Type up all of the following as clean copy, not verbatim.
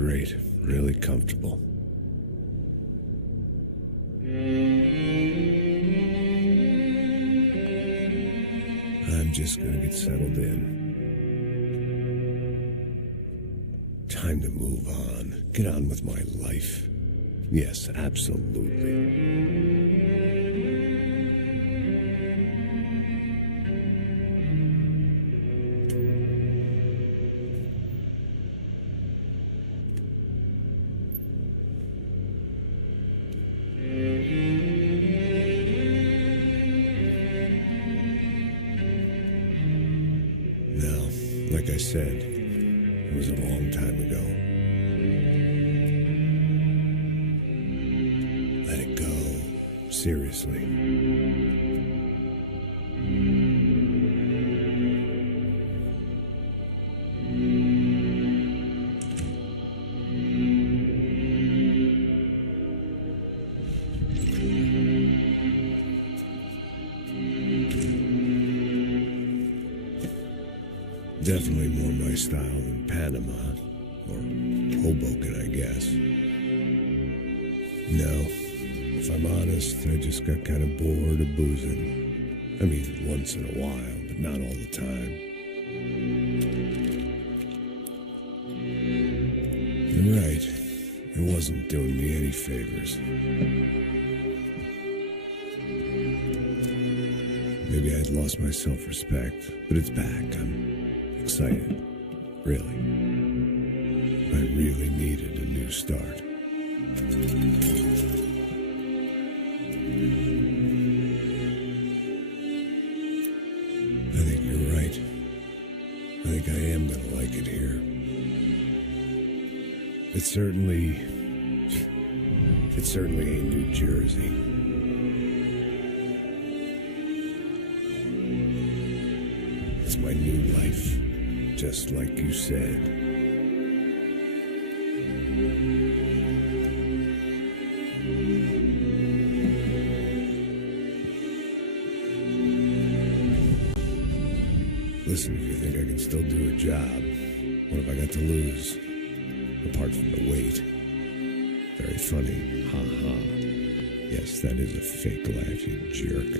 great. Really comfortable. I'm just gonna get settled in. Time to move on. Get on with my life. Yes, absolutely. Now, like I said, it was a long time ago. Let it go. Seriously. Definitely more my style than Panama, or Hoboken, I guess. No, if I'm honest, I just got kind of bored of boozing. I mean, once in a while, but not all the time. You're right, it wasn't doing me any favors. Maybe I had lost my self-respect, but it's back. I'm excited. Really. I really needed a new start. I think you're right. I think I am gonna like it here. It certainly ain't New Jersey. It's my new life, just like you said. Listen, if you think I can still do a job, what have I got to lose? Apart from the weight. Very funny. Ha ha. Yes, that is a fake laugh, you jerk.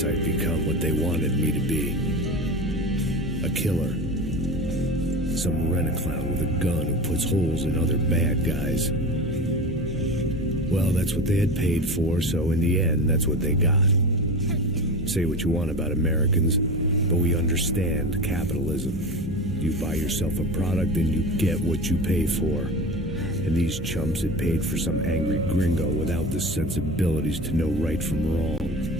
guess I'd become what they wanted me to be. A killer. Some rent-a-clown with a gun who puts holes in other bad guys. Well, that's what they had paid for, so in the end, that's what they got. Say what you want about Americans, but we understand capitalism. You buy yourself a product and you get what you pay for. And these chumps had paid for some angry gringo without the sensibilities to know right from wrong.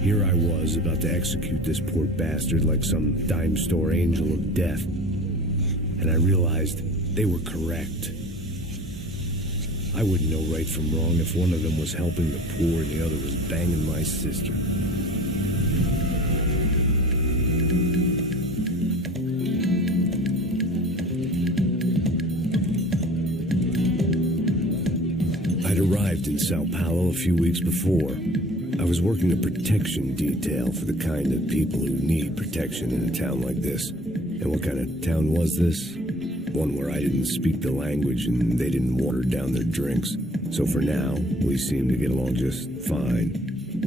Here I was, about to execute this poor bastard like some dime store angel of death. And I realized they were correct. I wouldn't know right from wrong if one of them was helping the poor and the other was banging my sister. I'd arrived in Sao Paulo a few weeks before. I was working a protection detail for the kind of people who need protection in a town like this. And what kind of town was this? One where I didn't speak the language and they didn't water down their drinks. So for now, we seemed to get along just fine.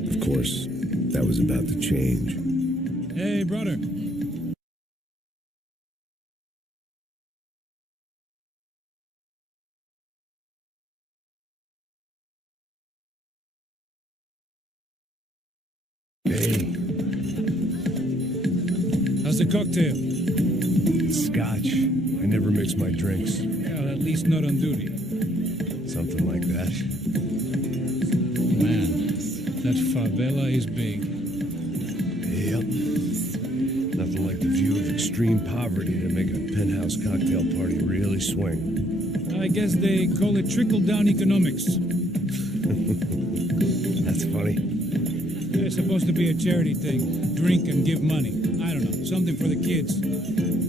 Of course, that was about to change. Hey, brother. Hey. How's the cocktail? Scotch. I never mix my drinks. Yeah, at least not on duty. Something like that. Man, that favela is big. Yep. Nothing like the view of extreme poverty to make a penthouse cocktail party really swing. I guess they call it trickle-down economics. That's funny. It's supposed to be a charity thing. Drink and give money. I don't know, something for the kids.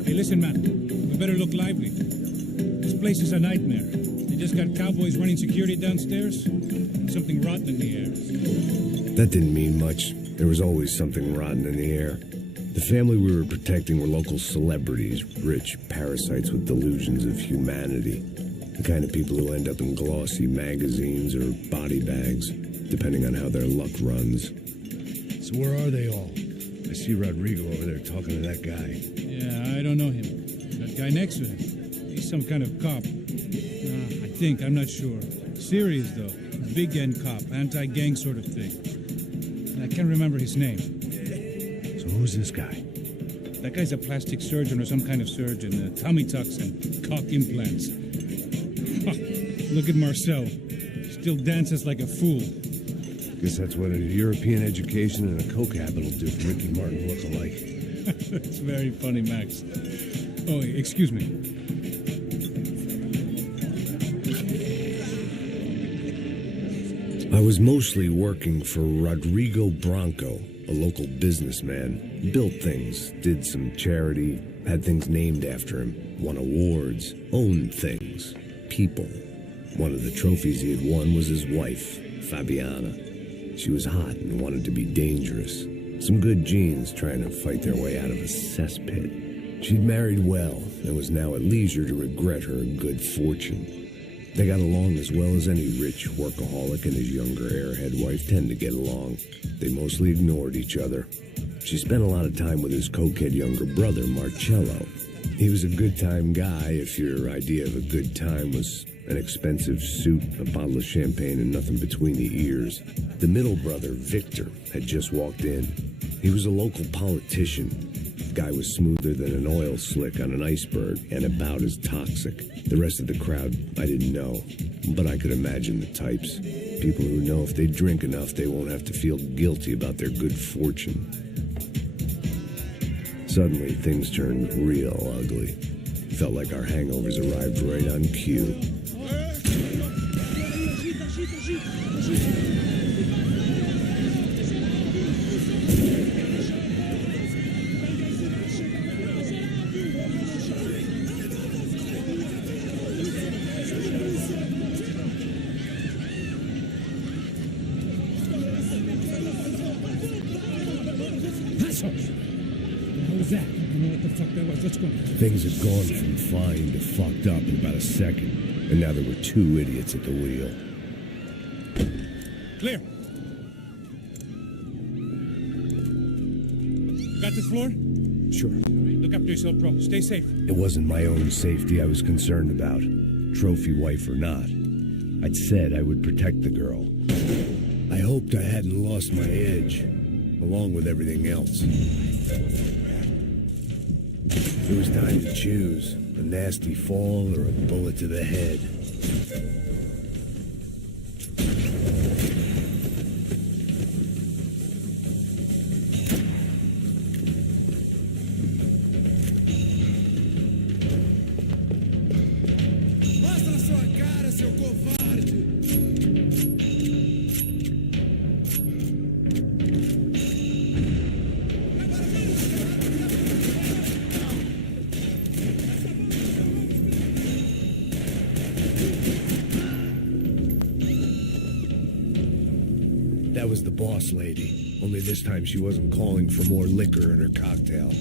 Hey, listen, man, we better look lively. This place is a nightmare. They just got cowboys running security downstairs. And something rotten in the air. That didn't mean much. There was always something rotten in the air. The family we were protecting were local celebrities, rich parasites with delusions of humanity. The kind of people who end up in glossy magazines or body bags, depending on how their luck runs. So where are they all? I see Rodrigo over there talking to that guy. Yeah, I don't know him. That guy next to him, he's some kind of cop. I think, I'm not sure. Serious, though. Big end cop, anti-gang sort of thing. I can't remember his name. So who's this guy? That guy's a plastic surgeon or some kind of surgeon. Tummy tucks and cock implants. Look at Marcel. Still dances like a fool. Guess that's what a European education and a coke habit will do for Ricky Martin look-alike. That's very funny, Max. Oh, excuse me. I was mostly working for Rodrigo Branco, a local businessman. Built things, did some charity, had things named after him, won awards, owned things, people. One of the trophies he had won was his wife, Fabiana. She was hot and wanted to be dangerous. Some good genes trying to fight their way out of a cesspit. She'd married well and was now at leisure to regret her good fortune. They got along as well as any rich workaholic and his younger airhead wife tend to get along. They mostly ignored each other. She spent a lot of time with his cokehead younger brother, Marcello. He was a good-time guy if your idea of a good time was an expensive suit, a bottle of champagne, and nothing between the ears. The middle brother, Victor, had just walked in. He was a local politician. The guy was smoother than an oil slick on an iceberg and about as toxic. The rest of the crowd, I didn't know, but I could imagine the types. People who know if they drink enough, they won't have to feel guilty about their good fortune. Suddenly, things turned real ugly. Felt like our hangovers arrived right on cue. Things had gone from fine to fucked up in about a second, and now there were two idiots at the wheel. Clear. this floor? Sure. All right, look after yourself, bro. Stay safe. It wasn't my own safety I was concerned about, trophy wife or not. I'd said I would protect the girl. I hoped I hadn't lost my edge, along with everything else. It was time to choose, a nasty fall or a bullet to the head. Mostra sua cara, seu covarde! That was the boss lady, only this time she wasn't calling for more liquor in her cocktail.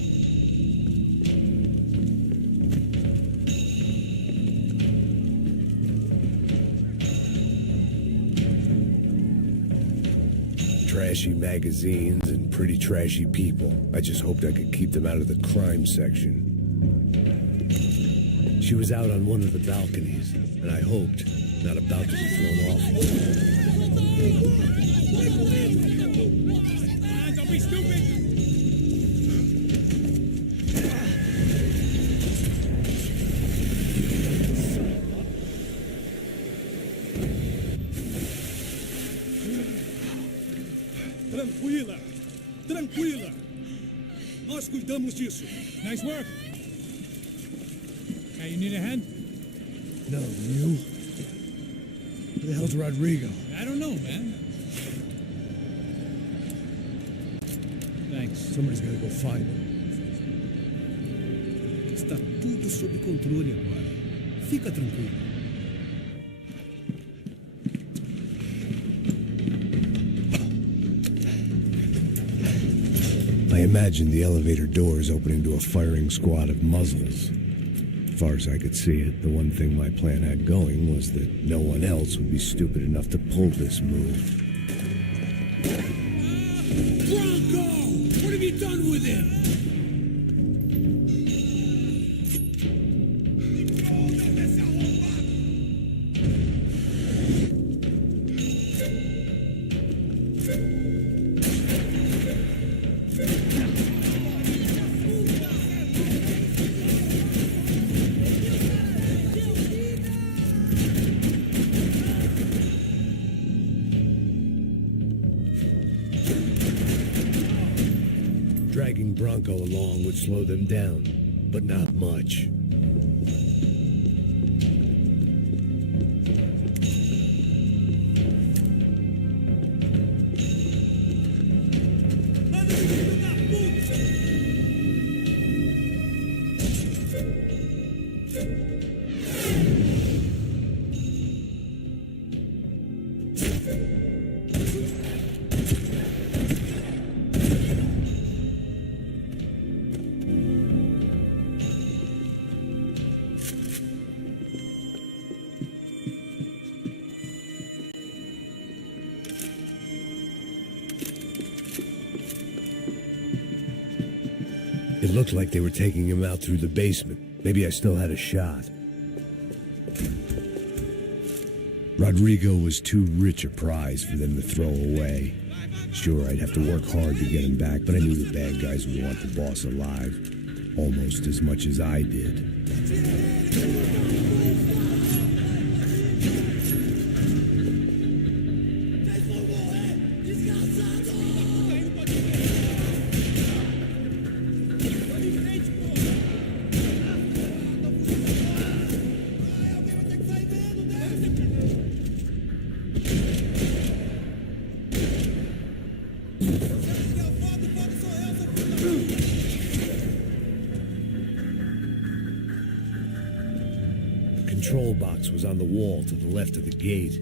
Trashy magazines and pretty trashy people. I just hoped I could keep them out of the crime section. She was out on one of the balconies, and I hoped not about to be thrown off. Don't be stupid! Tranquila! Tranquila! Nós cuidamos disso. Nice work. Hey, you need a hand? No, you? Who the hell's Rodrigo? I don't know, man. Thanks. Somebody's gotta go find him. Está tudo sob controle agora. Fica tranquilo. I imagined the elevator doors opening to a firing squad of muzzles. As far as I could see it, the one thing my plan had going was that no one else would be stupid enough to pull this move. Bronco! What have you done with him? Dragging Bronco along would slow them down, but not much. It looked like they were taking him out through the basement. Maybe I still had a shot. Rodrigo was too rich a prize for them to throw away. Sure, I'd have to work hard to get him back, but I knew the bad guys would want the boss alive. Almost as much as I did. The control box was on the wall to the left of the gate.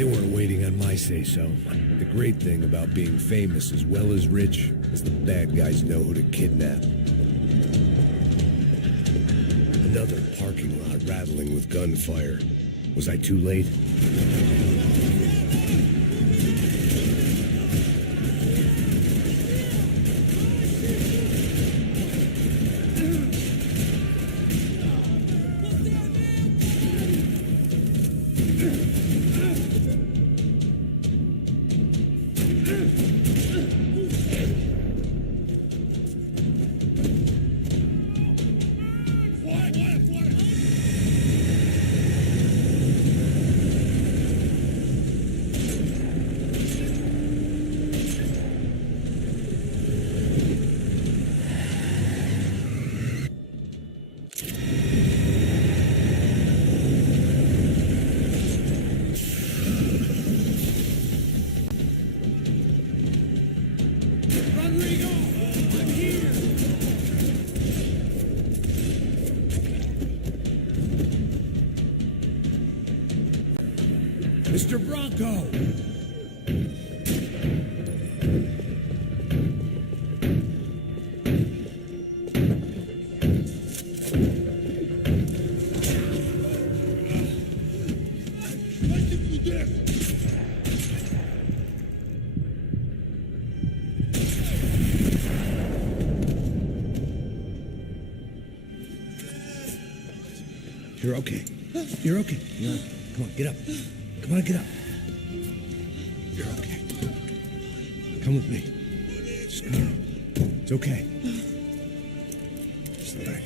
They weren't waiting on my say-so. The great thing about being famous as well as rich is the bad guys know who to kidnap. Another parking lot rattling with gunfire. Was I too late? Mr. Bronco! You're okay. You're okay. Come on, get up. Come on, get up. You're okay. Come with me. Just come on. It's okay. Just back.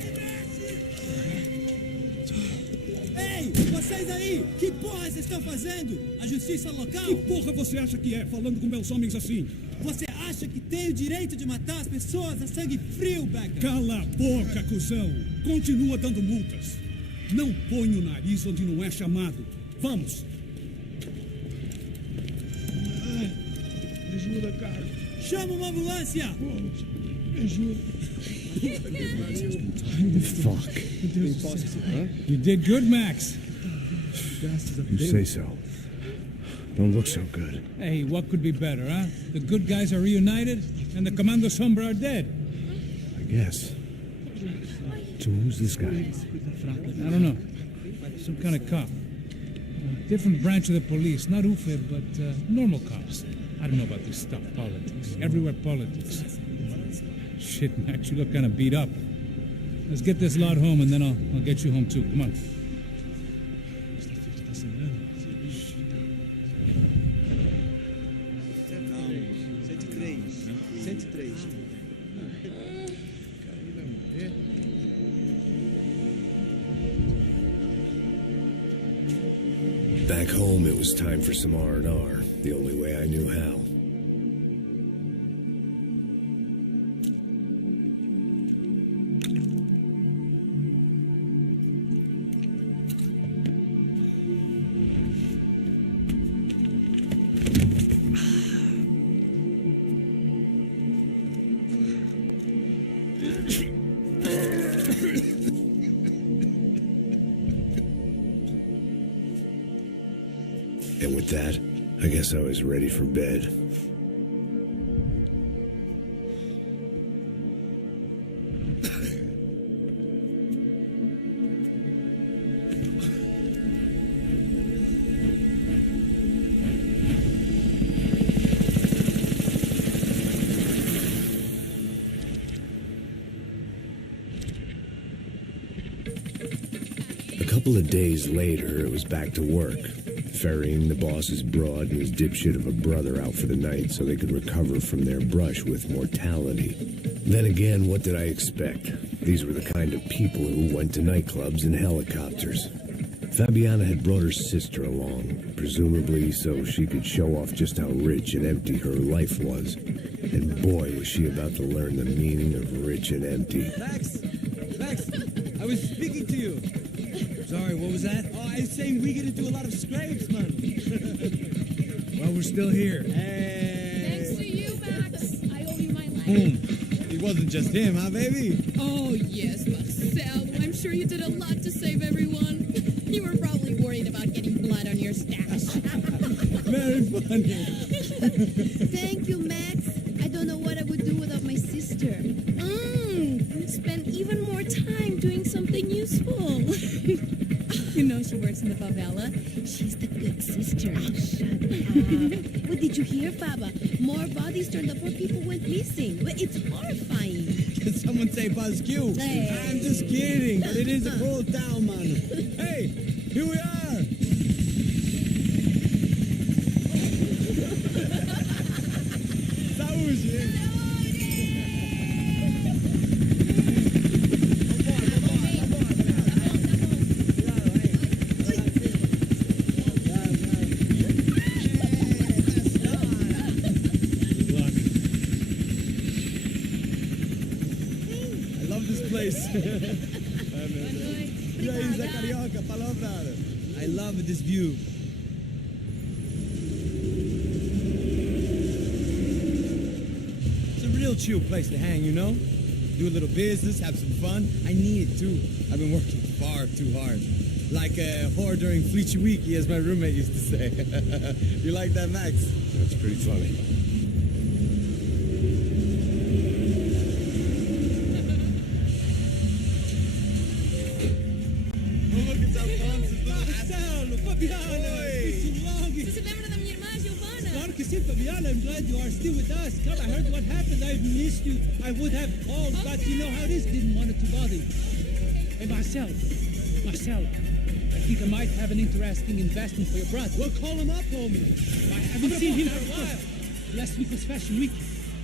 Ei, vocês aí! Que porra vocês estão fazendo? A justiça local? Que porra você acha que é, falando com meus homens assim? Você acha que tem o direito de matar as pessoas a sangue frio, Becker? Cala a boca, cuzão! Continua dando multas. Não põe o nariz onde não é chamado. Vamos! Me ajuda, cara. Chama uma ambulância! Me ajuda. Fuck. You did good, Max. You say so. Don't look so good. Hey, what could be better, huh? The good guys are reunited, and the Commando Sombra are dead. I guess. So who's this guy? I don't know. Some kind of cop. Different branch of the police. Not UFE, but normal cops. I don't know about this stuff. Politics. Everywhere politics. Shit, Max, you look kind of beat up. Let's get this lot home, and then I'll get you home, too. Come on. Back home, it was time for some R&R, the only way I knew how. And with that, I guess I was ready for bed. A couple of days later, it was back to work. Ferrying the boss's broad and his dipshit of a brother out for the night so they could recover from their brush with mortality. Then again, what did I expect? These were the kind of people who went to nightclubs in helicopters. Fabiana had brought her sister along, presumably so she could show off just how rich and empty her life was. And boy, was she about to learn the meaning of rich and empty. Max, I was speaking to you. Sorry, what was that? Oh, I was saying we get to do a lot of scrapes, man. Well, we're still here. Hey. Thanks to you, Max. I owe you my life. It wasn't just him, huh, baby? Oh, yes, Marcel. I'm sure you did a lot to save everyone. You were probably worried about getting blood on your stash. Very funny. Thank you, Max. I don't know what I would do without my sister. Spend even more time doing something useful. You know she works in the favela. She's the good sister. Shut up. What did you hear, Baba? More bodies turned up where people went missing. It's horrifying. Can someone say Buzz Q? Hey. I'm just kidding, but it is a cool town, man. Hey, here we are. Saúde. I love this view. It's a real chill place to hang, you know? Do a little business, have some fun. I need it too. I've been working far too hard. Like a whore during Fleechy Weeky, as my roommate used to say. You like that, Max? That's pretty funny. Você se lembra da minha irmã, Giovanna? Claro que sim, Fabiana. I'm glad you are still with us. Come, I heard what happened. I've missed you. I would have called, but you know how it is. Didn't want it to bother you. Hey, Marcel, I think I might have an interesting investment for your brother. Well, call him up, homie. I haven't seen him for a while. Last week was Fashion Week.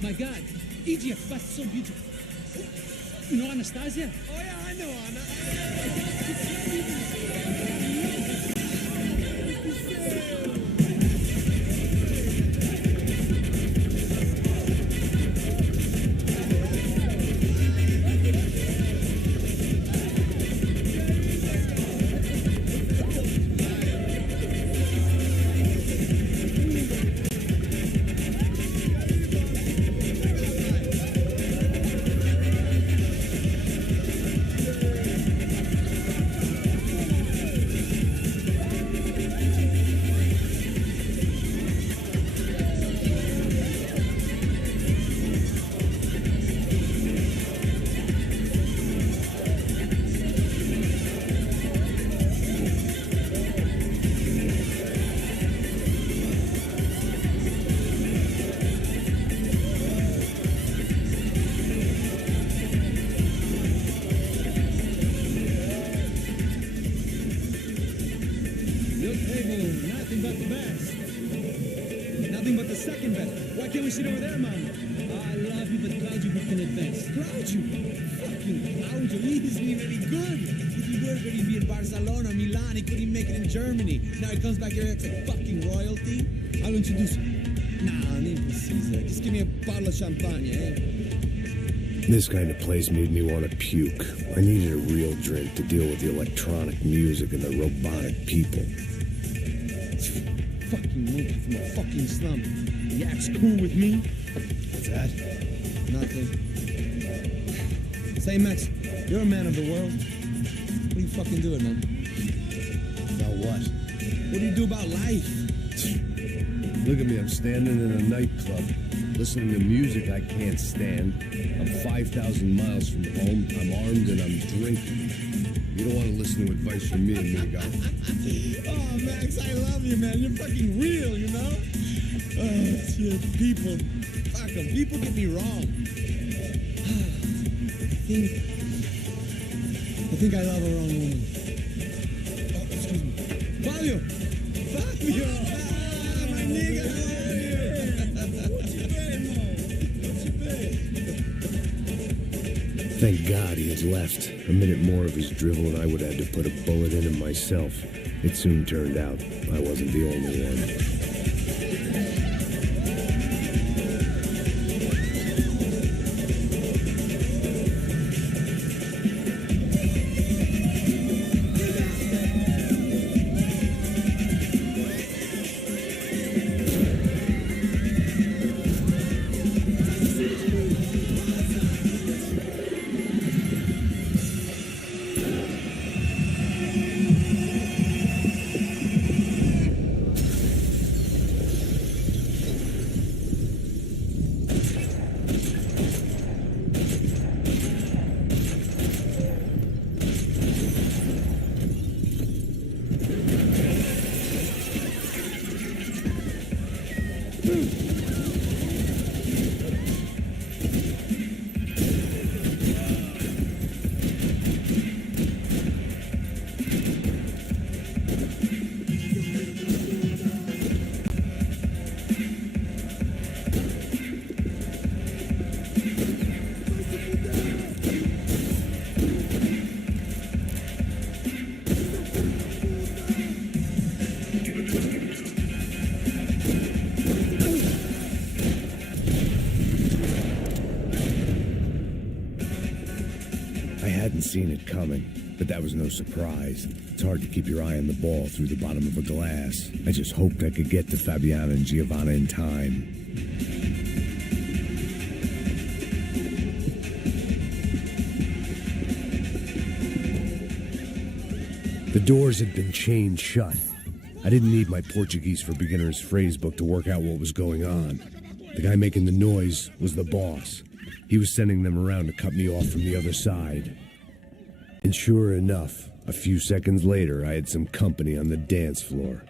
My God, Egypt, but so beautiful. You know Anastasia? Oh, yeah, I know Anna. Sit over there, man. I love you, but Claudio booked in advance. Claudio? Fucking Claudio, he isn't even any good. If he were going to be in Barcelona, Milan, he couldn't make it in Germany. Now he comes back here and acts like fucking royalty. I'll introduce him. Nah, name Caesar. Just give me a bottle of champagne, eh? This kind of place made me want to puke. I needed a real drink to deal with the electronic music and the robotic people. Fucking monkey from a fucking slum. He acts cool with me. What's that? Nothing. Say, Max, you're a man of the world. What are you fucking doing, man? About what? What do you do about life? Look at me, I'm standing in a nightclub, listening to music I can't stand. I'm 5,000 miles from home, I'm armed, and I'm drinking. You don't want to listen to advice from me, amigo. Oh, Max, I love you, man. You're fucking real, you know? Oh, shit, people. Fuck them. People get me wrong. I think I love a wrong woman. Oh, excuse me. Fabio! Fabio! Ah, my nigga, how are you? What you pay, Mo? What you pay? Thank God he had left. A minute more of his drivel and I would have had to put a bullet in him myself. It soon turned out I wasn't the only one. Seen it coming, but that was no surprise. It's hard to keep your eye on the ball through the bottom of a glass. I just hoped I could get to Fabiana and Giovanna in time. The doors had been chained shut. I didn't need my Portuguese for Beginners phrase book to work out what was going on. The guy making the noise was the boss. He was sending them around to cut me off from the other side. And sure enough, a few seconds later, I had some company on the dance floor.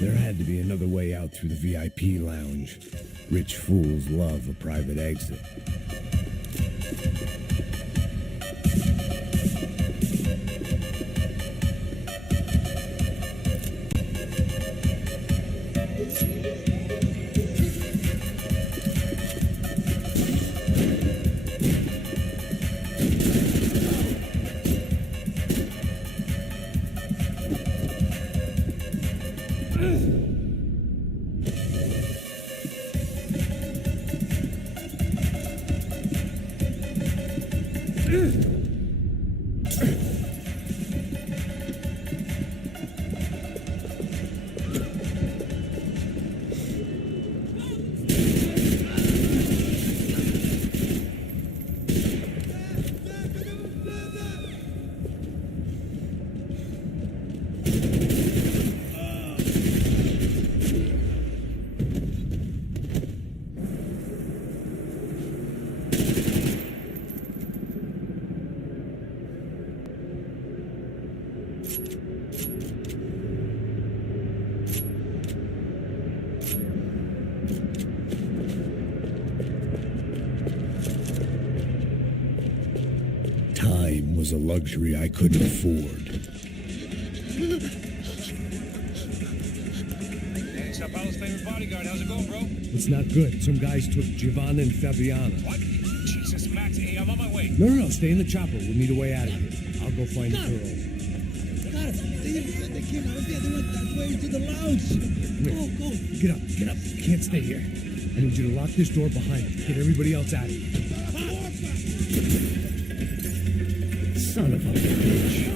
There had to be another way out through the VIP lounge. Rich fools love a private exit. Time was a luxury I couldn't afford. Hey, Sao Paulo's favorite bodyguard. How's it going, bro? It's not good. Some guys took Giovanna and Fabiana. What? Jesus, Max. Hey, I'm on my way. No, stay in the chopper. We'll need a way out of here. I'll go find the girl. God, they came out of there. They went that way to the lounge. Go. Get up. You can't stay here. I need you to lock this door behind us. Get everybody else out of here. Son of a bitch.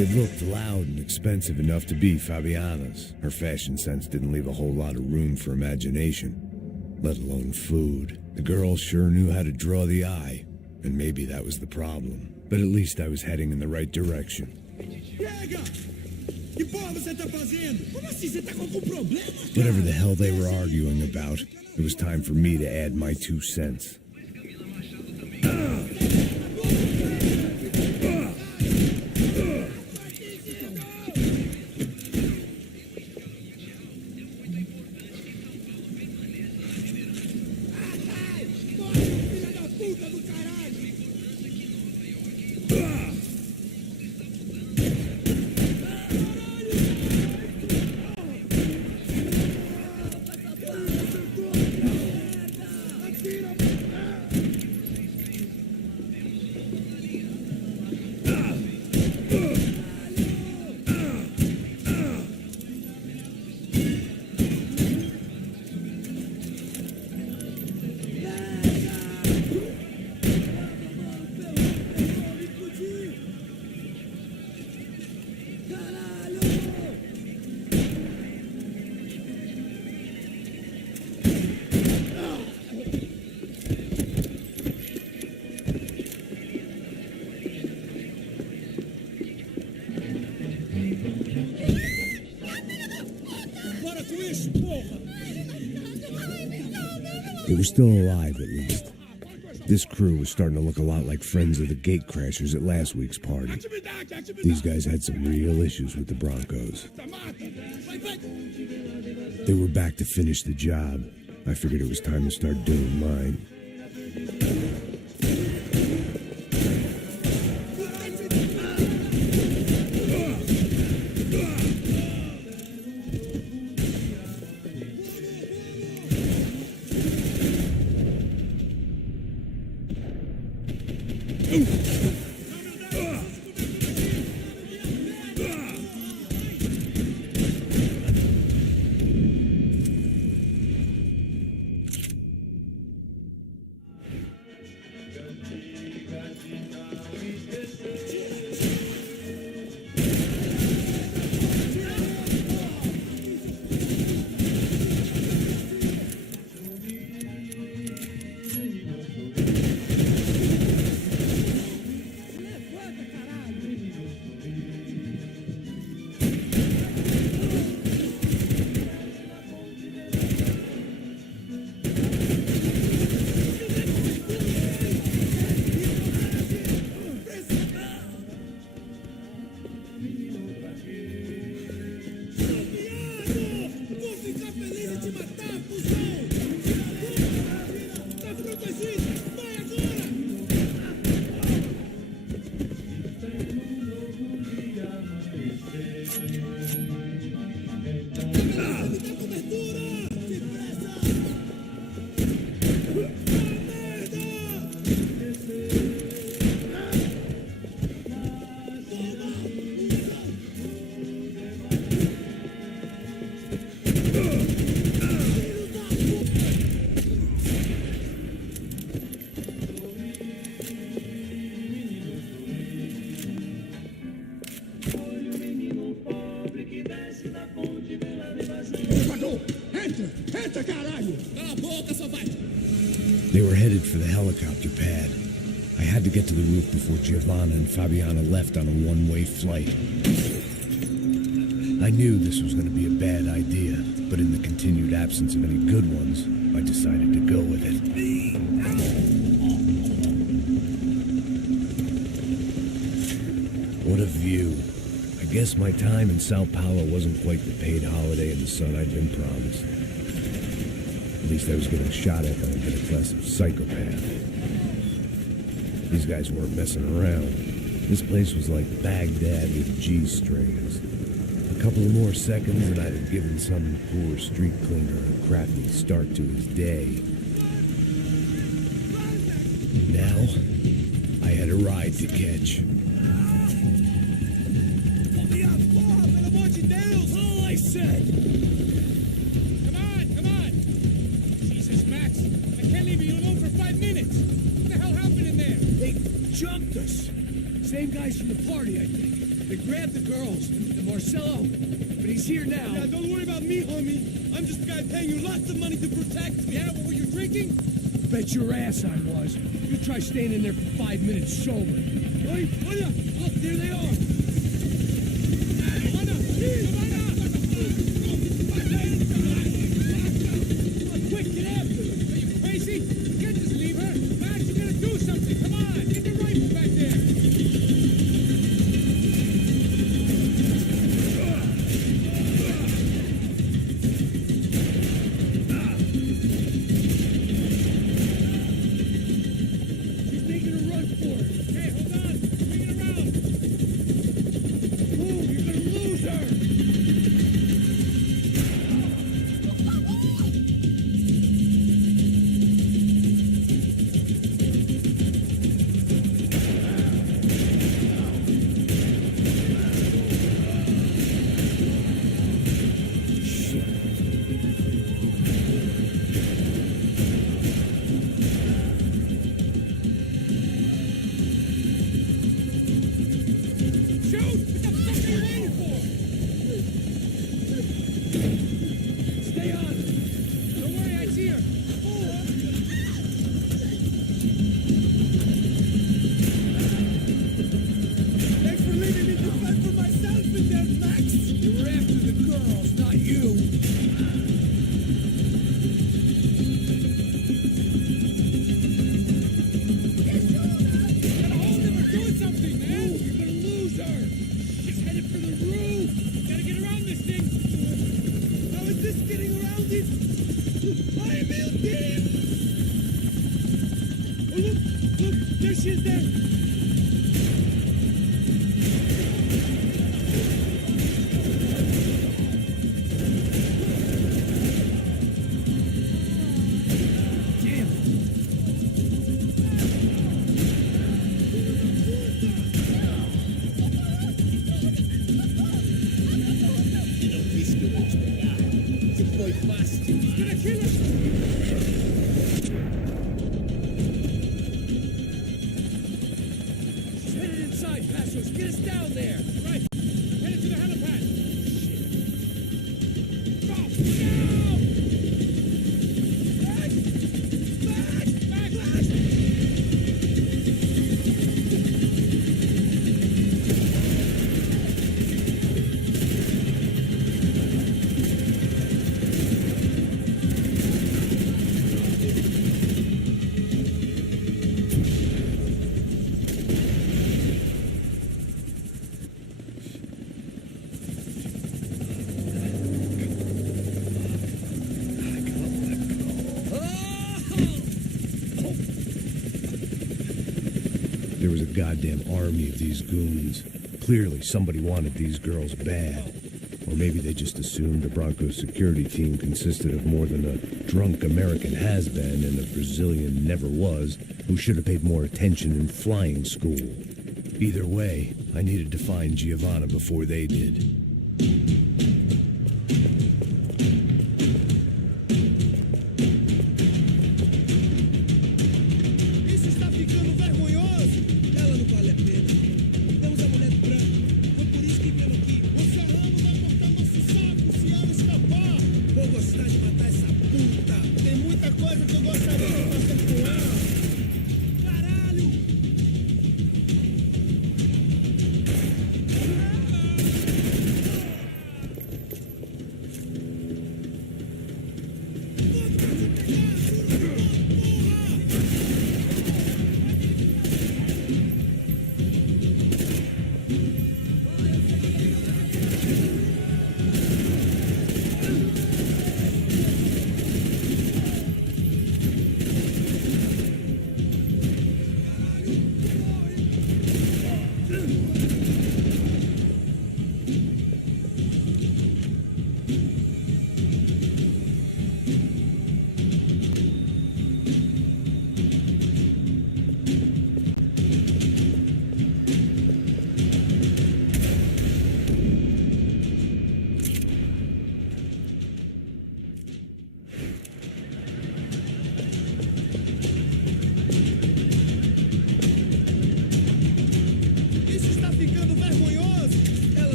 It looked loud and expensive enough to be Fabiana's. Her fashion sense didn't leave a whole lot of room for imagination, let alone food. The girl sure knew how to draw the eye, and maybe that was the problem. But at least I was heading in the right direction. Whatever the hell they were arguing about, it was time for me to add my 2 cents. They were still alive, at least. This crew was starting to look a lot like friends of the gatecrashers at last week's party. These guys had some real issues with the Broncos. They were back to finish the job. I figured it was time to start doing mine. They were headed for the helicopter pad. I had to get to the roof before Giovanna and Fabiana left on a one-way flight. I knew this was going to be a bad idea, but in the continued absence of any good ones, I decided to go with it. What a view. I guess my time in Sao Paulo wasn't quite the paid holiday in the sun I'd been promised. At least I was getting shot at by a middle class of psychopath. These guys weren't messing around. This place was like Baghdad with G-strings. A couple of more seconds and I'd have given some poor street cleaner a crappy start to his day. Now, I had a ride to catch. All I said! Come on! Jesus, Max, I can't leave you alone for 5 minutes. What the hell happened in there? They jumped us. Same guys from the party, I think. They grabbed the girls, and Marcelo, but he's here now. Yeah, don't worry about me, homie. I'm just a guy paying you lots of money to protect me. Yeah, what were you drinking? Bet your ass I was. You try staying in there for 5 minutes sober. Oi, look, there they are. Quick, get after them. Are you crazy? You can't just leave her. Max, you gotta do something. Come on, get your rifle back there. He's making a run for it. Hey, hold on. Bring it around. Move, you're gonna lose her. Shoot! What the fuck are you waiting for? Stay on it. Don't worry, I see her. Thanks for leaving me to fend for myself in there, Max. You were after the girls, not you. Gotta hold him or do something, man. Move, you're gonna lose her. She's headed for the roof. Gotta get around this thing. How is this getting around it? I'm in deep. Oh, look, there she is there. Damn it. Gonna kill us. She's headed inside, Passos. Get us down there. Right. Headed to the helipad. Go! There was a goddamn army of these goons. Clearly, somebody wanted these girls bad. Or maybe they just assumed the Broncos security team consisted of more than a drunk American has-been and a Brazilian never-was who should have paid more attention in flying school. Either way, I needed to find Giovanna before they did. Isso está ficando vergonhoso. Ela não vale a pena. Temos a mulher do branco. Foi por isso que vieram aqui. O serrano vai cortar nosso saco se ela escapar. Vou gostar de matar essa puta. Tem muita coisa que eu gostaria de fazer com ela. Caralho!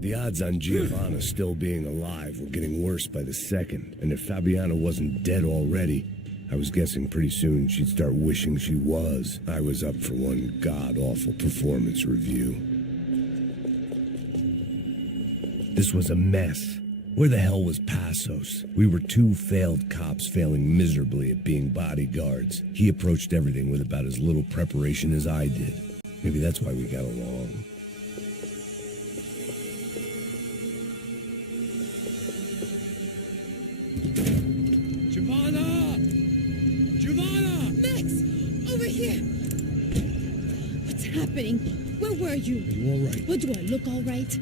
The odds on Giovanna still being alive were getting worse by the second, and if Fabiana wasn't dead already, I was guessing pretty soon she'd start wishing she was. I was up for one god-awful performance review. This was a mess. Where the hell was Passos? We were two failed cops failing miserably at being bodyguards. He approached everything with about as little preparation as I did. Maybe that's why we got along. Giovanna! Giovanna! Max! Over here! What's happening? Where were you? Are you all right? What, do I look all right?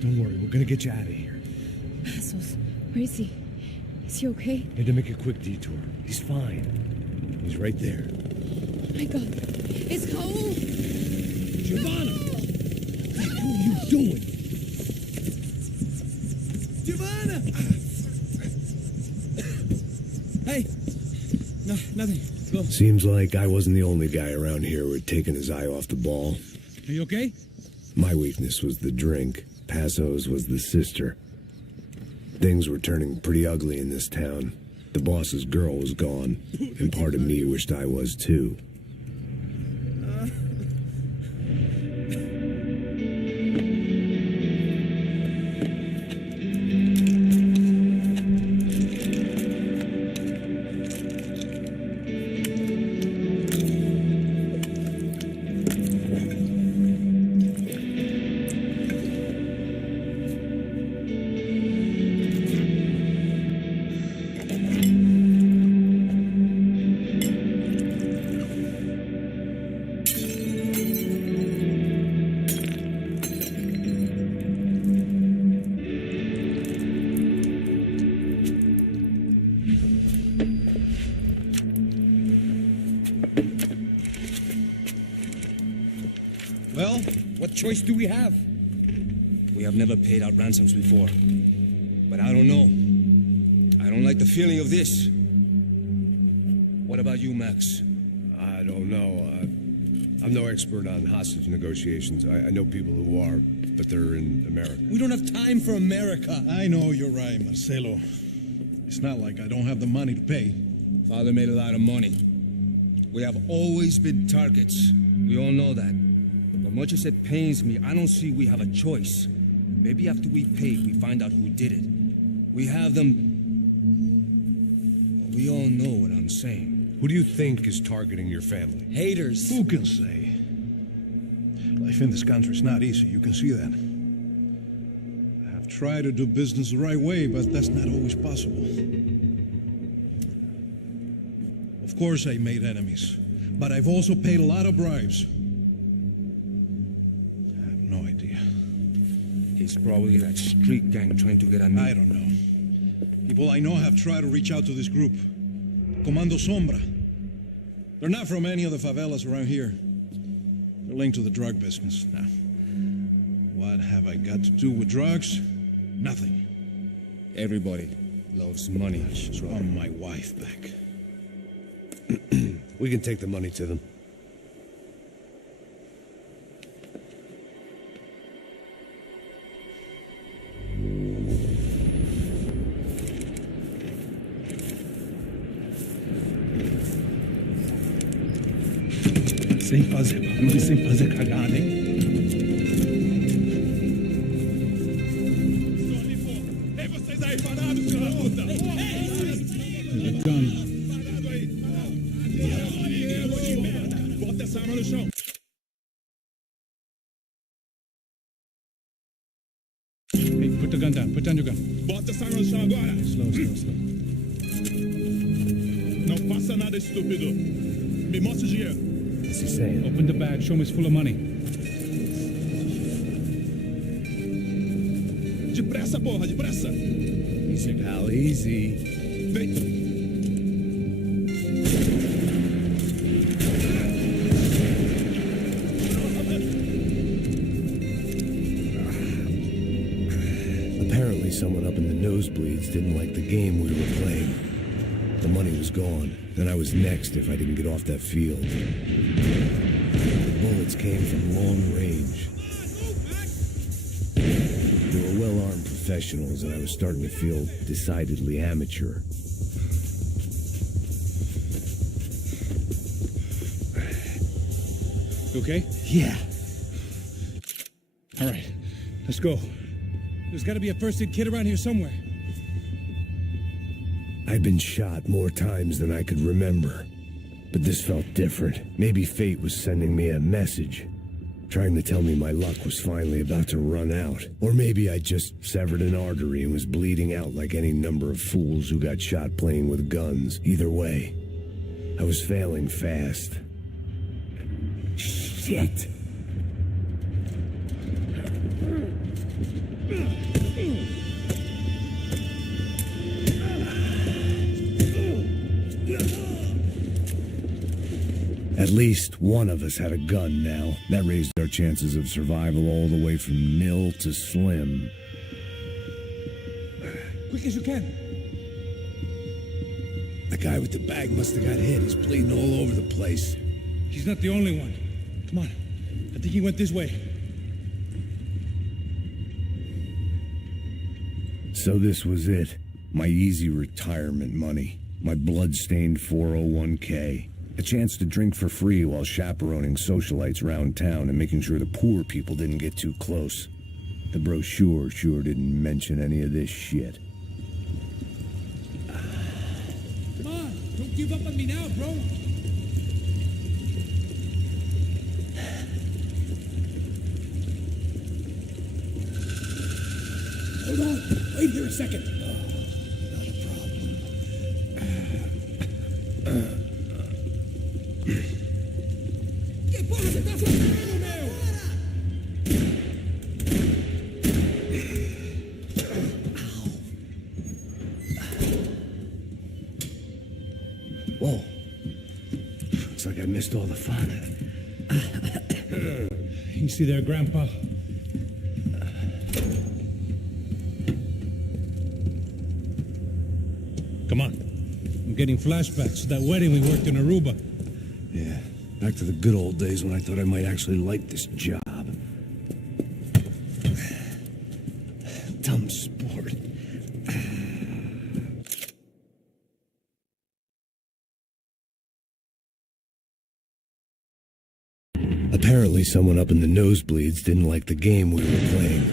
Don't worry, we're gonna get you out of here. Passos, where is he? Is he okay? Had to make a quick detour. He's fine. He's right there. My God. It's cold! Giovanna! What are you doing? Giovanna! Hey! No, nothing. Go. Seems like I wasn't the only guy around here who had taken his eye off the ball. Are you okay? My weakness was the drink. Passos was the sister. Things were turning pretty ugly in this town. The boss's girl was gone, and part of me wished I was too. Well, what choice do we have? We have never paid out ransoms before. But I don't know. I don't like the feeling of this. What about you, Max? I don't know. I'm no expert on hostage negotiations. I know people who are, but they're in America. We don't have time for America. I know you're right, Marcelo. It's not like I don't have the money to pay. Father made a lot of money. We have always been targets. We all know that. But much as it pains me, I don't see we have a choice. Maybe after we pay, we find out who did it. We have them... We all know what I'm saying. Who do you think is targeting your family? Haters. Who can say? Life in this country is not easy, you can see that. I have tried to do business the right way, but that's not always possible. Of course I made enemies, but I've also paid a lot of bribes. I have no idea. It's probably that street gang trying to get at me. I don't know. People I know have tried to reach out to this group. Comando Sombra. They're not from any of the favelas around here. They're linked to the drug business. Now, what have I got to do with drugs? Nothing. Everybody loves money. I just want my wife back. We can take the money to them. Sem fazer cagada, hein? Ei, vocês aí parados, filha da puta! Bota essa arma no chão! Hey, put the gun down. Put down your gun. Bota essa arma no chão agora! Slow. Não faça nada, estúpido! Me mostra o dinheiro! What's he saying? Open the bag. Show me it's full of money. Depressa, porra, depressa! Easy, pal, easy. Vem! Apparently someone up in the nosebleeds didn't like the game we were playing. The money was gone, and I was next if I didn't get off that field. The bullets came from long range. There well-armed professionals, and I was starting to feel decidedly amateur. You okay? Yeah. All right, let's go. There's got to be a first aid kit around here somewhere. I'd been shot more times than I could remember, but this felt different. Maybe fate was sending me a message, trying to tell me my luck was finally about to run out. Or maybe I just severed an artery and was bleeding out like any number of fools who got shot playing with guns. Either way, I was failing fast. Shit! At least one of us had a gun now. That raised our chances of survival all the way from nil to slim. Quick as you can. The guy with the bag must have got hit. He's bleeding all over the place. He's not the only one. Come on. I think he went this way. So this was it. My easy retirement money. My blood-stained 401k. A chance to drink for free while chaperoning socialites around town and making sure the poor people didn't get too close. The brochure sure didn't mention any of this shit. Come on, don't give up on me now, bro. Hold on. Wait here a second. Not a problem. Que porra você tá fazendo, meu? Whoa. Looks like I missed all the fun. You see there, Grandpa? Come on. I'm getting flashbacks to that wedding we worked in Aruba. Yeah, back to the good old days when I thought I might actually like this job. Dumb sport. Apparently someone up in the nosebleeds didn't like the game we were playing.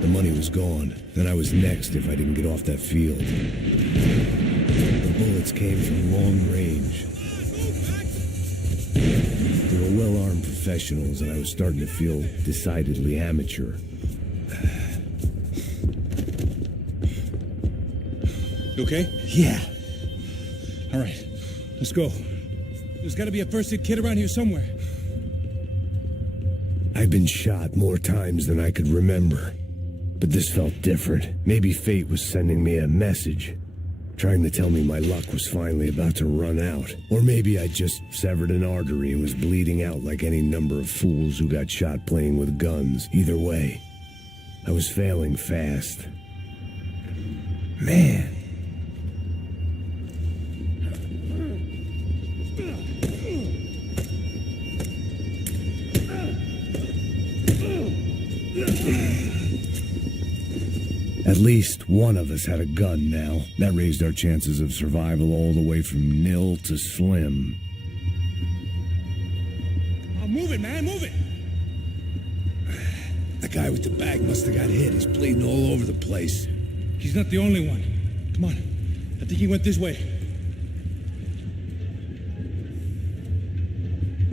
The money was gone, and I was next if I didn't get off that field. The bullets came from long range. They were well-armed professionals, and I was starting to feel decidedly amateur. You okay? Yeah. All right, let's go. There's got to be a first aid kit around here somewhere. I'd been shot more times than I could remember, but this felt different. Maybe fate was sending me a message, trying to tell me my luck was finally about to run out. Or maybe I just severed an artery and was bleeding out like any number of fools who got shot playing with guns. Either way, I was failing fast. Man. At least one of us had a gun now. That raised our chances of survival all the way from nil to slim. Oh, move it, man, move it! The guy with the bag must have got hit. He's bleeding all over the place. He's not the only one. Come on. I think he went this way.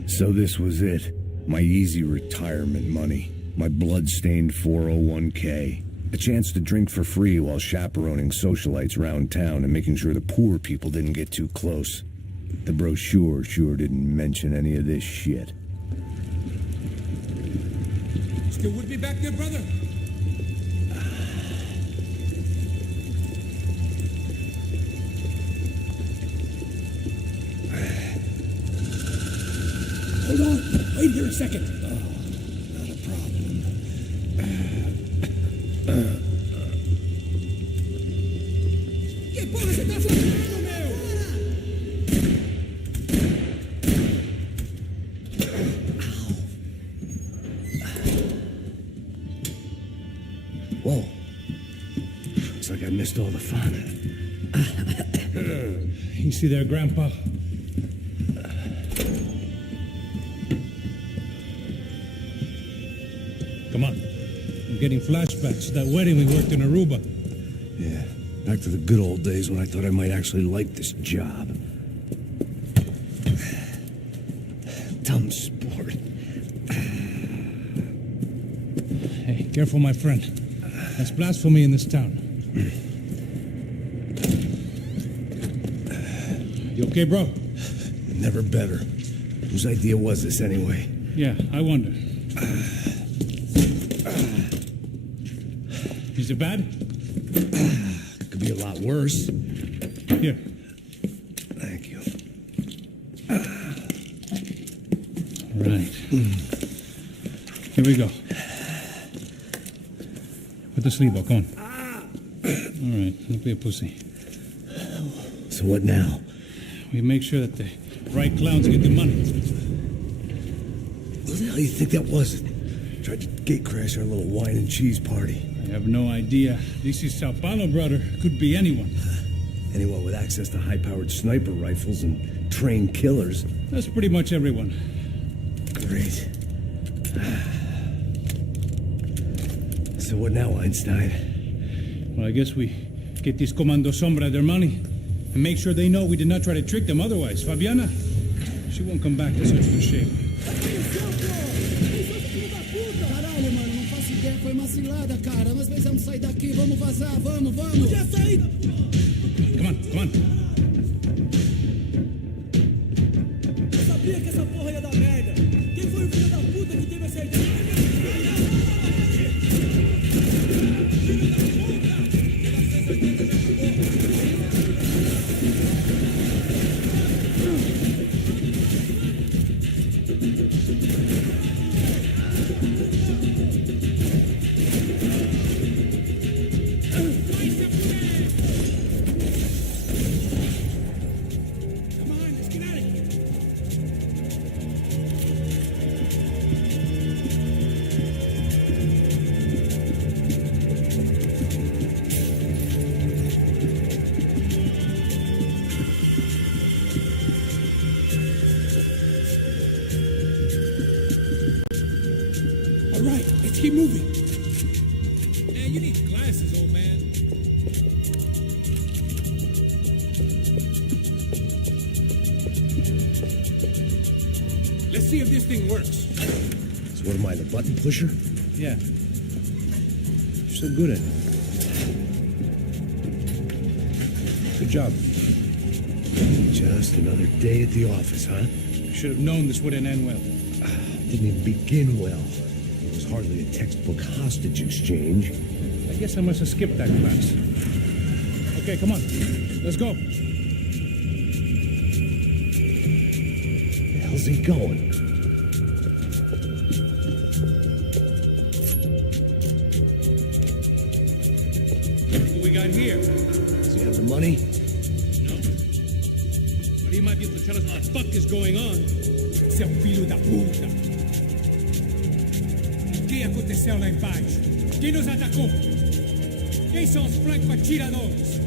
So this was it. My easy retirement money. My blood-stained 401k. A chance to drink for free while chaperoning socialites around town and making sure the poor people didn't get too close. The brochure sure didn't mention any of this shit. Still with me back there, brother? Hold on. Wait here a second. Not a problem. Que porra você tá fazendo, meu? Whoa. Looks like I missed all the fun. You see there, Grandpa? Come on. I'm getting flashbacks to that wedding we worked in Aruba. Yeah, back to the good old days when I thought I might actually like this job. Dumb sport. Hey, careful, my friend. That's blasphemy in this town. You okay, bro? Never better. Whose idea was this anyway? Yeah, I wonder. Is it bad? Could be a lot worse. Here. Thank you. Right. Here we go. Put the sleeve up, come on. All right, don't be a pussy. So what now? We make sure that the right clowns get the money. What the hell do you think that was? Tried to gate crash our little wine and cheese party. I have no idea. This is Sao Paulo, brother. Could be anyone. Anyone with access to high-powered sniper rifles and trained killers. That's pretty much everyone. Great. So what now, Einstein? Well, I guess we get this Comando Sombra their money and make sure they know we did not try to trick them otherwise. Fabiana, she won't come back in such good shape. Caralho, mano, não faço ideia. Foi uma cilada, cara. Nós precisamos sair daqui. Vamos vazar. Vamos, vamos. Já saí. Come on, come on. Eu sabia que essa porra ia dar merda. Quem foi o filho da puta que teve essa ideia? Keep moving. Man, you need glasses, old man. Let's see if this thing works. So what am I, the button pusher? Yeah. You're so good at it. Good job. Just another day at the office, huh? Should have known this wouldn't end well. Didn't even begin well. It was hardly a textbook hostage exchange. I guess I must have skipped that class. Okay, come on. Let's go. Where the hell's he going? What we got here? Does he have the money? No. But he might be able to tell us what the fuck is going on. Seu filho da puta. O que aconteceu lá embaixo? Quem nos atacou? Quem são os franco-atiradores?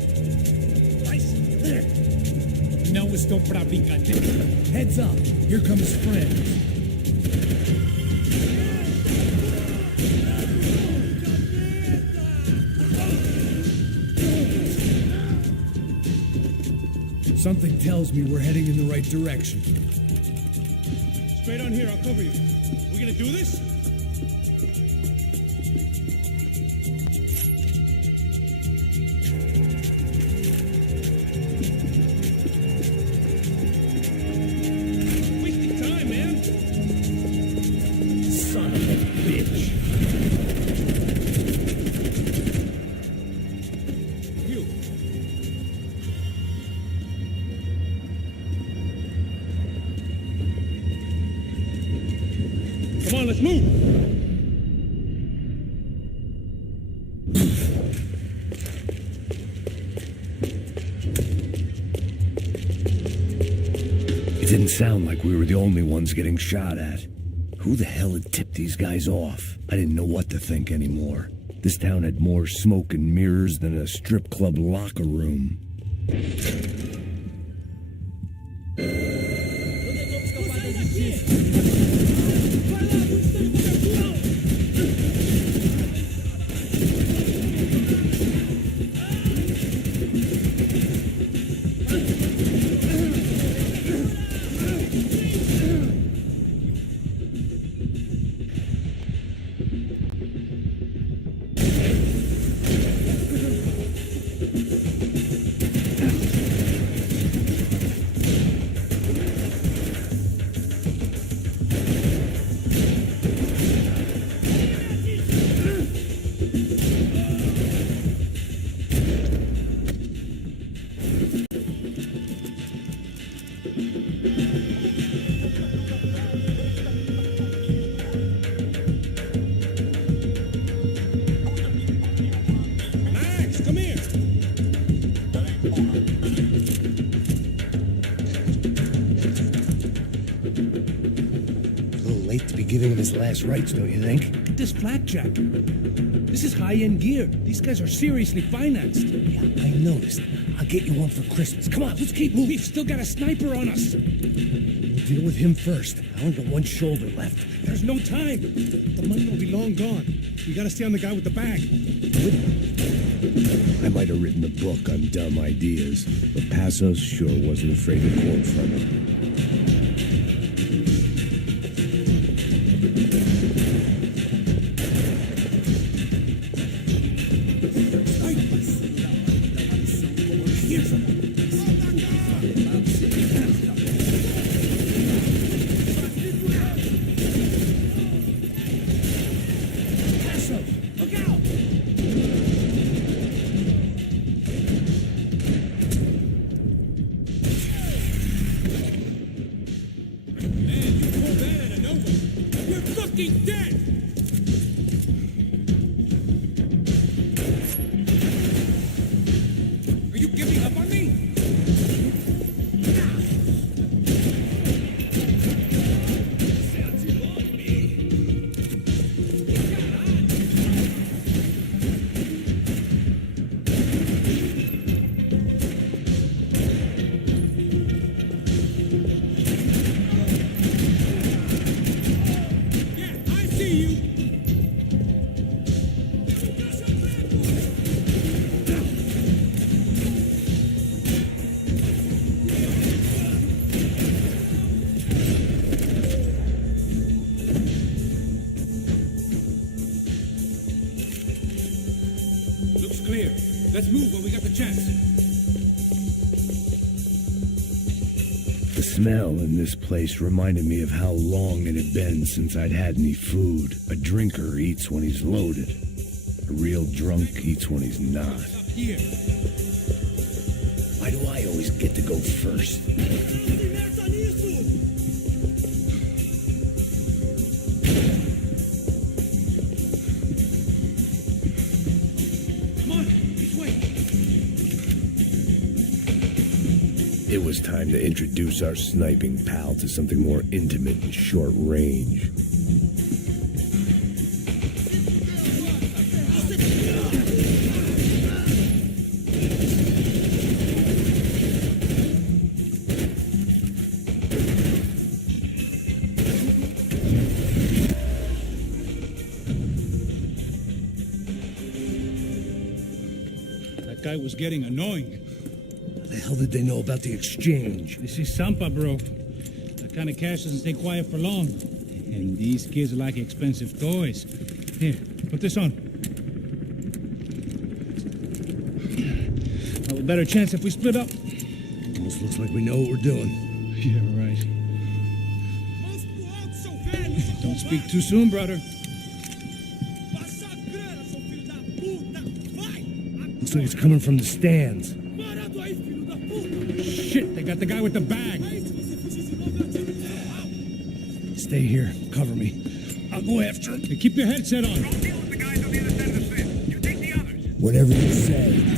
Não estou pra brincadeira. Heads up. Here comes friends. Something tells me we're heading in the right direction. Straight on here, I'll cover you. We gonna do this? Wasting time, man. Son of a bitch. You. Come on, let's move. It didn't sound like we were the only ones getting shot at. Who the hell had tipped these guys off? I didn't know what to think anymore. This town had more smoke and mirrors than a strip club locker room. Max, come here. A little late to be giving him his last rites, don't you think? Look at this blackjack. This is high-end gear. These guys are seriously financed. Yeah, I noticed. I'll get you one for Christmas. Come on, let's keep moving. We've still got a sniper on us. We'll deal with him first. I only got one shoulder left. There's no time. The money will be long gone. We gotta stay on the guy with the bag. I might have written a book on dumb ideas, but Passos sure wasn't afraid to quote from it. Let's move when we got the chance. The smell in this place reminded me of how long it had been since I'd had any food. A drinker eats when he's loaded. A real drunk eats when he's not. Here. Why do I always get to go first? It was time to introduce our sniping pal to something more intimate and short range. That guy was getting annoying. The hell did they know about the exchange? This is Sampa, bro. That kind of cash doesn't stay quiet for long. And these kids like expensive toys. Here, put this on. Have a better chance if we split up. Almost looks like we know what we're doing. Yeah, right. Don't speak too soon, brother. Looks like it's coming from the stands. Shit, they got the guy with the bag. Stay here. Cover me. I'll go after him. Hey, keep your headset on. Whatever you say.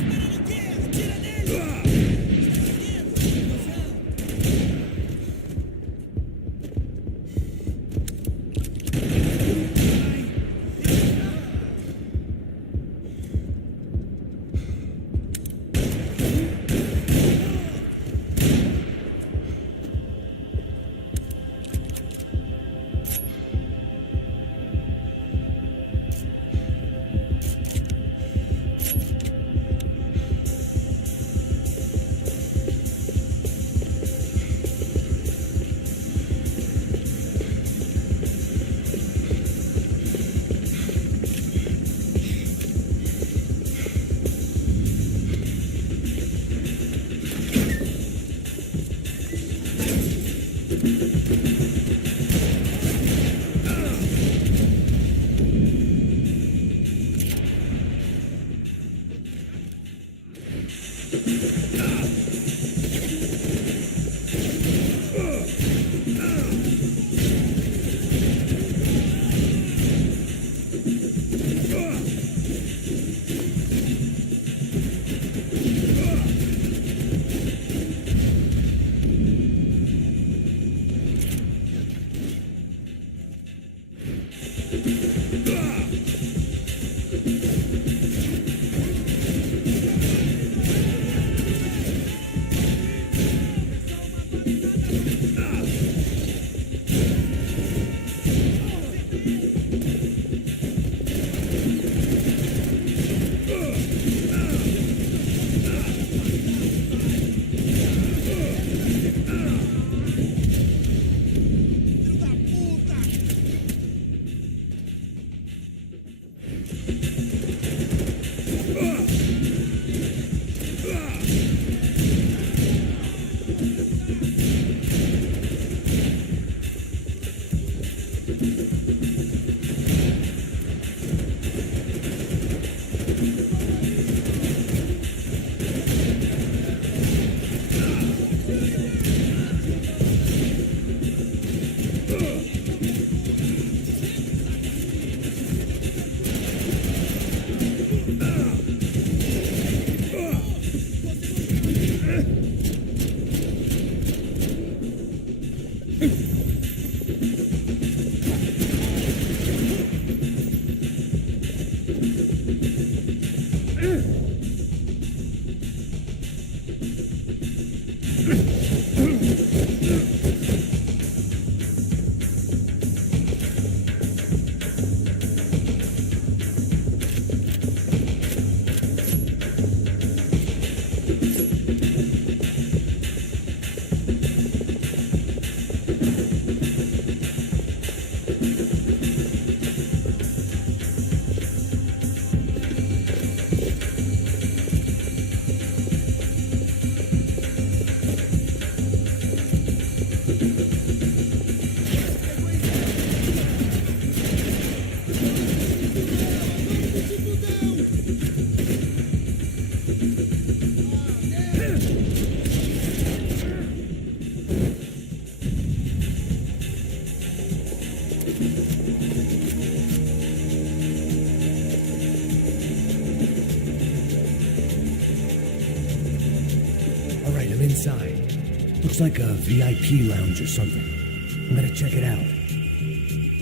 Inside. Looks like a VIP lounge or something. I'm gonna check it out.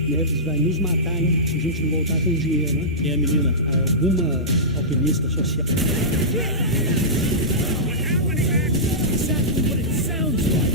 Neves vai nos matar, hein? Se a gente não voltar com dinheiro, né? E a menina? Alguma alpinista social. Exactly what it sounds like.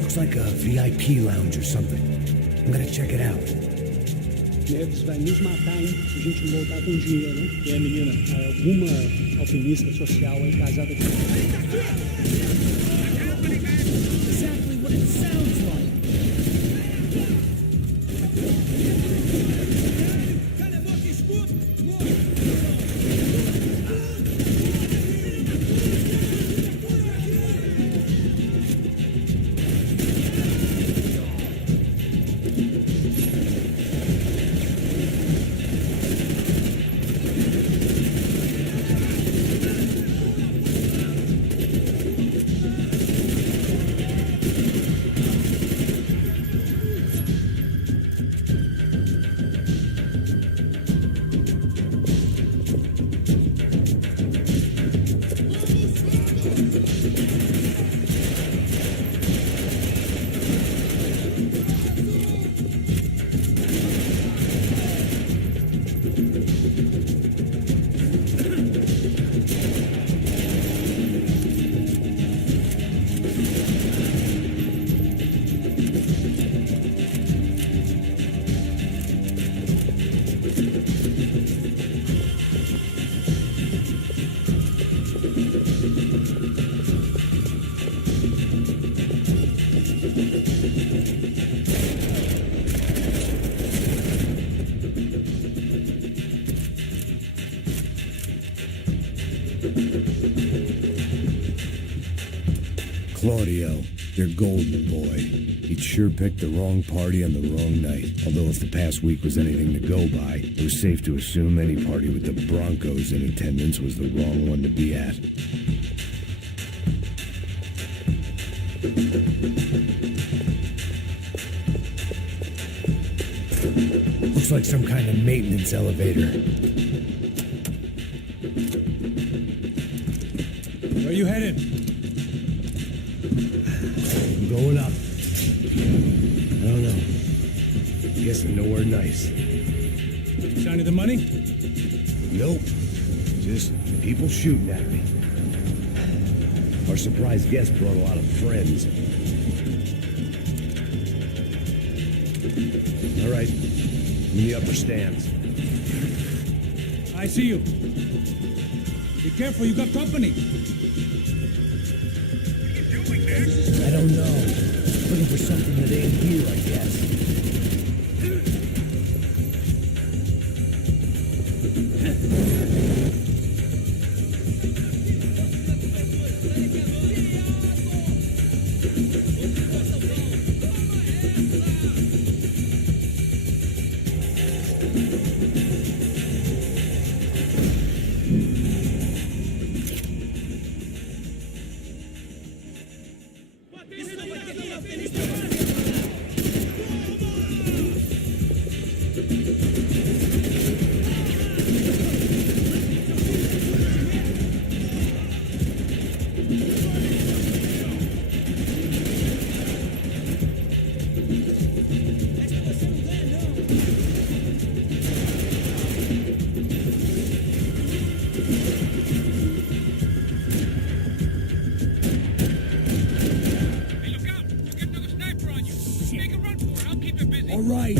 Looks like a VIP lounge or something. I'm gonna check it out. Neves vai nos matar, hein? Se a gente não voltar com dinheiro, né? E a menina? Alguma alpinista social aí casada com... Exactly what it sounds like. Claudio, your golden boy. He'd sure picked the wrong party on the wrong night. Although if the past week was anything to go by, it was safe to assume any party with the Broncos in attendance was the wrong one to be at. Looks like some kind of maintenance elevator. Where you headed? I'm going up. I don't know. Guessing nowhere nice. Sign of the money? Nope. Just people shooting at me. Our surprise guest brought a lot of friends. All right. I'm in the upper stands. I see you. Be careful, you got company. I don't know. Looking for something that ain't here, I guess. All right.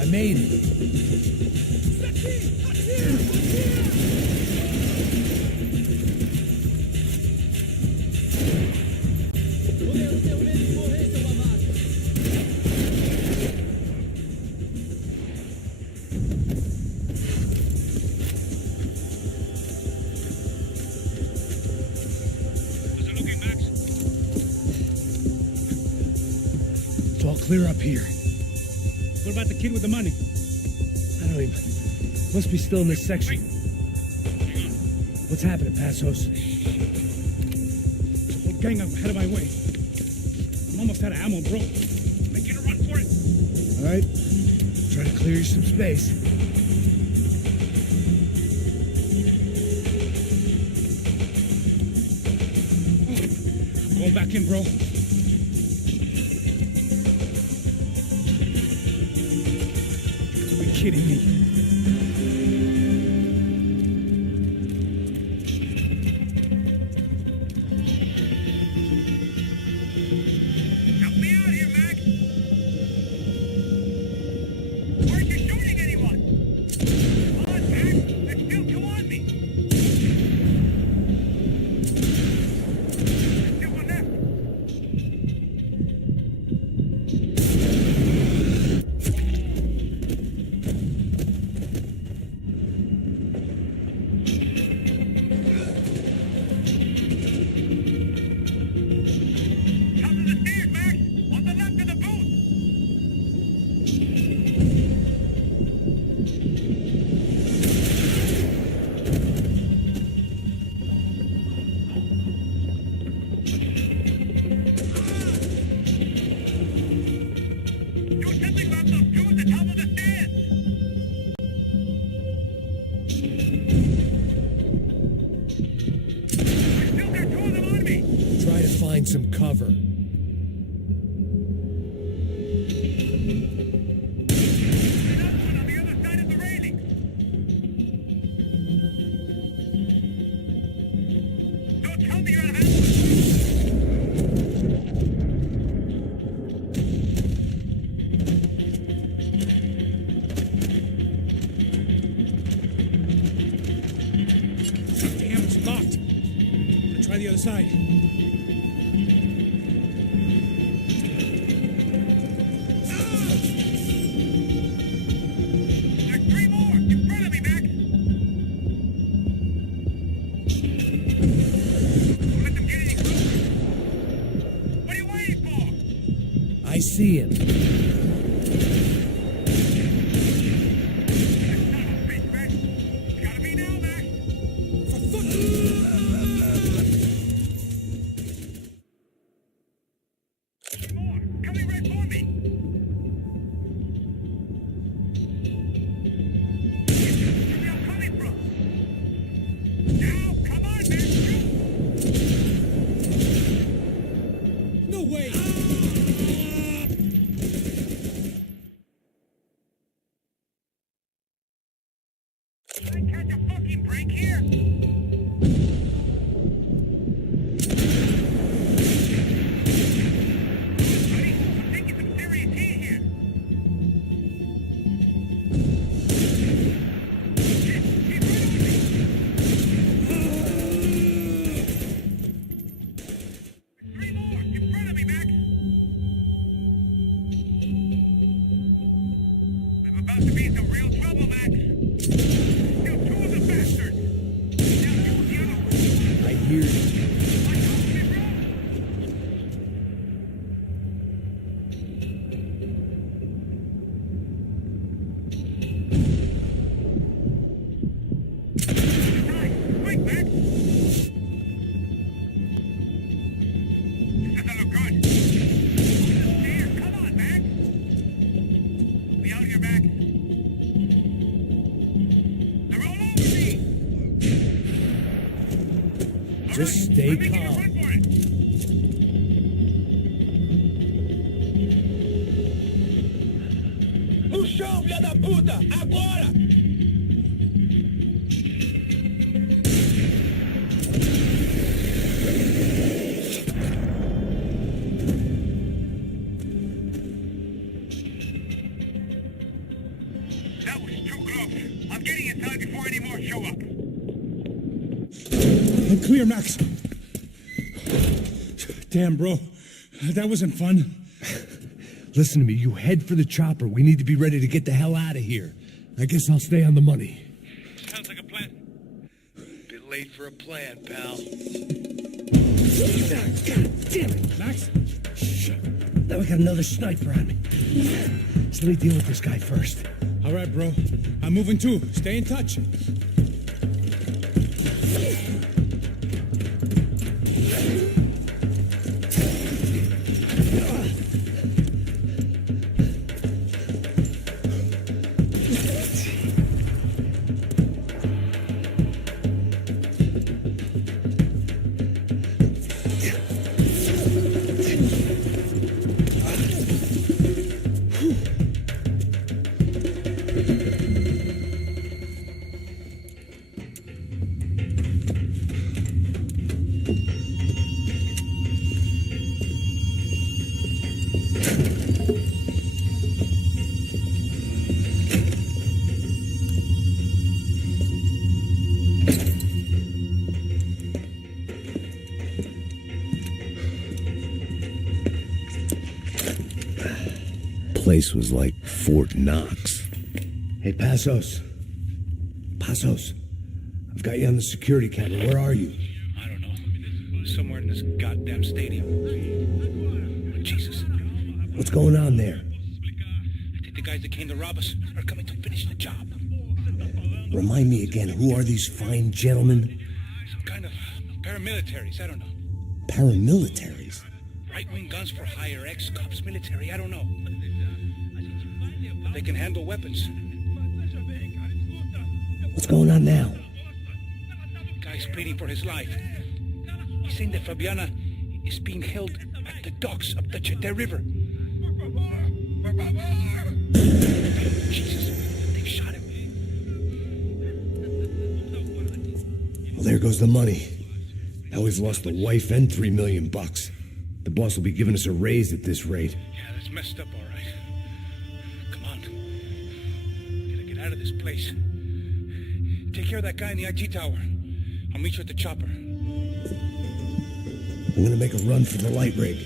I made it. It's all clear up here. What about the kid with the money? I don't even... Must be still in this section. What's happening, Passos? There's a whole gang ahead of my way. I'm almost out of ammo, bro. Making a run for it. All right. Try to clear you some space. I'm going back in, bro. You're kidding me. Help me out here, Mac! Aren't you shooting anyone? Come on, Mac! There's still two on me! There's still one left! Top of the stairs, Mac! On the left of the booth! Do something about those two at the top of the stairs! I still got two of them on me! Try to find some cover. Another one on the other side of the railing! other side. There's 3 more in front of me, Mac. Don't let them get any closer. What are you waiting for? I see him. Son of a bitch, Mac. Gotta be now, Mac. More coming right for me. Where y'all coming from? Now, come on, Mac. Shoot. No way! Can I catch a fucking break here? Buddy, I'm taking some serious heat here. Shit, keep right on me. 3 more in front of me, Mac. I'm about to be in some real trouble, Mac. Kill 2 of the bastards. Now kill the other one. I hear you. My house is wrong. Time. Quick, Mac. This doesn't look good. Stairs. Come on, Mac. I'll be out here, Mac. They're all over me. All Just right, stay I'm making a calm. run for it. No chão, filha da puta! Agora! That was too close. I'm getting inside before any more show up. Clear, Max. Damn, bro. That wasn't fun. Listen to me. You head for the chopper. We need to be ready to get the hell out of here. I guess I'll stay on the money. Sounds like a plan. Bit late for a plan, pal. God damn it. Max? Now we got another sniper on me. So let me deal with this guy first. All right, bro. I'm moving too. Stay in touch. Place was like Fort Knox. Hey, Passos. Passos. I've got you on the security camera. Where are you? I don't know. Somewhere in this goddamn stadium. Jesus. What's going on there? I think the guys that came to rob us are coming to finish the job. Remind me again, who are these fine gentlemen? Some kind of paramilitaries. I don't know. Paramilitaries? Right-wing guns for hire, ex-cops, military. I don't know. They can handle weapons. What's going on now? Guy's pleading for his life. He's saying that Fabiana is being held at the docks of the Chete River. Jesus, they've shot him. Well, there goes the money. Now he's lost the wife and $3 million. The boss will be giving us a raise at this rate. Yeah, that's messed up, all right. Come on. Gotta get out of this place. Take care of that guy in the IT tower. I'll meet you at the chopper. I'm gonna make a run for the light rig.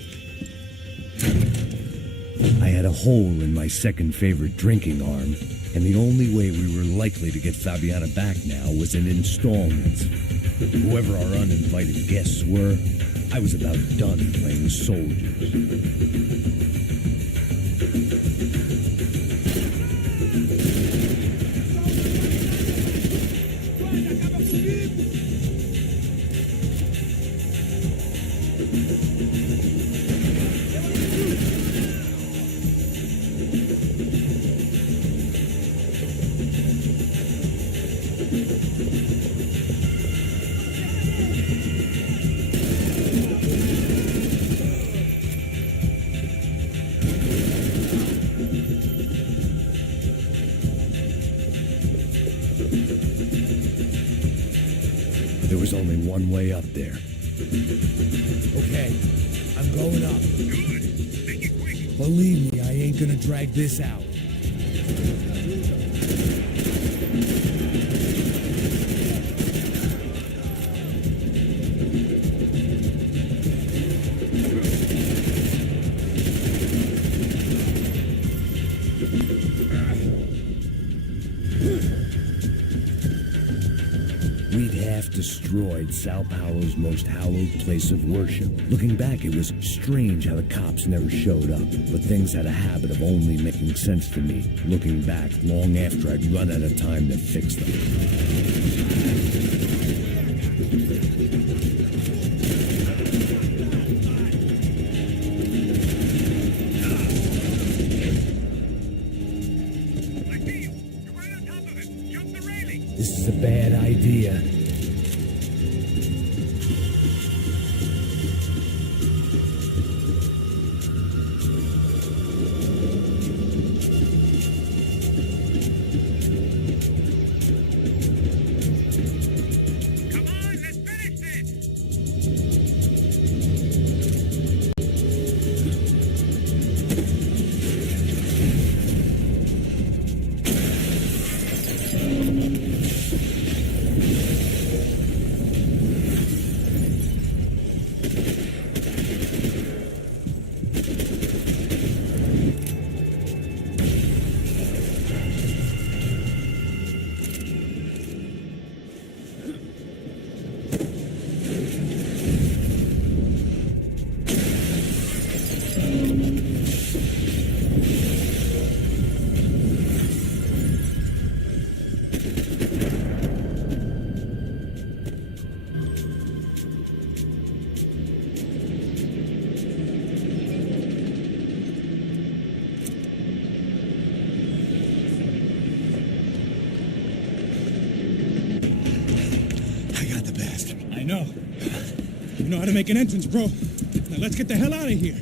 I had a hole in my second favorite drinking arm, and the only way we were likely to get Fabiana back now was in installments. Whoever our uninvited guests were, I was about done playing soldiers. There was only one way up there. Okay, I'm going up. Good. Make it quick. Believe me, I ain't gonna drag this out. We'd half destroyed Sao Paulo's most hallowed place of worship. Looking back, it was strange how the cops never showed up, but things had a habit of only making sense to me, looking back long after I'd run out of time to fix them. I see you. You're right on top of it. Jump the railing. This is a bad idea. Come on, let's finish this. I got the bastard. I know. You know how to make an entrance, bro. Now let's get the hell out of here.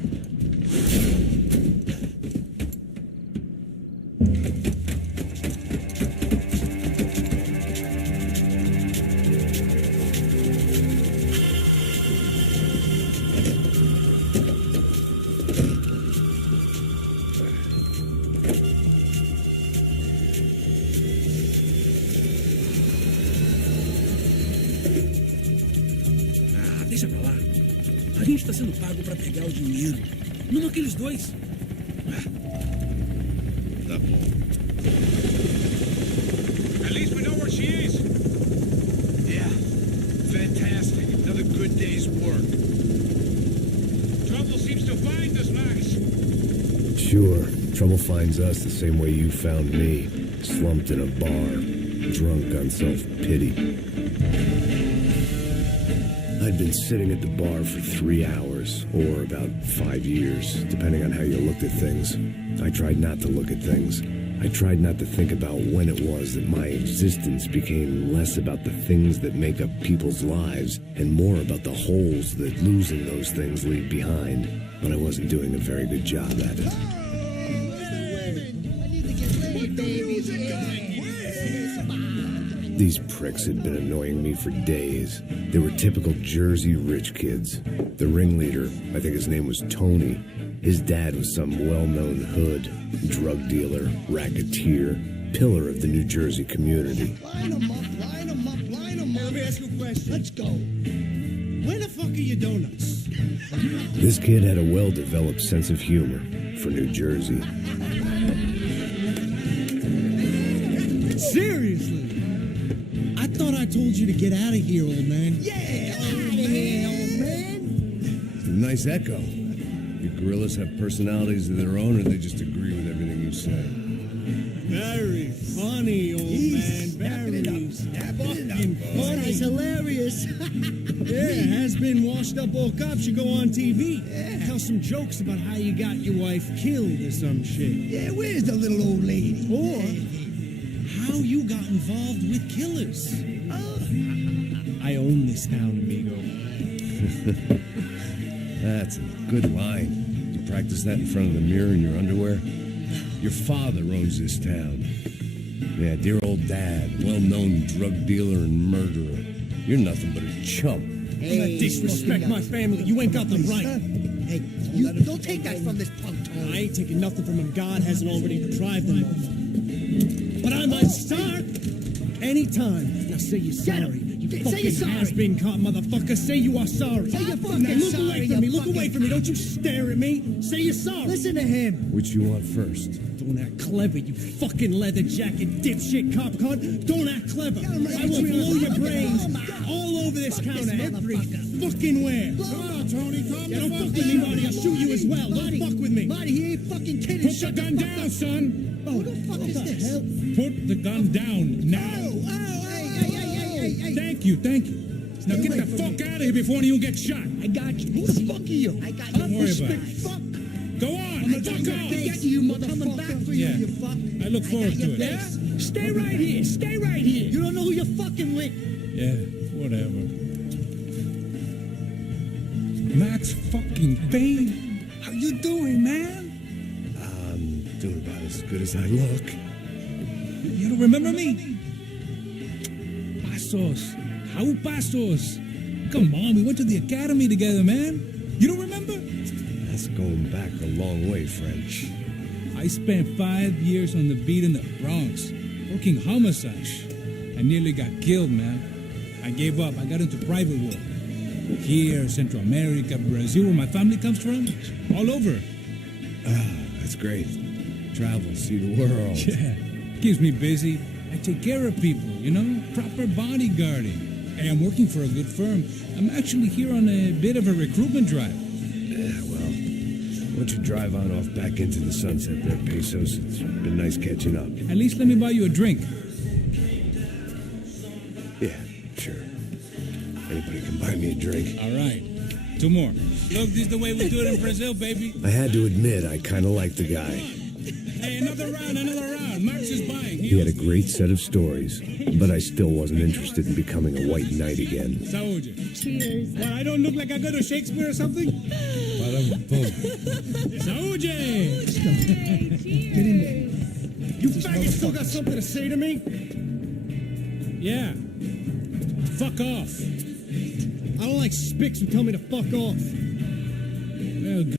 Ah, deixa pra lá. A gente tá sendo pago pra pegar o dinheiro. Não aqueles dois. Tá bom. At least we know where she is. Yeah. Fantastic. Another good day's work. Trouble seems to find us, Max. Sure, trouble finds us the same way you found me, slumped in a bar, drunk on self-pity. I'd been sitting at the bar for 3 hours, or about 5 years, depending on how you looked at things. I tried not to look at things. I tried not to think about when it was that my existence became less about the things that make up people's lives and more about the holes that losing those things leave behind. But I wasn't doing a very good job at it. These pricks had been annoying me for days. They were typical Jersey rich kids. The ringleader, I think his name was Tony. His dad was some well-known hood, drug dealer, racketeer, pillar of the New Jersey community. Line 'em up, line 'em up, line 'em up. Let me ask you a question. Let's go. Where the fuck are your donuts? This kid had a well-developed sense of humor for New Jersey. Seriously? I thought I told you to get out of here, old man. Yeah, out of here, old man. It's a nice echo. You gorillas have personalities of their own, or they just agree with everything you say? Very funny, old man. Very fucking funny. That's hilarious. Yeah, has-been washed-up old cop should go on TV. Yeah. Tell some jokes about how you got your wife killed or some shit. Yeah, where's the little old lady? Or how you got involved with killers. I own this town, amigo. That's a good line. You practice that in front of the mirror in your underwear? Your father owns this town. Yeah, dear old dad, well-known drug dealer and murderer. You're nothing but a chump. Hey, disrespect my family. You ain't got the right. Hey, you don't take that from this punk toad. I ain't taking nothing from him. God hasn't already deprived him of. But I might start anytime. Now say you're sorry. You Say you're sorry. has-been caught, motherfucker. Say you are sorry. Say you're Now fucking look sorry, away from me. you Look away from me. Don't you stare at me. Say you're sorry. Listen to him. Which you want first? Don't act clever, you fucking leather jacket dipshit cop cunt. Don't act clever. I will blow your brains all over this counter every fucking where. Come on, Tony, calm Don't the fuck fuck with me, Marty. I'll shoot you as well. Don't fuck with me. Marty, he ain't fucking kidding. Put the gun down, son. Who the fuck is this? Put the gun down now. Hey. Thank you, thank you. Now get the fuck out of here before you get shot. I got you. Who the fuck are you? I got Don't worry about Respect, it. fuck. Go on, fuck off. Get you, motherfucker. Back for you, Yeah. you fuck. I look forward to it. Yeah? Stay right here. Stay right here. You don't know who you're fucking with. Yeah, whatever. Max fucking Payne. How you doing, man? I'm doing about as good as I look. You don't remember me? Pasos. How Pasos? Come on, we went to the academy together, man. You don't remember? That's going back a long way, French. I spent 5 years on the beat in the Bronx, working homicide. I nearly got killed, man. I gave up. I got into private work. Here, Central America, Brazil, where my family comes from, all over. That's great. Travel, see the world. Yeah, keeps me busy. I take care of people, you know, proper bodyguarding. Hey, I'm working for a good firm. I'm actually here on a bit of a recruitment drive. Yeah, well, why don't you drive on off back into the sunset there, Pesos? It's been nice catching up. At least let me buy you a drink. Yeah, sure. Anybody can buy me a drink. All right, 2 more. Look, this is the way we do it in Brazil, baby. I had to admit, I kind of liked the guy. Hey, another round. Max is buying. He had a great set of stories, but I still wasn't interested in becoming a white knight again. Saúde. Cheers. What, I don't look like I go to Shakespeare or something? Saúde! You faggots still got something to say to me? Yeah. Fuck off. I don't like spicks who tell me to fuck off. Well,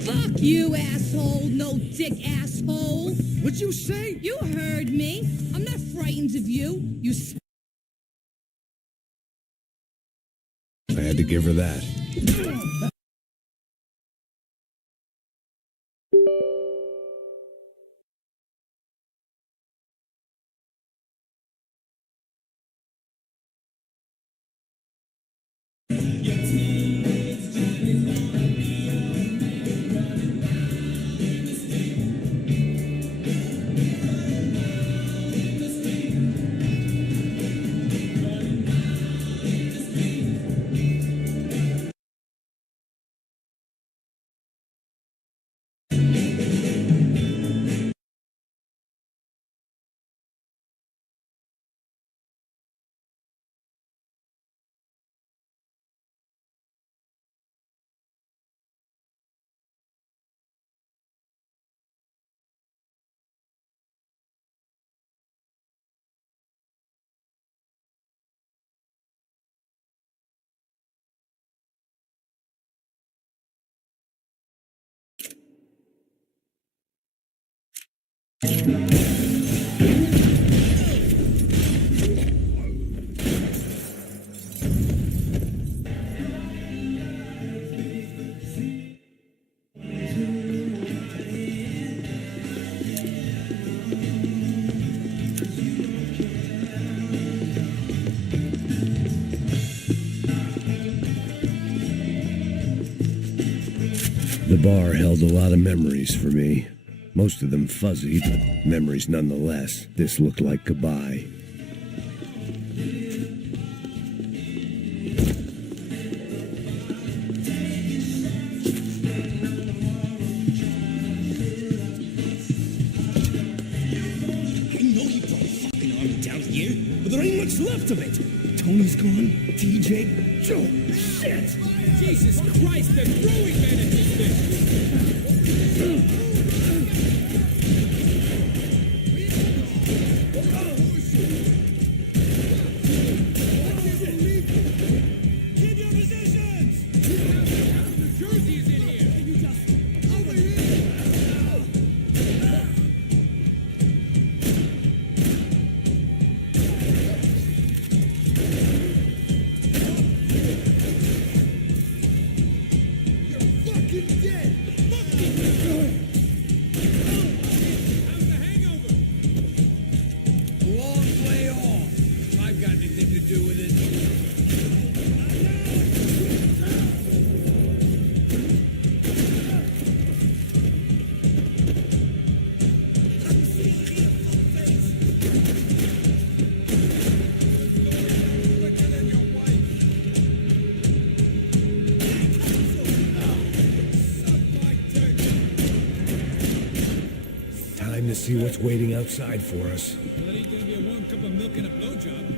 Fuck you, asshole. No dick, asshole. What'd you say? You heard me. I'm not frightened of you. You I had to give her that. The bar held a lot of memories for me. Most of them fuzzy, but memories nonetheless. This looked like goodbye. But there ain't much left of it. Tony's gone. TJ. Joe. Shit! Jesus Christ, they're throwing men at this thing. Keep your positions! New Jersey is in here. You just over here. Time to see what's waiting outside for us. Well, it ain't gonna be a warm cup of milk and a blowjob.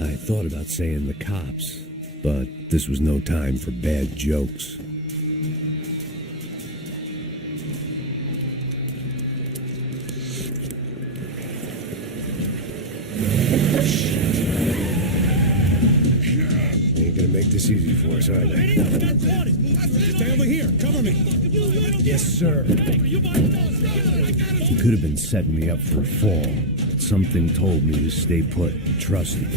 I thought about saying the cops, but this was no time for bad jokes. Ain't gonna make this easy for us, are they? Stay over here. Cover me. Yes, sir. You could have been setting me up for a fall, but something told me to stay put and trust you.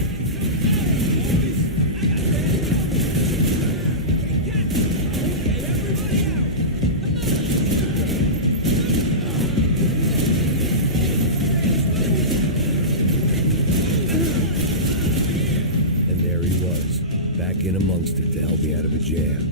And there he was, back in amongst it to help me out of a jam.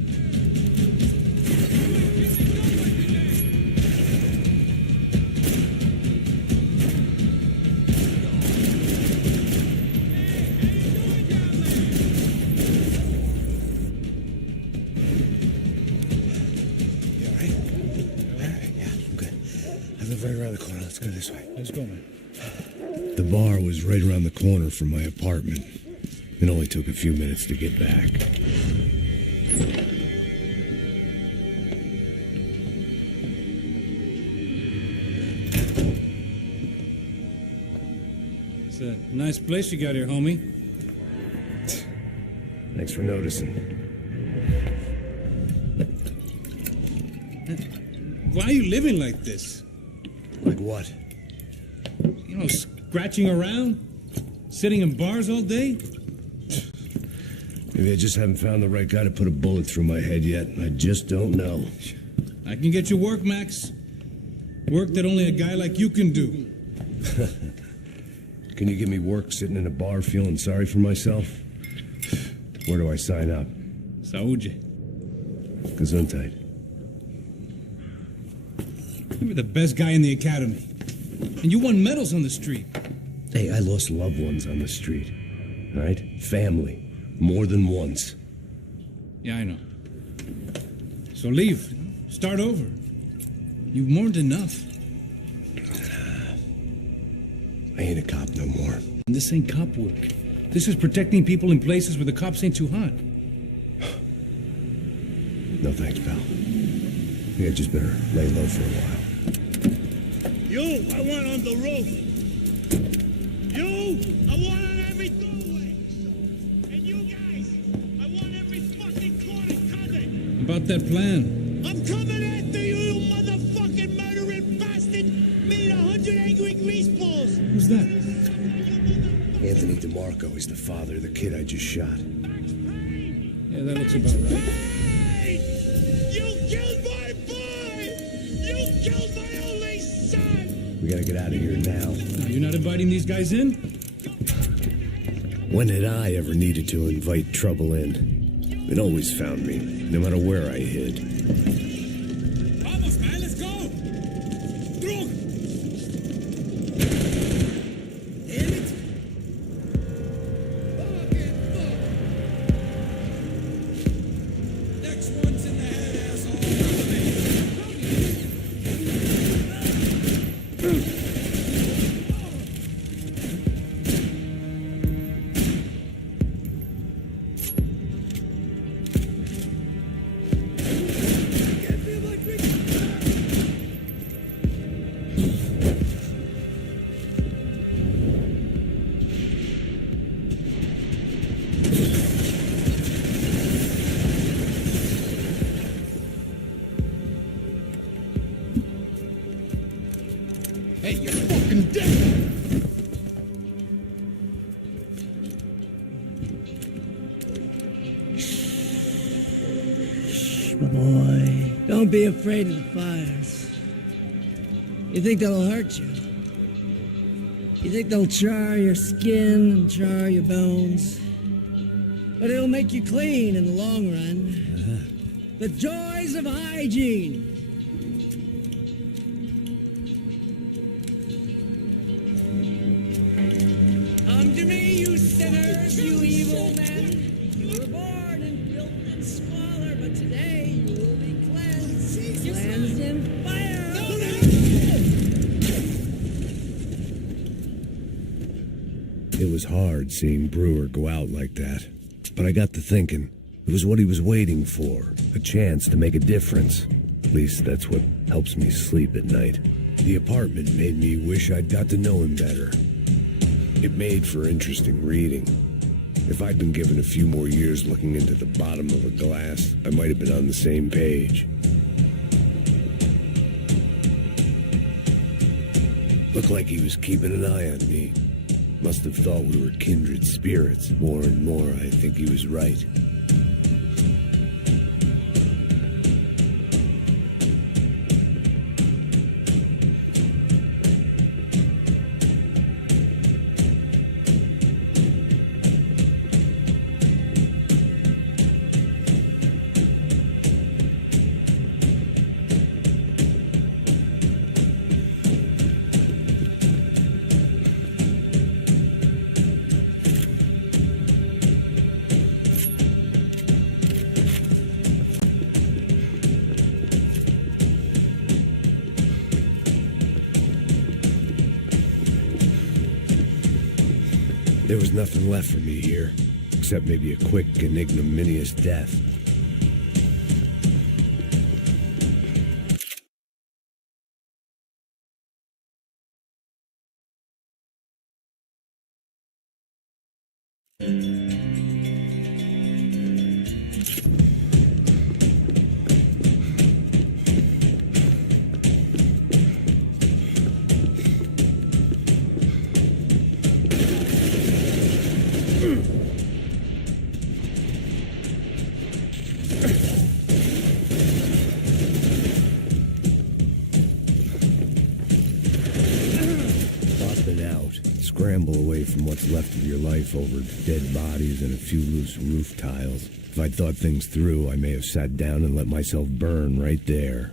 Right around the corner. Let's go this way. Let's go, man. The bar was right around the corner from my apartment. It only took a few minutes to get back. It's a nice place you got here, homie. Thanks for noticing. Why are you living like this? Like what? You know, scratching around? Sitting in bars all day? Maybe I just haven't found the right guy to put a bullet through my head yet. I just don't know. I can get you work, Max. Work that only a guy like you can do. Can you give me work sitting in a bar feeling sorry for myself? Where do I sign up? Saúde. Gesundheit. You were the best guy in the academy. And you won medals on the street. Hey, I lost loved ones on the street. right? Family. More than once. Yeah, I know. So leave. Start over. You've mourned enough. I ain't a cop no more. And this ain't cop work. This is protecting people in places where the cops ain't too hot. No thanks, pal. I think I just better lay low for a while. You, I want on the roof. You, I want on every doorway. And you guys, I want every fucking corner covered. About that plan. I'm coming after you, you motherfucking murdering bastard! Made 100 angry greaseballs! Who's that? Anthony DeMarco. He's the father of the kid I just shot. Yeah, that looks about right. Hey! You killed my boy! You killed my only son! We gotta get out of here now. You're not inviting these guys in? When had I ever needed to invite trouble in? It always found me, no matter where I hid. Vamos, man, let's go! Through! Damn it! Next one's in the head, asshole. Hey, you're fucking dead! Boy, don't be afraid of the fires. You think they'll hurt you? You think they'll char your skin and char your bones? But it'll make you clean in the long run. The joys of hygiene. Come to me, you sinners, you evil men. You were born in filth and squalor, but today you will be cleansed. Cleansed in fire. It was hard seeing Brewer go out like that. But I got to thinking, it was what he was waiting for. A chance to make a difference. At least that's what helps me sleep at night. The apartment made me wish I'd got to know him better. It made for interesting reading. If I'd been given a few more years looking into the bottom of a glass, I might have been on the same page. Looked like he was keeping an eye on me. Must have thought we were kindred spirits. More and more, I think he was right. There was nothing left for me here, except maybe a quick and ignominious death. Scramble away from what's left of your life over dead bodies and a few loose roof tiles. If I'd thought things through, I may have sat down and let myself burn right there.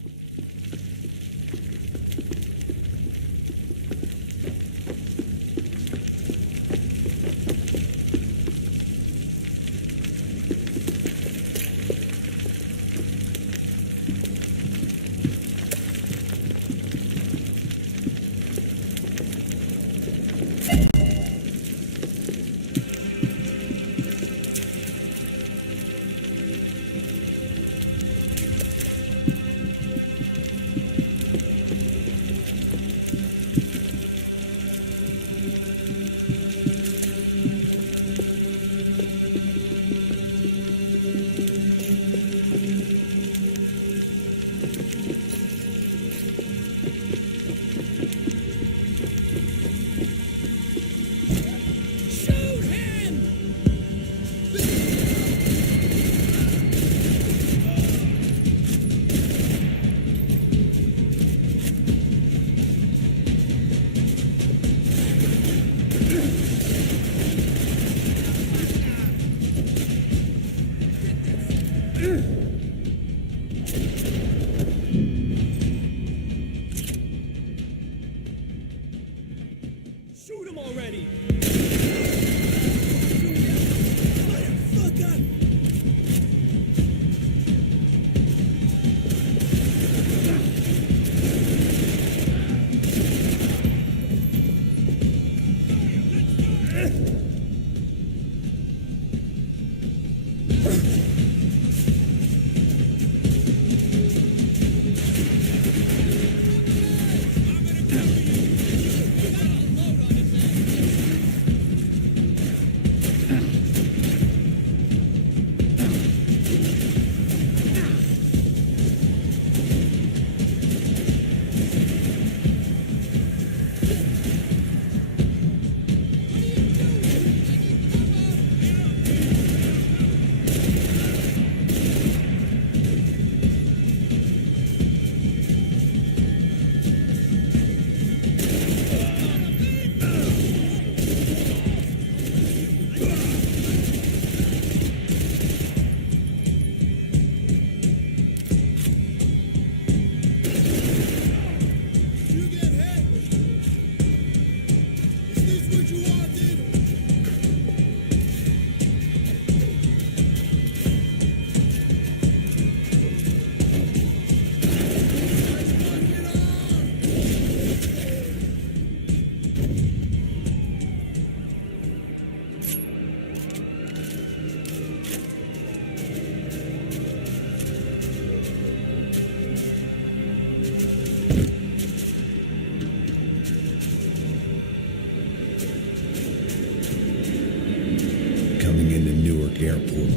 Newark Airport.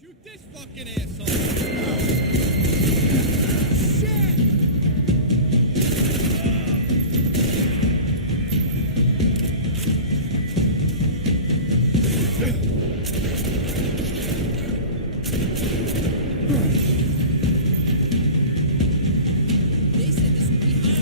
Shoot this fucking asshole! They said this would be hard.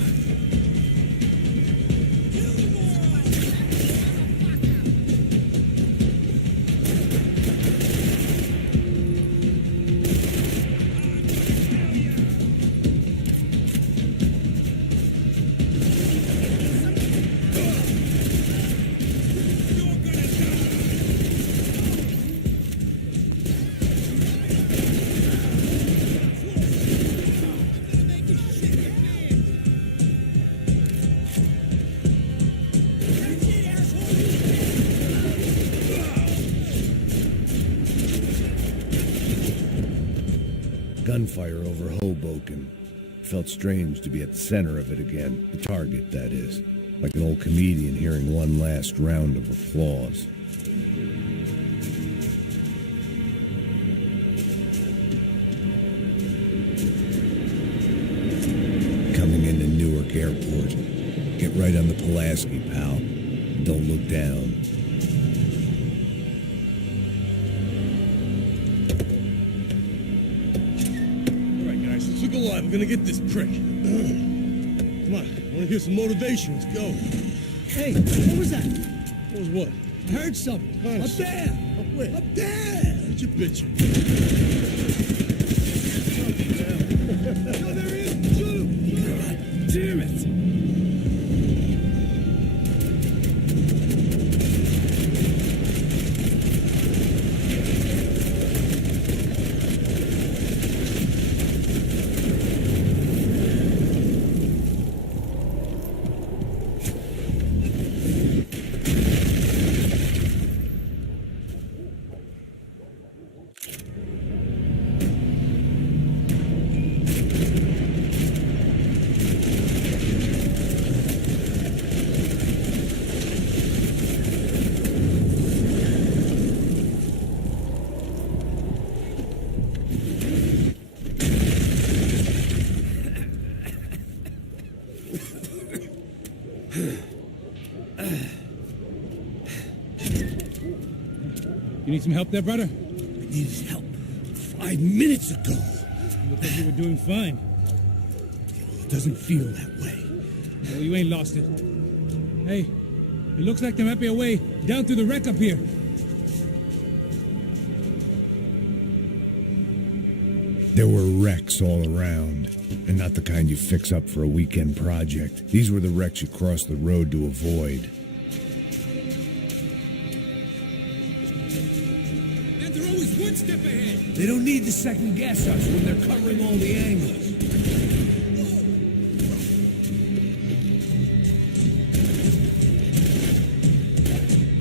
Gunfire over Hoboken. Felt strange to be at the center of it again. The target, that is. Like an old comedian hearing one last round of applause. Coming into Newark Airport. Get right on the Pulaski, pal. Don't look down. Look alive, we're gonna get this prick. Come on, I wanna hear some motivation. Let's go. Hey, what was that? What was what? I heard something. Huh? Up there. Up where? Up there. What you bitching? Oh, there he is. Shoot him. God damn it. You need some help there, brother? I needed help 5 minutes ago. You look like you were doing fine. It doesn't feel that way. Well, you ain't lost it. Hey, it looks like there might be a way down through the wreck up here. There were wrecks all around, and not the kind you fix up for a weekend project. These were the wrecks you crossed the road to avoid. And they're always one step ahead! They don't need to second guess us when they're covering all the angles.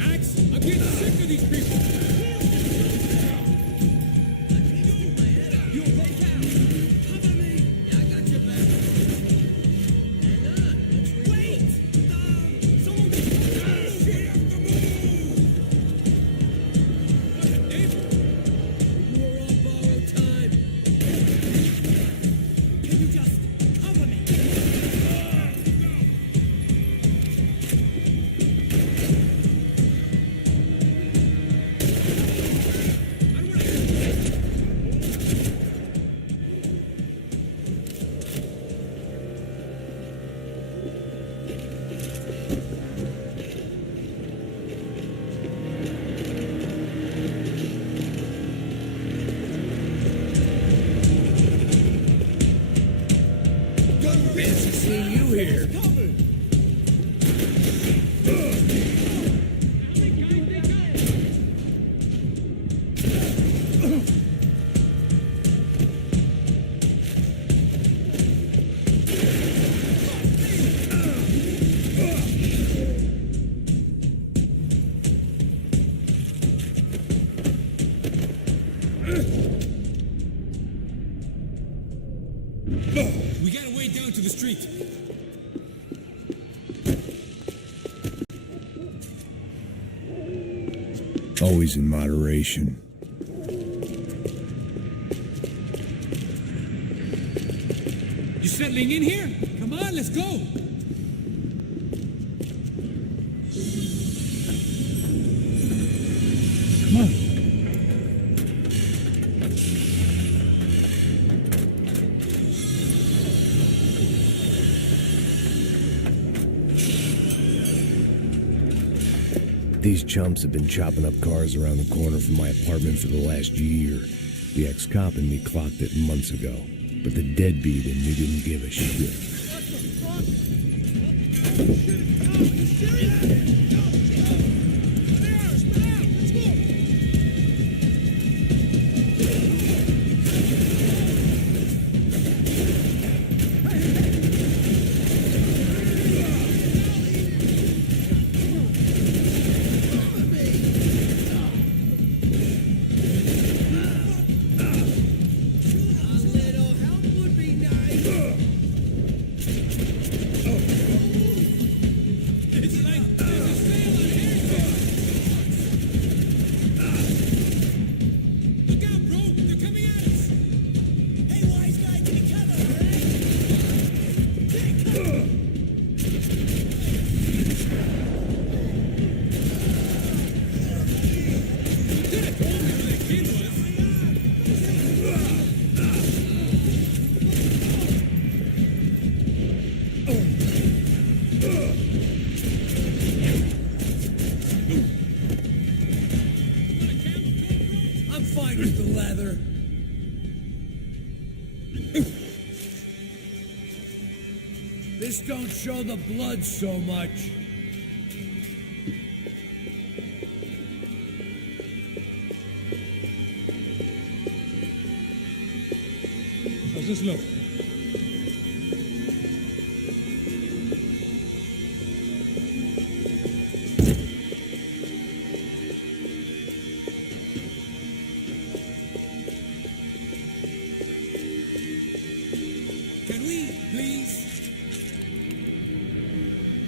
Axe, I'm getting sick of these people! You okay, pal? Cover me. Yeah, I got your back. Hang on. Wait! Someone get... We have to move! You were on borrowed time. Can you just cover me? Fancy seeing you here. We got a way down to the street. Always in moderation. You settling in here? Come on, let's go. Come on. These chumps have been chopping up cars around the corner from my apartment for the last year. The ex-cop and me clocked it months ago, but the deadbeat in me didn't give a shit. I'm fine with the leather. This don't show the blood so much. How's this look? Can we, please?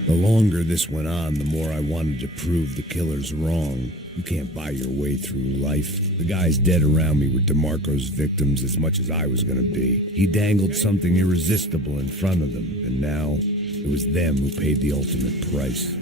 The longer this went on, the more I wanted to prove the killers wrong. You can't buy your way through life. The guys dead around me were DeMarco's victims as much as I was going to be. He dangled something irresistible in front of them, and now it was them who paid the ultimate price.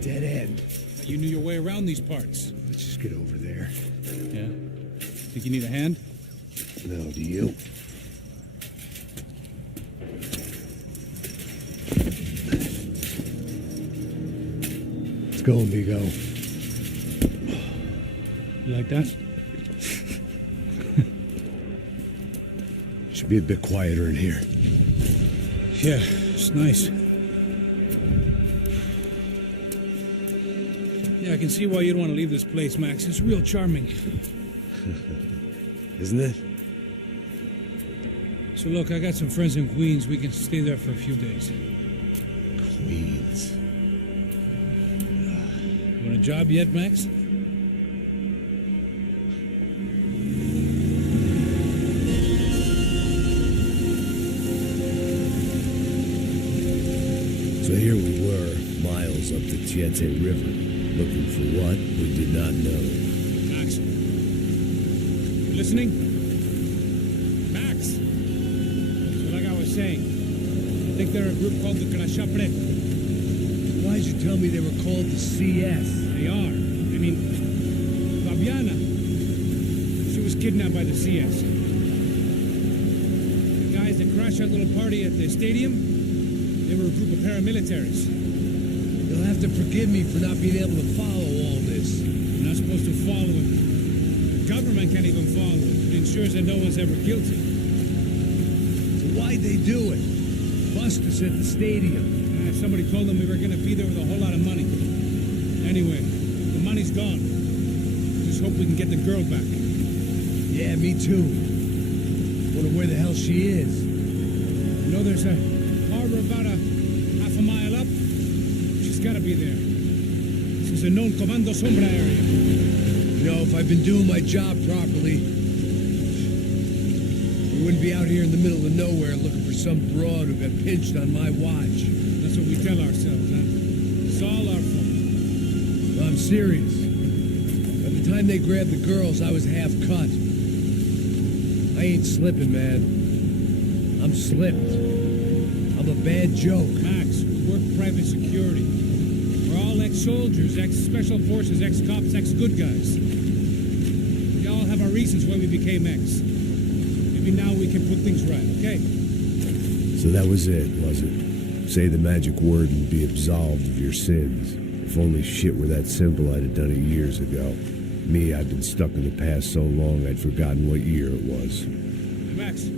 Dead end. You knew your way around these parts. Let's just get over there. Yeah? Think you need a hand? No, do you? Let's go, amigo. You like that? Should be a bit quieter in here. Yeah, it's nice. Yeah, I can see why you'd want to leave this place, Max. It's real charming. Isn't it? So look, I got some friends in Queens. We can stay there for a few days. Queens. You want a job yet, Max? miles up the Tiete River, looking for what we did not know. Max. You listening? Max! So like I was saying, I think they're a group called the Crachapre. Why'd you tell me they were called the CS? They are. I mean, Fabiana. She was kidnapped by the CS. The guys that crashed that little party at the stadium, they were a group of paramilitaries. You'll have to forgive me for not being able to follow all this. You're not supposed to follow it. The government can't even follow it. It ensures that no one's ever guilty. So why'd they do it? Bust us at the stadium. Somebody told them we were going to be there with a whole lot of money. Anyway, the money's gone. Just hope we can get the girl back. Yeah, me too. Wonder where the hell she is. You know, there's a harbor about a half a mile up. She's got to be there. This is a known Comando Sombra area. You know, if I've been doing my job properly, we wouldn't be out here in the middle of nowhere looking for some broad who got pinched on my watch. That's what we tell ourselves, huh? It's all our fault. No, I'm serious. By the time they grabbed the girls, I was half cut. I ain't slipping, man. I'm slipped. I'm a bad joke. Max, we work private security. We're all ex-soldiers, ex-special forces, ex-cops, ex-good guys. We all have our reasons why we became ex. Maybe now we can put things right, okay? So that was it, was it? Say the magic word and be absolved of your sins. If only shit were that simple, I'd have done it years ago. Me, I've been stuck in the past so long I'd forgotten what year it was. Hey, Max,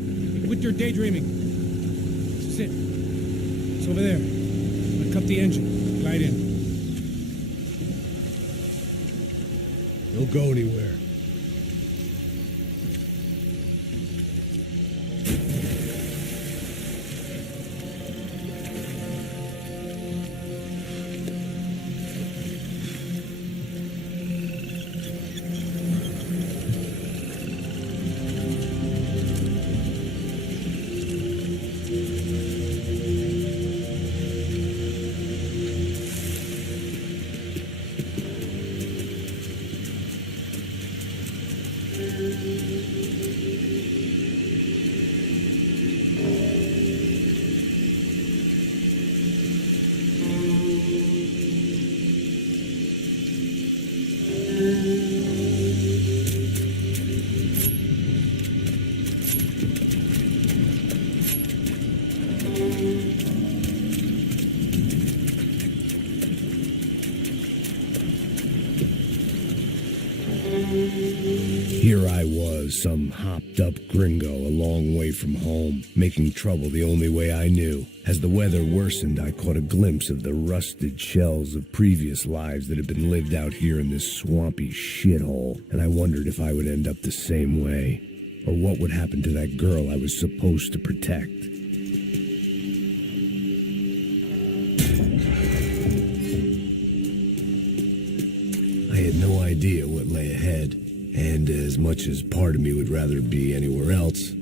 quit your daydreaming. This is it. It's over there. I'm gonna cut the engine. Glide in. Don't go anywhere. Here I was, some hopped-up gringo a long way from home, making trouble the only way I knew. As the weather worsened, I caught a glimpse of the rusted shells of previous lives that had been lived out here in this swampy shithole, and I wondered if I would end up the same way, or what would happen to that girl I was supposed to protect. I had no idea what lay ahead. And as much as part of me would rather be anywhere else,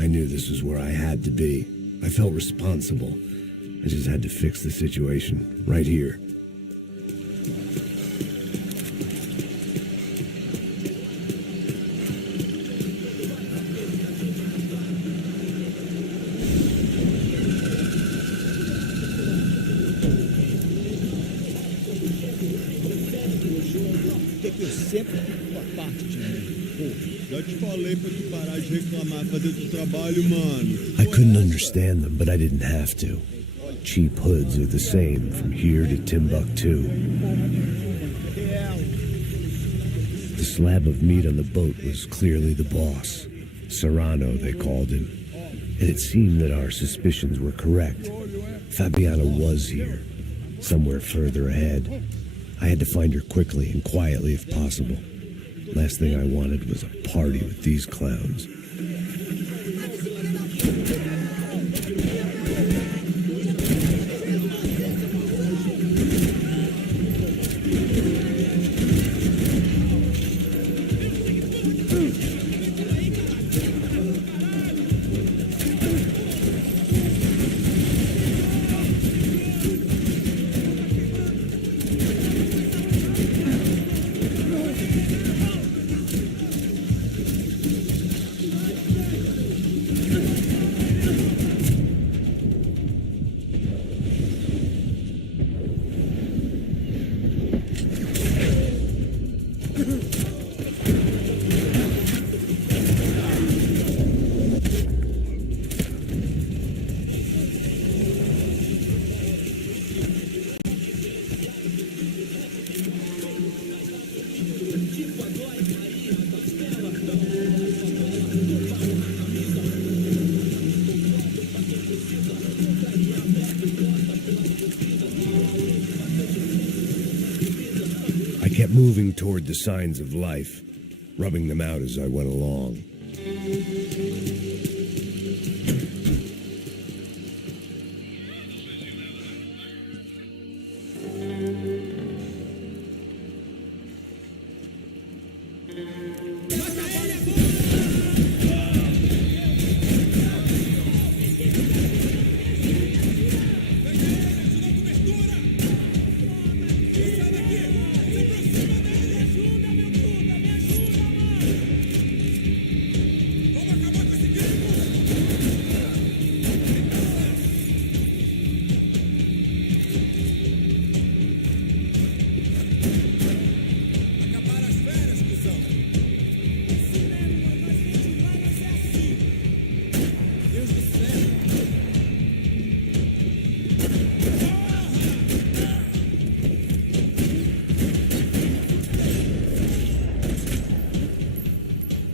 I knew this was where I had to be. I felt responsible. I just had to fix the situation, right here. I couldn't understand them, but I didn't have to. Cheap hoods are the same from here to Timbuktu. The slab of meat on the boat was clearly the boss. Serrano, they called him. And it seemed that our suspicions were correct. Fabiana was here, somewhere further ahead. I had to find her quickly and quietly if possible. Last thing I wanted was a party with these clowns. moving toward the signs of life, rubbing them out as I went along.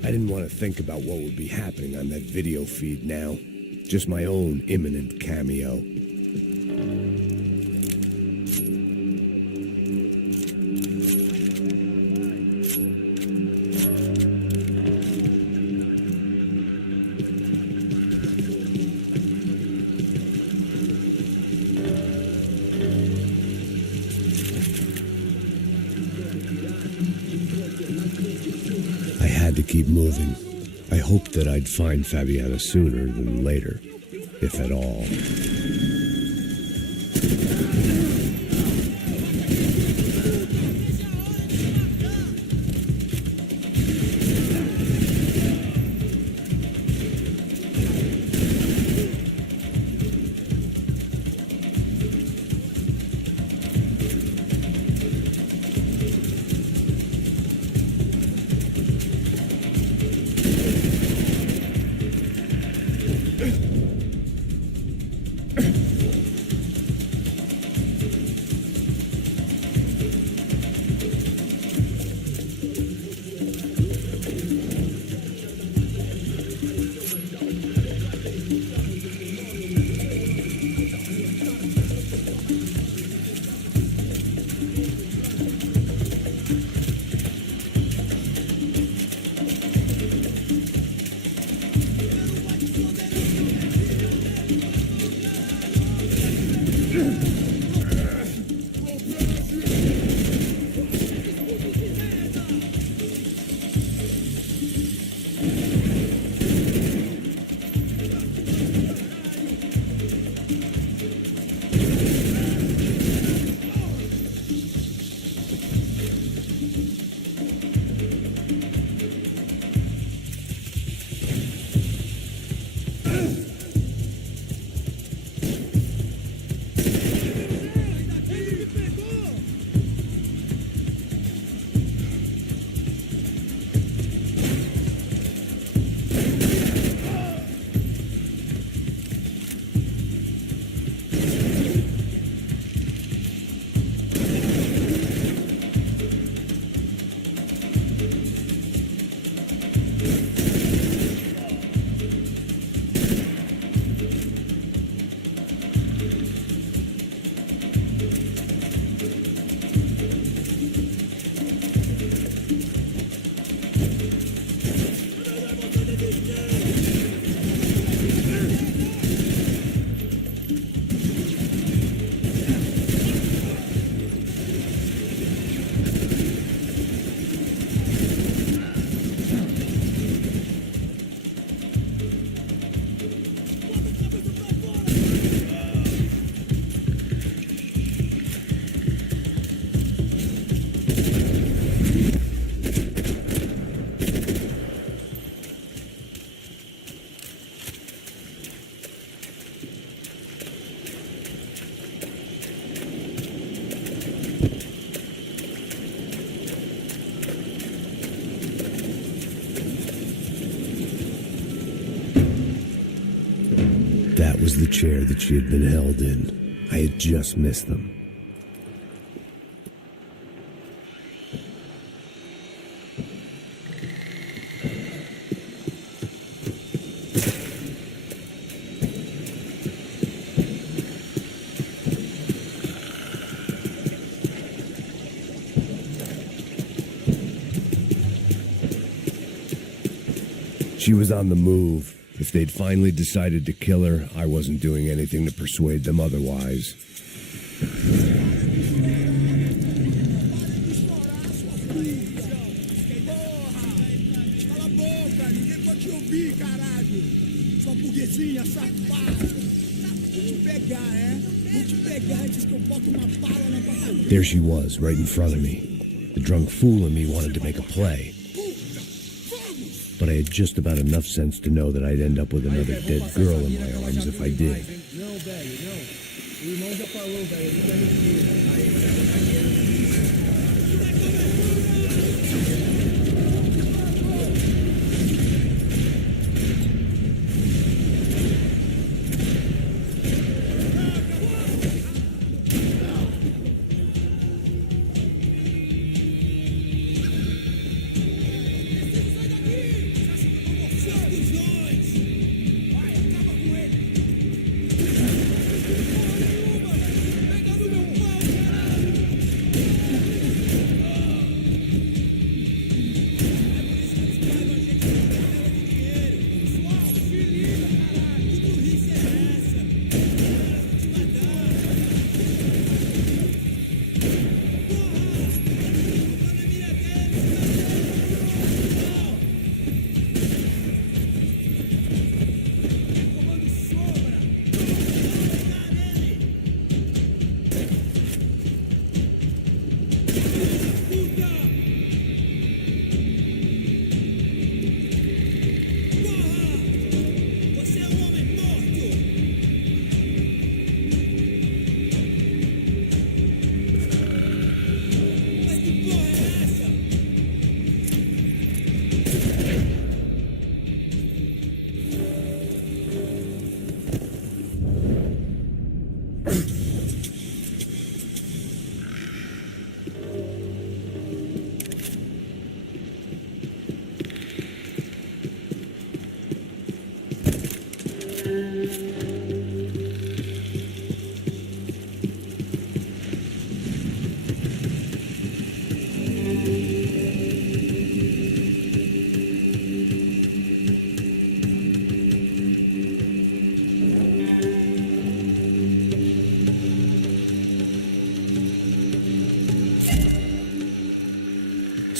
I didn't want to think about what would be happening on that video feed now. Just my own imminent cameo. To keep moving. I hoped that I'd find Fabiana sooner than later, if at all. That was the chair that she had been held in. I had just missed them. She was on the move. If they'd finally decided to kill her, I wasn't doing anything to persuade them otherwise. There she was, right in front of me. The drunk fool in me wanted to make a play. But I had just about enough sense to know that I'd end up with another dead girl in my arms if I did.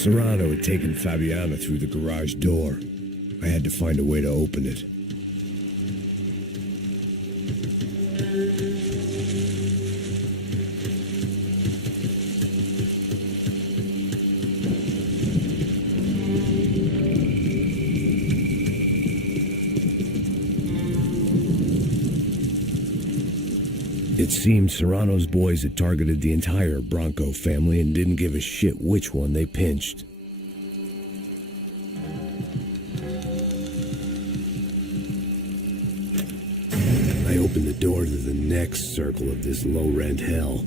Serrano had taken Fabiana through the garage door. I had to find a way to open it. It seemed Serrano's boys had targeted the entire Bronco family and didn't give a shit which one they pinched. I opened the door to the next circle of this low-rent hell.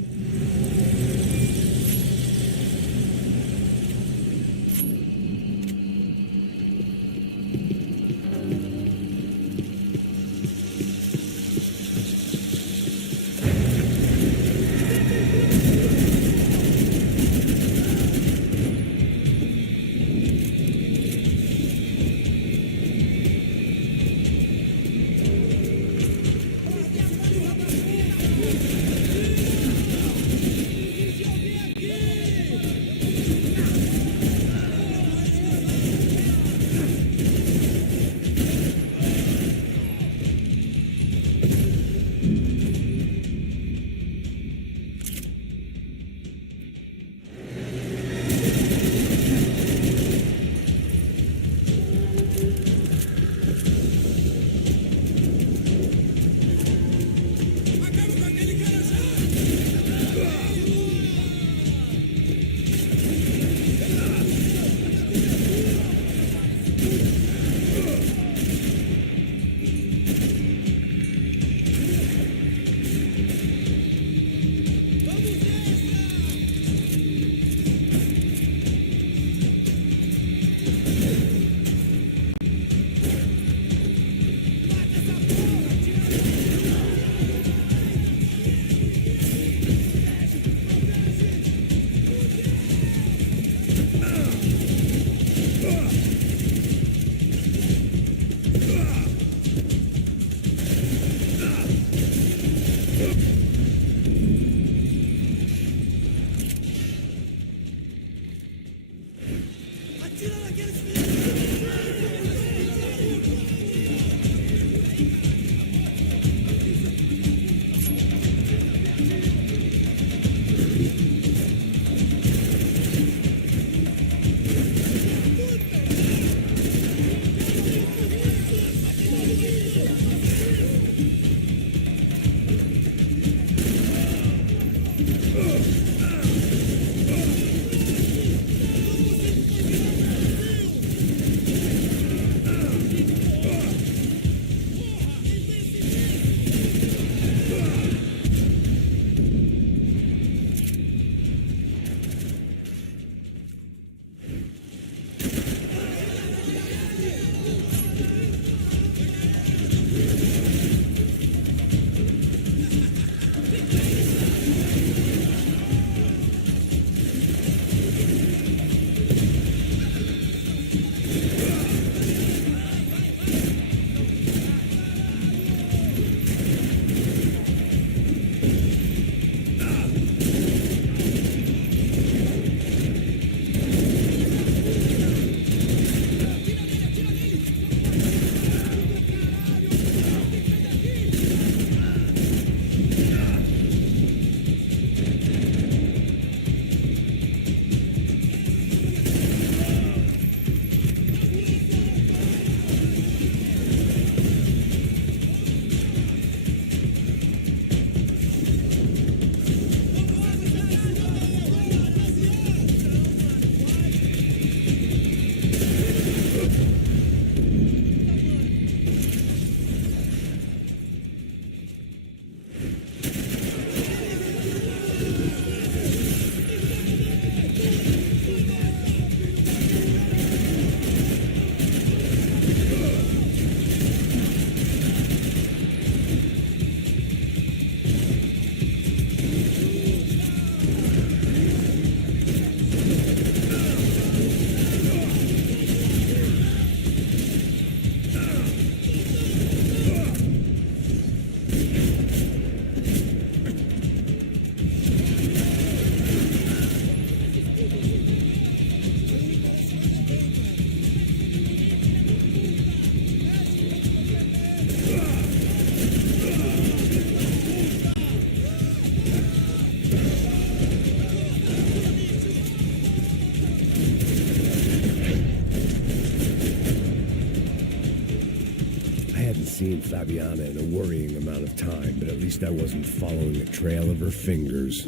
Fabiana in a worrying amount of time, but at least I wasn't following the trail of her fingers.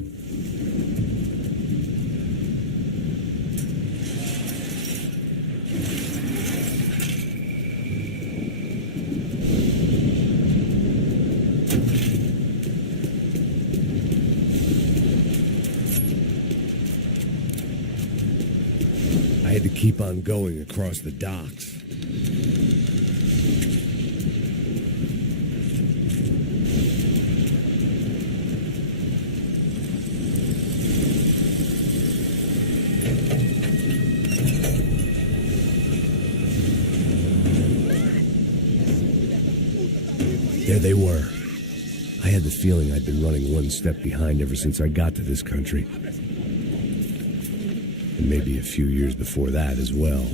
I had to keep on going across the docks. There they were. I had the feeling I'd been running one step behind ever since I got to this country. And maybe a few years before that as well.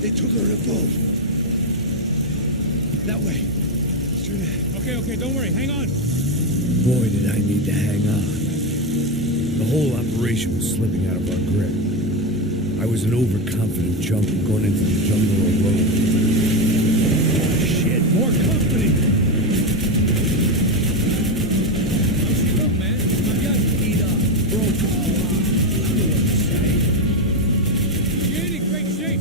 They took her in a boat. That way. Straight ahead. Okay, don't worry. Hang on. Boy, did I need to hang on. The whole operation was slipping out of our grip. I was an overconfident chump going into the jungle alone. Oh, shit, more company! How's she look, man? My guy's beat up. Broke up. I don't know what to say. She ain't in great shape.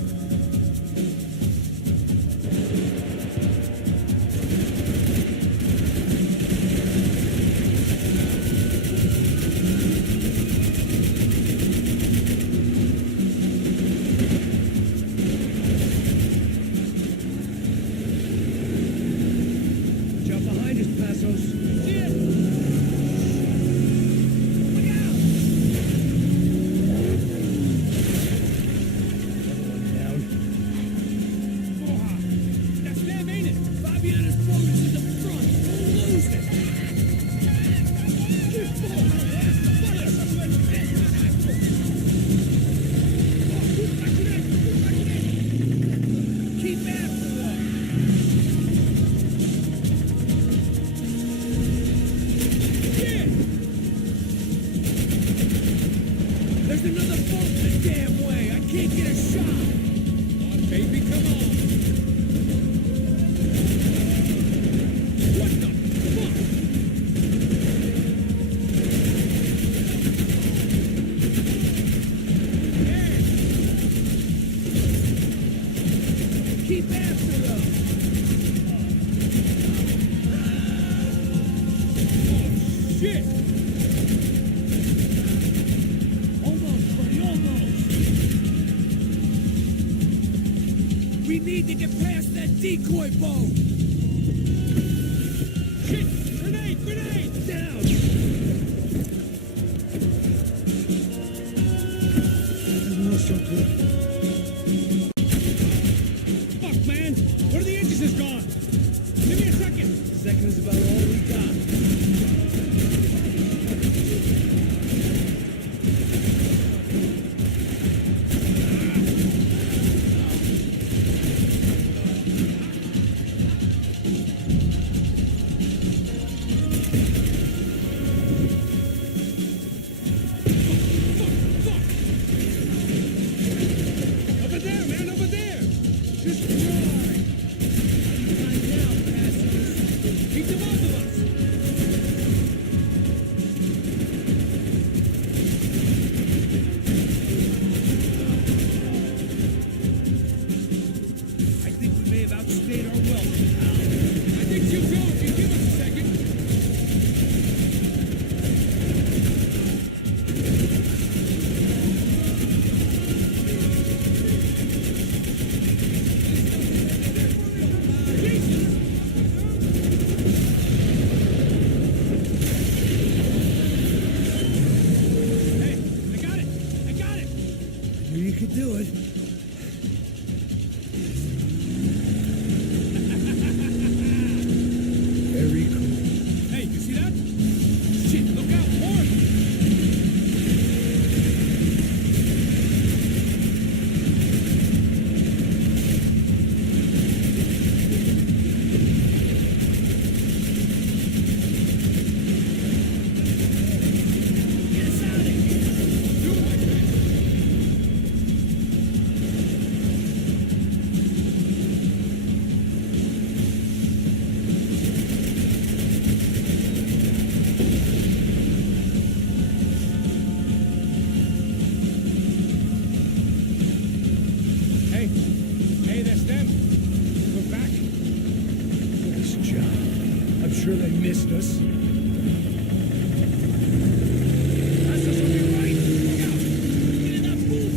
Decoy boat! Shit! Grenade! Down! Doesn't look so good. Fuck, man! One of the engines is gone! Give me a second! A second is about all we got. sure they missed us. That's just on your right. Look out. Get in that pool.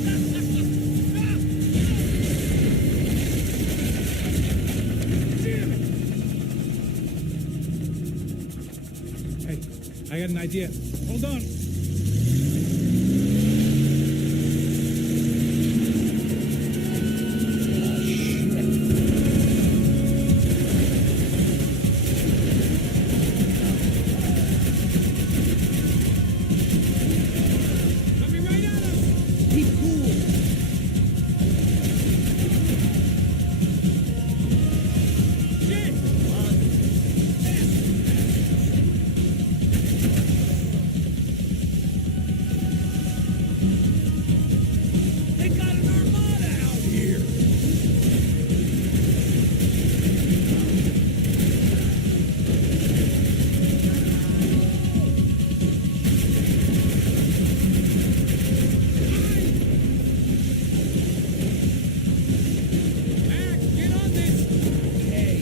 Damn it. Hey, I got an idea. Hold on. Coming right at us. Keep cool. Shit! They got an armada out here. Mac, get on this! Okay.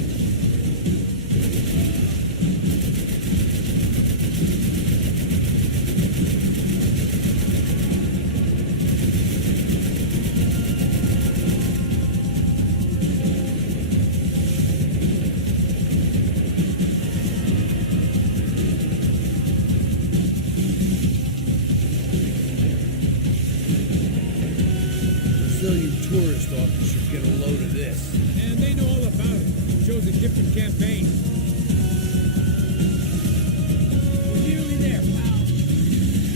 Brazilian tourist office should get a load of this. And they know all about it. Shows a different campaign. We're nearly there, pal.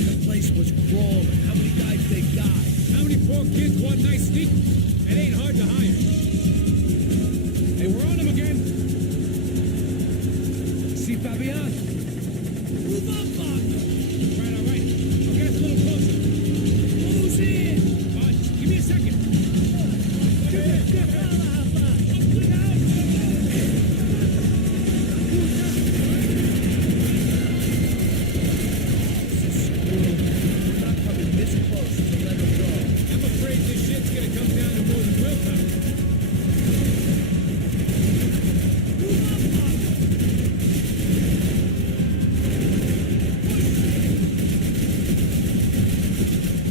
The place was crawling. How many guys they got? How many poor kids want nice sneak? It ain't hard to hire. Hey, we're on them again. See Fabian? Move up, Bob. All right. I'll get us a little closer. Who's in? Give me a second. This is squirrel. We're not coming this close to let them go. I'm afraid this shit's gonna come down to more than willpower.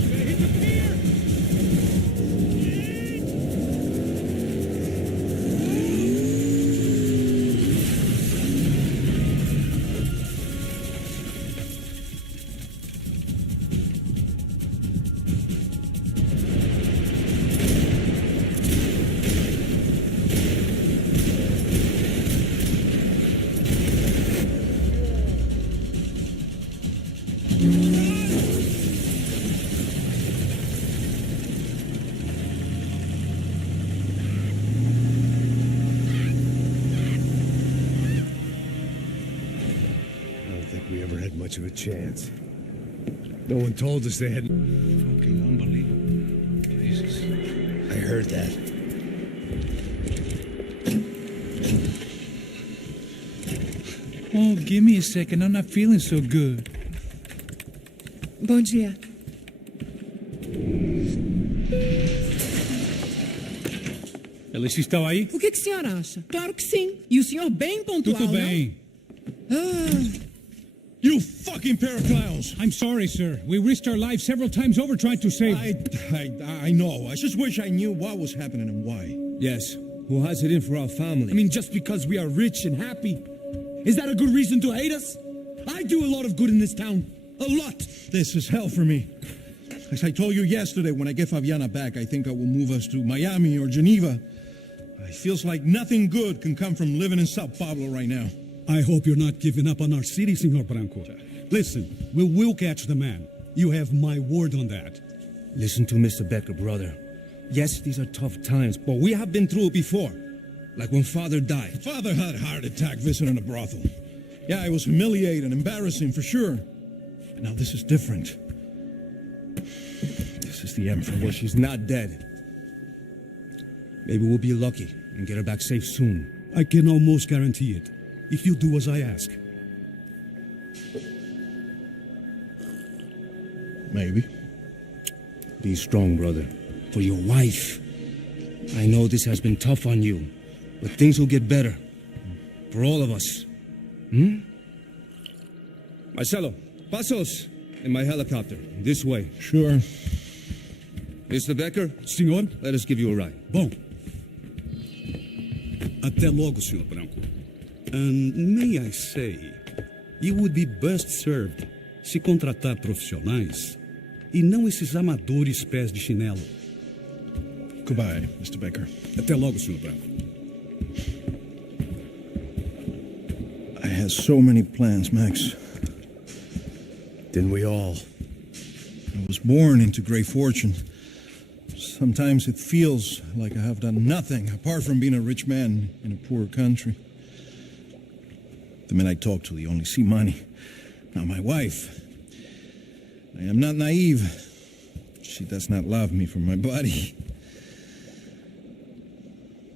Gonna hit the pier! I don't think we ever had much of a chance. No one told us they had. Fucking unbelievable. Jesus. I heard that. Oh, give me a second. I'm not feeling so good. Bom dia. Ela estava aí? O que o senhor acha? Claro que sim. E o senhor bem pontual, Tudo bem. You fucking pair of clowns! I'm sorry, sir. We risked our lives several times over trying to save. I know. I just wish I knew what was happening and why. Yes, who has it in for our family? I mean, just because we are rich and happy, is that a good reason to hate us? I do a lot of good in this town. A lot. This is hell for me. As I told you yesterday, when I get Fabiana back, I think I will move us to Miami or Geneva. It feels like nothing good can come from living in Sao Paulo right now. I hope you're not giving up on our city, Senor Branco. Listen, we will catch the man. You have my word on that. Listen to Mr. Becker, brother. Yes, these are tough times, but we have been through it before. Like when Father died. Father had a heart attack visiting a brothel. Yeah, it was humiliating, embarrassing for sure. But now this is different. This is the end for me. Well, she's not dead. Maybe we'll be lucky and get her back safe soon. I can almost guarantee it, if you do as I ask. Maybe. Be strong, brother. For your wife. I know this has been tough on you, but things will get better. For all of us. Marcelo, pasos in my helicopter. This way. Sure. Mr. Becker? Senhor? Let us give you a ride. Bom. Até logo, Sr. Branco. And may I say, you would be best served se contratar profissionais e não esses amadores pés de chinelo. Goodbye, Mr. Becker. Até logo, Sr. Branco. I had so many plans, Max. Didn't we all? I was born into great fortune. Sometimes it feels like I have done nothing apart from being a rich man in a poor country. The men I talk to, they only see money. Now my wife, I am not naive. She does not love me for my body.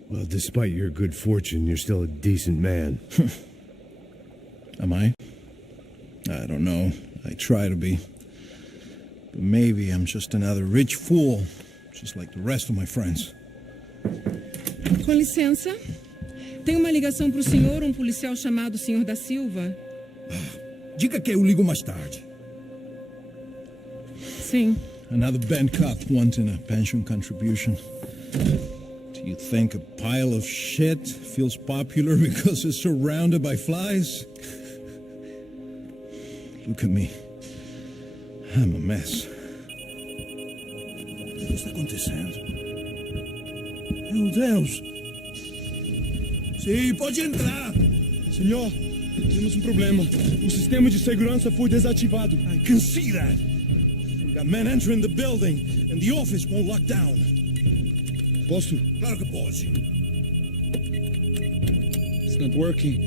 Well, despite your good fortune, you're still a decent man. Am I? I don't know. I try to be. But maybe I'm just another rich fool, just like the rest of my friends. Com licença. Tem uma ligação para o senhor, um policial chamado Sr. da Silva. Diga que eu ligo mais tarde. Sim. Another band cop wanting a pension contribution. Do you think a pile of shit feels popular because it's surrounded by flies? Look at me. I'm a mess. O que está acontecendo? Meu Deus! Sim, pode entrar! Senhor, temos um problema. O sistema de segurança foi desativado. I can see that. We got men entering the building and the office won't lock down. Posso? Claro que pode. It's not working.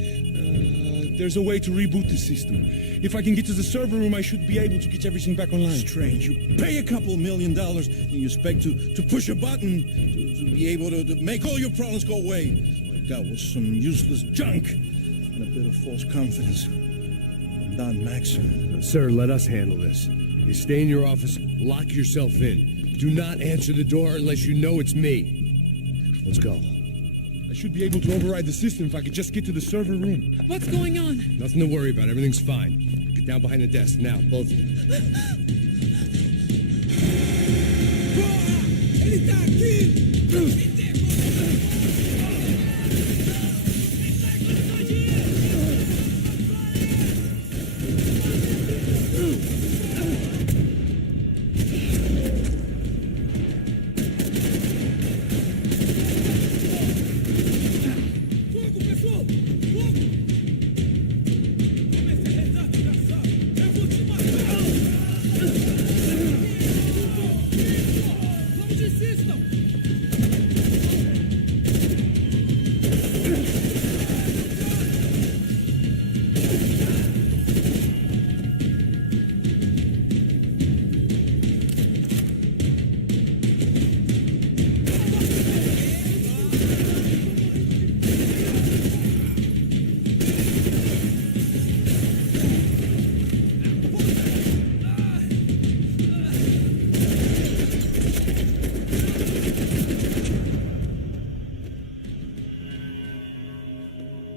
There's a way to reboot the system. If I can get to the server room, I should be able to get everything back online. Strange. You pay a couple $1 million and you expect to push a button to be able to make all your problems go away. Like that was some useless junk and a bit of false confidence. I'm done, Max. Sir, let us handle this. You stay in your office, lock yourself in. Do not answer the door unless you know it's me. Let's go. I should be able to override the system if I could just get to the server room. What's going on? Nothing to worry about. Everything's fine. Get down behind the desk. Now, both of you. Ele tá aqui!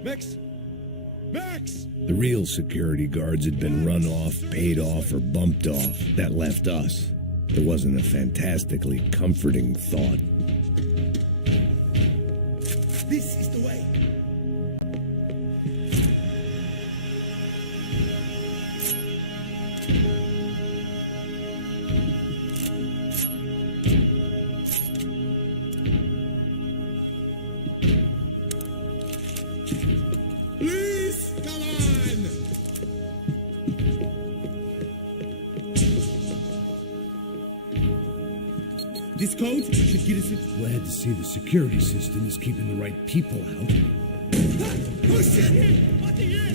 Max! Max! The real security guards had been run off, paid off, or bumped off. That left us. It wasn't a fantastically comforting thought. This is the way. Please, come on! This code should get us in. Glad to see the security system is keeping the right people out. Oh shit! What the hell?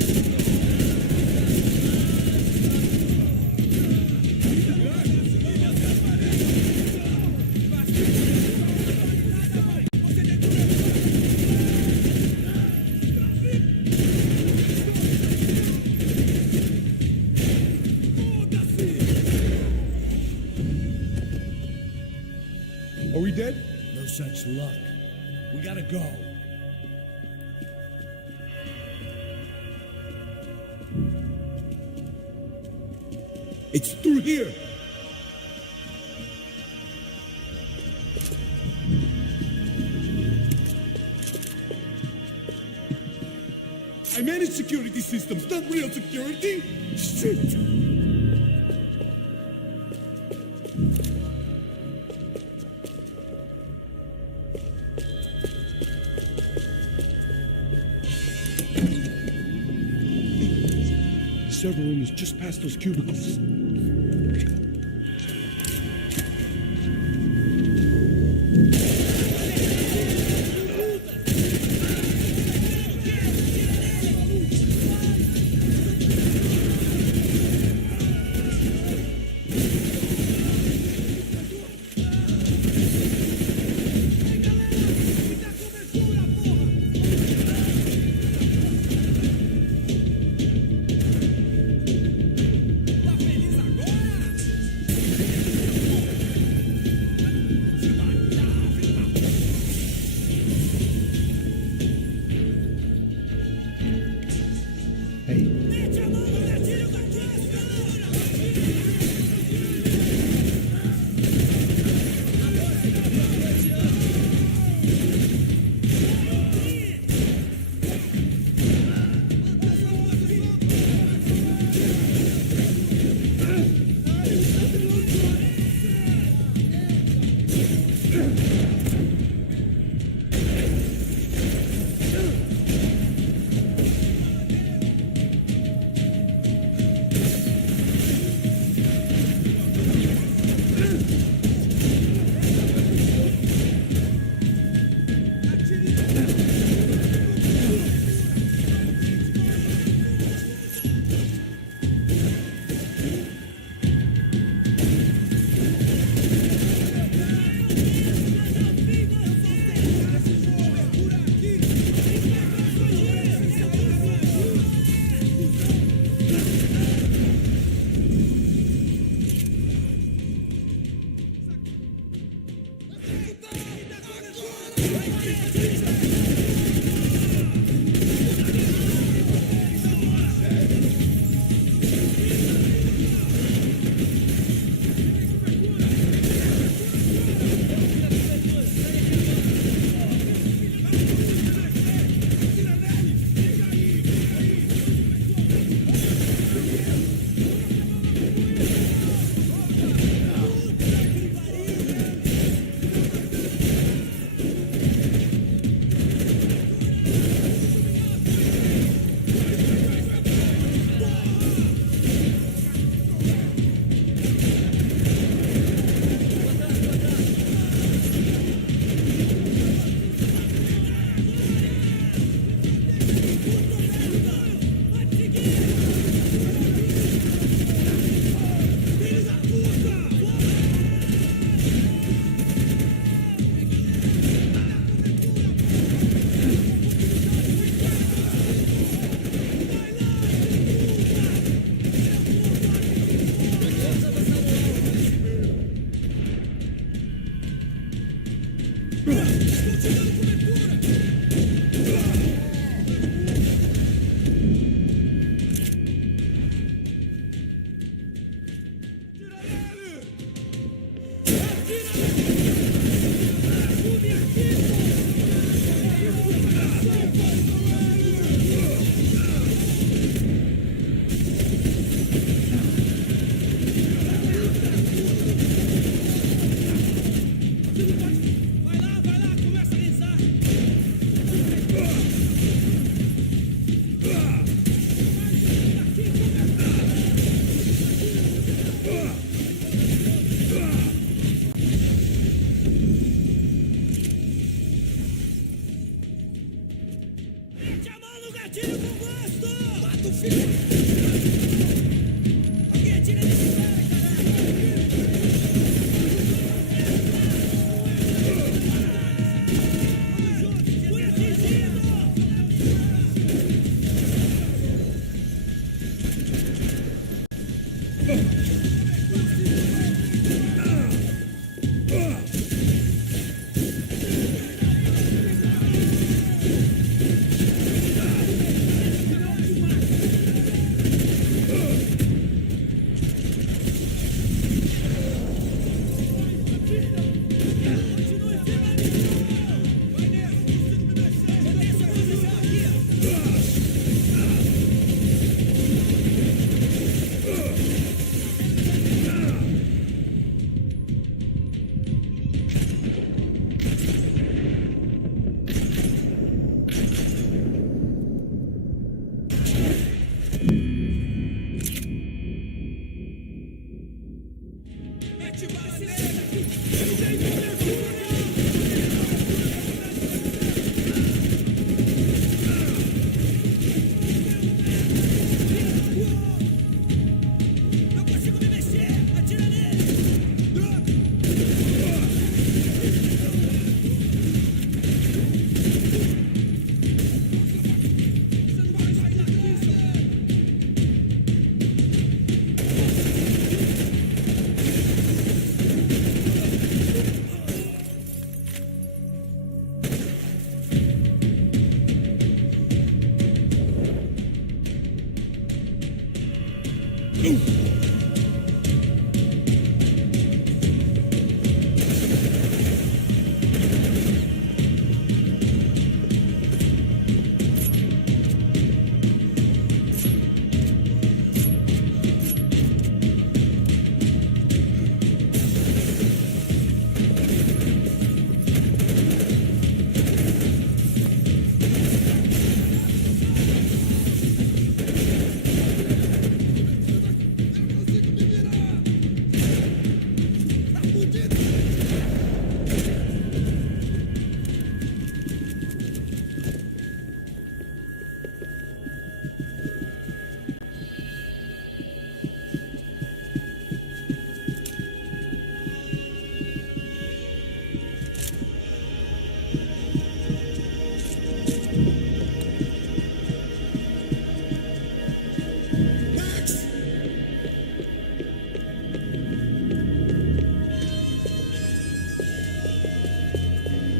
Are we dead? No such luck. We gotta go. It's through here. I manage security systems, not real security. Shit. The server room is just past those cubicles.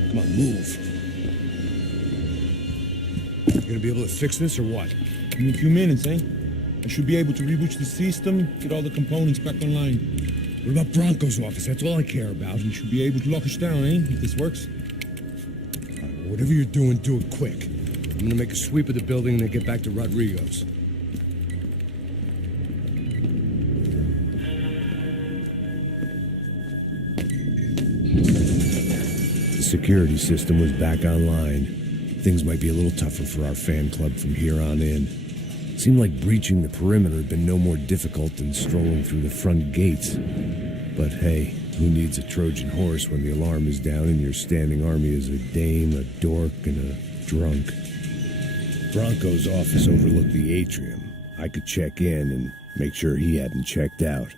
Come on, move. You gonna be able to fix this or what? In a few minutes, eh? I should be able to reboot the system, get all the components back online. What about Bronco's office? That's all I care about. You should be able to lock us down, eh? If this works. Whatever you're doing, do it quick. I'm gonna make a sweep of the building and then get back to Rodrigo's. The security system was back online. Things might be a little tougher for our fan club from here on in. Seemed like breaching the perimeter had been no more difficult than strolling through the front gates. But hey, who needs a Trojan horse when the alarm is down and your standing army is a dame, a dork, and a drunk? Bronco's office overlooked the atrium. I could check in and make sure he hadn't checked out.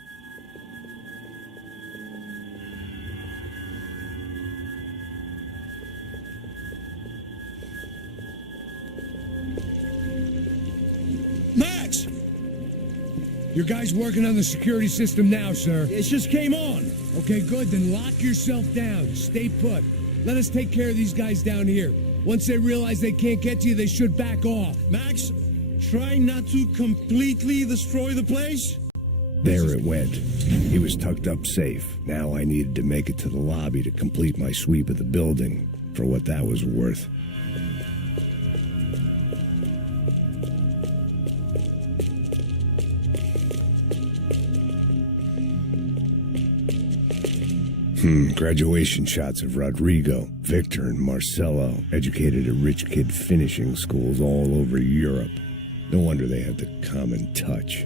Max! Your guy's working on the security system now, sir. It just came on. Okay, good. Then lock yourself down. Stay put. Let us take care of these guys down here. Once they realize they can't get to you, they should back off. Max, try not to completely destroy the place. There it went. He was tucked up safe. Now I needed to make it to the lobby to complete my sweep of the building, for what that was worth. Graduation shots of Rodrigo, Victor, and Marcelo, educated at rich kid finishing schools all over Europe. No wonder they had the common touch.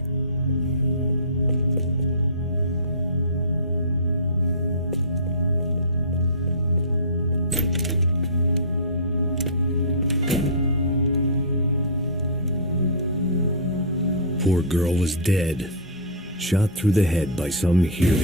Poor girl was dead. Shot through the head by some hero.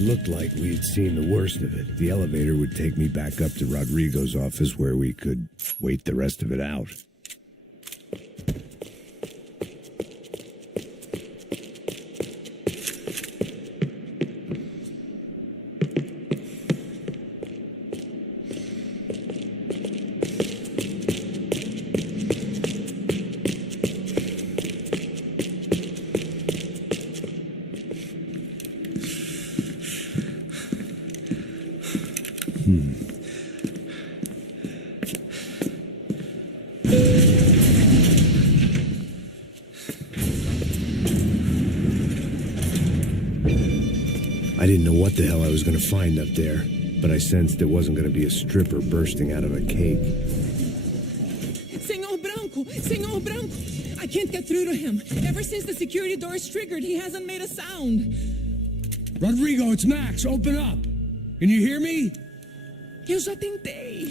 It looked like we'd seen the worst of it. The elevator would take me back up to Rodrigo's office where we could wait the rest of it out. I didn't know what the hell I was going to find up there, but I sensed it wasn't going to be a stripper bursting out of a cake. Senor Branco, I can't get through to him. Ever since the security door is triggered, he hasn't made a sound. Rodrigo, it's Max. Open up. Can you hear me? Eu já tentei.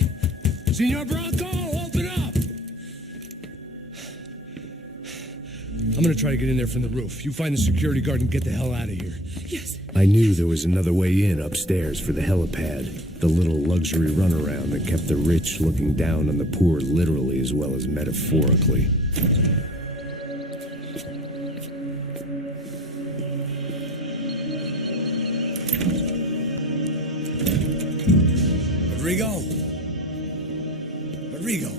Senor Branco, open up. I'm going to try to get in there from the roof. You find the security guard and get the hell out of here. Yes. I knew there was another way in upstairs for the helipad, the little luxury runaround that kept the rich looking down on the poor literally as well as metaphorically. Rodrigo! Rodrigo!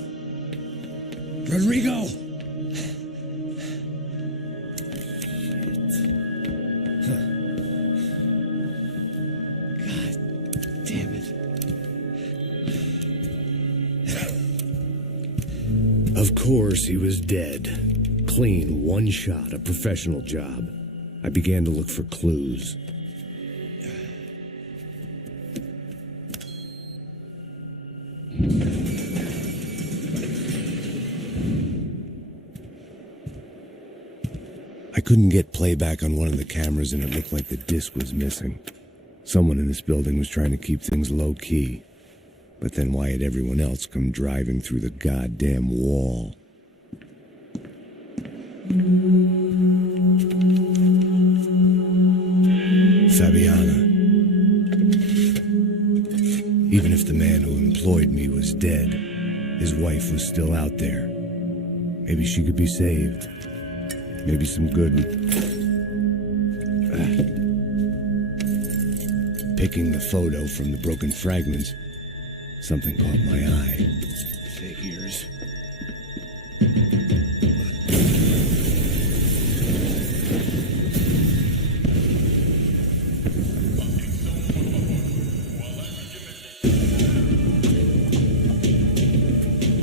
Rodrigo! Of course, he was dead. Clean, one shot, a professional job. I began to look for clues. I couldn't get playback on one of the cameras, and it looked like the disc was missing. Someone in this building was trying to keep things low-key. But then why had everyone else come driving through the goddamn wall? Fabiana. Even if the man who employed me was dead, his wife was still out there. Maybe she could be saved. Maybe some good... Picking the photo from the broken fragments, something caught my eye. Figures.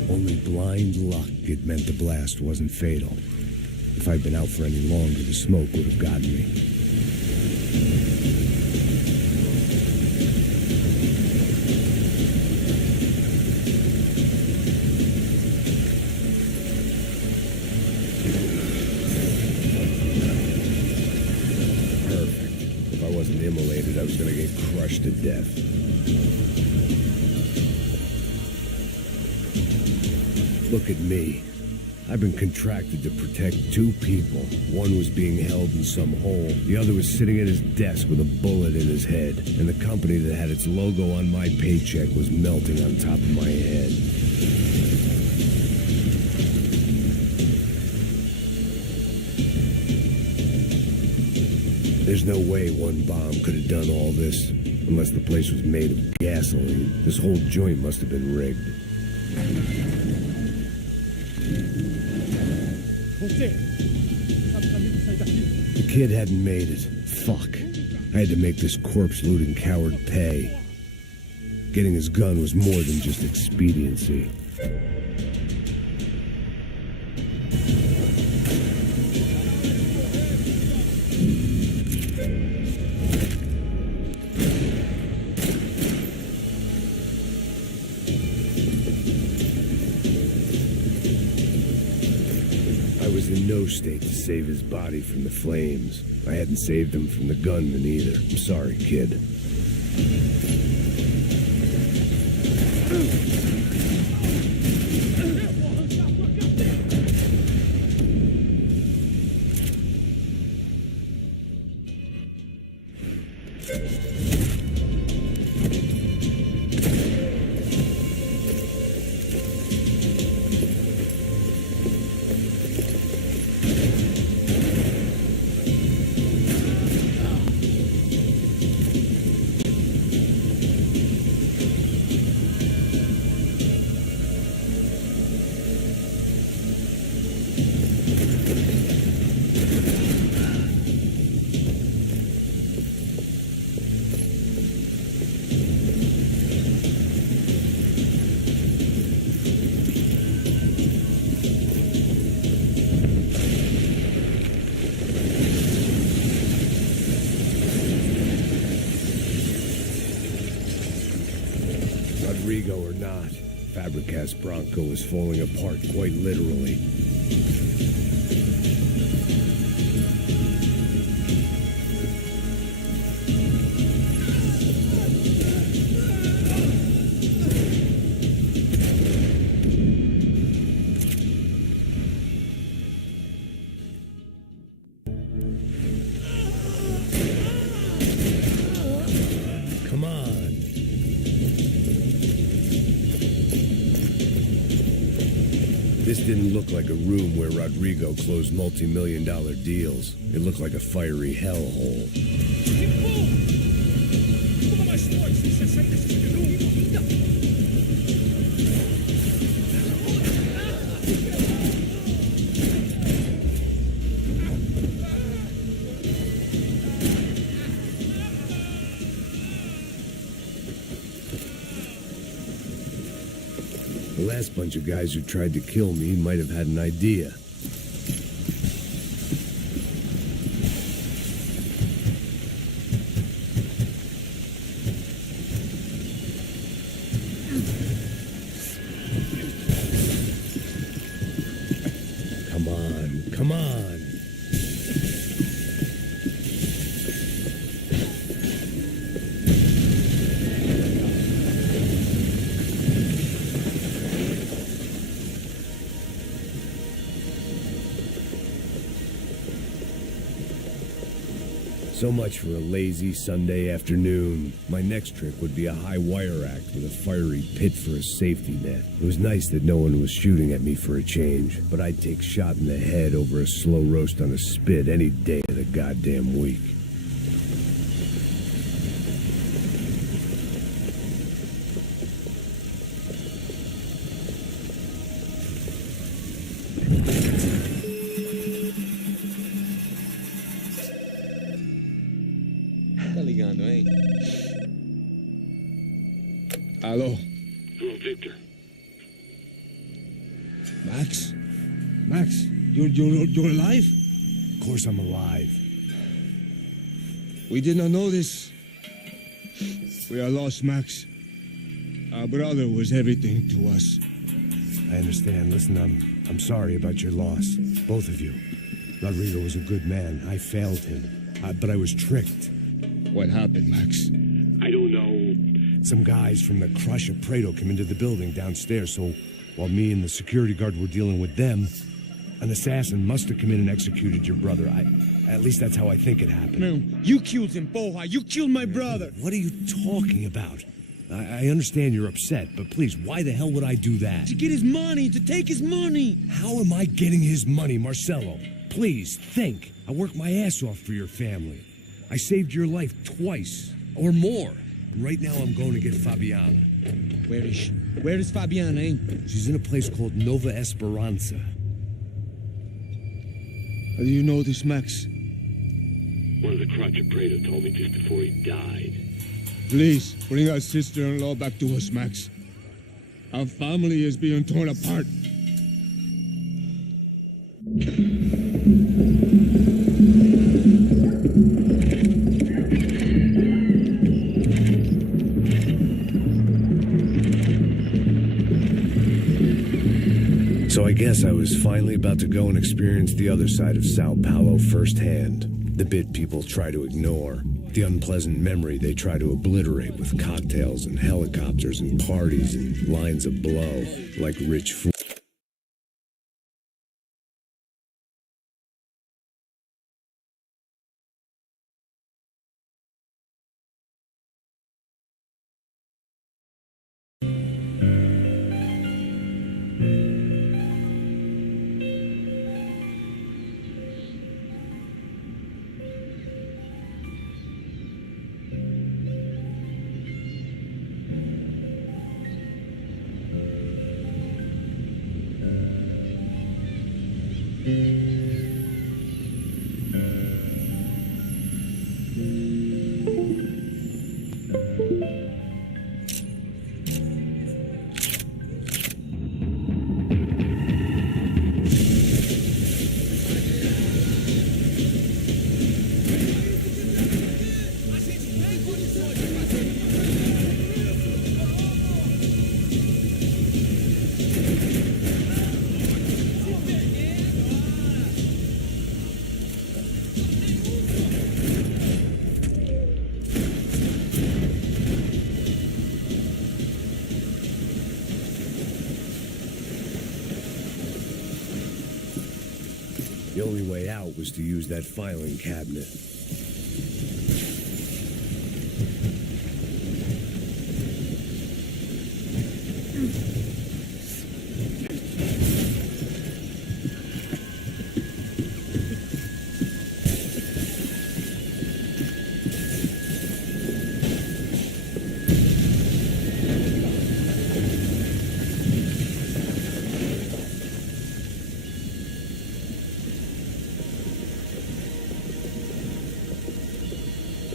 Only blind luck it meant the blast wasn't fatal. If I'd been out for any longer, the smoke would have gotten me. I was going to get crushed to death. Look at me. I've been contracted to protect two people. One was being held in some hole. The other was sitting at his desk with a bullet in his head. And the company that had its logo on my paycheck was melting on top of my head. There's no way one bomb could have done all this, unless the place was made of gasoline. This whole joint must have been rigged. The kid hadn't made it. Fuck. I had to make this corpse-looting coward pay. Getting his gun was more than just expediency. In no state to save his body from the flames. I hadn't saved him from the gunman either. I'm sorry, kid. not, Fabregas Bronco is falling apart quite literally. Come on. This didn't look like a room where Rodrigo closed multi-million-dollar deals. It looked like a fiery hellhole. The last bunch of guys who tried to kill me might have had an idea. Come on, come on. So much for a lazy Sunday afternoon. My next trick would be a high wire act with a fiery pit for a safety net. It was nice that no one was shooting at me for a change, but I'd take shot in the head over a slow roast on a spit any day of the goddamn week. Está ligando, eh? Aló. Hello, Victor. Max? Max, you're alive? Of course I'm alive. We did not know this. We are lost, Max. Our brother was everything to us. I understand. Listen, I'm sorry about your loss. Both of you. Rodrigo was a good man. I failed him. But I was tricked. What happened, Max? I don't know. Some guys from the crush of Prado came into the building downstairs, so while me and the security guard were dealing with them, an assassin must have come in and executed your brother. At least that's how I think it happened. No, you killed him, Boja. You killed my brother. What are you talking about? I understand you're upset, but please, why the hell would I do that? To get his money, to take his money. How am I getting his money, Marcelo? Please, think. I worked my ass off for your family. I saved your life twice, or more. And right now I'm going to get Fabiana. Where is she? Where is Fabiana, eh? She's in a place called Nova Esperanza. How do you know this, Max? One of the crotch of Prado told me just before he died. Please, bring our sister-in-law back to us, Max. Our family is being torn apart. So I guess I was finally about to go and experience the other side of Sao Paulo firsthand. The bit people try to ignore. The unpleasant memory they try to obliterate with cocktails and helicopters and parties and lines of blow, like rich fools. The only way out was to use that filing cabinet.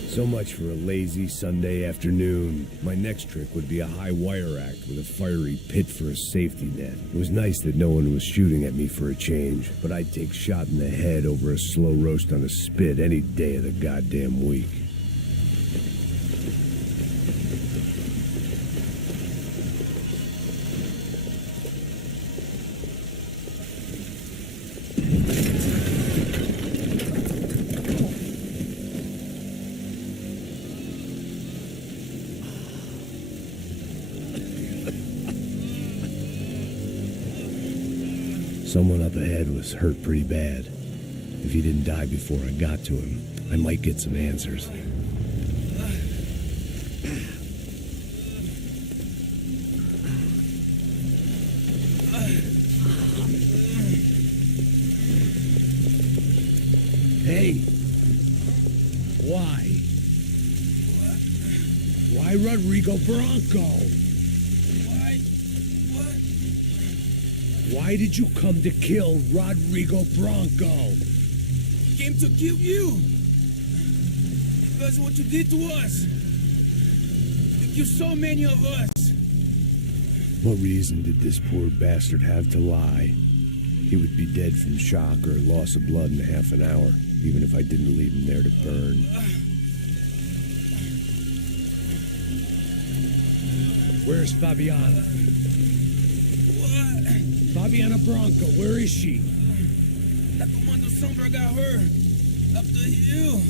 So much for a lazy Sunday afternoon. My next trick would be a high wire act with a fiery pit for a safety net. It was nice that no one was shooting at me for a change, but I'd take shot in the head over a slow roast on a spit any day of the goddamn week. Someone up ahead was hurt pretty bad. If he didn't die before I got to him, I might get some answers. Hey! Why? Why Rodrigo Bronco? Why did you come to kill Rodrigo Bronco? Came to kill you. Because what you did to us. You killed so many of us. What reason did this poor bastard have to lie? He would be dead from shock or loss of blood in half an hour, even if I didn't leave him there to burn. Where's Fabiana? Fabiana Bronco, where is she? La Comando Sombra got her. Up the hill.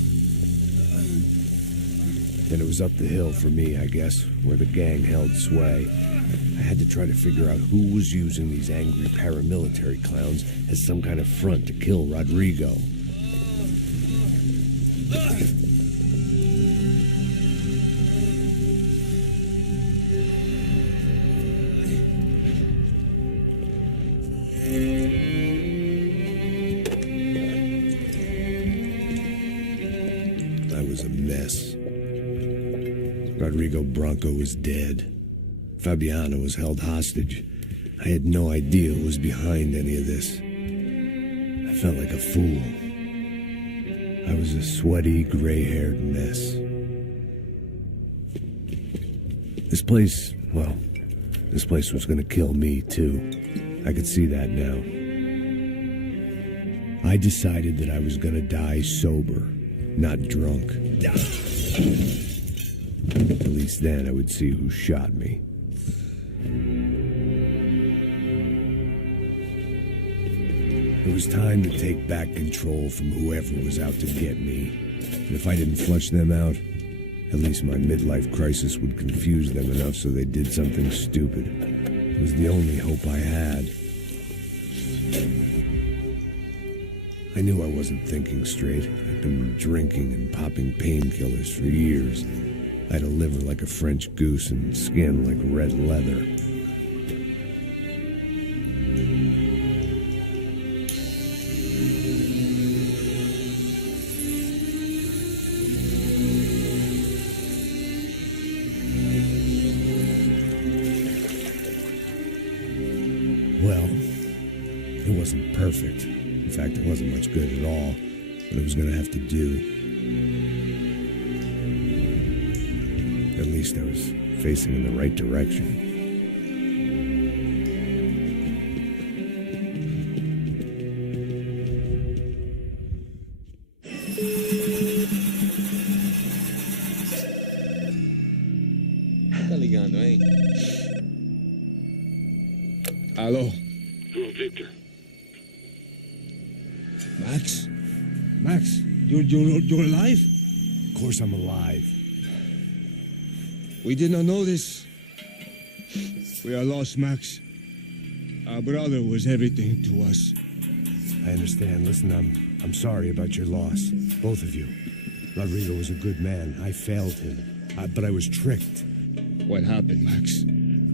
Then it was up the hill for me, I guess, where the gang held sway. I had to try to figure out who was using these angry paramilitary clowns as some kind of front to kill Rodrigo. I was a mess. Rodrigo Bronco was dead. Fabiana was held hostage. I had no idea who was behind any of this. I felt like a fool. I was a sweaty, gray-haired mess. This place was gonna kill me, too. I could see that now. I decided that I was gonna die sober, not drunk. At least then I would see who shot me. It was time to take back control from whoever was out to get me. And if I didn't flush them out, at least my midlife crisis would confuse them enough so they did something stupid. It was the only hope I had. I knew I wasn't thinking straight. I'd been drinking and popping painkillers for years. I had a liver like a French goose and skin like red leather. Well, it wasn't perfect. In fact, it wasn't much good at all, but it was going to have to do. At least I was facing in the right direction. Tá ligando, hein? Alô? Oh, Victor. Max? Max, you're alive? Of course I'm alive. We did not know this. We are lost, Max. Our brother was everything to us. I understand. Listen, I'm sorry about your loss. Both of you. Rodrigo was a good man. I failed him. But I was tricked. What happened, Max?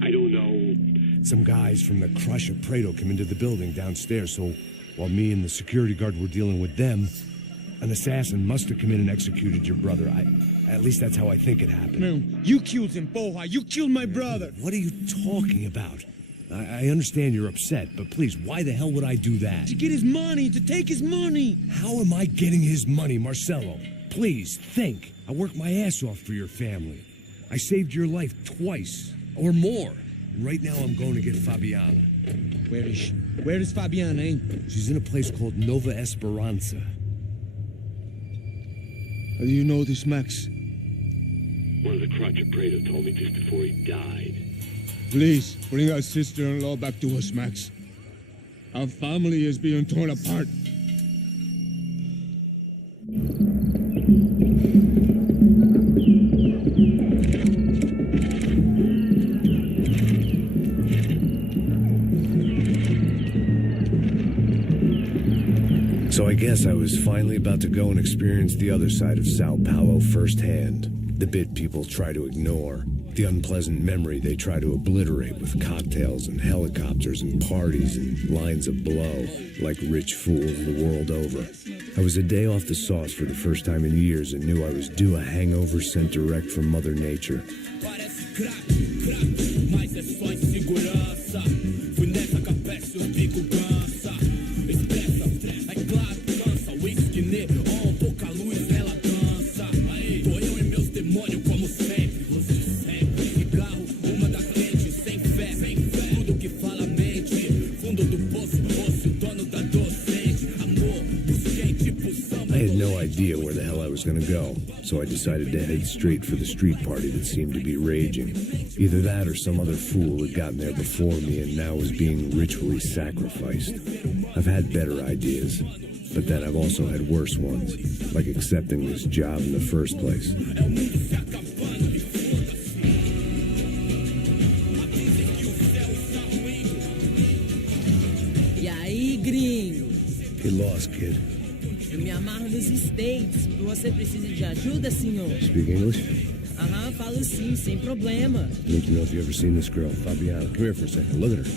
I don't know. Some guys from the crush of Prado came into the building downstairs, so while me and the security guard were dealing with them, an assassin must have come in and executed your brother. At least that's how I think it happened. No, you killed him, Poja. You killed my brother. What are you talking about? I understand you're upset, but please, why the hell would I do that? To get his money, to take his money. How am I getting his money, Marcelo? Please, think. I worked my ass off for your family. I saved your life twice, or more. And right now I'm going to get Fabiana. Where is she? Where is Fabiana, eh? She's in a place called Nova Esperanza. How do you know this, Max? One of the crotch of Prado told me just before he died. Please, bring our sister-in-law back to us, Max. Our family is being torn apart. So I guess I was finally about to go and experience the other side of Sao Paulo firsthand. The bit people try to ignore. The unpleasant memory they try to obliterate with cocktails and helicopters and parties and lines of blow, like rich fools the world over. I was a day off the sauce for the first time in years and knew I was due a hangover sent direct from Mother Nature. Where the hell I was going to go, so I decided to head straight for the street party that seemed to be raging. Either that or some other fool had gotten there before me and now was being ritually sacrificed. I've had better ideas, but then I've also had worse ones, like accepting this job in the first place. E aí, gringo? Get lost, kid. Eu me amarro nos States. Você precisa de ajuda, senhor? Speak English? Aham, falo sim, sem problema. I need to know if you've ever seen this girl, Fabiana. Come here for a second. Look at her.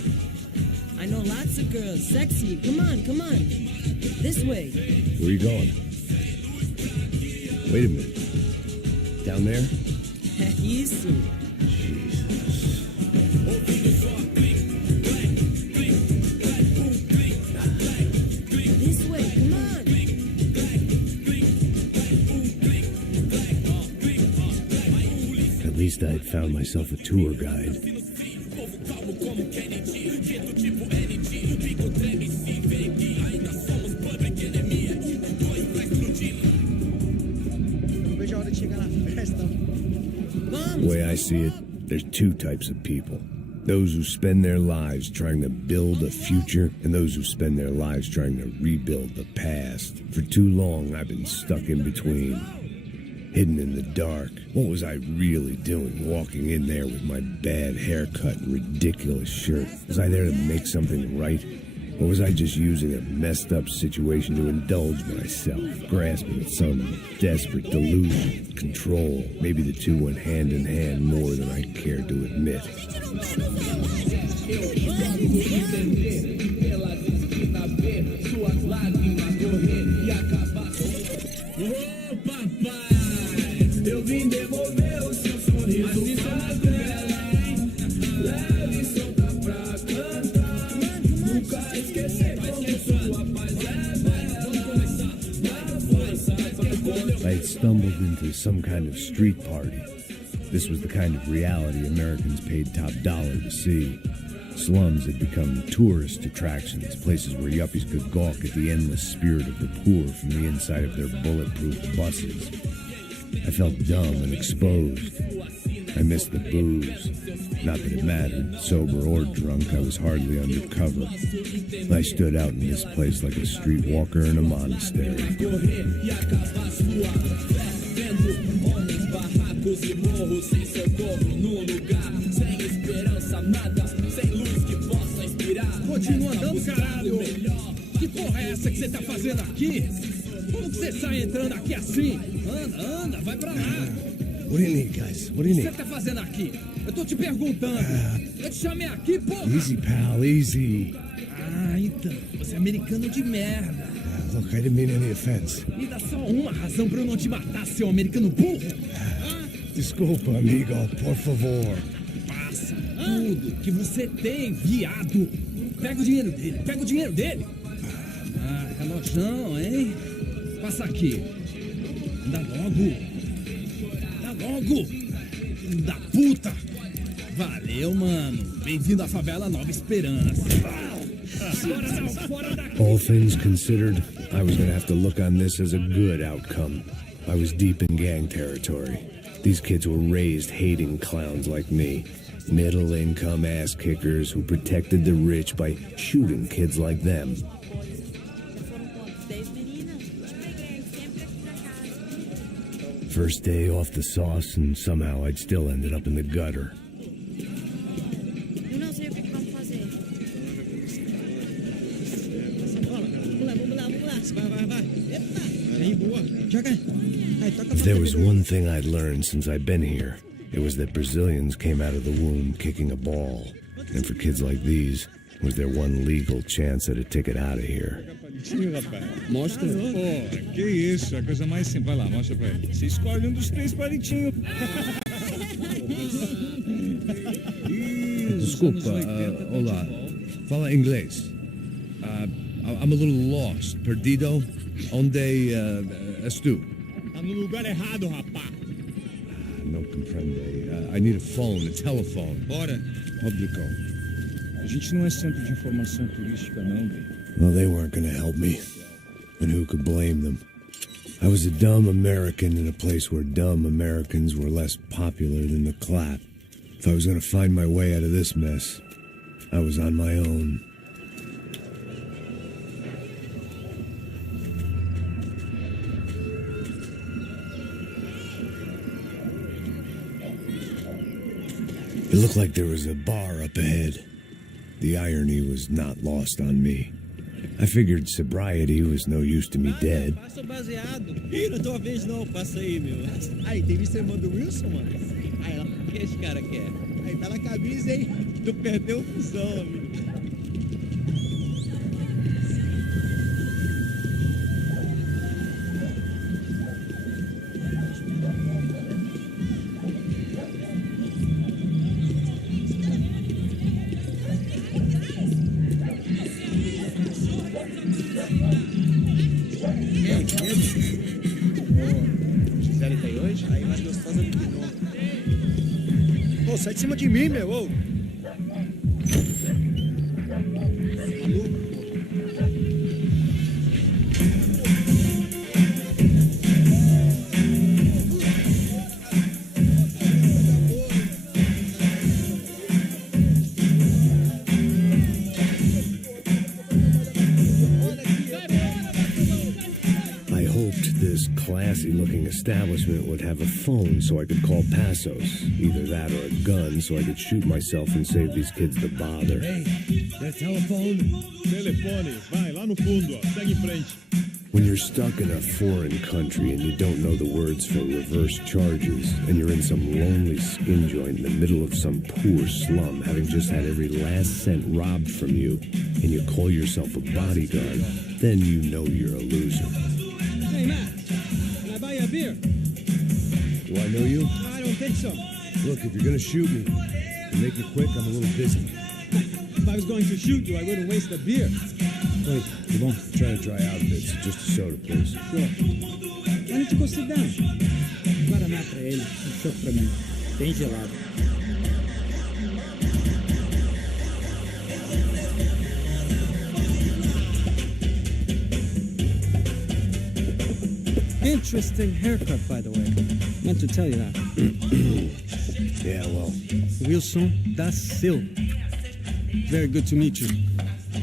I know lots of girls. Sexy. Come on, come on. This way. Where are you going? Wait a minute. Down there? Isso. This way, come on. At least I'd found myself a tour guide. The way I see it, there's two types of people. Those who spend their lives trying to build a future, and those who spend their lives trying to rebuild the past. For too long, I've been stuck in between, hidden in the dark. What was I really doing, walking in there with my bad haircut and ridiculous shirt? Was I there to make something right? Or was I just using a messed up situation to indulge myself, grasping at some desperate delusion, control? Maybe the two went hand in hand more than I cared to admit. I had stumbled into some kind of street party. This was the kind of reality Americans paid top dollar to see. Slums had become tourist attractions, places where yuppies could gawk at the endless spirit of the poor from the inside of their bulletproof buses. I felt dumb and exposed. I missed the booze. Not that it mattered. Sober or drunk, I was hardly undercover. I stood out in this place like a streetwalker in a monastery. Continua andando, caralho! Que porra é essa que você tá fazendo aqui? Como que você sai entrando aqui assim? Anda, vai pra lá. What do you need, guys? What do you O que need? você tá fazendo aqui? Eu tô te perguntando. Eu te chamei aqui, porra. Easy, pal, easy. Ah, então. Você é americano de merda. Look, I didn't mean any offense. Me dá só uma razão pra eu não te matar, seu americano burro. Desculpa, amigo, por favor. Passa tudo que você tem, viado. Pega o dinheiro dele. Ah, relojão, hein? Passa aqui. Dá logo. Filho da puta. Valeu, mano. Bem-vindo à favela Nova Esperança. Fora daqui. All things considered, I was gonna have to look on this as a good outcome. I was deep in gang territory. These kids were raised hating clowns like me. Middle-income ass-kickers who protected the rich by shooting kids like them. First day off the sauce, and somehow I'd still ended up in the gutter. Eu não sei o que vamos fazer. Vamos lá. Vai. Epa! Aí, boa. Joga. Aí, toca. If there was one thing I'd learned since I'd been here, it was that Brazilians came out of the womb kicking a ball. And for kids like these, was their one legal chance at a ticket out of here. Mostra. Pô, que isso, é a coisa mais simples. Vai lá, mostra pra ele. Você escolhe um dos 3 palitinhos. Desculpa, olá. Fala inglês. I'm a little lost. Perdido? Onde estou? Tá no lugar errado, rapá. Não compreende. I need a phone, a telephone. Bora. Público. A gente não é centro de informação turística, não, velho. Well, they weren't going to help me. And who could blame them? I was a dumb American in a place where dumb Americans were less popular than the clap. If I was going to find my way out of this mess, I was on my own. It looked like there was a bar up ahead. The irony was not lost on me. I figured sobriety was no use to me dead. Passa baseado. Ih, não é tua vez não, passa aí, meu. Aí, tem visto a irmã do Wilson, mano? Aí, o que esse cara quer? Aí, tá na camisa, hein? Tu perdeu o fusão, amigo. Gisele tá aí hoje? Aí, mais gostosa do que nunca. Pô, sai de cima de mim, meu. Ô. I hoped this classy-looking establishment would have a phone so I could call Passos. Either that or a gun so I could shoot myself and save these kids the bother. Hey, that telephone? Telefone, vai lá no fundo, ó. Segue em frente. When you're stuck in a foreign country and you don't know the words for reverse charges, and you're in some lonely skin joint in the middle of some poor slum, having just had every last cent robbed from you, and you call yourself a bodyguard, then you know you're a loser. Hey, Matt. Can I buy you a beer? Do I know you? I don't think so. Look, if you're gonna shoot me, to make it quick, I'm a little busy. If I was going to shoot you, I wouldn't waste a beer. Wait, come on. I'm trying to dry out a bit, so just a soda, please. Sure. Why don't you go sit down? Guaraná pra ele, choco pra mim. Bem gelado. Interesting haircut, by the way. Meant to tell you that. Yeah, well, Wilson da Silva. Very good to meet you.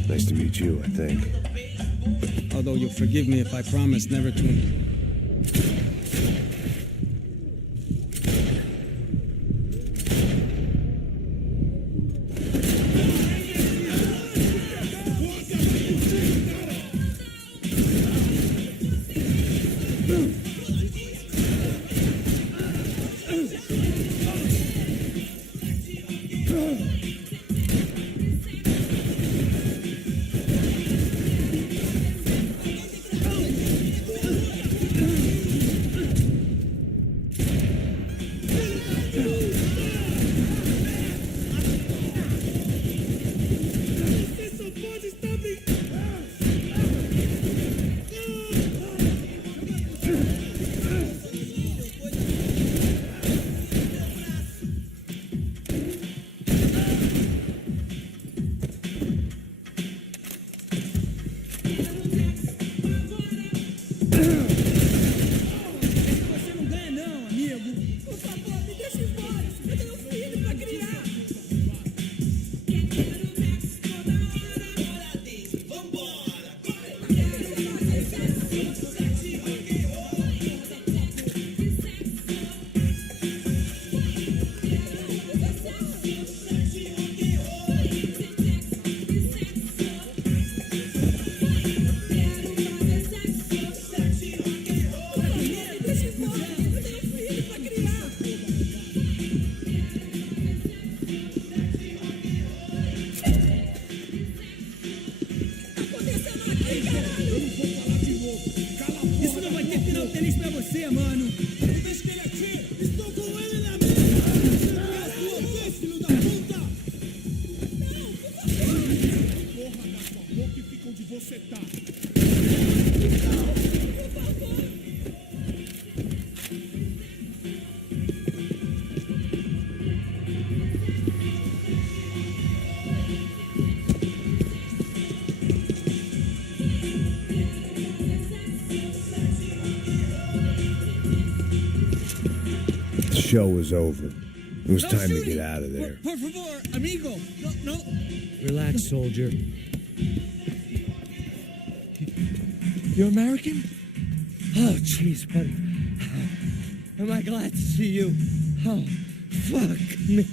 nice to meet you, I think. Although you'll forgive me if I promise never to. Isso não vai ter final feliz pra você, mano. Deixa que ele atira. Estou com ele na mira. É a sua vez, filho da puta. Porra na sua boca e fica onde você tá. The show was over. It was time to get out of there. Por favor, amigo. No. Relax, soldier. You're American? Oh, jeez, buddy. Am I glad to see you? Oh, fuck me.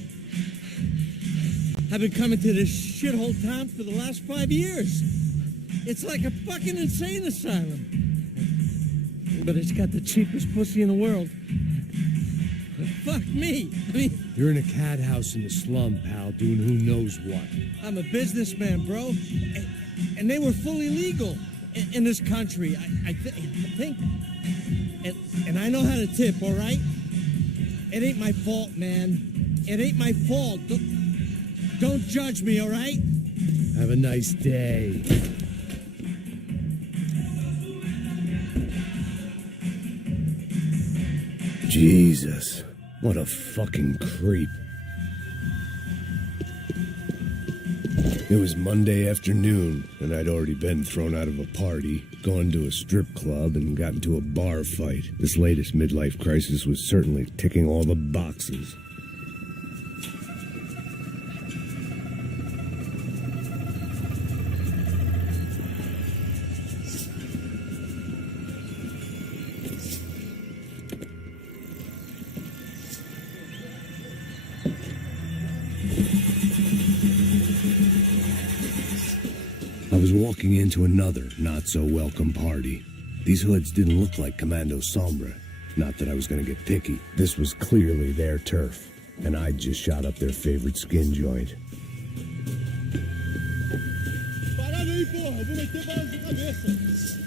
I've been coming to this shithole town for the last 5 years. It's like a fucking insane asylum. But it's got the cheapest pussy in the world. Fuck me. I mean, You're in a cat house in the slum, pal, doing who knows what. I'm a businessman, bro. And they were fully legal in this country. I think. And I know how to tip, all right? It ain't my fault, man. It ain't my fault. Don't judge me, all right? Have a nice day. Jesus, what a fucking creep. It was Monday afternoon, and I'd already been thrown out of a party, gone to a strip club, and got into a bar fight. This latest midlife crisis was certainly ticking all the boxes. I was walking into another not-so-welcome party. These hoods didn't look like Commando Sombra. Not that I was going to get picky. This was clearly their turf, and I'd just shot up their favorite skin joint. Parada aí, porra. Eu vou meter bala na cabeça.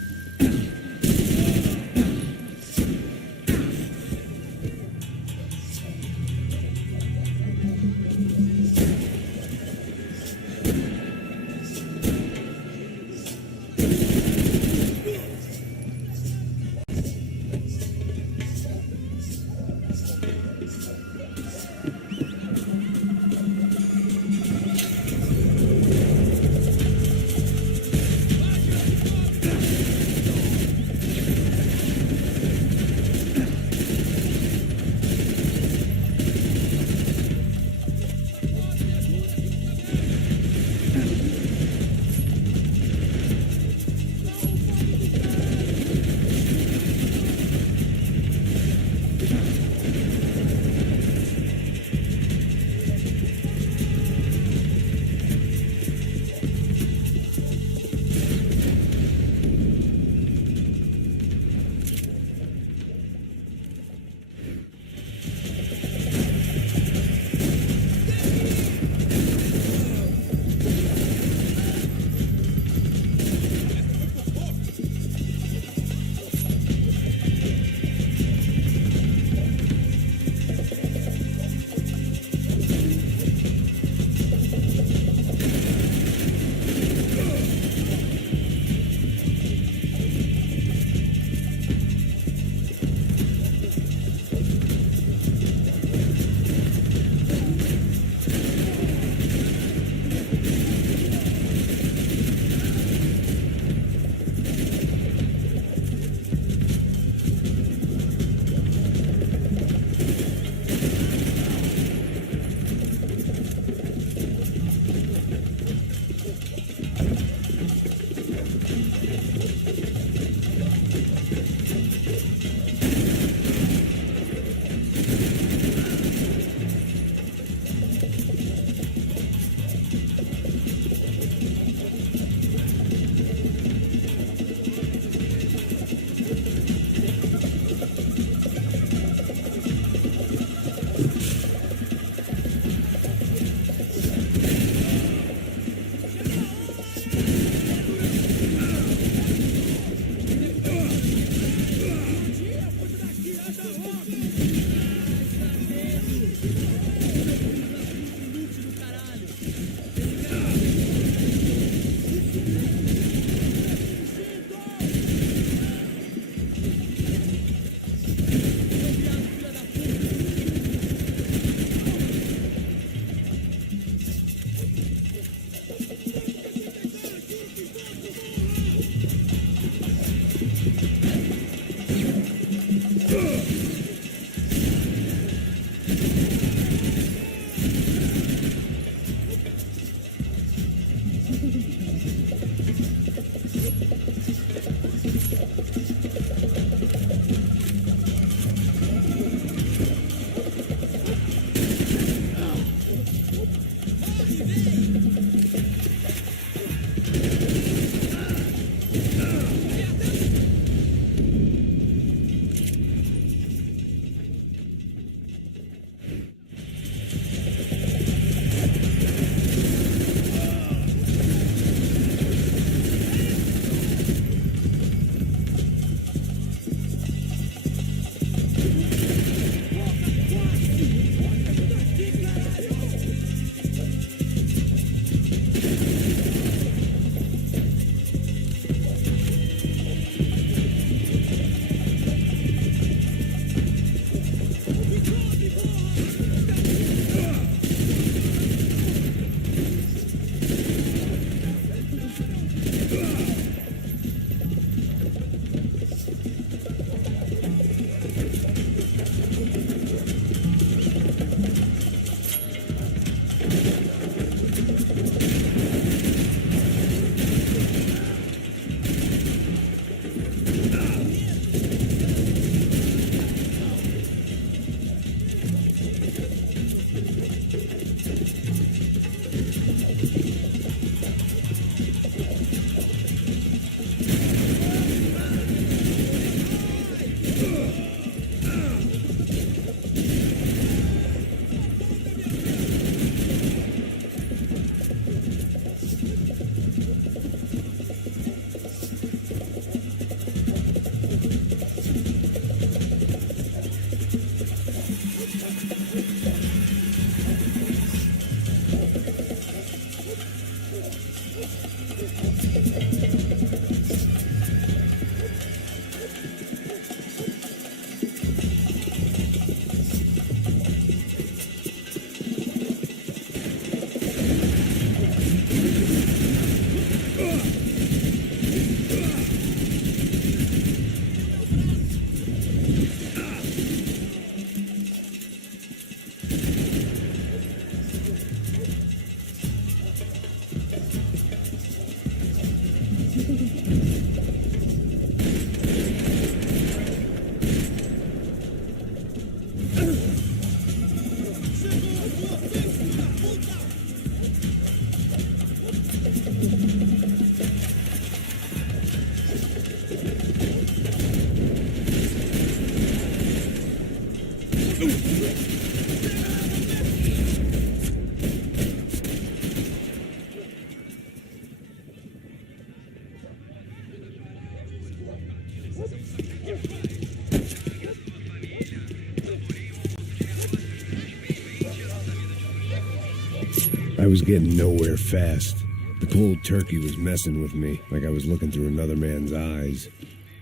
I was getting nowhere fast. The cold turkey was messing with me, like I was looking through another man's eyes.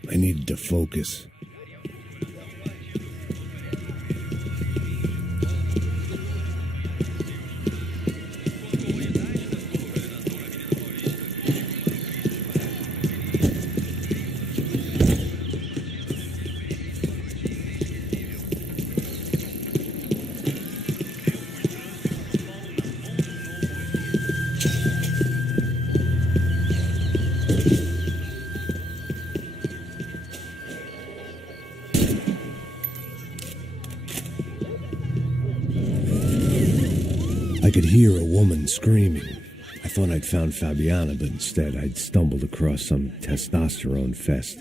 I needed to focus. I could hear a woman screaming. I thought I'd found Fabiana, but instead I'd stumbled across some testosterone fest.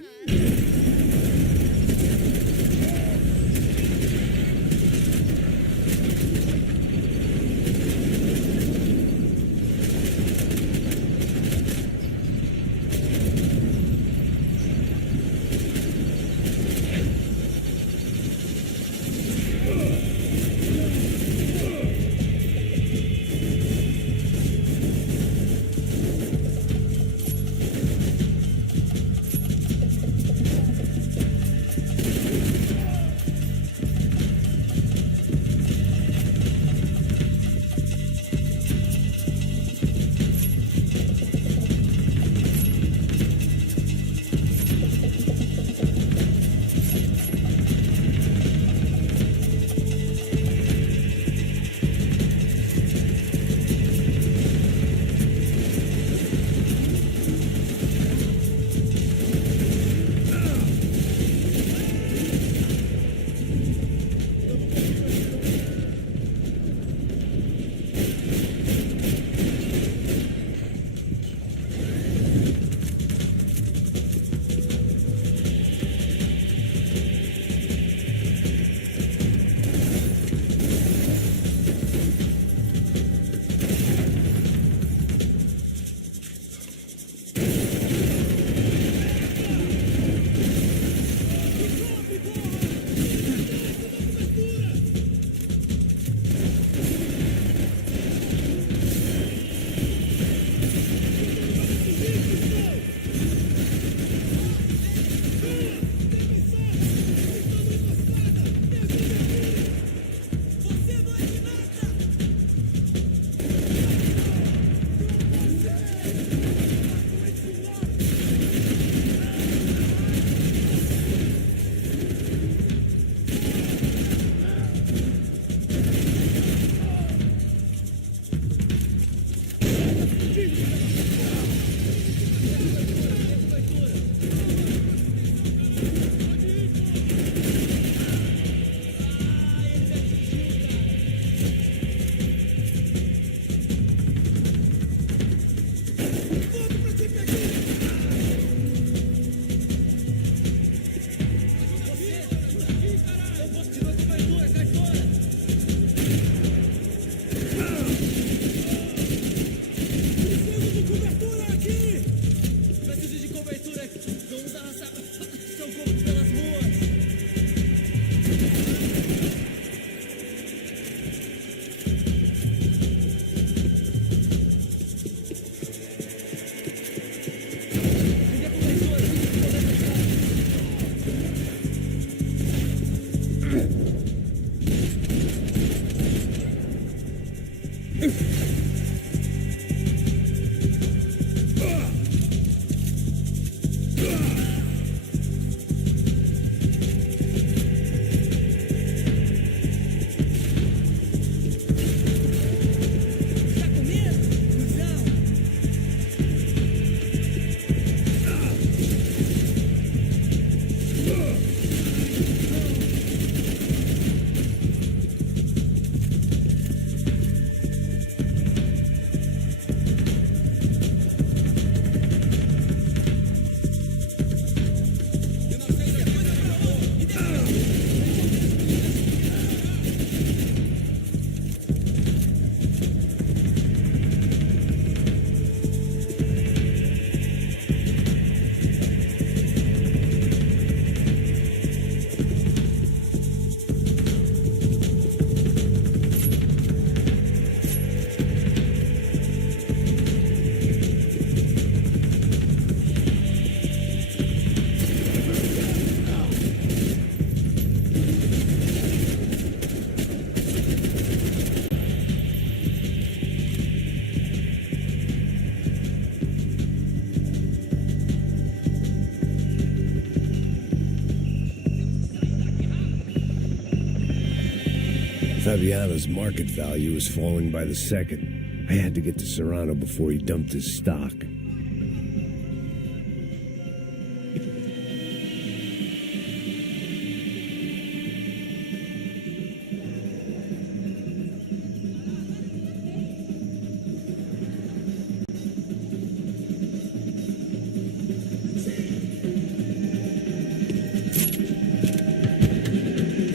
Fabiano's market value was falling by the second. I had to get to Serrano before he dumped his stock.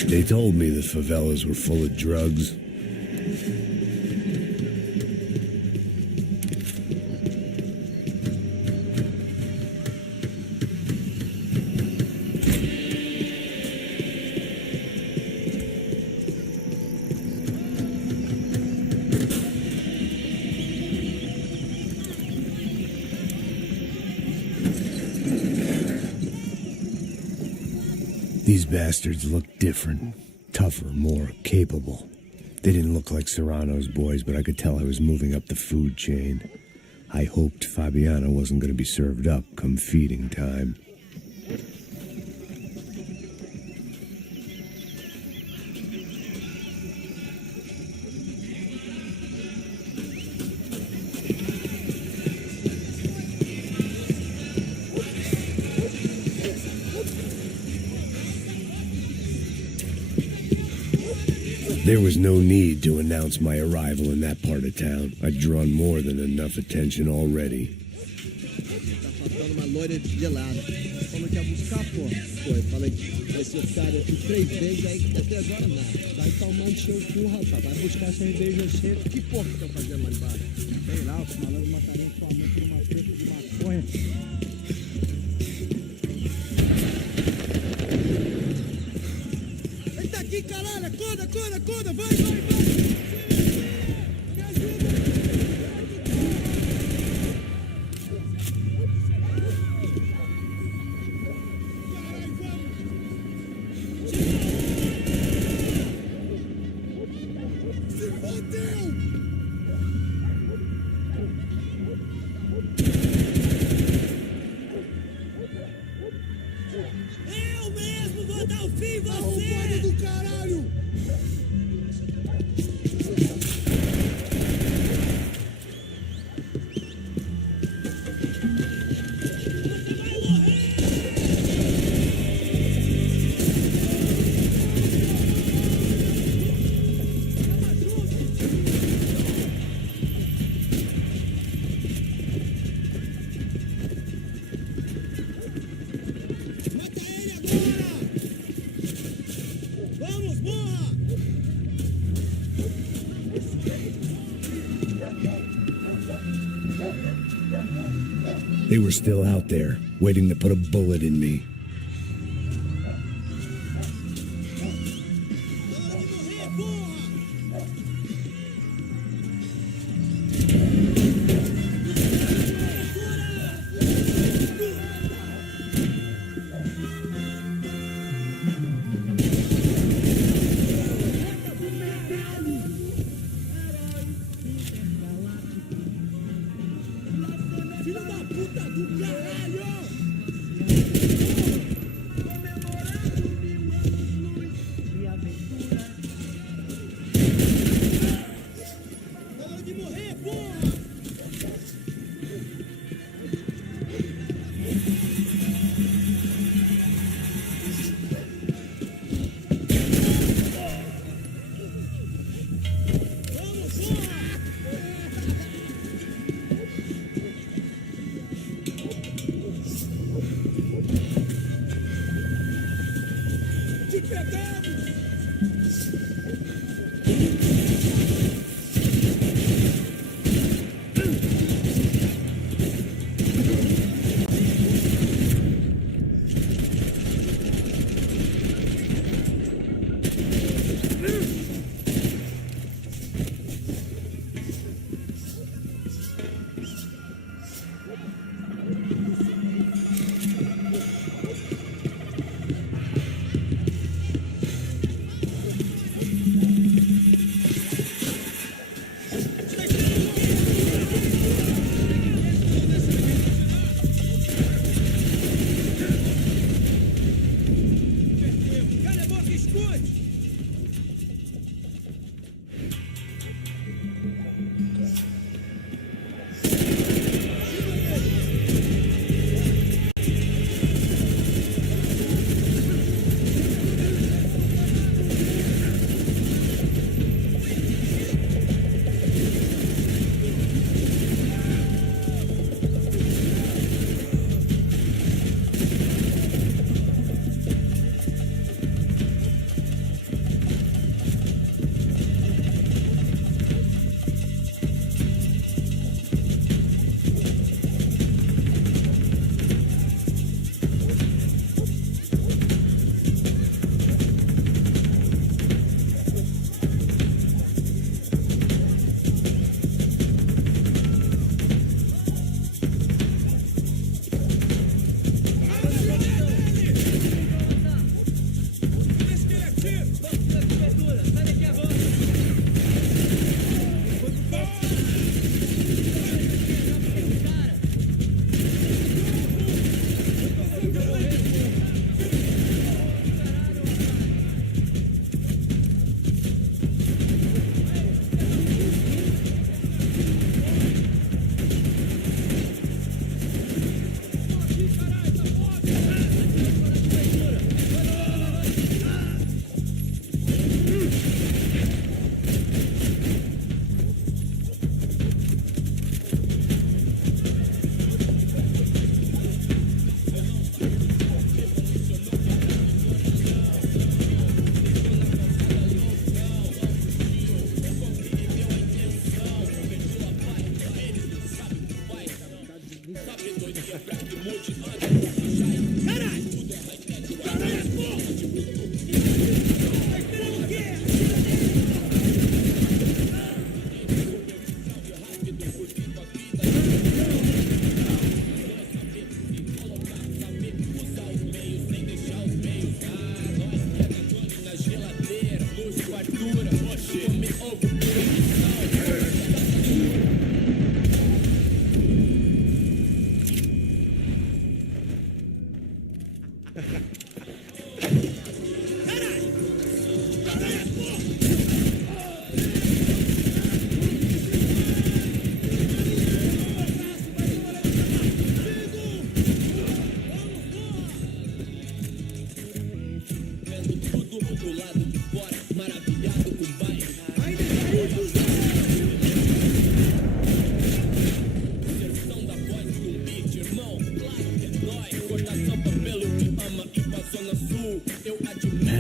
They told me the favelas were full of drugs. These bastards looked different, tougher, more capable. They didn't look like Serrano's boys, but I could tell I was moving up the food chain. I hoped Fabiano wasn't going to be served up come feeding time. There was no need to announce my arrival in that part of town. I'd drawn more than enough attention already. Tá faltando uma loira de gelada. Como que ia buscar, pô? Pô, eu falei que esse otário aqui 3 vezes, aí até agora nada. Vai tomando seu cu, rapaz. Vai buscar cerveja cedo. Que porra que estão fazendo lá embaixo? Sei lá, os malandros matariam sua mãe por uma treta de maconha. Ele tá aqui, caralho! Acorda, acorda, acorda! Vai, vai, vai! Me ajuda! Se fodeu! Eu mesmo vou dar o fim em você! Arrombado do caralho! Vamos, morra! They were still out there, waiting to put a bullet in me. Filho da puta do caralho! Hora de morrer, porra! Vamos, porra! Te pegamos!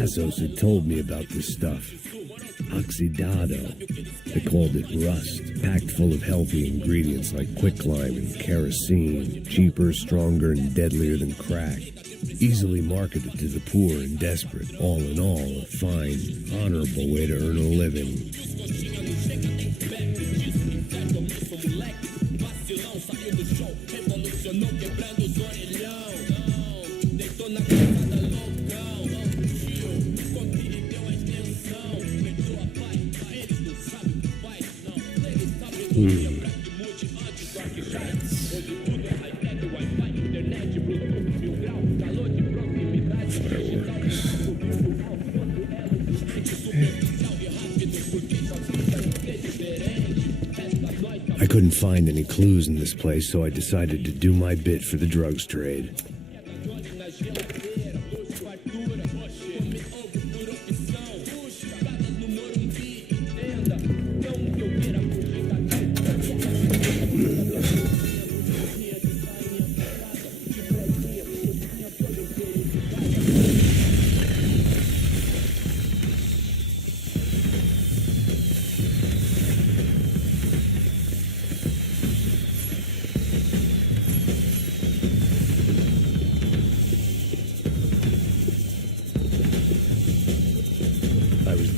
Passos had told me about this stuff. Oxidado. They called it rust, packed full of healthy ingredients like quicklime and kerosene, cheaper, stronger, and deadlier than crack. Easily marketed to the poor and desperate. All in all, a fine, honorable way to earn a living. I couldn't find any clues in this place, so I decided to do my bit for the drugs trade.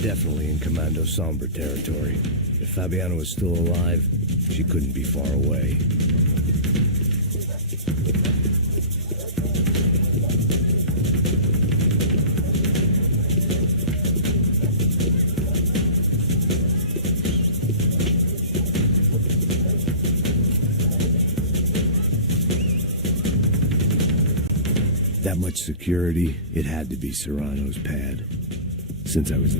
Definitely in Commando Sombra territory. If Fabiana was still alive, she couldn't be far away. That much security, it had to be Serrano's pad. Since I was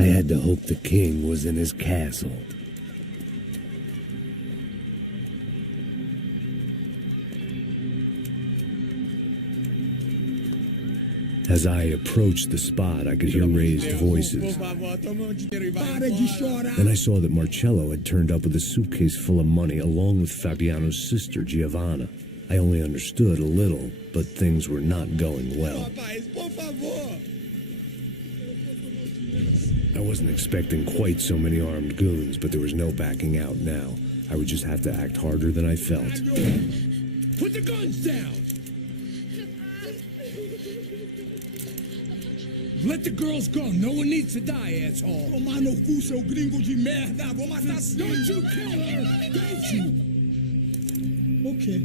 I had to hope the king was in his castle. As I approached the spot, I could hear raised voices. Then I saw that Marcello had turned up with a suitcase full of money along with Fabiano's sister, Giovanna. I only understood a little, but things were not going well. I wasn't expecting quite so many armed goons, but there was no backing out now. I would just have to act harder than I felt. Put the guns down! Let the girls go. No one needs to die, asshole. Don't you kill her! Don't you? Okay.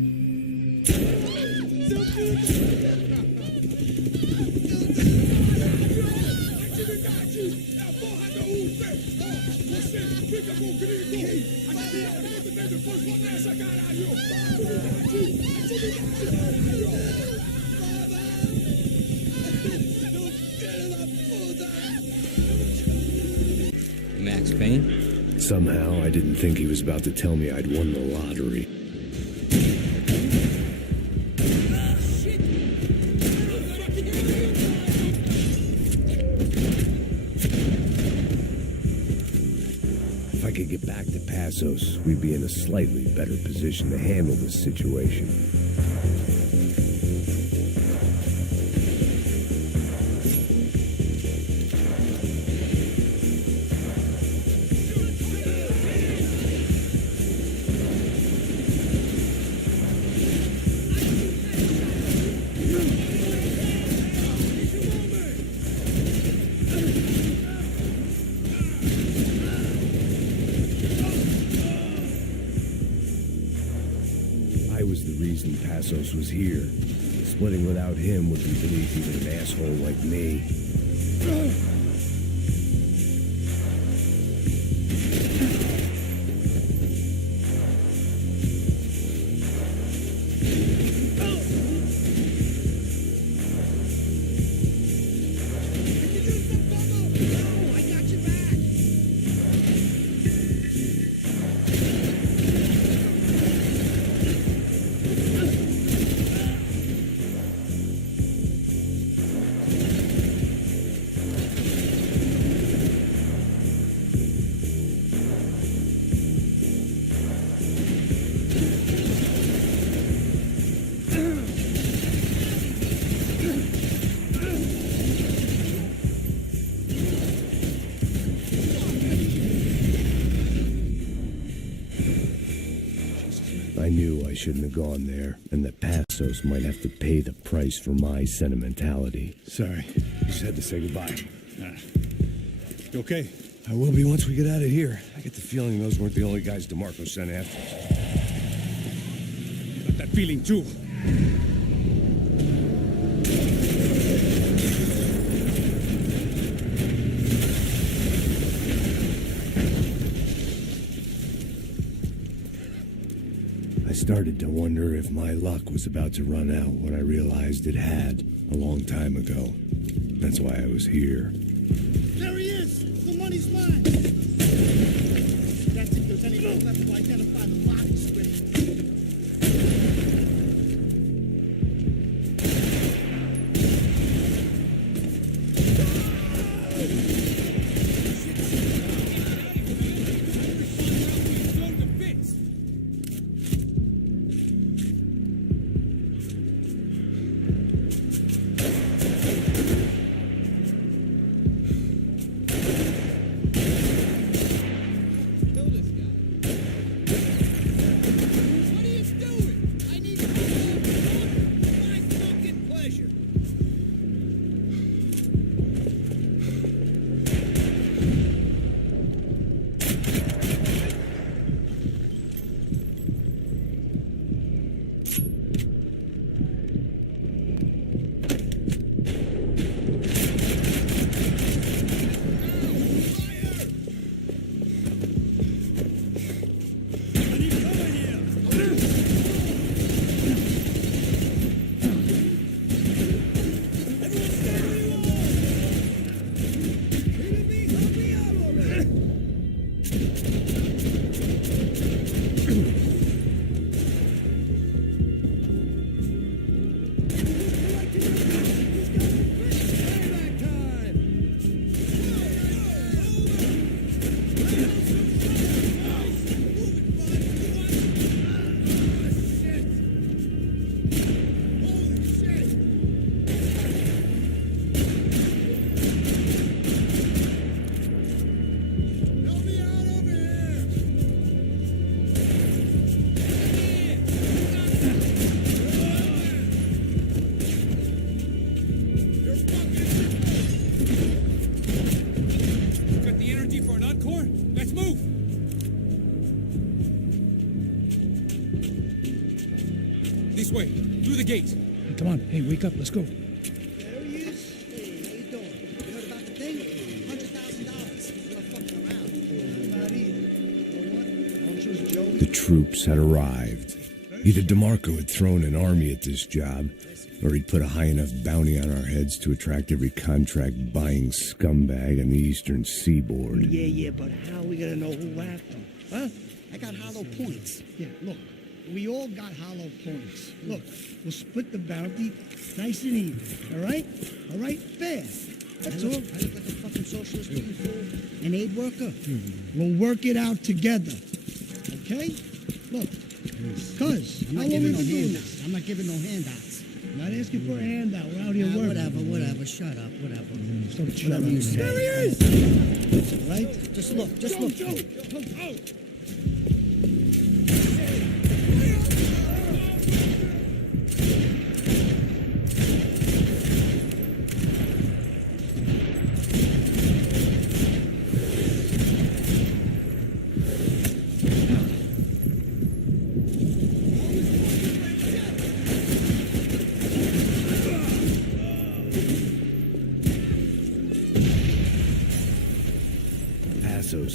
Max Payne? Somehow, I didn't think he was about to tell me I'd won the lottery. If I could get back to Passos, we'd be in a slightly better position to handle this situation. Passos was here. Splitting without him would be beneath even an asshole like me. I knew I shouldn't have gone there, and that Passos might have to pay the price for my sentimentality. Sorry, just had to say goodbye. You okay? I will be once we get out of here. I get the feeling those weren't the only guys DeMarco sent after us. Got that feeling too. I started to wonder if my luck was about to run out when I realized it had a long time ago. That's why I was here. There he is! The money's mine! That's if there's anything left to identify the bodies with. gate. Come on. Hey, wake up. Let's go. There he is. Hey, how you doing? You heard about the thing? $100,000. You're not fucking around. I'm not either. You know what? I'll choose Joey. The troops had arrived. Either DeMarco had thrown an army at this job, or he'd put a high enough bounty on our heads to attract every contract-buying scumbag on the eastern seaboard. Yeah, but how are we gonna know who whacked him? Huh? I got hollow points. Yeah, look, we all got hollow points. Look, we'll split the bounty nice and even, all right? All right? Fair. That's all. I look like a fucking socialist to you, fool. An aid worker? We'll work it out together, okay? Look, cuz, how long we been doing this? I'm not giving no handouts. Not asking for a handout. We're out here working. Whatever. Shut up. Whatever. Whatever you say. There he is! All right? Just look. Joe.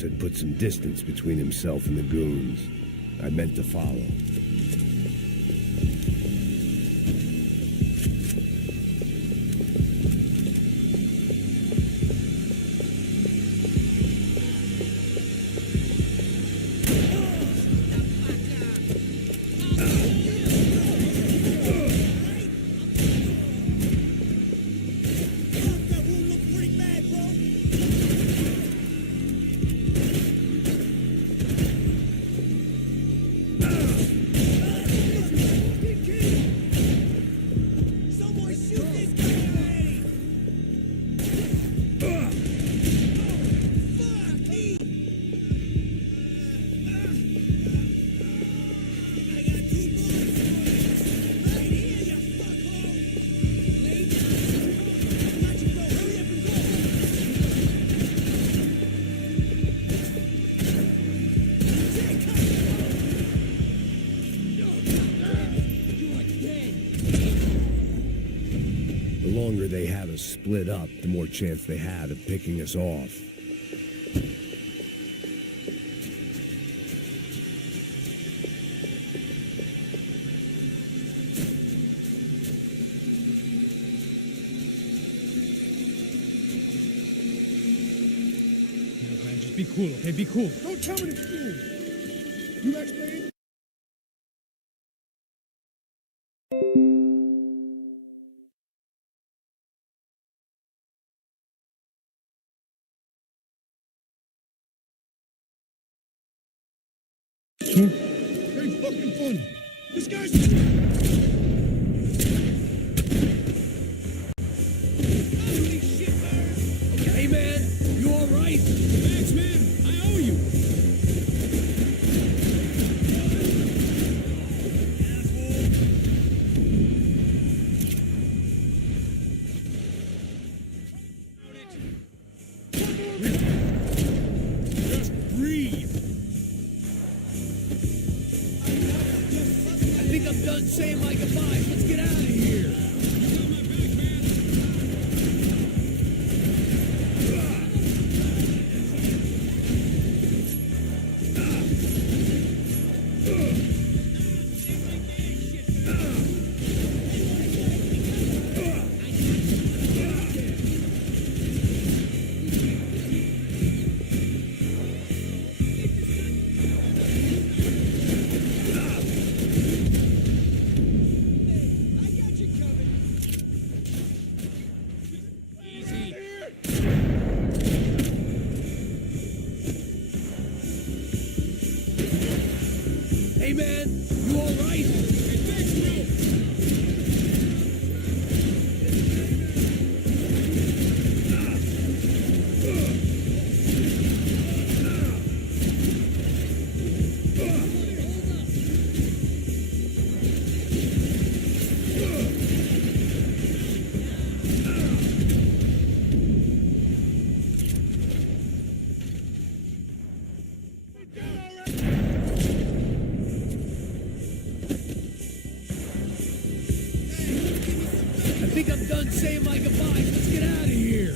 Had put some distance between himself and the goons. I meant to follow. The longer they have us split up, the more chance they have of picking us off. Just be cool, okay? Be cool. Don't tell me to cool. You explain? Very fucking fun. This guy's... Hey, man, you all right? Thanks, man. I owe you. Just breathe. I think I'm done saying my goodbyes. Let's get out of here. Hey, man, you all right? saying my goodbyes. Let's get out of here.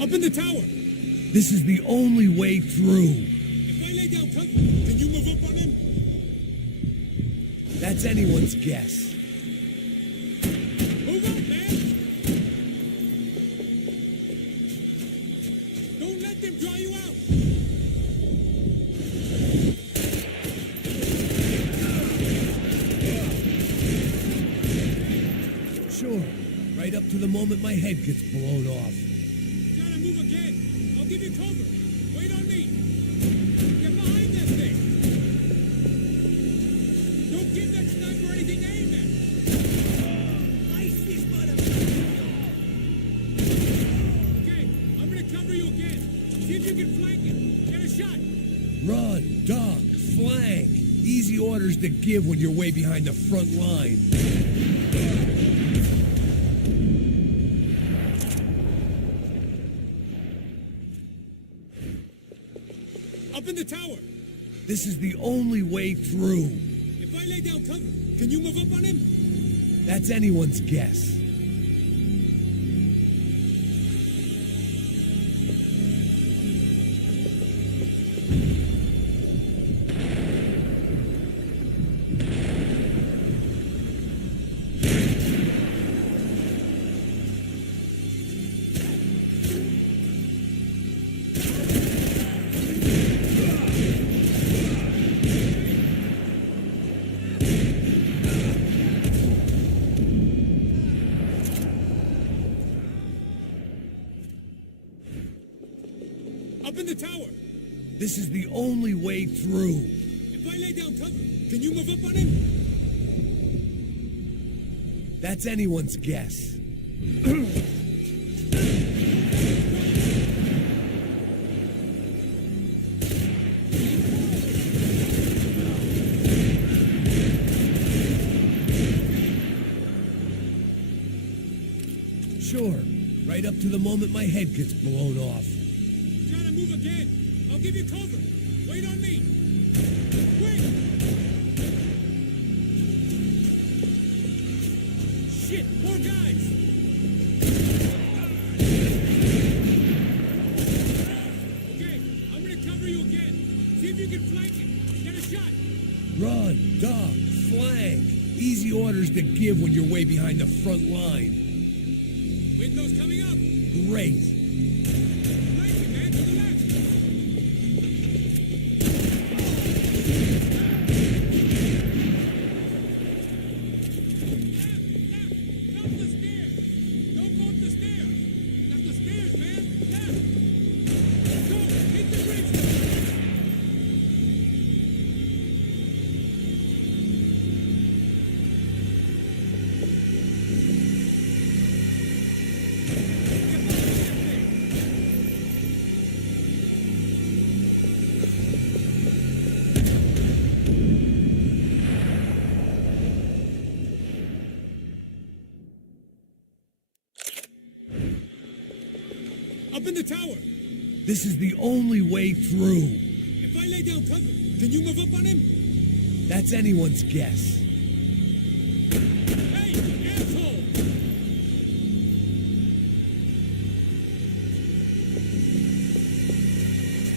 Up in the tower. This is the only way through. If I lay down cover, can you move up on him? That's anyone's guess. Move up, man! Don't let them draw you out! Sure. Right up to the moment my head gets blown off. Gotta move again. I'll give you cover. Wait on me. Get behind that thing. Don't give that sniper anything to aim at. Ice this motherfucker. Okay, I'm gonna cover you again. See if you can flank it. Get a shot. Run, duck, flank. Easy orders to give when you're way behind the front line. Up in the tower. This is the only way through. If I lay down cover, can you move up on him? That's anyone's guess. Up in the tower. This is the only way through. If I lay down cover, can you move up on him? That's anyone's guess. Sure, right up to the moment my head gets blown off. Try to move again. I'll give you cover. Wait on me. Wait! Shit, more guys! Okay, I'm gonna cover you again. See if you can flank it. Get a shot. Run, duck, flank. Easy orders to give when you're way behind the front line. Windows coming up. Great. Flank it, man, to the left. Up the stairs. Don't go up the stairs. Up the stairs, man. Left. Go, hit the bridge. Up in the tower. This is the only way through. If I lay down cover, can you move up on him? That's anyone's guess. Hey, asshole!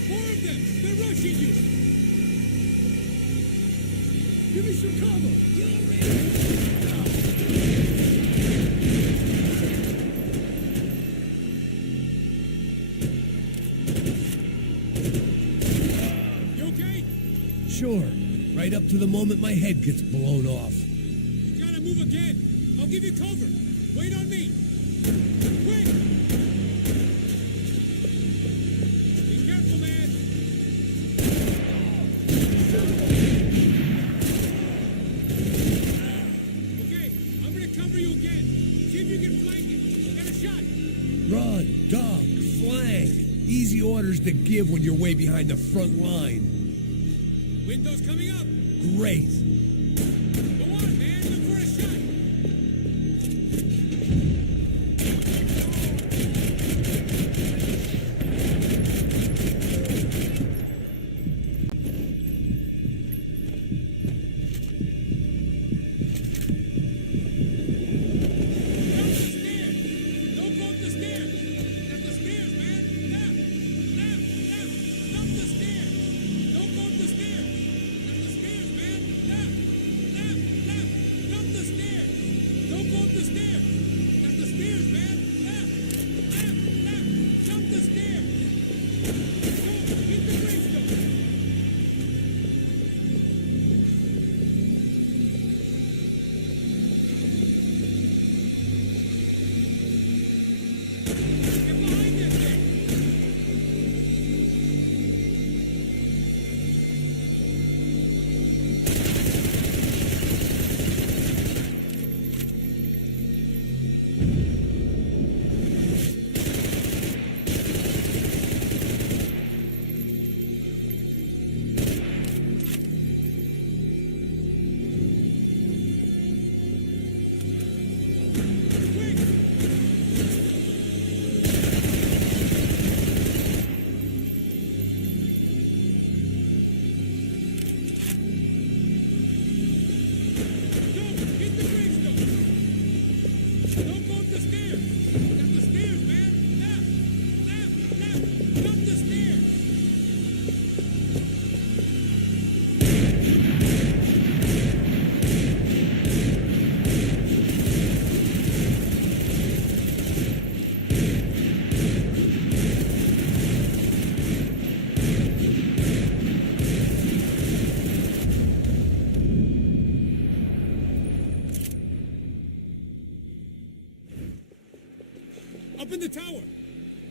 More of them! They're rushing you! Give me some cover! You okay? Sure, right up to the moment my head gets blown off. You gotta move again. I'll give you cover. Wait on me. Quick! Be careful, man. Okay, I'm gonna cover you again. See if you can flank it. Get a shot. Run, duck, flank. Easy orders to give when you're way behind the front line. Windows coming up. Great. Go on, man. Look for a shot. Don't go up the stairs. Up the stairs, man. Left. Left. Left. Up the stairs. Don't go up the stairs. Up the stairs, man. Left. Left. Left. Up the stairs. Don't go up the stairs. Up the stairs, man. Left. Left. Left. Up the stairs. Go. Hit the gravestone. Get behind that thing. Hit the gravestone. Don't go up the stairs. Up the stairs, man. Left. Left. Left. Up the stairs. Up in the tower.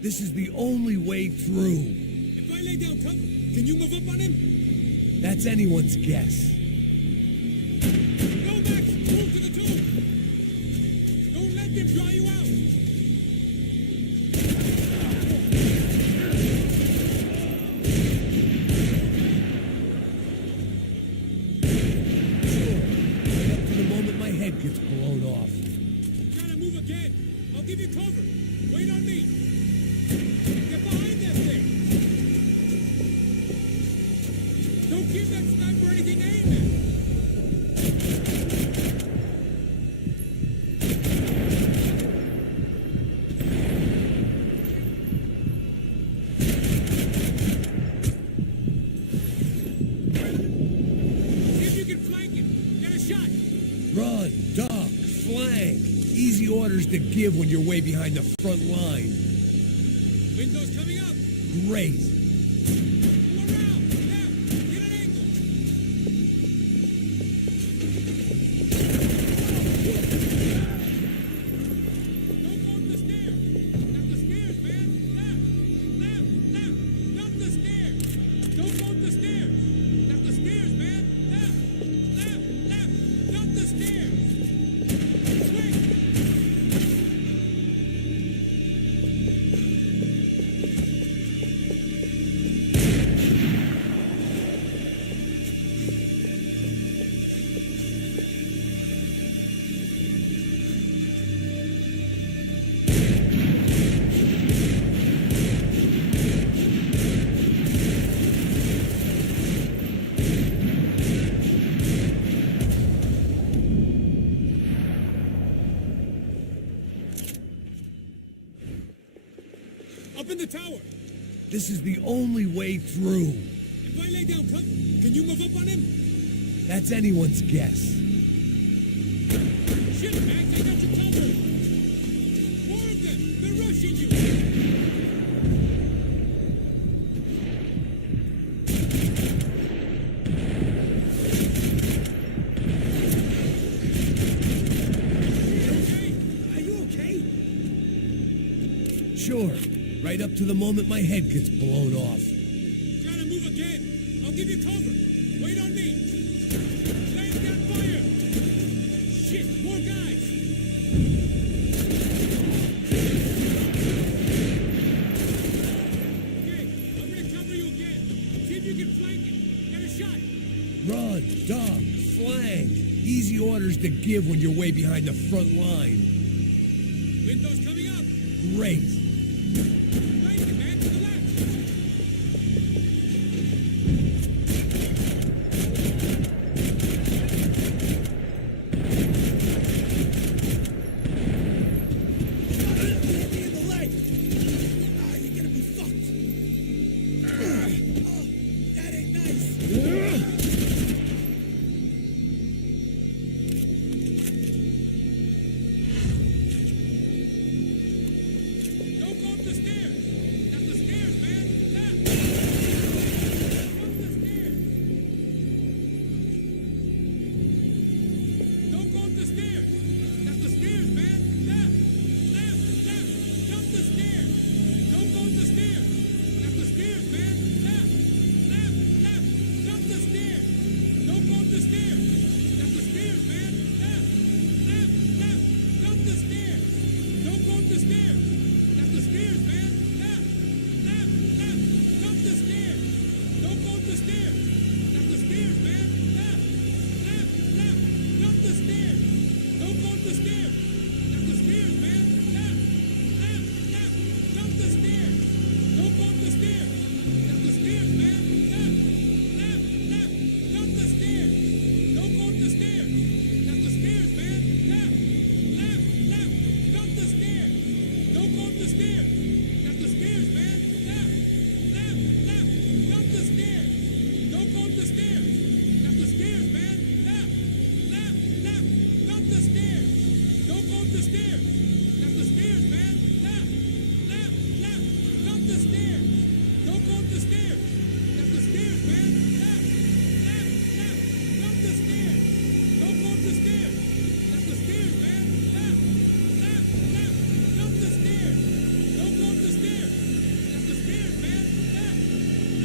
This is the only way through. lay down cover, can you move up on him? That's anyone's guess. Go, Max! Move to the tomb! Don't let them dry you out! Up to the moment my head gets blown off. Gotta move again! I'll give you cover! Wait on me! Get behind that thing! Don't give that sniper anything to aim at! See if you can flank him! Get a shot! Run, duck, flank. Easy orders to give when you're way behind the front line. Windows coming up! Great. Go around! Left! Get an angle! Don't go up the stairs! Not the stairs, man! Left! Left! Left! Not the stairs! Don't go up the stairs! Not the stairs, man! Left! Left! Left! Not the stairs! Swing! Up in the tower! This is the only way through. If I lay down cover, can you move up on him? That's anyone's guess. Shit, Max, I got you covered! More of them! They're rushing you! Are you okay? Sure. Right up to the moment my head gets blown off. Gotta move again! I'll give you cover! Wait on me! Laying down fire! Shit, more guys! Okay, I'm gonna cover you again. See if you can flank it. Get a shot! Run, duck, flank. Easy orders to give when you're way behind the front line. Windows coming up! Great. Flank it, man, to the left! Hit me in the leg! Ah, you're gonna be fucked! Oh, that ain't nice! Don't go up the stairs! Not the stairs, man! Left! Up the stairs! Don't go up the stairs! Not the stairs, man! Left! Left! Left! Up the stairs! Don't go up the stairs! Not the stairs, man! Left! Left! Left! Up the stairs! Don't go up the stairs! Not the stairs, man! Left! Left! Left! Up the stairs! Don't go up the stairs! Not the stairs, man! Left! Left! Left! Up the stairs! Don't go up the stairs! Not the stairs, man! Left! Left! Left! Up the stairs! Don't go up the stairs! Not the stairs, man! Left! Left! Left! Up the stairs! Don't go up the stairs! Not the stairs, man! Left! Left! Left! Up the stairs! Don't go up the stairs! Not the stairs, man! Left! Left! Left! Up the stairs! Don't go up the stairs! Not the stairs, man! Left! Left! Left! Up the stairs! Don't go up the stairs! Not the stairs, man! Left! Left! Left! Up the stairs! Don't go up the stairs! Not the stairs, man! Left! Left! Left! Up the stairs! Don't go up the stairs! Not the stairs, man! Left! Left! Left! Up the stairs! Don't go up the stairs! Not the stairs, man! Left! Left! Left! Up the stairs! Don't go up the stairs! Not the stairs, man! Left!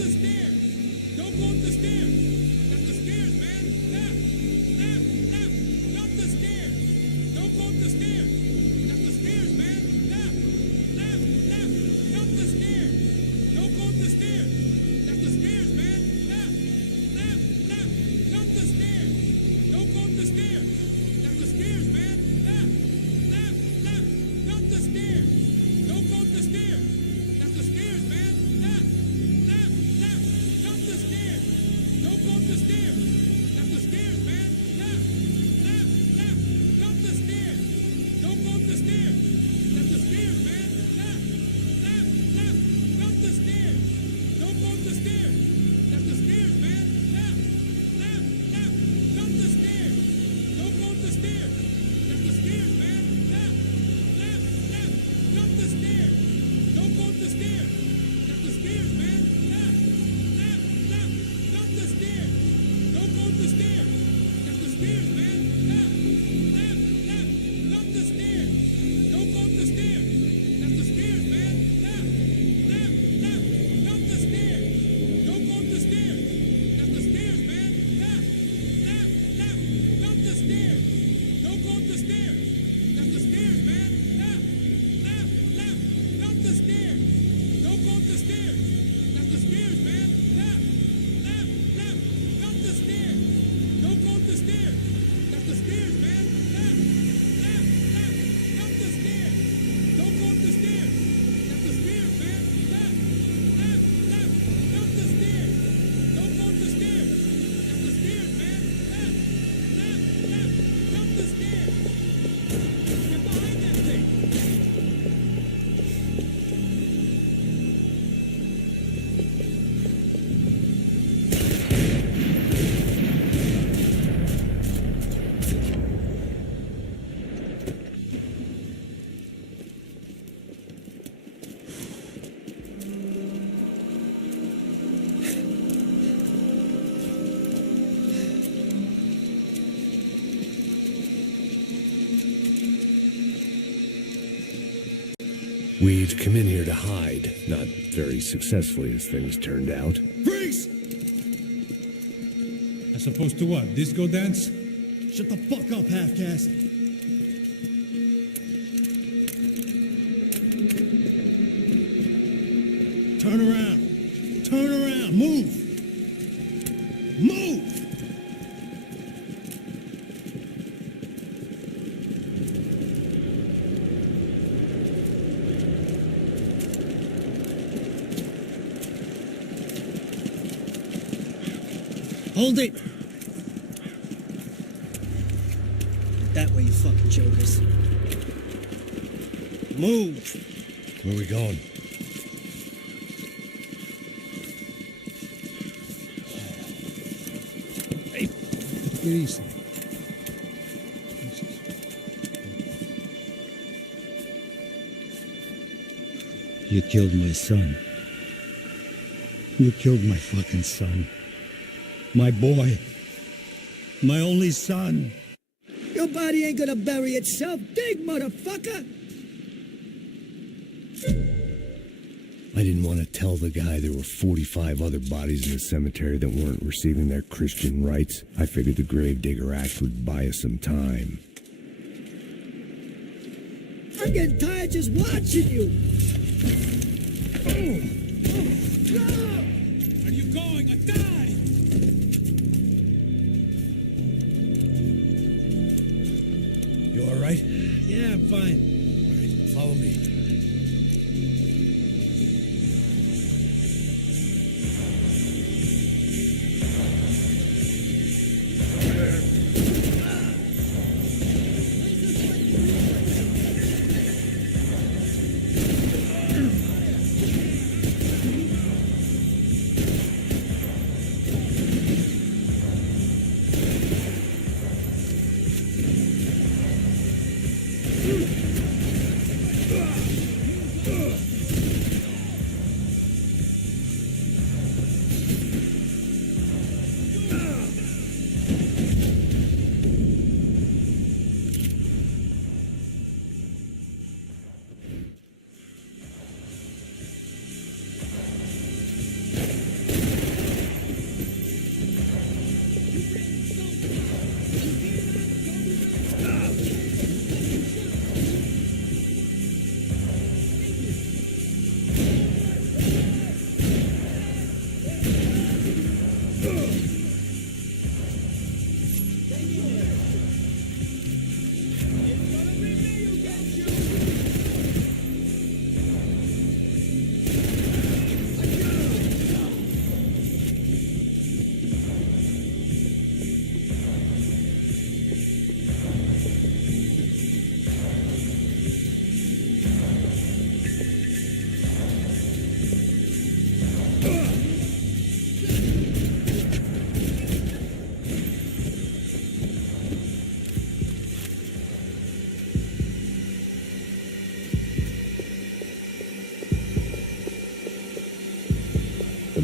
the stairs! Don't go up the stairs! That's the stairs, man! Left! Left! Left! Not the stairs! Don't go up the stairs! That's the stairs, man! Left! Left! Left! Not the stairs! Don't go up the stairs! That's the stairs, man! Left! Left! Left! Not the stairs! Don't go up the stairs! That's the stairs, man! Left! Left! Left! Not the stairs! Don't go up the stairs! That's the stairs, man! Left! Left! Left! Not the stairs! Don't go up the stairs! That's the stairs, man! Left! Left! Left! Not the stairs! Don't go up the stairs! That's the stairs, man! Left! Left! Left! Not the stairs! Don't go up the stairs! That's the stairs, man! Left! Left! Left! Not the stairs! Don't go up the stairs! That's the stairs, man! Left! Left! Left! Not the stairs! Don't go up the stairs! That's the stairs, man! Left! Left! Left! Not the stairs! Don't go up the stairs! That's the stairs, man! Left! Left! Left! Not the stairs! Don't go up the stairs! That's the stairs, man! Left! Left! Left! Not the stairs! Don't go up the stairs! That's the stairs, man! Left! Left! Left! Not the stairs! Don't go up the stairs! That's the stairs, man! Left! Left! Left! Not the stairs! Don't go up the stairs! That's the stairs, man! Left! Left! Left! Not the stairs! Don't go up the stairs! That's the stairs, man! Left! Left! Left! Not the stairs! Don't go up the stairs! That's the stairs, man! Left! Left! Left! Not the stairs! Don't go up the stairs! That's the stairs, man! Left! Left! Left! Not the stairs! Get behind that thing! We'd come in here to hide, not very successfully as things turned out. Freeze! As opposed to what? Disco dance? Shut the fuck up, half-caste. Turn around. Turn around. Move. Move! Hold it! That way, you fucking jokers. Move! Where are we going? Hey, get easy. You killed my son. You killed my fucking son. My boy. My only son. Your body ain't gonna bury itself. Dig, motherfucker! I didn't want to tell the guy there were 45 other bodies in the cemetery that weren't receiving their Christian rites. I figured the Gravedigger Act would buy us some time. I'm getting tired just watching you. Are you going? I die! You all right? Yeah, I'm fine. All right, follow me.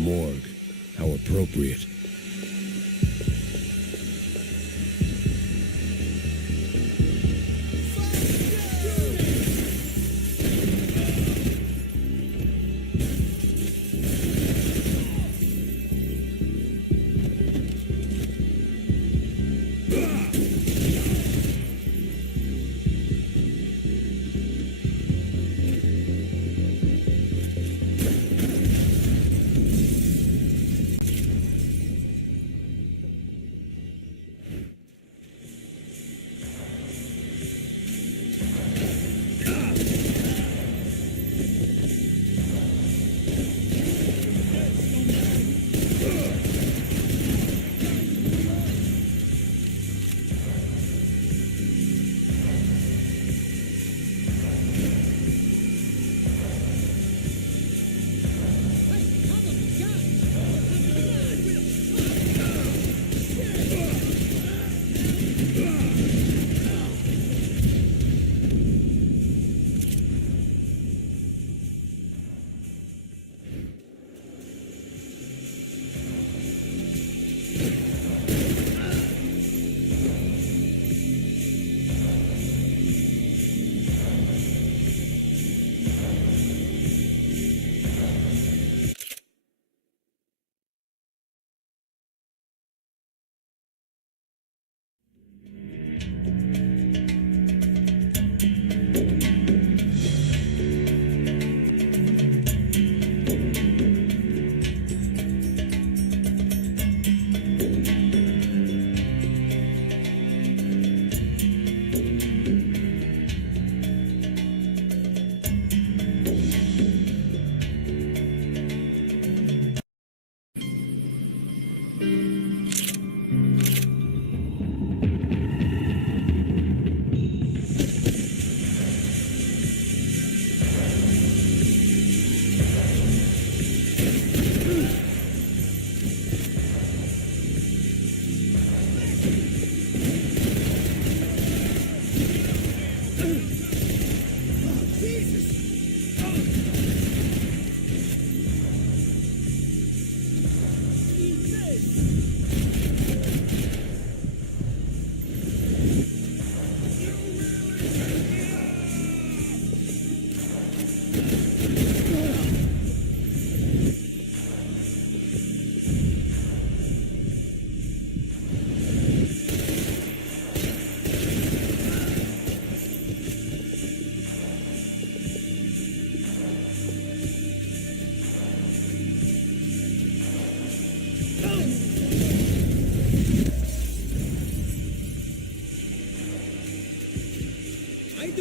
morgue. How appropriate.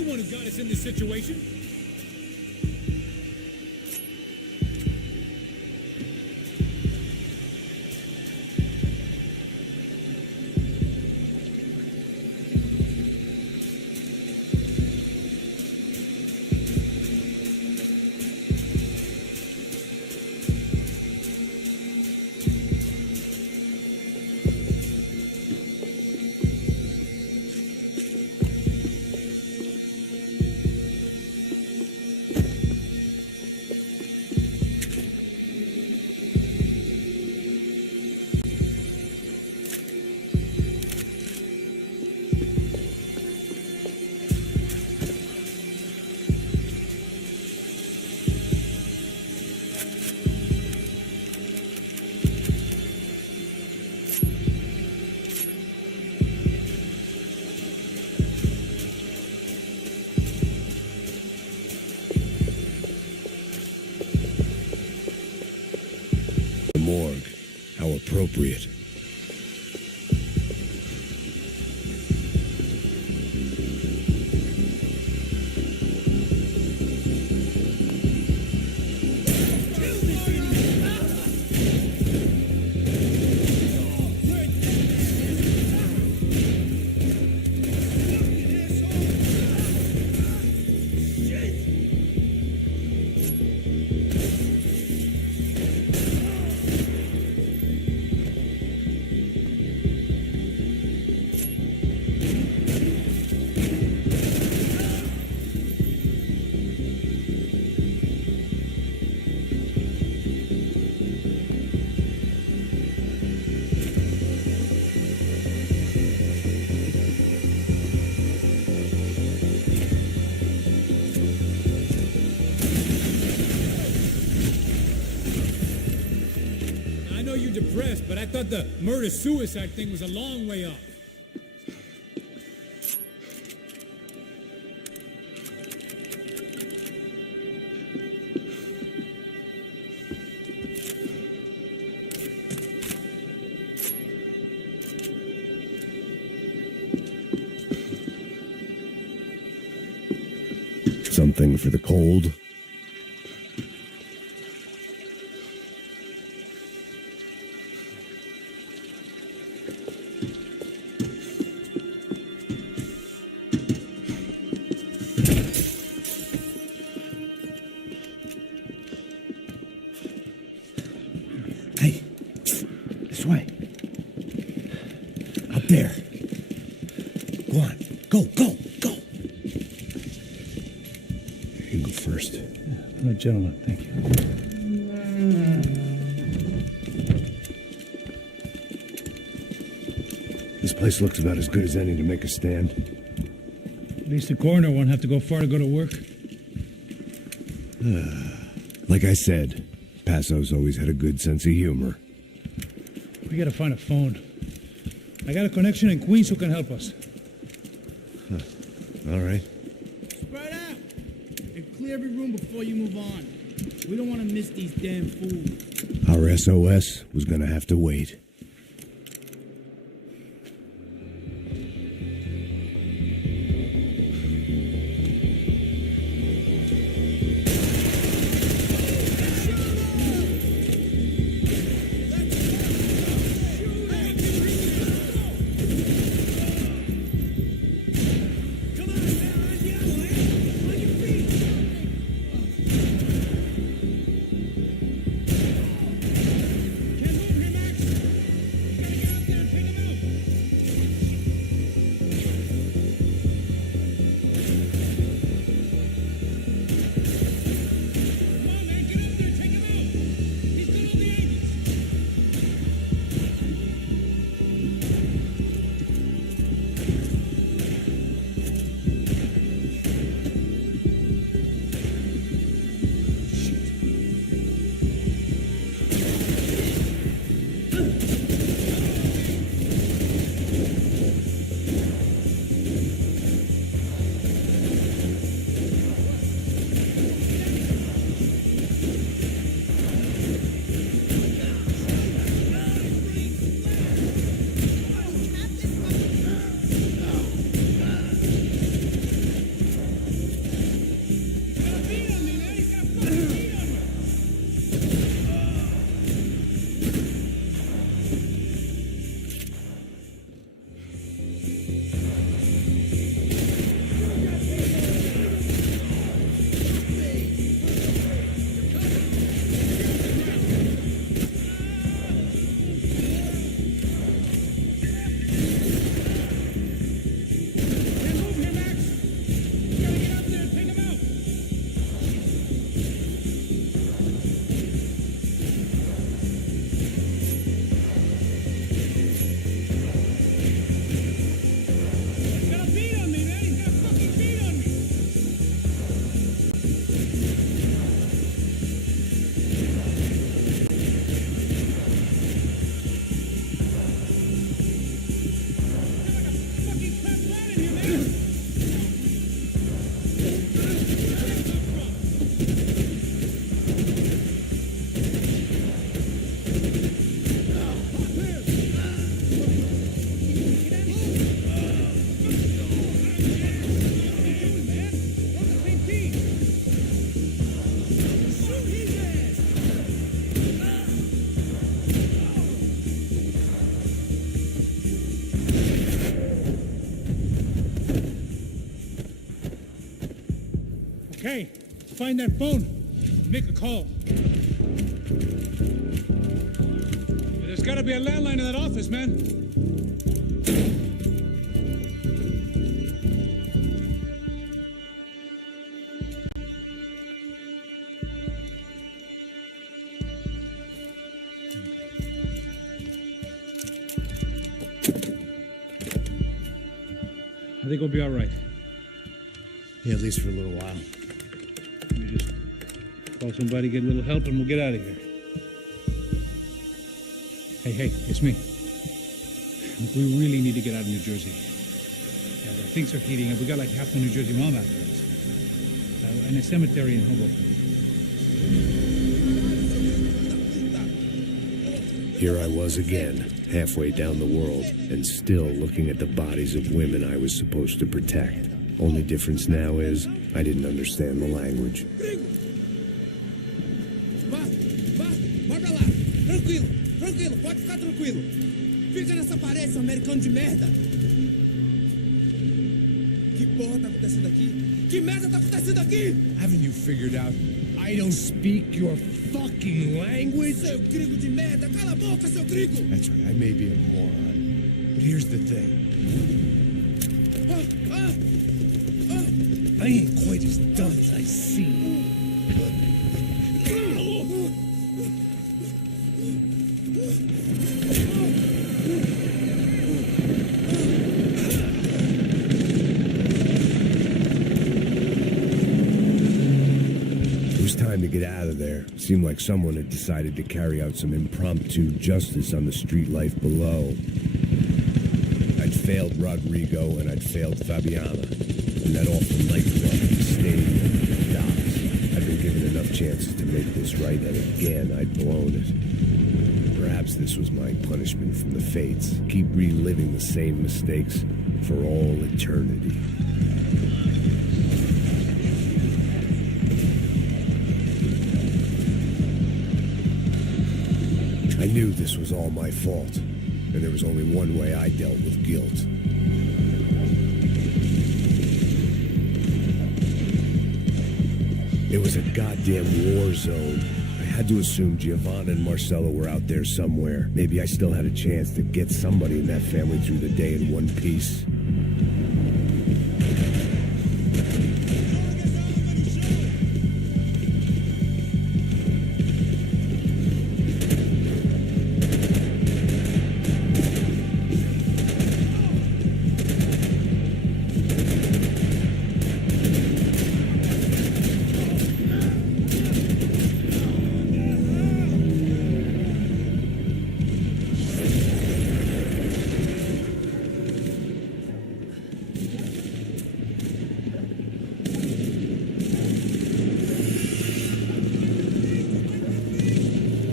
one who got us in this situation. Morgue. How appropriate. Yes, but I thought the murder-suicide thing was a long way off. Something for the cold. Hey, this way. Up there. Go on. Go. You go first. No, gentlemen, thank you. This place looks about as good as any to make a stand. At least the coroner won't have to go far to go to work. Like I said, Passo's always had a good sense of humor. We gotta find a phone. I got a connection in Queens who can help us. All right. Spread out and clear every room before you move on. We don't want to miss these damn fools. Our SOS was gonna have to wait. Okay, find that phone. Make a call. There's gotta be a landline in that office, man. I think we'll be all right. Yeah, at least for a little while. Let me just call somebody, get a little help, and we'll get out of here. Hey, it's me. We really need to get out of New Jersey. Yeah, things are heating up. We got like half the New Jersey mob after us. And a cemetery in Hoboken. Here I was again, halfway down the world, and still looking at the bodies of women I was supposed to protect. Only difference now is, I didn't understand the language. Vai pra lá. Tranquilo, pode ficar tranquilo. Fica nessa parede, seu americano de merda. Que porra tá acontecendo aqui? Que merda tá acontecendo aqui? Haven't you figured out I don't speak your fucking language? Seu gringo de merda, cala a boca, seu gringo! That's right, I may be a moron, but here's the thing. I ain't quite as dumb as I seem. It was time to get out of there. Seemed like someone had decided to carry out some impromptu justice on the street life below. I'd failed Rodrigo and I'd failed Fabiana. And that awful nightclub, the stadium, the docks. I'd been given enough chances to make this right, and again I'd blown it. Perhaps this was my punishment from the fates. Keep reliving the same mistakes for all eternity. I knew this was all my fault, and there was only one way I dealt with guilt. It was a goddamn war zone. I had to assume Giovanna and Marcello were out there somewhere. Maybe I still had a chance to get somebody in that family through the day in one piece.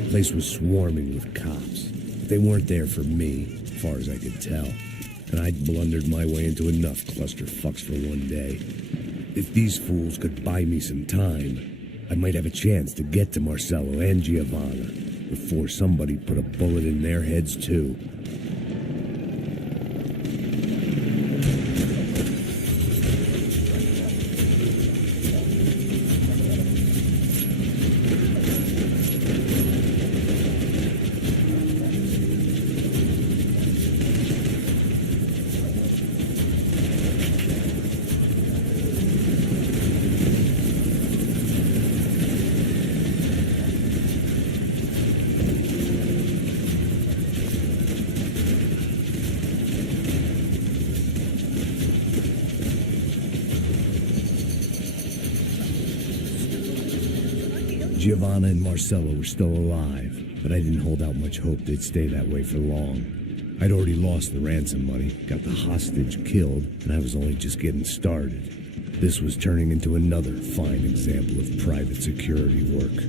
The place was swarming with cops. They weren't there for me, as far as I could tell. And I'd blundered my way into enough clusterfucks for one day. If these fools could buy me some time, I might have a chance to get to Marcello and Giovanna before somebody put a bullet in their heads too. Giovanna and Marcello were still alive, but I didn't hold out much hope they'd stay that way for long. I'd already lost the ransom money, got the hostage killed, and I was only just getting started. This was turning into another fine example of private security work.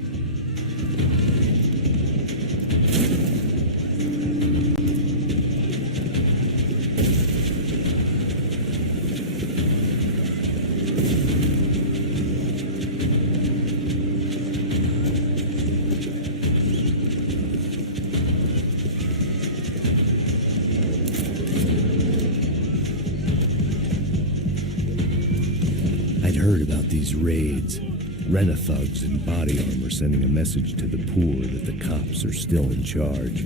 I'd heard about these raids. Rent-a-thugs in body armor sending a message to the poor that the cops are still in charge.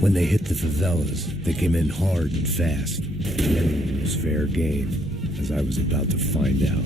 When they hit the favelas, they came in hard and fast. The enemy was fair game, as I was about to find out.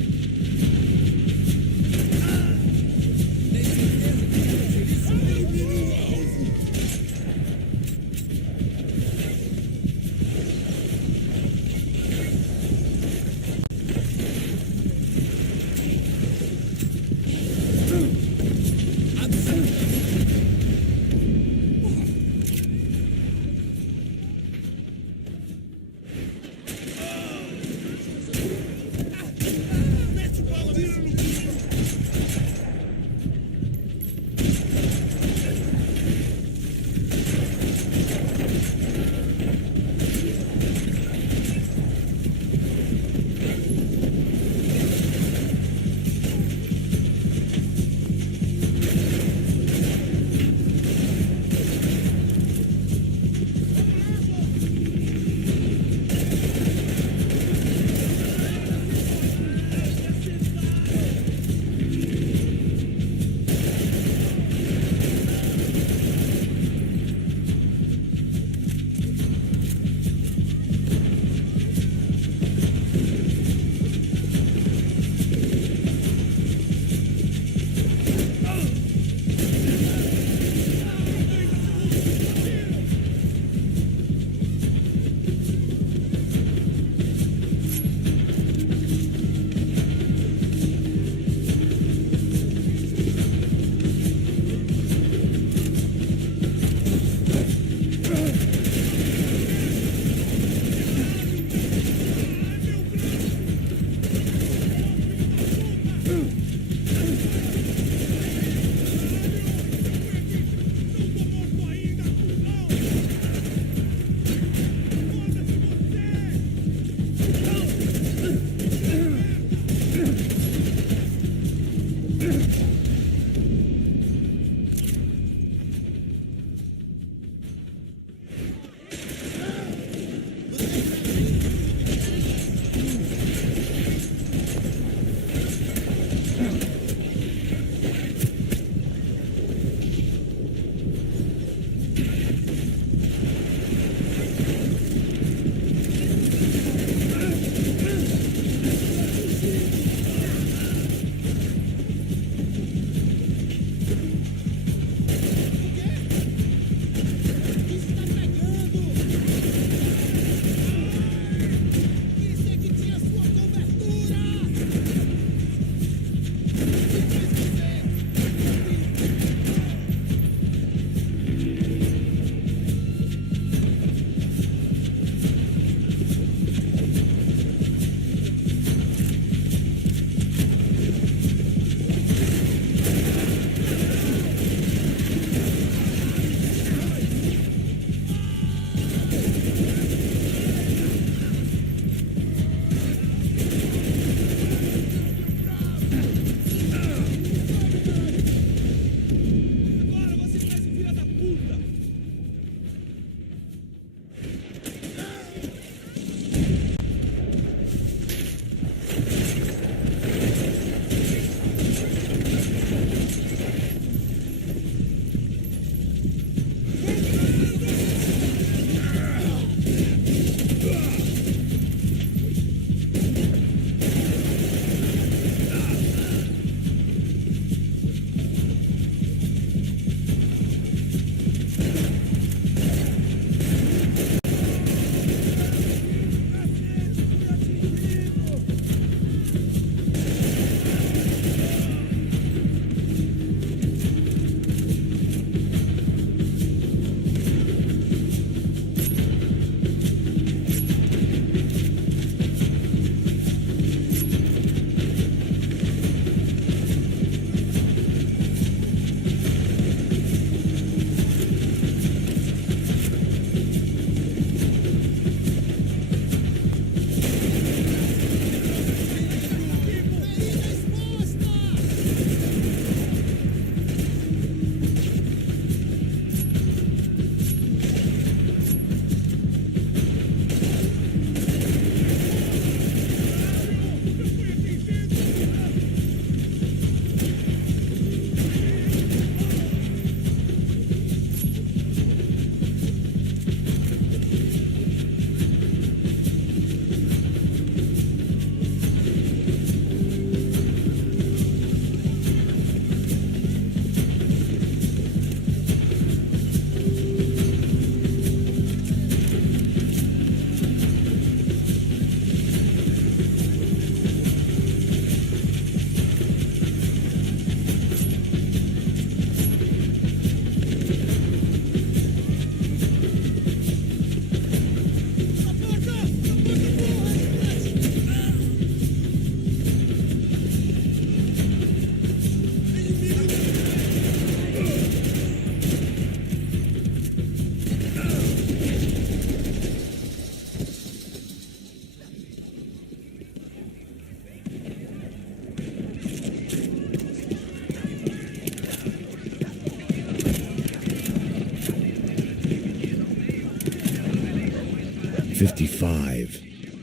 55.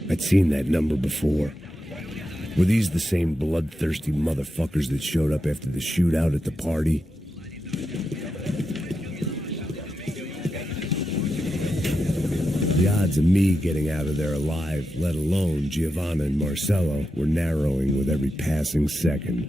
I'd seen that number before. Were these the same bloodthirsty motherfuckers that showed up after the shootout at the party? The odds of me getting out of there alive, let alone Giovanna and Marcello, were narrowing with every passing second.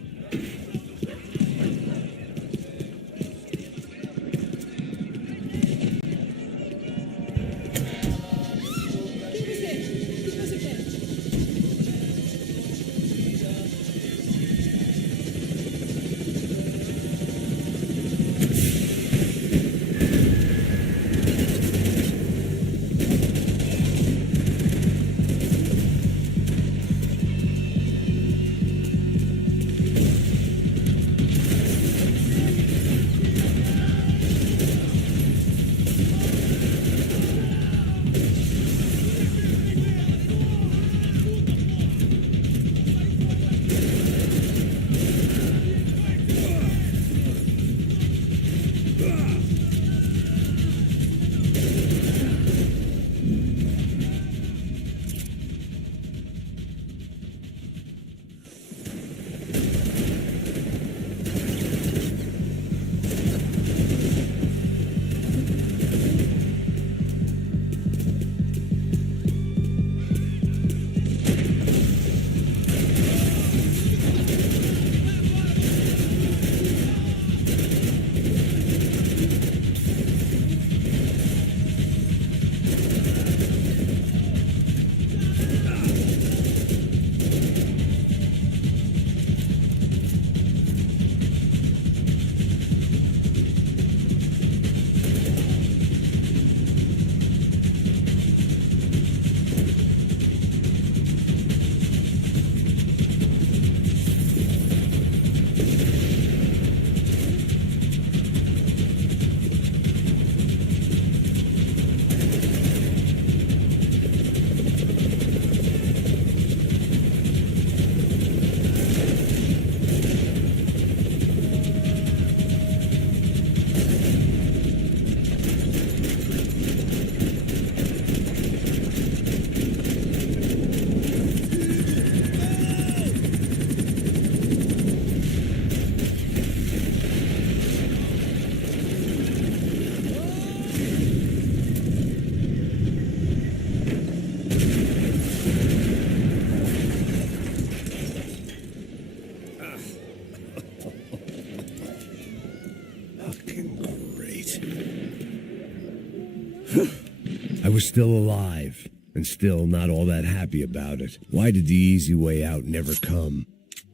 was still alive, and still not all that happy about it. Why did the easy way out never come?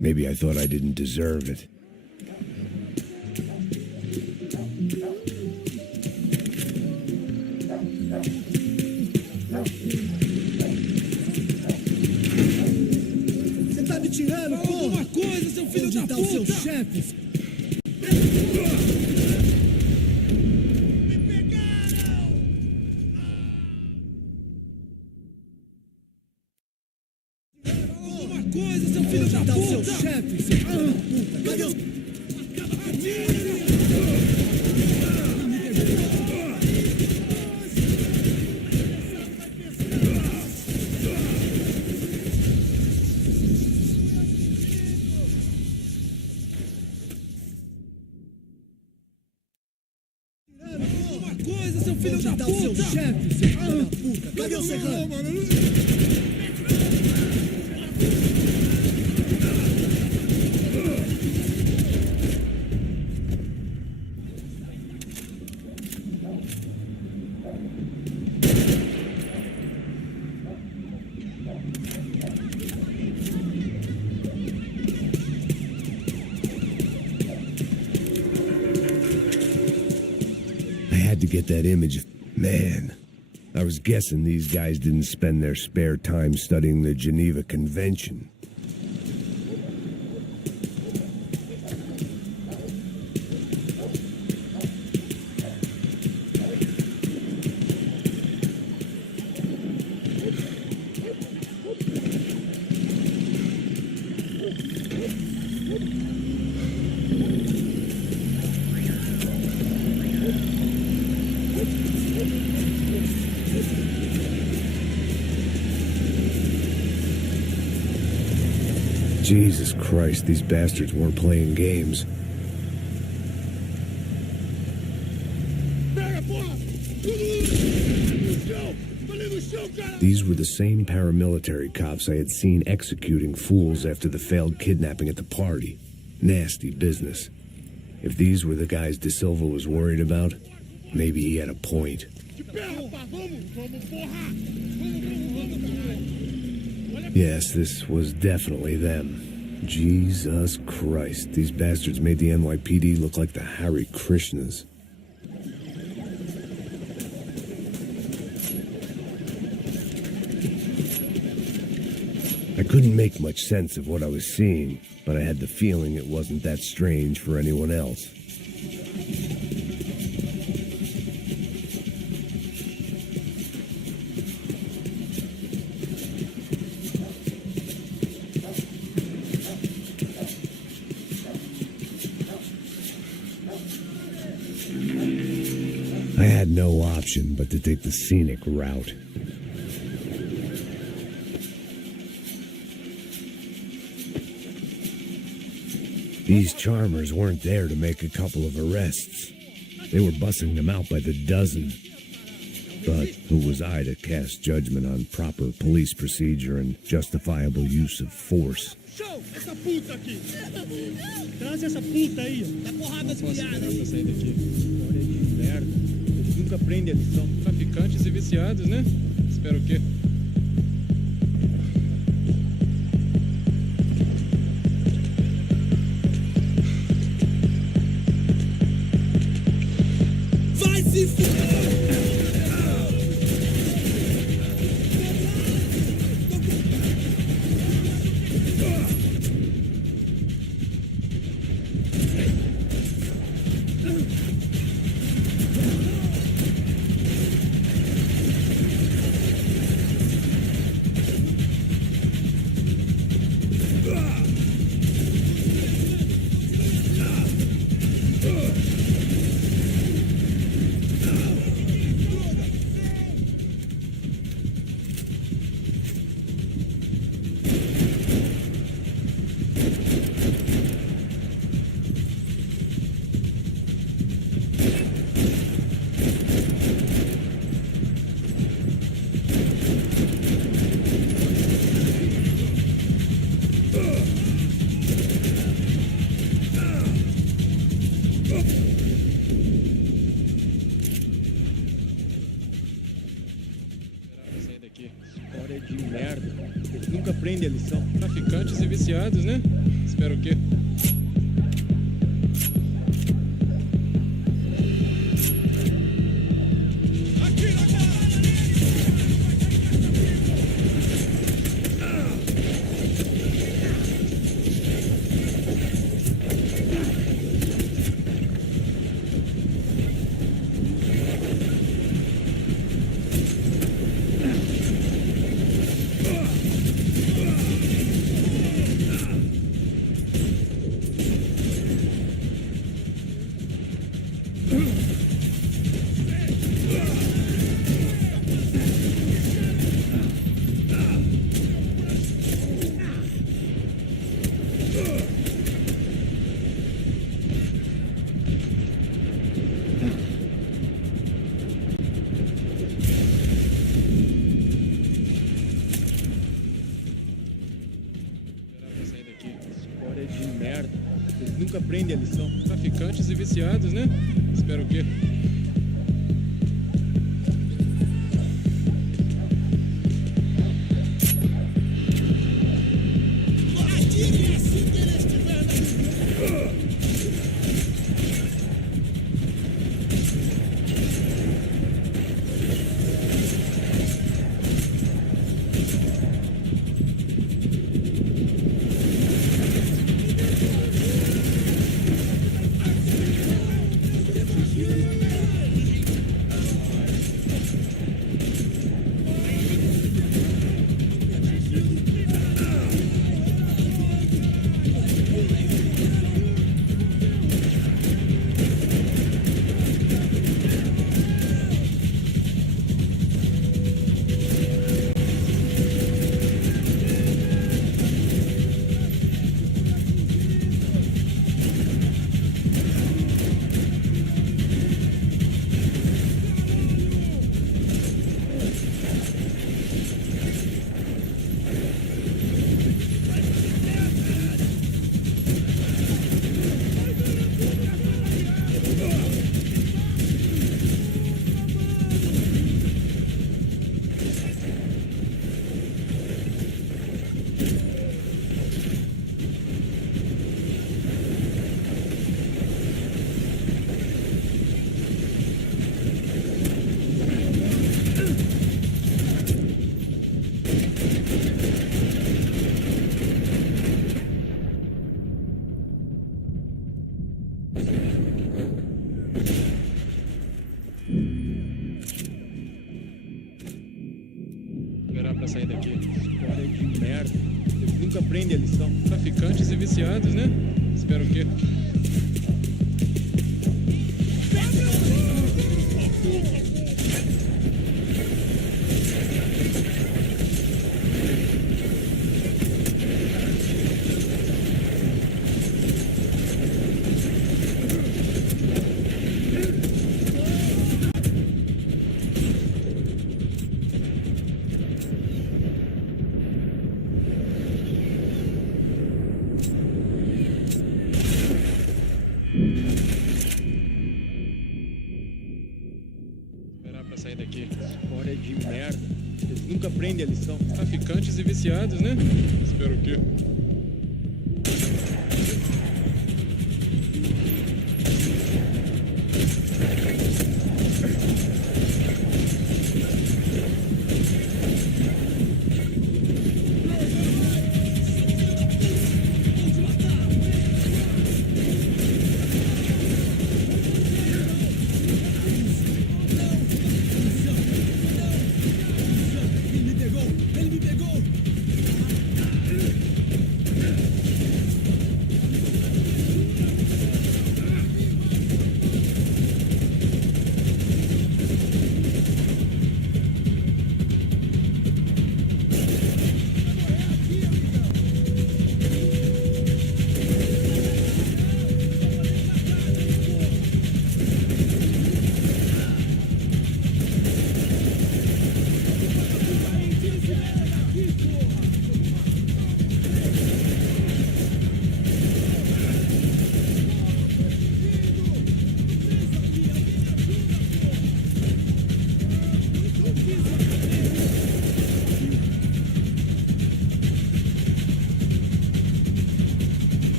Maybe I thought I didn't deserve it. Você tá me tirando, porra? Alguma coisa, seu filho da Onde tá os seus puta? chefes? Alguma coisa, seu filho da Onde tá os seus puta? chefes, seu filho da puta? Cadê os... Alguma coisa, seu filho da Onde tá os seus puta? chefes, seu filho da puta? Cadê o serrano? I had to get that image. Man, I was guessing these guys didn't spend their spare time studying the Geneva Convention. Jesus Christ, these bastards weren't playing games. These were the same paramilitary cops I had seen executing fools after the failed kidnapping at the party. Nasty business. If these were the guys De Silva was worried about, maybe he had a point. Yes, this was definitely them. Jesus Christ, these bastards made the NYPD look like the Hare Krishnas. I couldn't make much sense of what I was seeing, but I had the feeling it wasn't that strange for anyone else. I had no option but to take the scenic route. These charmers weren't there to make a couple of arrests. They were bussing them out by the dozen. But who was I to cast judgment on proper police procedure and justifiable use of force? Essa puta aqui! Traz essa puta aí! Dá porrada nessa piada! Pra sair daqui. História de merda. Eles nunca aprendem a lição. Traficantes e viciados, né? Espera o quê? Vai se fuder! aprende a lição. Traficantes e viciados, né? Espero o quê? História de merda. Vocês nunca aprendem a lição. Traficantes e viciados, né? Espero o quê? Esperar pra sair daqui. História de merda. Vocês nunca aprendem a lição. Traficantes e viciados, né? Espero o quê? Pra sair daqui. História de merda. Vocês nunca aprendem a lição. Traficantes e viciados, né? Espero o quê?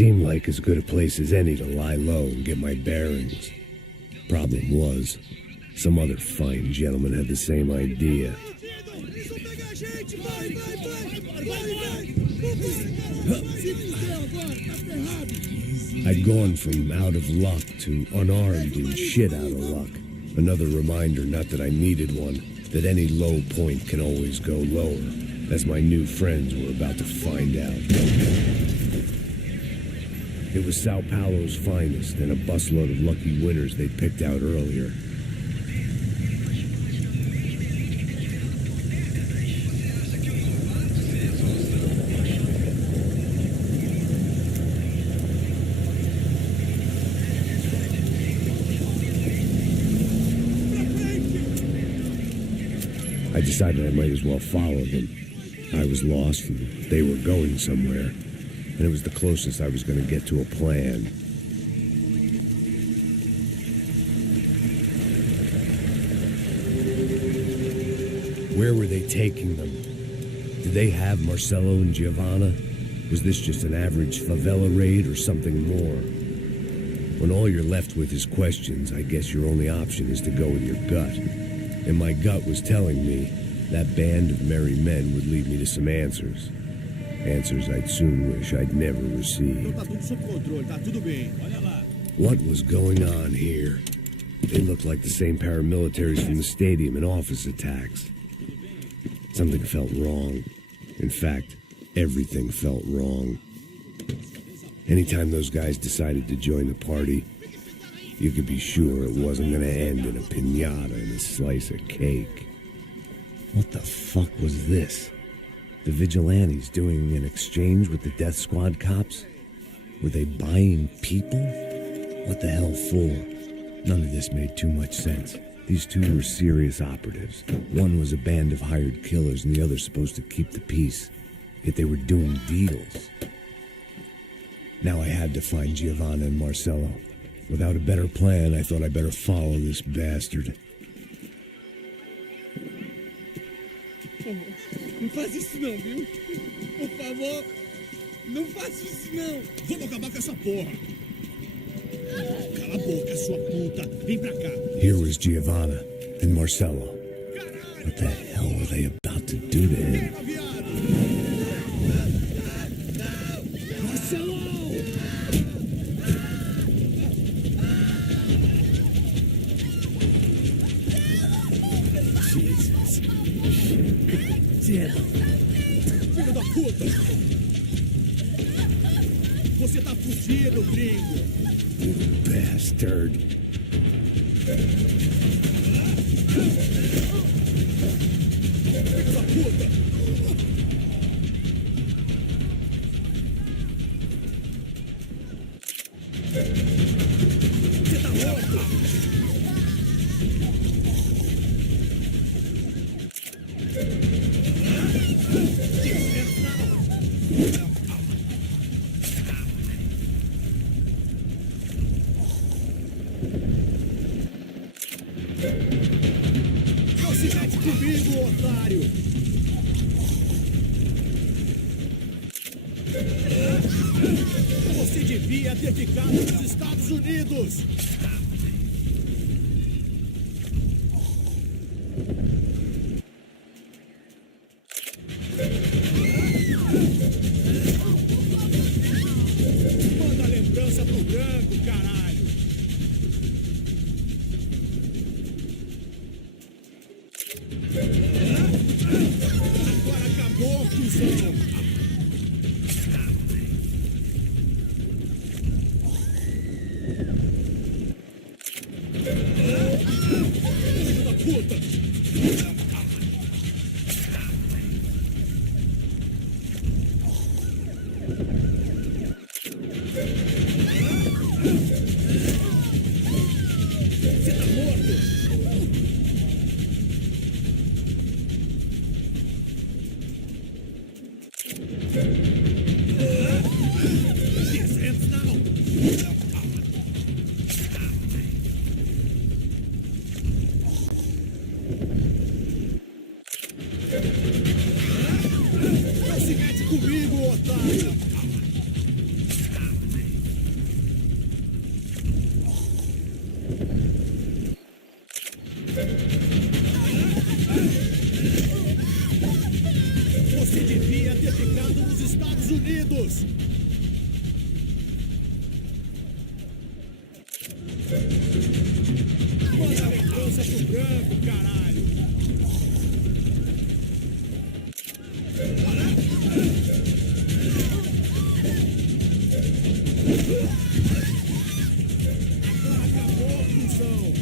seemed like as good a place as any to lie low and get my bearings. Problem was, some other fine gentleman had the same idea. I'd gone from out of luck to unarmed and shit out of luck. Another reminder, not that I needed one, that any low point can always go lower, as my new friends were about to find out. It was Sao Paulo's finest and a busload of lucky winners they'd picked out earlier. I decided I might as well follow them. I was lost and they were going somewhere, and it was the closest I was going to get to a plan. Where were they taking them? Did they have Marcelo and Giovanna? Was this just an average favela raid or something more? When all you're left with is questions, I guess your only option is to go with your gut. And my gut was telling me that band of merry men would lead me to some answers. Answers I'd soon wish I'd never received. What was going on here? They looked like the same paramilitaries from the stadium in office attacks. Something felt wrong. In fact, everything felt wrong. Anytime those guys decided to join the party, you could be sure it wasn't going to end in a piñata and a slice of cake. What the fuck was this? The vigilantes doing an exchange with the death squad cops? Were they buying people? What the hell for? None of this made too much sense. These two were serious operatives. One was a band of hired killers and the other supposed to keep the peace. Yet they were doing deals. Now I had to find Giovanna and Marcelo. Without a better plan, I thought I'd better follow this bastard. Não faz isso não, viu? Por favor, não faça isso não. Vamos acabar com essa porra. Cala a boca, sua puta. Vem pra cá. Here was Giovanna and Marcelo. What the hell were they about to do to him? Marcelo! Jesus. Filho da puta! Você tá fudido, gringo! You bastard. Filho da puta! Você tá morto! Não se mete comigo, otário! Você devia ter ficado nos Estados Unidos! Manda a lembrança pro branco, caralho! Agora acabou, cuzão! Filho da puta! Você tá morto! This ends now! Não se mete comigo, otário! close. Manda a lembrança pro branco, caralho! Agora acabou a função!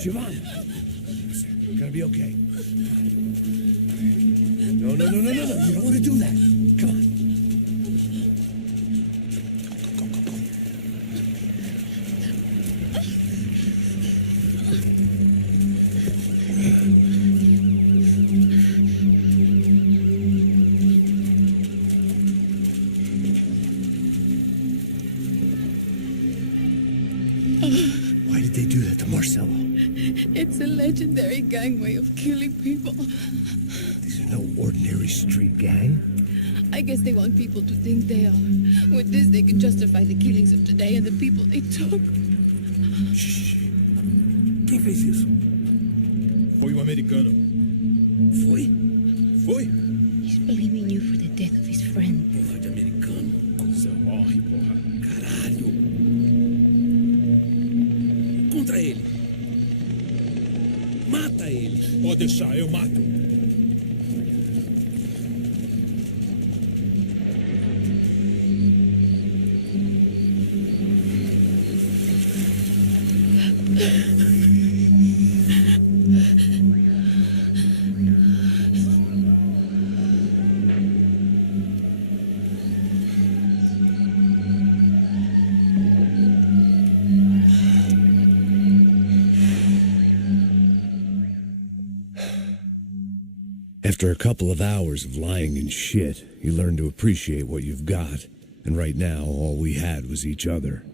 Giovanna, you're gonna be okay. No, no, no, no, no, no. You don't want to do that. Come on. Why did they do that to Marcelo? It's a legendary gang way of killing people. These are no ordinary street gang. I guess they want people to think they are. With this, they can justify the killings of today and the people they took. Shh. Quem fez isso? Foi americano. Foi? Foi? He's blaming you for the death of his friend. Porra de americano. Você morre, porra. Caralho. Contra ele. Mata ele. Pode deixar, eu mato. After a couple of hours of lying in shit, you learn to appreciate what you've got. And right now, all we had was each other.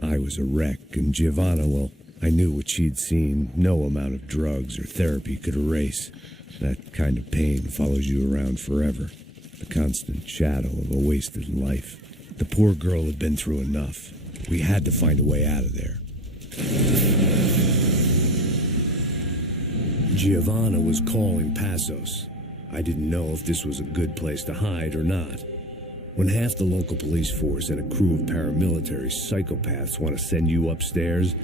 I was a wreck, and Giovanna, well, I knew what she'd seen no amount of drugs or therapy could erase. That kind of pain follows you around forever. The constant shadow of a wasted life. The poor girl had been through enough. We had to find a way out of there. Giovanna was calling Passos. I didn't know if this was a good place to hide or not. When half the local police force and a crew of paramilitary psychopaths want to send you upstairs,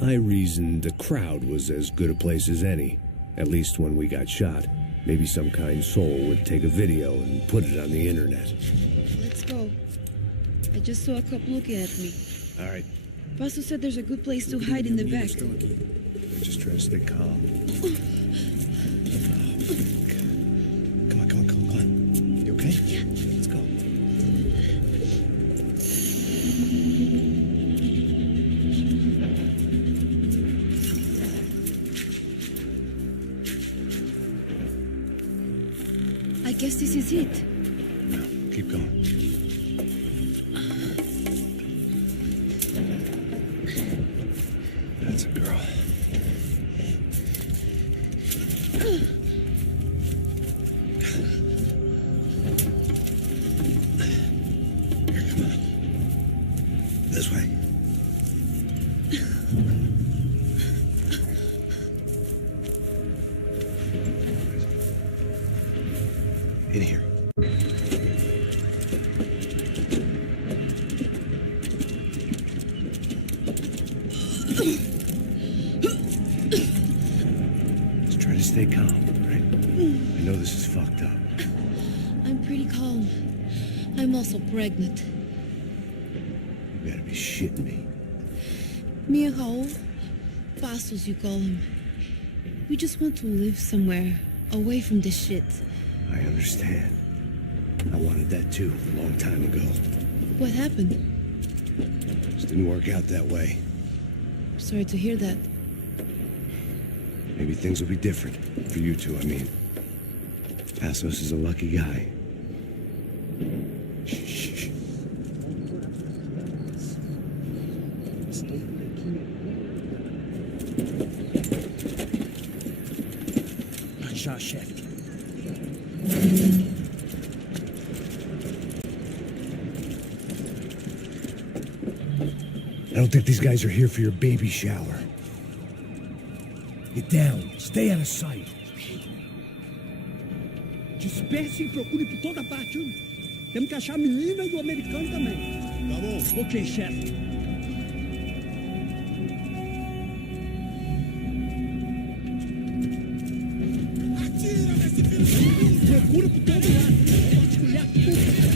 I reasoned the crowd was as good a place as any. At least when we got shot. Maybe some kind soul would take a video and put it on the internet. Let's go. I just saw a cop looking at me. All right. Paso said there's a good place to hide in the back. Just try to stay calm. Come on. You okay? Yeah. Let's go. I guess this is it. No, keep going. That's a girl. Here, come on. This way. In here. Just try to stay calm, right? I know this is fucked up. I'm pretty calm. I'm also pregnant. You gotta be shitting me. Me and Raul, Passos you call him. We just want to live somewhere, away from this shit. I understand. I wanted that too, a long time ago. What happened? Just didn't work out that way. Sorry to hear that. Maybe things will be different. For you two, I mean. Passos is a lucky guy. Shh. I don't think these guys are here for your baby shower. Get down. Stay out of sight. Disperse e procure por toda parte. Temos que achar a menina e o americano também. Tá bom. Ok, chefe. Atira nesse filho! Procura por todo lado. Pode olhar tudo.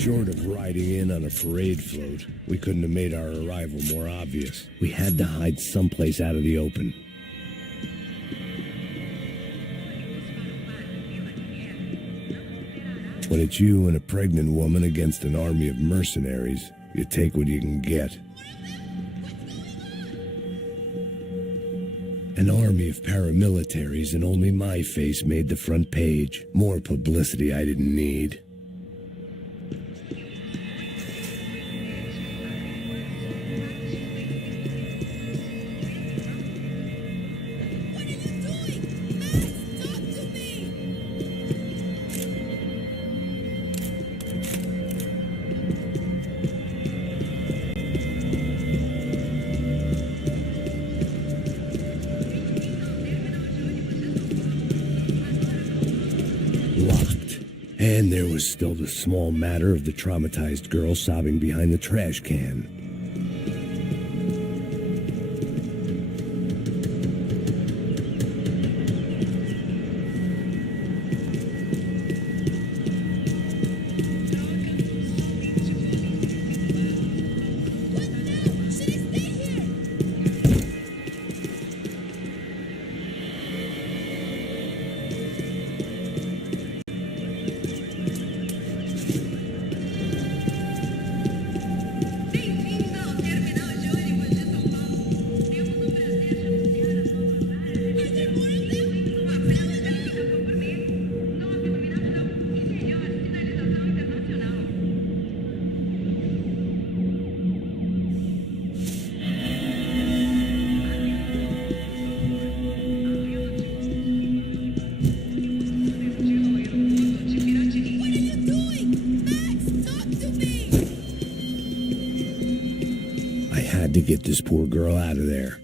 Short of riding in on a parade float, we couldn't have made our arrival more obvious. We had to hide someplace out of the open. When it's you and a pregnant woman against an army of mercenaries, you take what you can get. An army of paramilitaries, and only my face made the front page. More publicity I didn't need. And there was still the small matter of the traumatized girl sobbing behind the trash can. To get this poor girl out of there.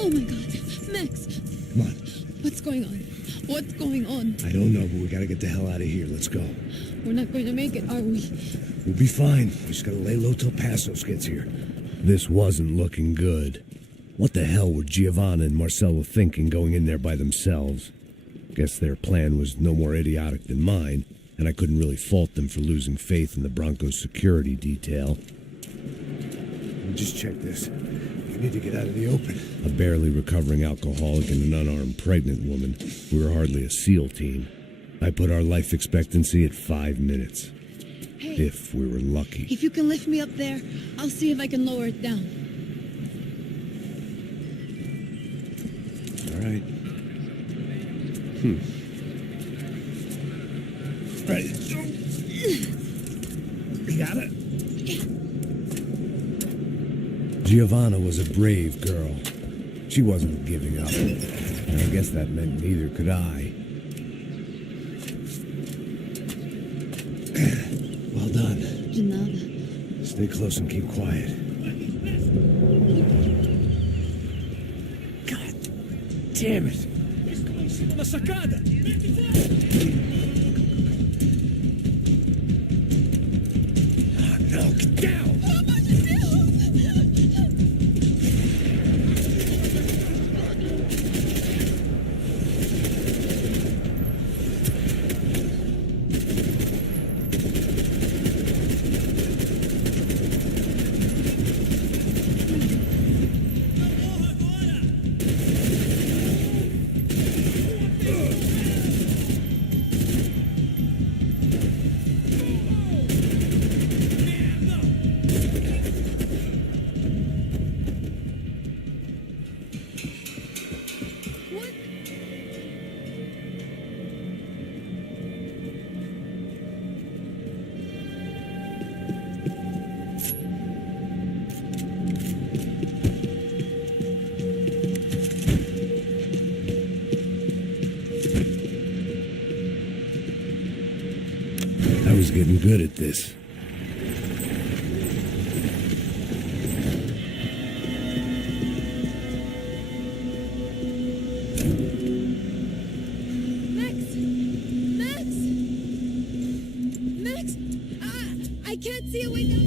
Oh my God, Max! Come on. What's going on? What's going on? I don't know, but we gotta get the hell out of here. Let's go. We're not going to make it, are we? We'll be fine. We just gotta lay low till Passos gets here. This wasn't looking good. What the hell were Giovanna and Marcello thinking going in there by themselves? Guess their plan was no more idiotic than mine, and I couldn't really fault them for losing faith in the Broncos security detail. Let me just check this. We need to get out of the open. A barely recovering alcoholic and an unarmed pregnant woman. We were hardly a SEAL team. I put our life expectancy at 5 minutes. Hey, if we were lucky. if you can lift me up there, I'll see if I can lower it down. All right. Ready. You got it? Giovanna was a brave girl. She wasn't giving up. And I guess that meant neither could I. Well done. De nada. Stay close and keep quiet. God damn it. La sacada! No, get down! I was getting good at this. Max! I can't see a way down.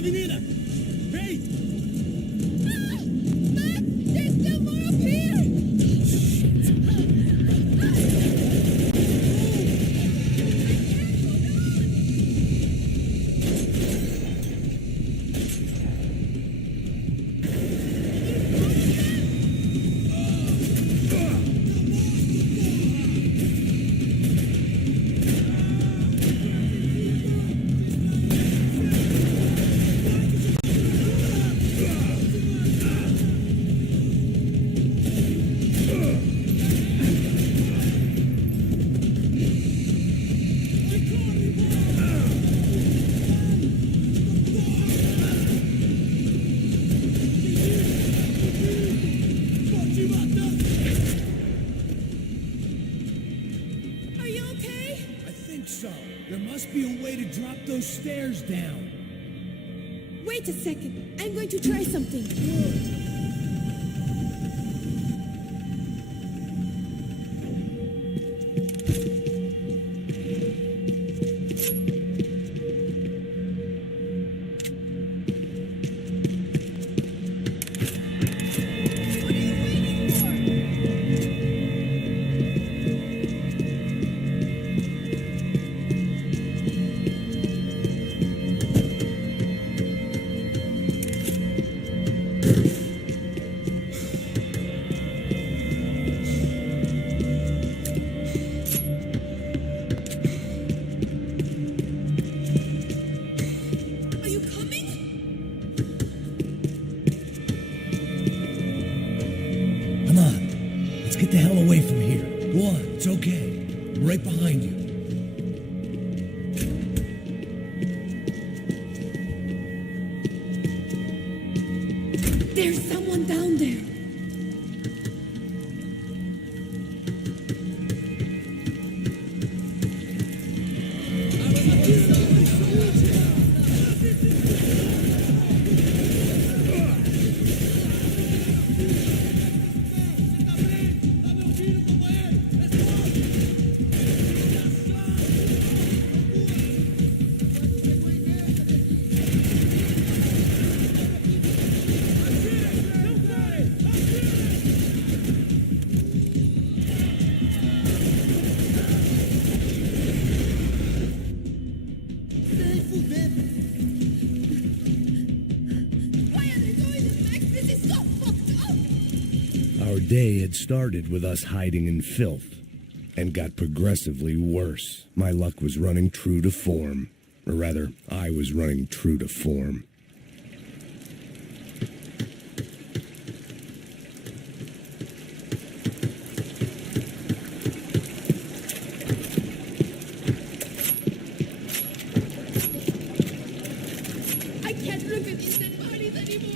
la avenida. Hey! Max, there's still more up here! Are you okay? I think so. There must be a way to drop those stairs down. Wait a second. I'm going to try something. Are you coming? Come on. Let's get the hell away from here. Go on. It's okay. I'm right behind you. There's someone down there. Why are they doing this, Max? This is so fucked up! Our day had started with us hiding in filth and got progressively worse. My luck was running true to form. Or rather, I was running true to form. I can't look at these dead bodies anymore!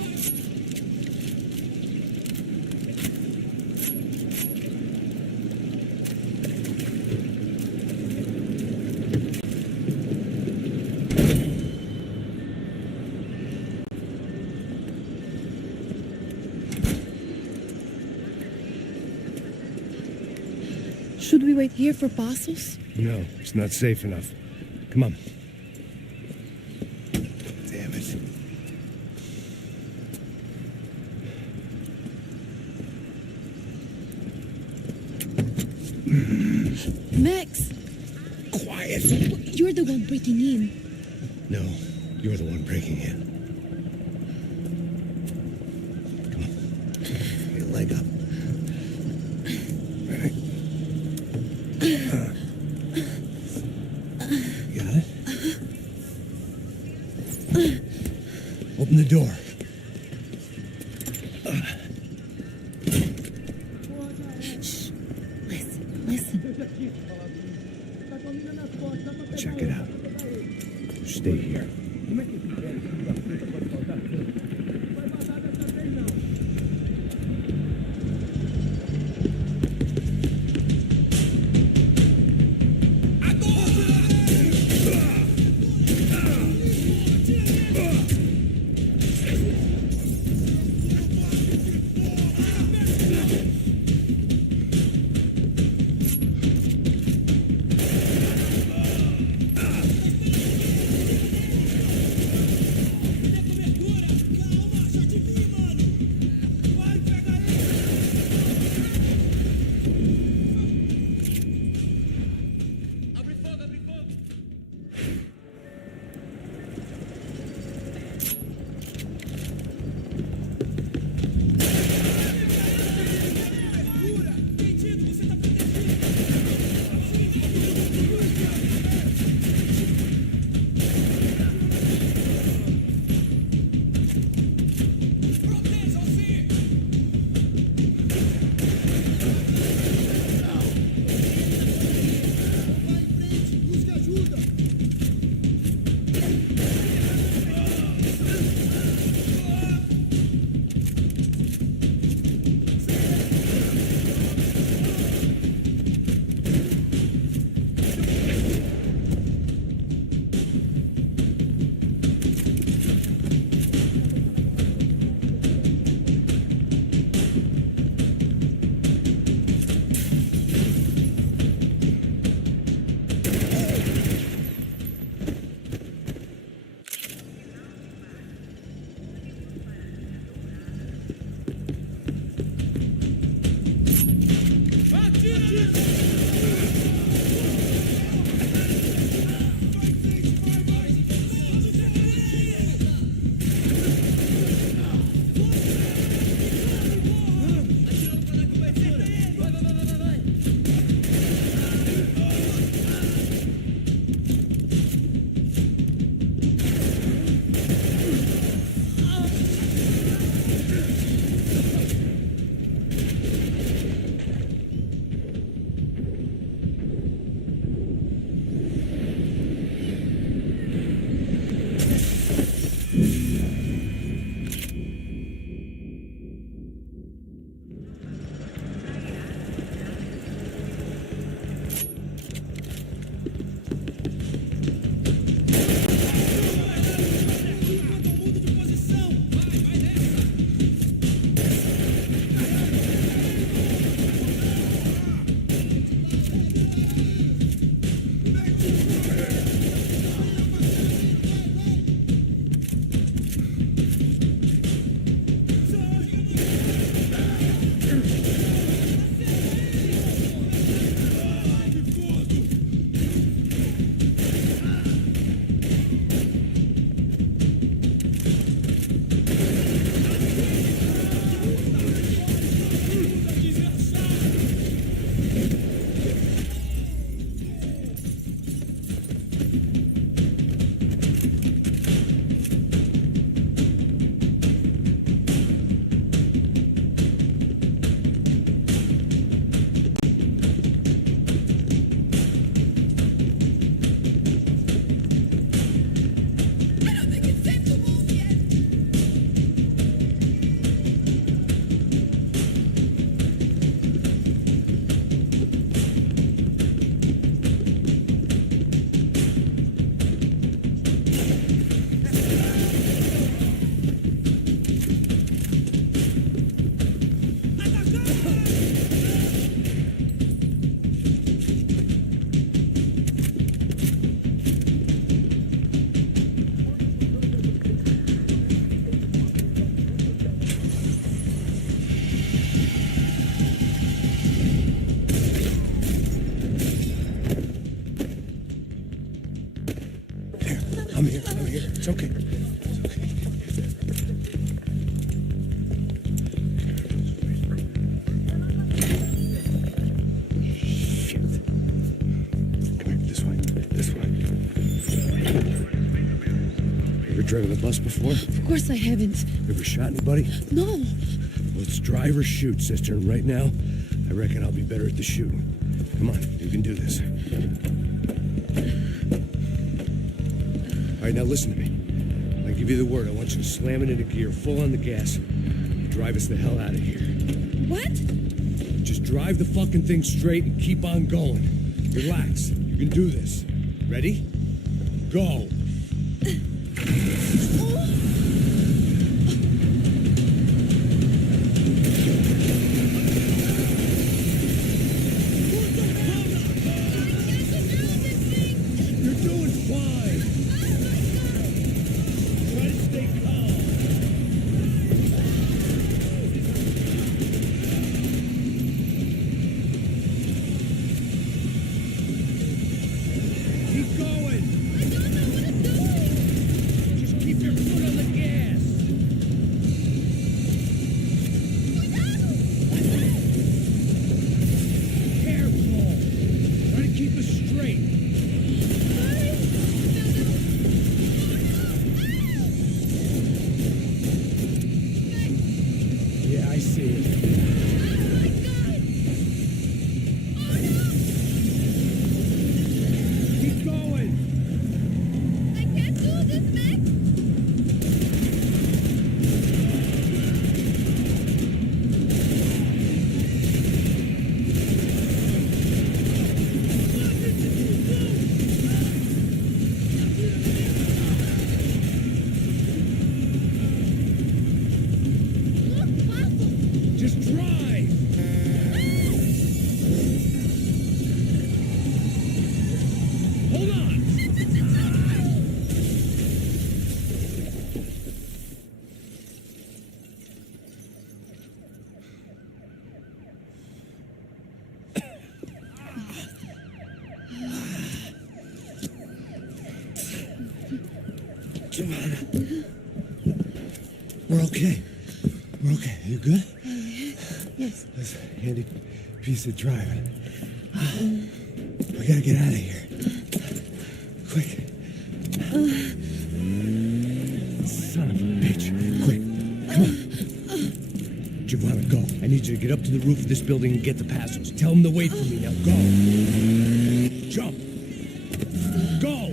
Should we wait here for parcels? No, it's not safe enough. Come on. Damn it. Max! Quiet! You're the one breaking in. No, you're the one breaking in. Come on. Get your leg up. Ready? You got it? Open the door. Shh. Listen. Check it out. Stay here. driven a bus before? Of course I haven't. Ever shot anybody? No. Well, it's drive or shoot, sister. And right now, I reckon I'll be better at the shooting. Come on, you can do this. All right, now listen to me. I give you the word. I want you to slam it into gear, full on the gas. Drive us the hell out of here. What? Just drive the fucking thing straight and keep on going. Relax. You can do this. Ready? Go. You're doing fine. Try to stay calm. Keep going. I don't know what I'm doing. Just keep your foot on the gas. Careful. Try to keep us straight. Yeah, I see it. Keep going. I can't do this, Max. Just drive. Hold on. Giovanna. We're okay. We're okay. You good? Yes. That's a handy piece of driving. We gotta get out of here. Quick. Son of a bitch. Quick. Come on. Giovanna, go. I need you to get up to the roof of this building and get the passos. Tell them to wait for me. Now go. Jump. Go.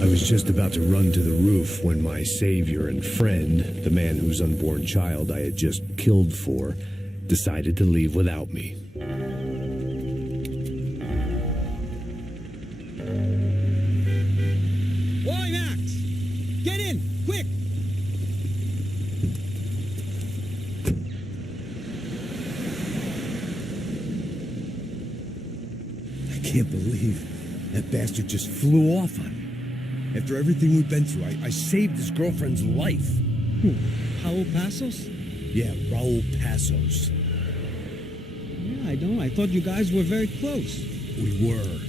I was just about to run to the roof when my savior and friend, the man whose unborn child I had just killed for, decided to leave without me. Boy, Max! Get in! Quick! I can't believe that bastard just flew off on me. After everything we've been through, I saved his girlfriend's life. Raul Passos? Yeah, Raul Passos. Yeah, I know. I thought you guys were very close. We were.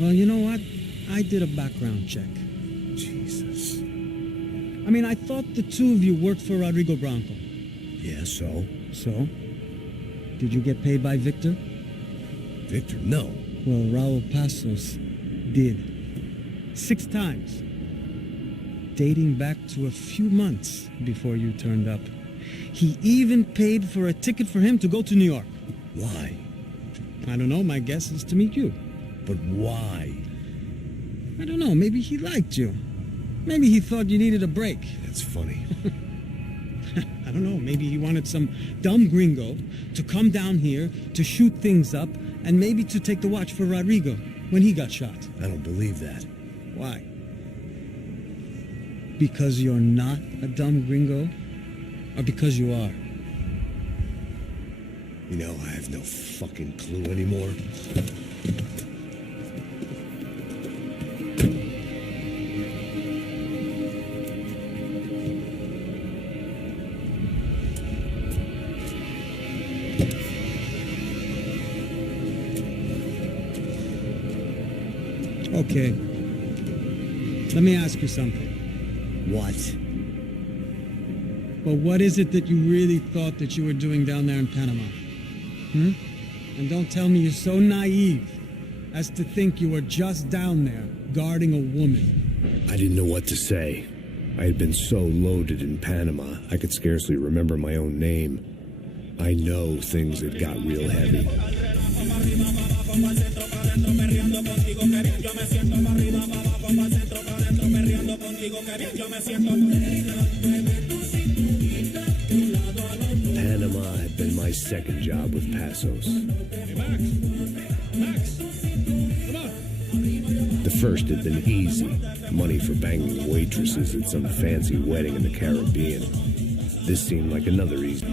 Well, you know what? I did a background check. I mean, I thought the two of you worked for Rodrigo Blanco. Yeah, so? So? Did you get paid by Victor? Victor, no. Well, Raul Passos did. 6 times. Dating back to a few months before you turned up. He even paid for a ticket for him to go to New York. Why? I don't know, my guess is to meet you. But why? I don't know, maybe he liked you. Maybe he thought you needed a break. That's funny. I don't know, maybe he wanted some dumb gringo to come down here to shoot things up and maybe to take the watch for Rodrigo when he got shot. I don't believe that. Why? Because you're not a dumb gringo? Or because you are? You know, I have no fucking clue anymore. Okay. Let me ask you something. What? Well, what is it that you really thought that you were doing down there in Panama? And don't tell me you're so naive as to think you were just down there guarding a woman. I didn't know what to say. I had been so loaded in Panama, I could scarcely remember my own name. I know things had got real heavy. Panama had been my second job with Passos. Hey, Max, come on. The first had been easy. Money for banging waitresses at some fancy wedding in the Caribbean. This seemed like another easy.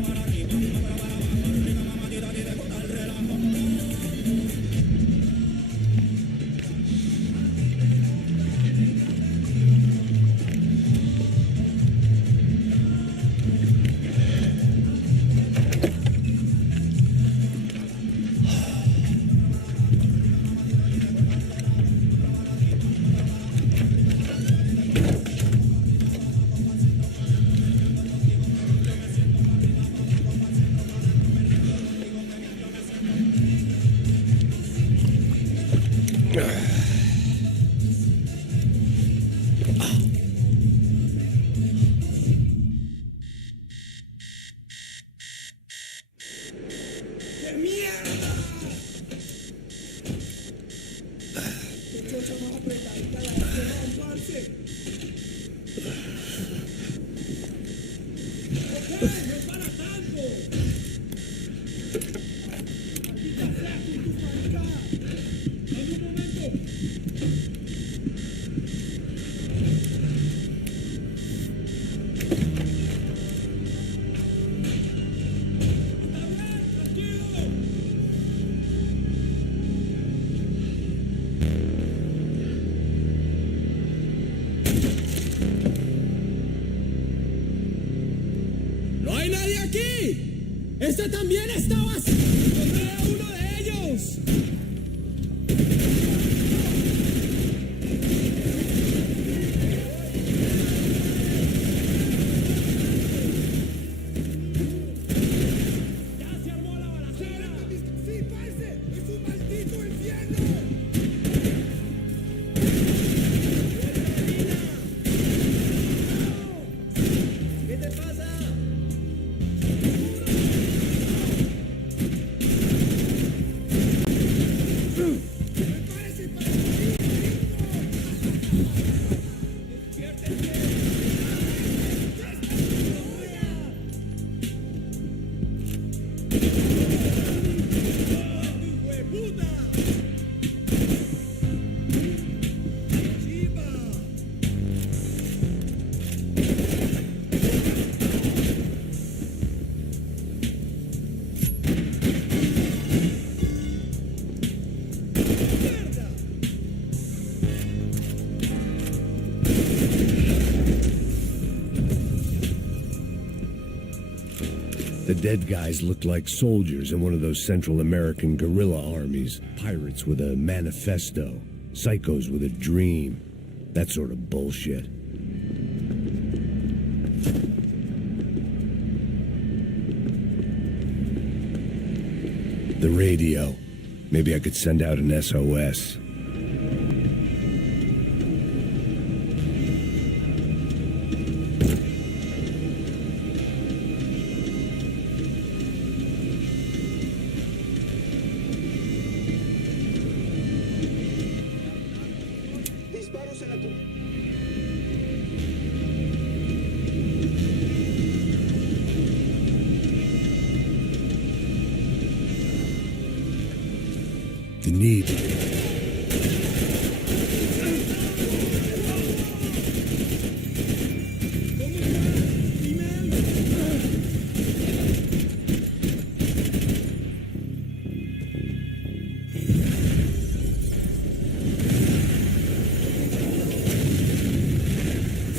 ¡Este también estaba así! ¡Encontré a uno de ellos! ¡Ya se armó la balacera! ¡Sí, parce! ¡Es un maldito infierno! ¿Qué te pasa? The dead guys looked like soldiers in one of those Central American guerrilla armies. Pirates with a manifesto. Psychos with a dream. That sort of bullshit. The radio. Maybe I could send out an SOS. The need.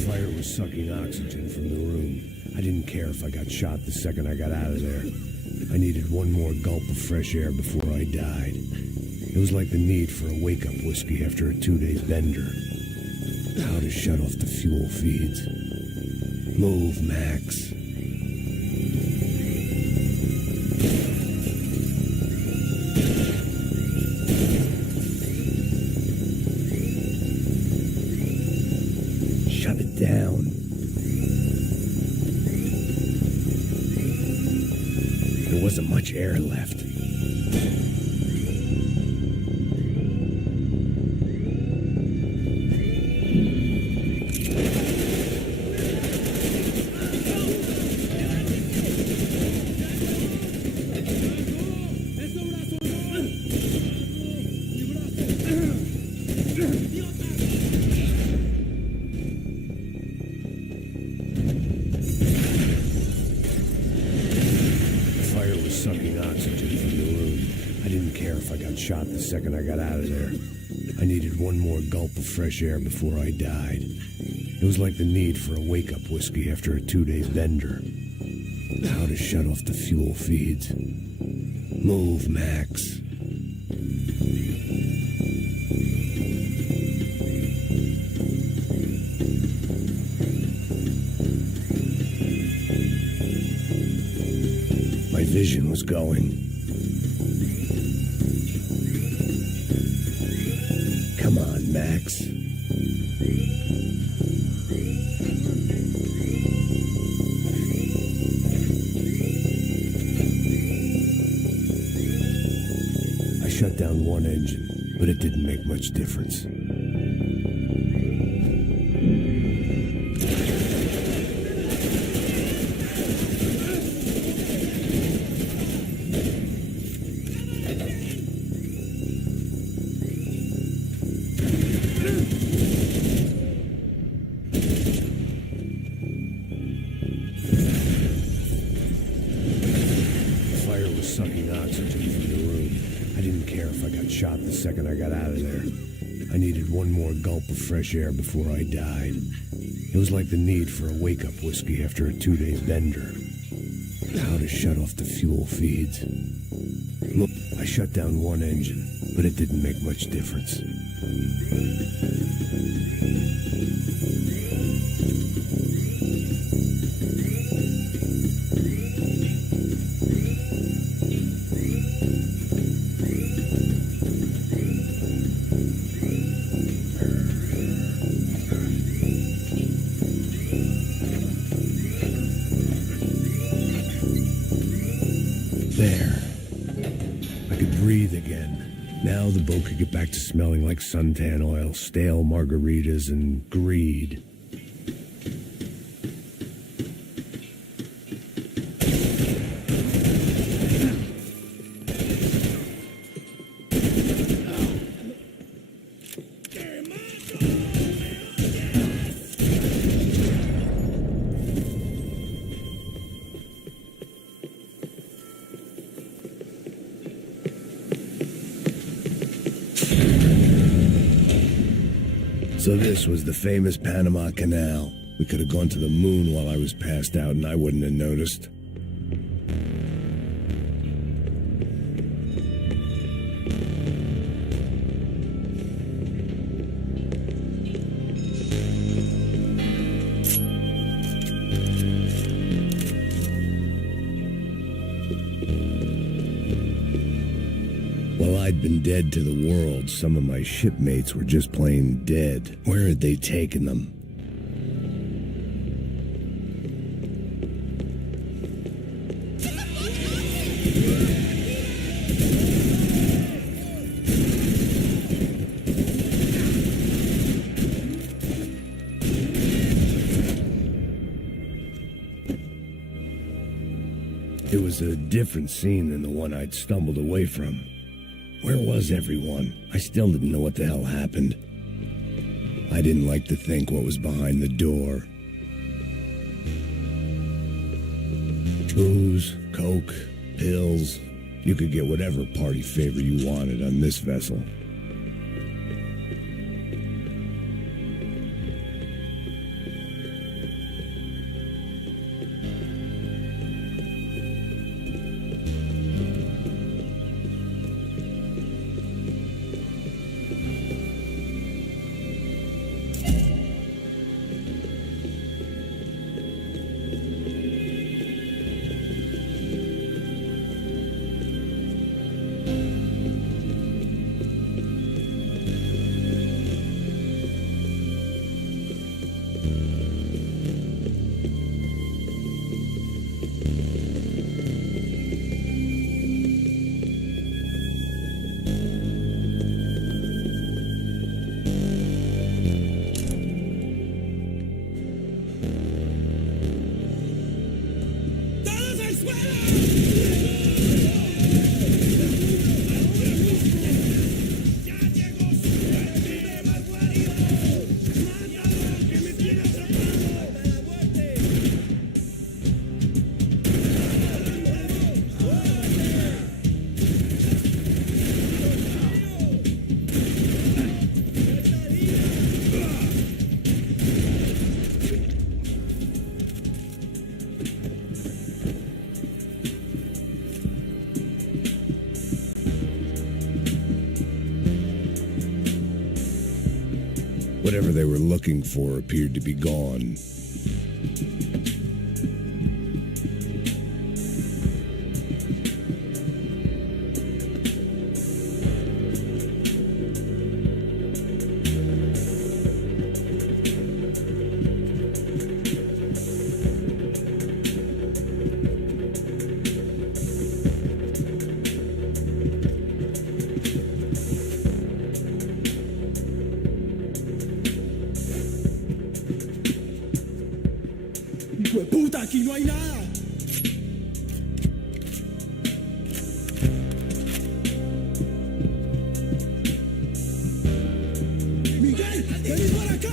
Fire was sucking oxygen from the room. I didn't care if I got shot the second I got out of there. I needed one more gulp of fresh air before I died. It was like the need for a wake-up whiskey after a 2-day bender. How to shut off the fuel feeds. Move, Max. Shut it down. There wasn't much air left. Shot the second I got out of there. I needed one more gulp of fresh air before I died. It was like the need for a wake-up whiskey after a 2-day bender. How to shut off the fuel feeds. Move, Max. My vision was going. Come on, Max. I shut down one engine, but it didn't make much difference. Sucking oxygen from the room. I didn't care if I got shot the second I got out of there. I needed one more gulp of fresh air before I died. It was like the need for a wake-up whiskey after a 2-day bender. How to shut off the fuel feeds. Look, I shut down one engine, but it didn't make much difference. There. I could breathe again. Now the boat could get back to smelling like suntan oil, stale margaritas, and greed. So this was the famous Panama Canal. We could have gone to the moon while I was passed out and I wouldn't have noticed. I'd been dead to the world, some of my shipmates were just plain dead. Where had they taken them? It was a different scene than the one I'd stumbled away from. Where was everyone? I still didn't know what the hell happened. I didn't like to think what was behind the door. Booze, coke, pills. You could get whatever party favor you wanted on this vessel. Whatever they were looking for appeared to be gone. ¡Puta, aquí no hay nada! ¡Miguel, vení para acá!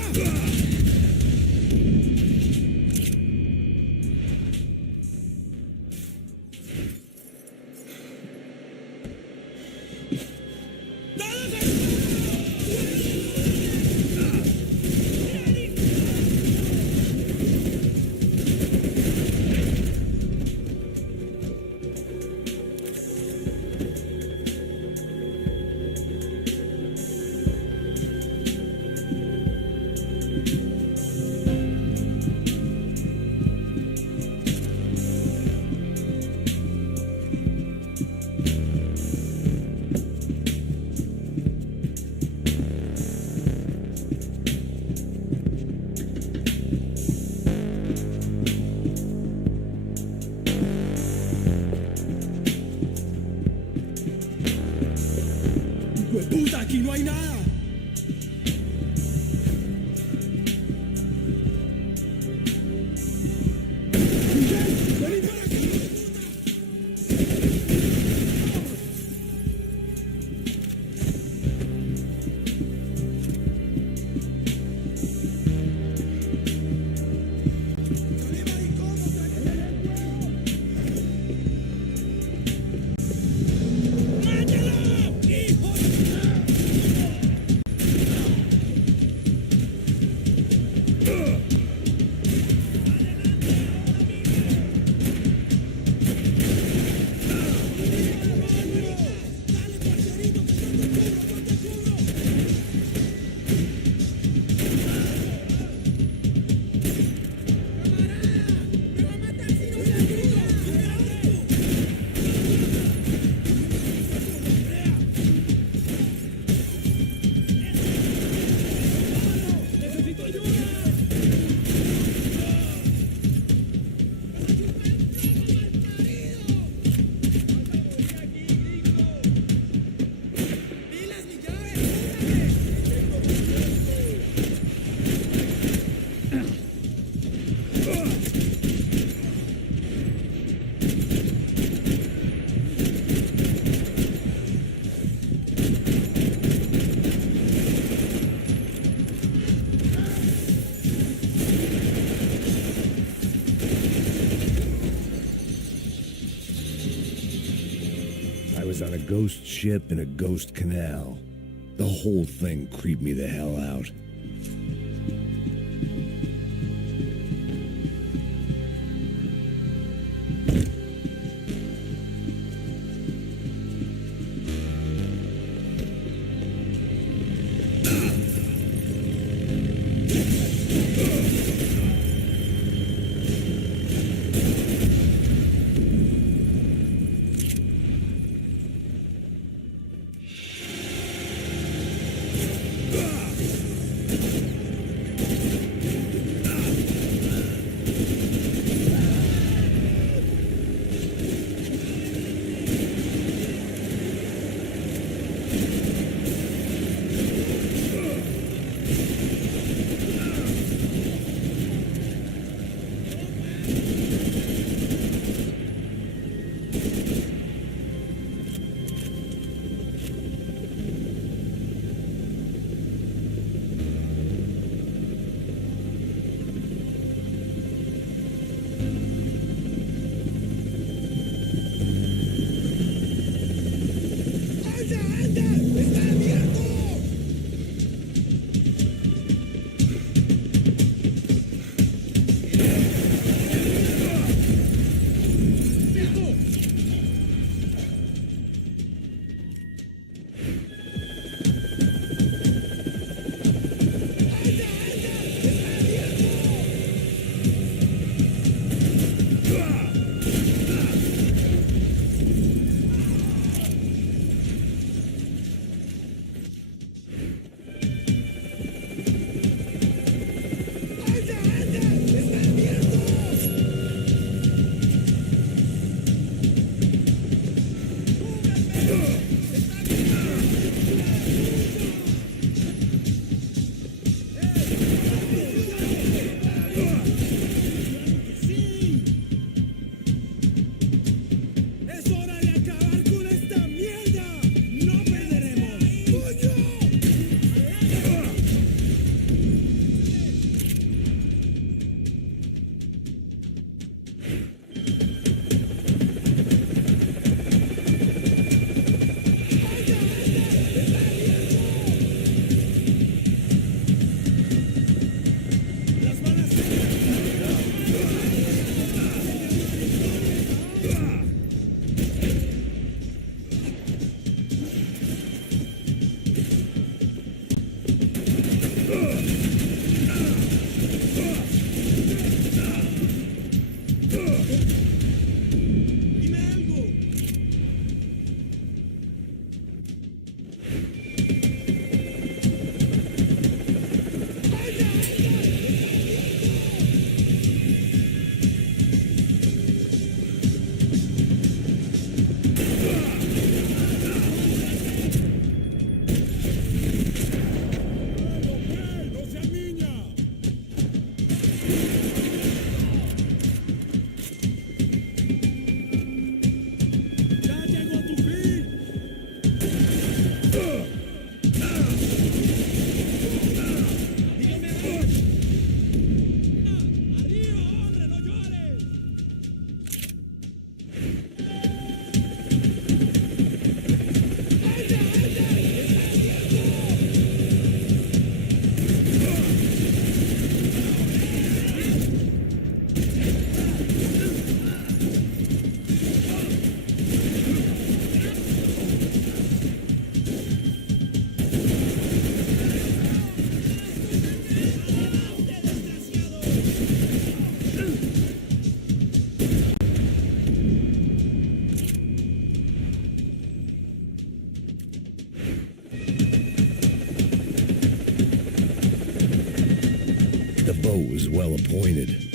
was on a ghost ship in a ghost canal. The whole thing creeped me the hell out. bow was well appointed.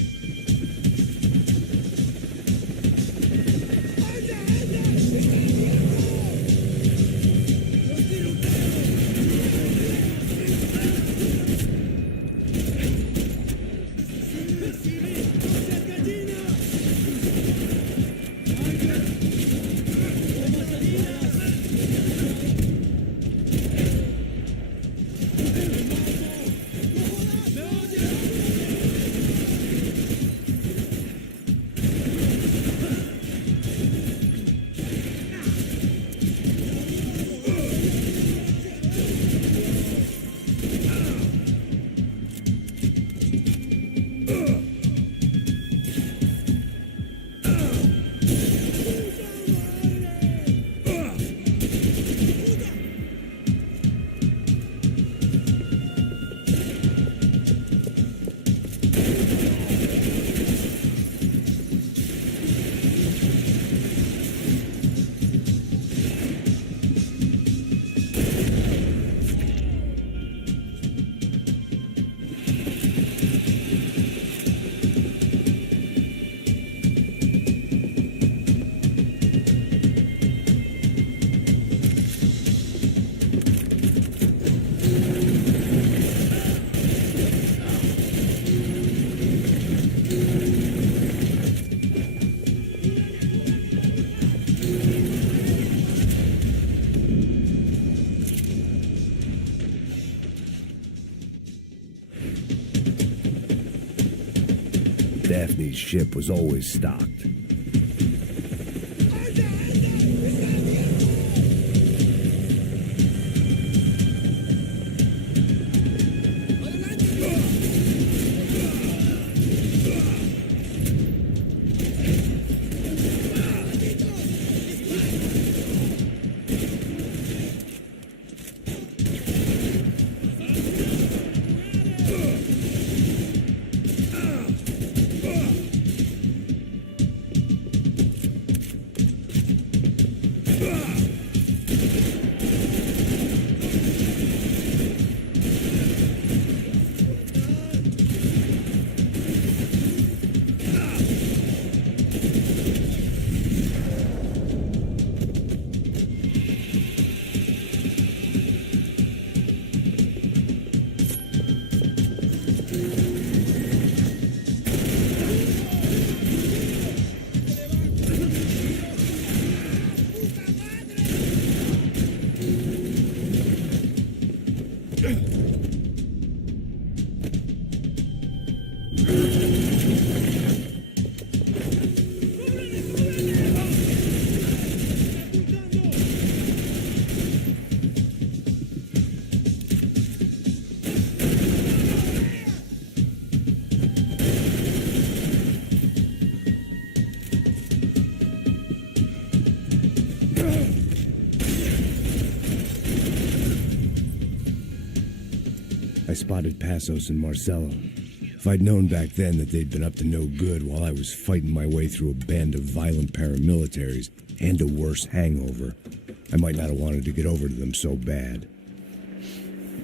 Daphne's ship was always stocked. I spotted Passos and Marcelo. If I'd known back then that they'd been up to no good while I was fighting my way through a band of violent paramilitaries and a worse hangover, I might not have wanted to get over to them so bad.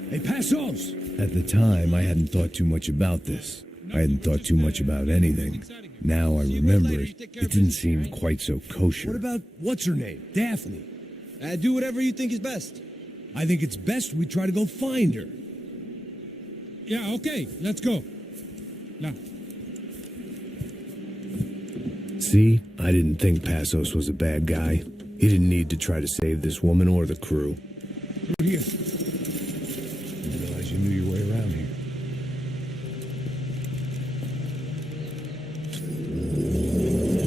Hey, Passos! At the time, I hadn't thought too much about this. I hadn't thought too much about anything. Now I remember it didn't seem quite so kosher. What about what's her name? Daphne. Do whatever you think is best. I think it's best we try to go find her. Yeah, okay, let's go. Now. See, I didn't think Passos was a bad guy. He didn't need to try to save this woman or the crew. Through here. Didn't realize you knew your way around here.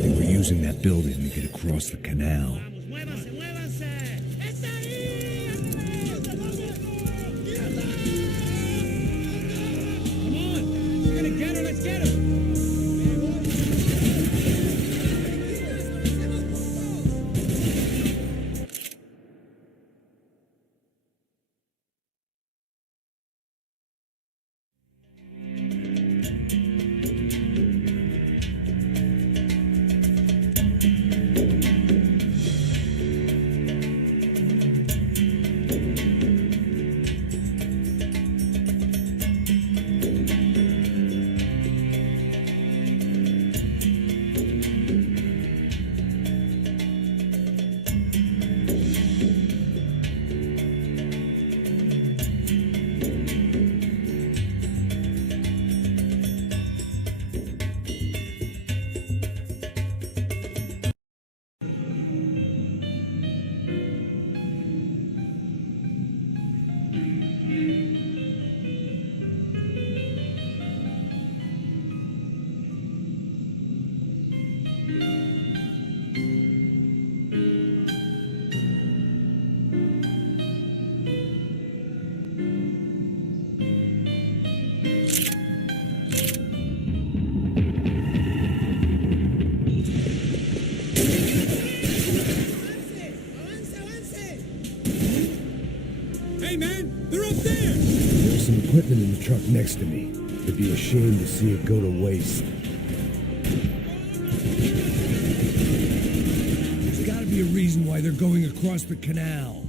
They were using that building to get across the canal. Equipment in the truck next to me. It'd be a shame to see it go to waste. There's got to be a reason why they're going across the canal.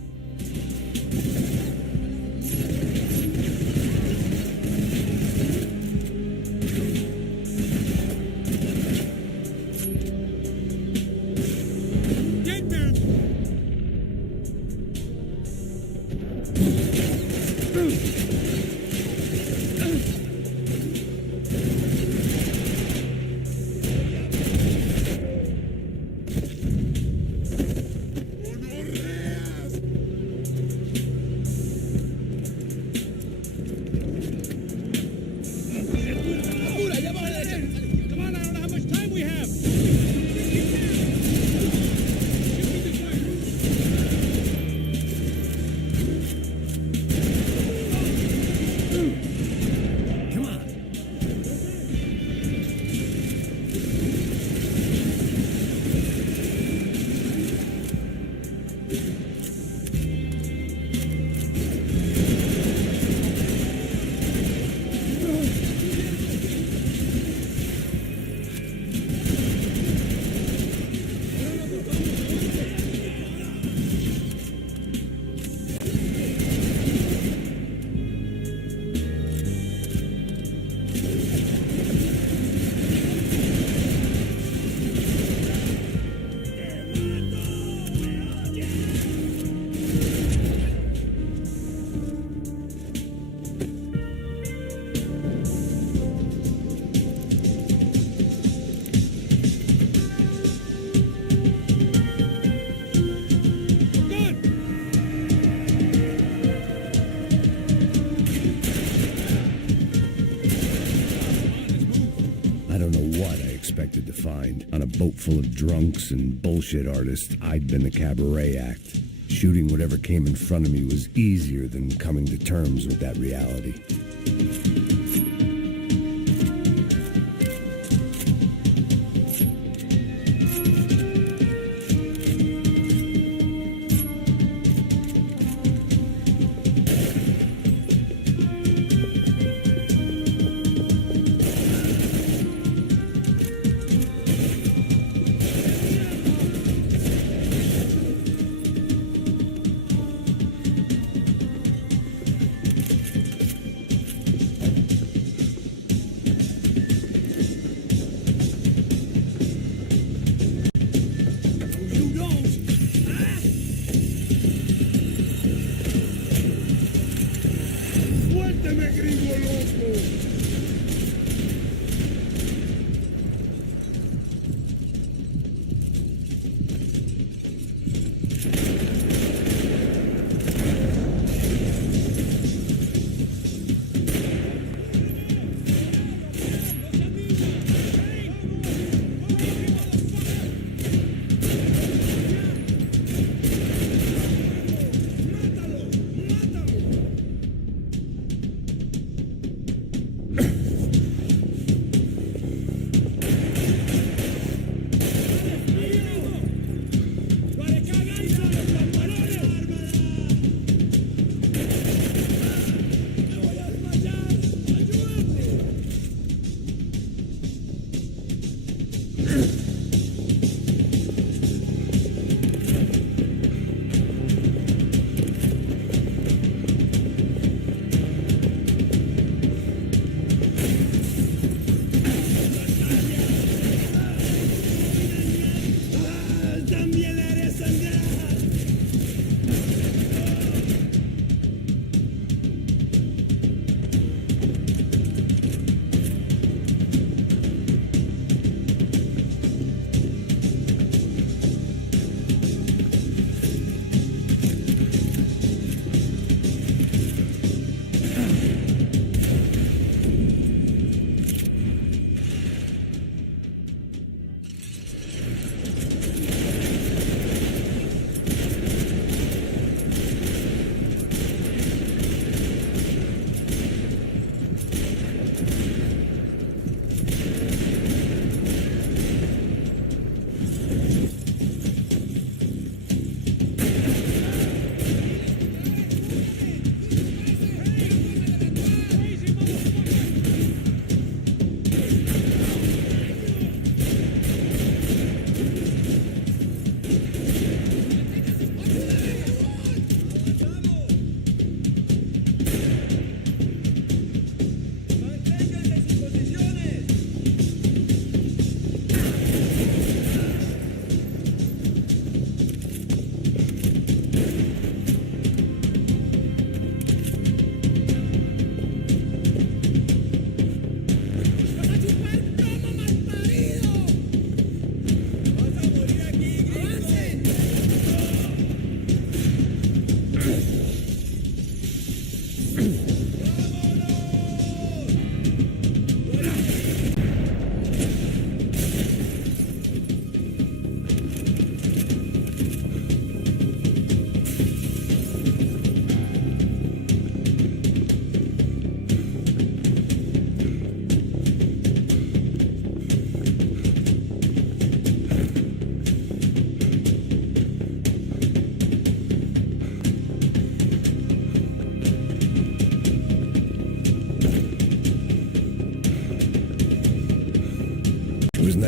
time we have. Come on. I don't know what I expected to find. On a boat full of drunks and bullshit artists, I'd been the cabaret act. Shooting whatever came in front of me was easier than coming to terms with that reality.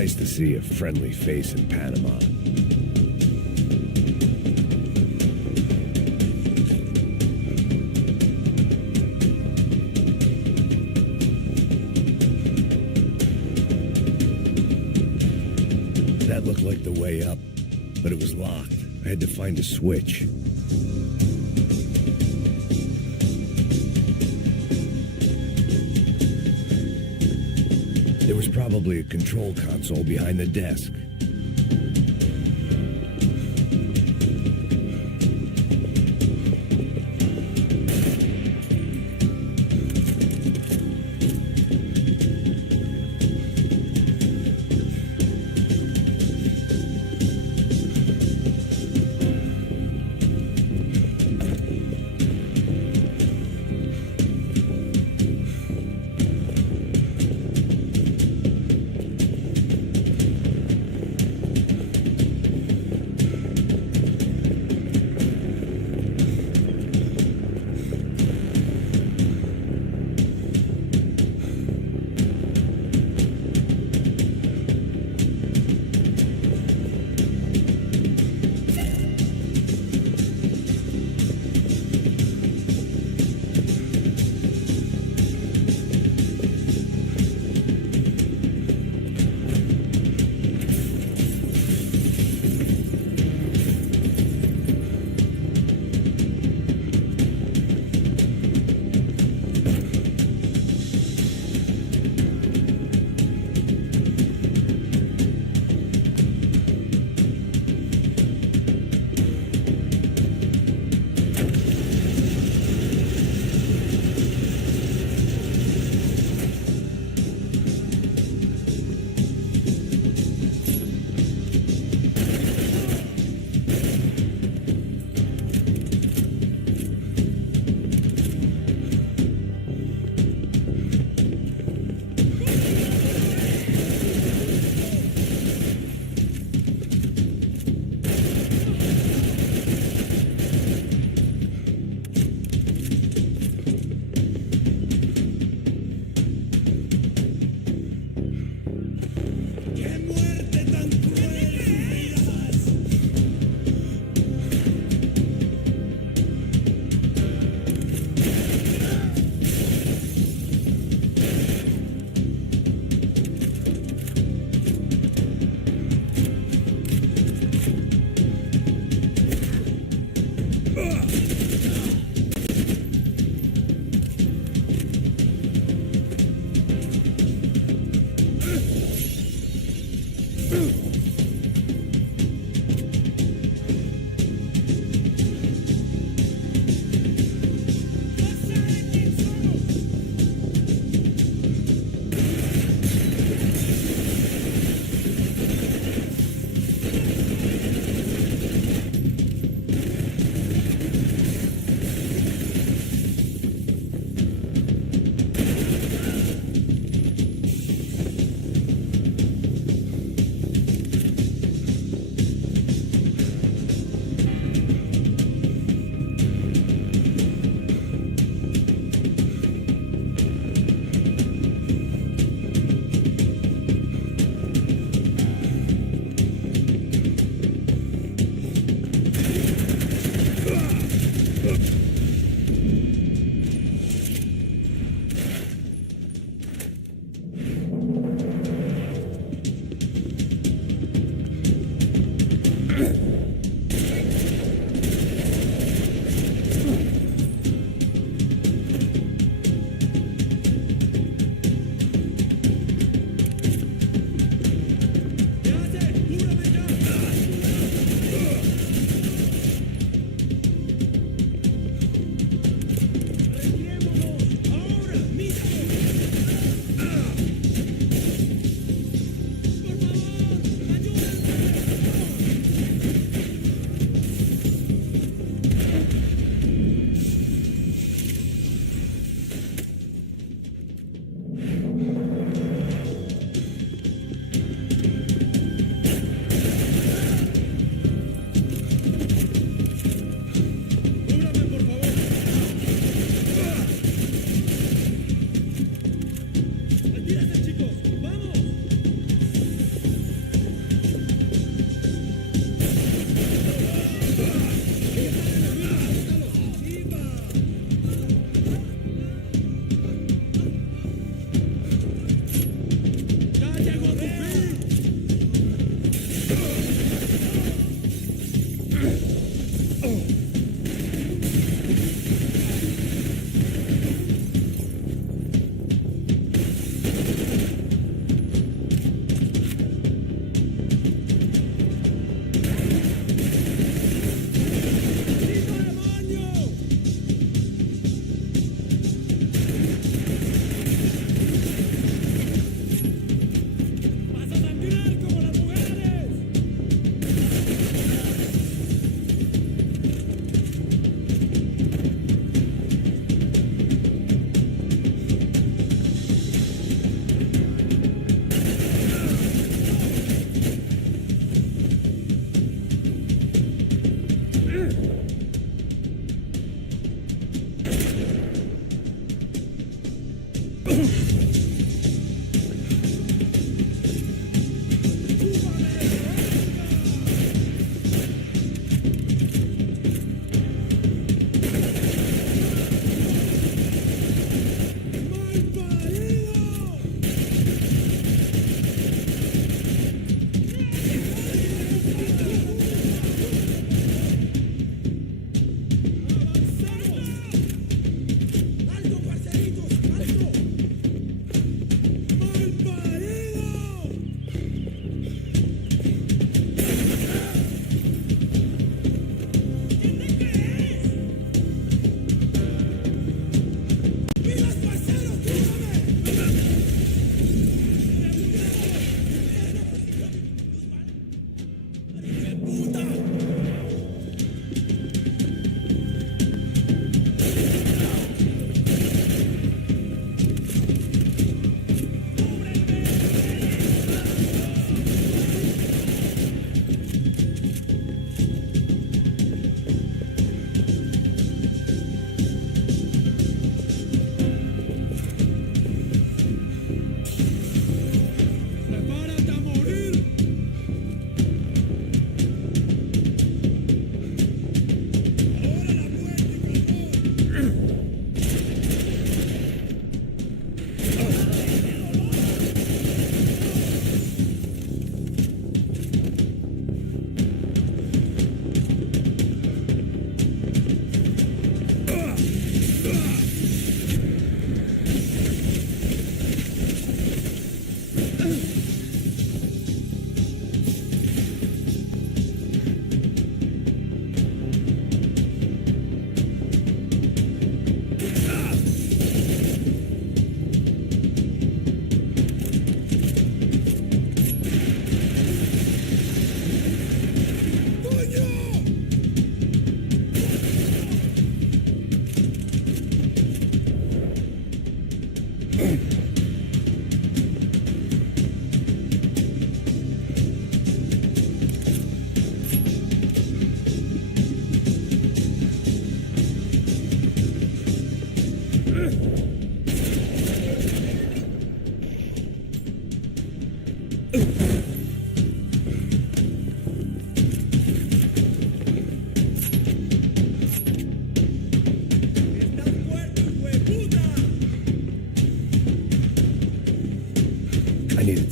nice to see a friendly face in Panama. That looked like the way up, but it was locked. I had to find a switch. There was probably a control console behind the desk.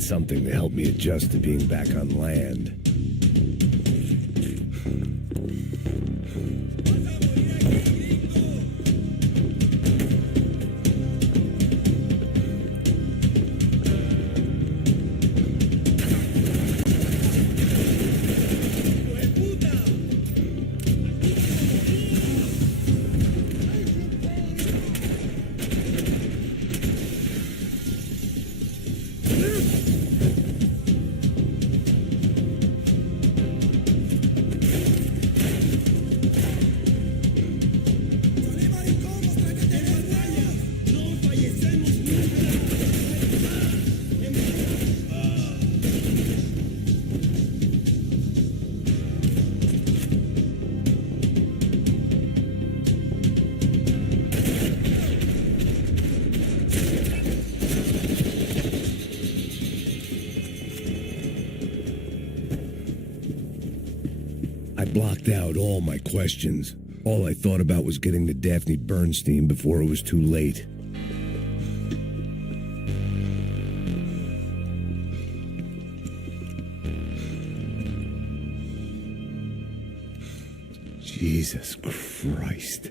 needed something to help me adjust to being back on land. I blocked out all my questions. All I thought about was getting to Daphne Bernstein before it was too late. Jesus Christ.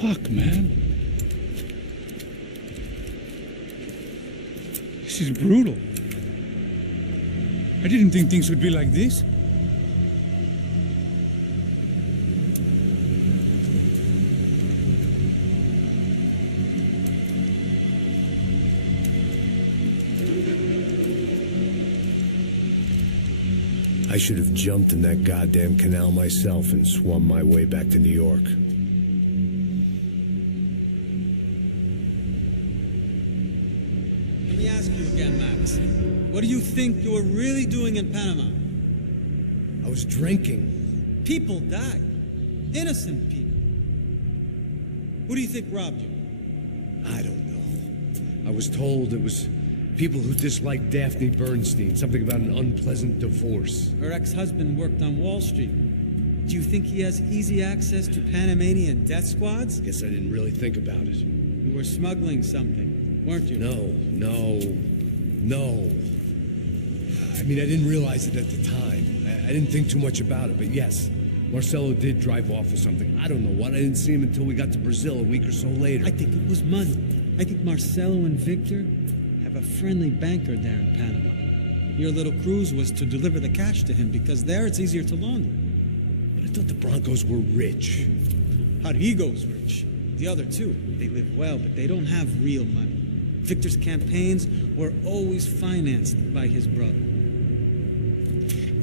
Fuck, man. This is brutal. I didn't think things would be like this. I should have jumped in that goddamn canal myself and swum my way back to New York. Let me ask you again, Max. What do you think you were really doing in Panama? I was drinking. People died. Innocent people. Who do you think robbed you? I don't know. I was told it was people who disliked Daphne Bernstein, something about an unpleasant divorce. Her ex-husband worked on Wall Street. Do you think he has easy access to Panamanian death squads? Guess I didn't really think about it. You were smuggling something, weren't you? No. I mean, I didn't realize it at the time. I didn't think too much about it, but yes, Marcelo did drive off with something. I don't know what. I didn't see him until we got to Brazil a week or so later. I think it was money. I think Marcelo and Victor have a friendly banker there in Panama. Your little cruise was to deliver the cash to him because there it's easier to launder. But I thought the Broncos were rich. Rodrigo's rich. The other two, they live well, but they don't have real money. Victor's campaigns were always financed by his brother.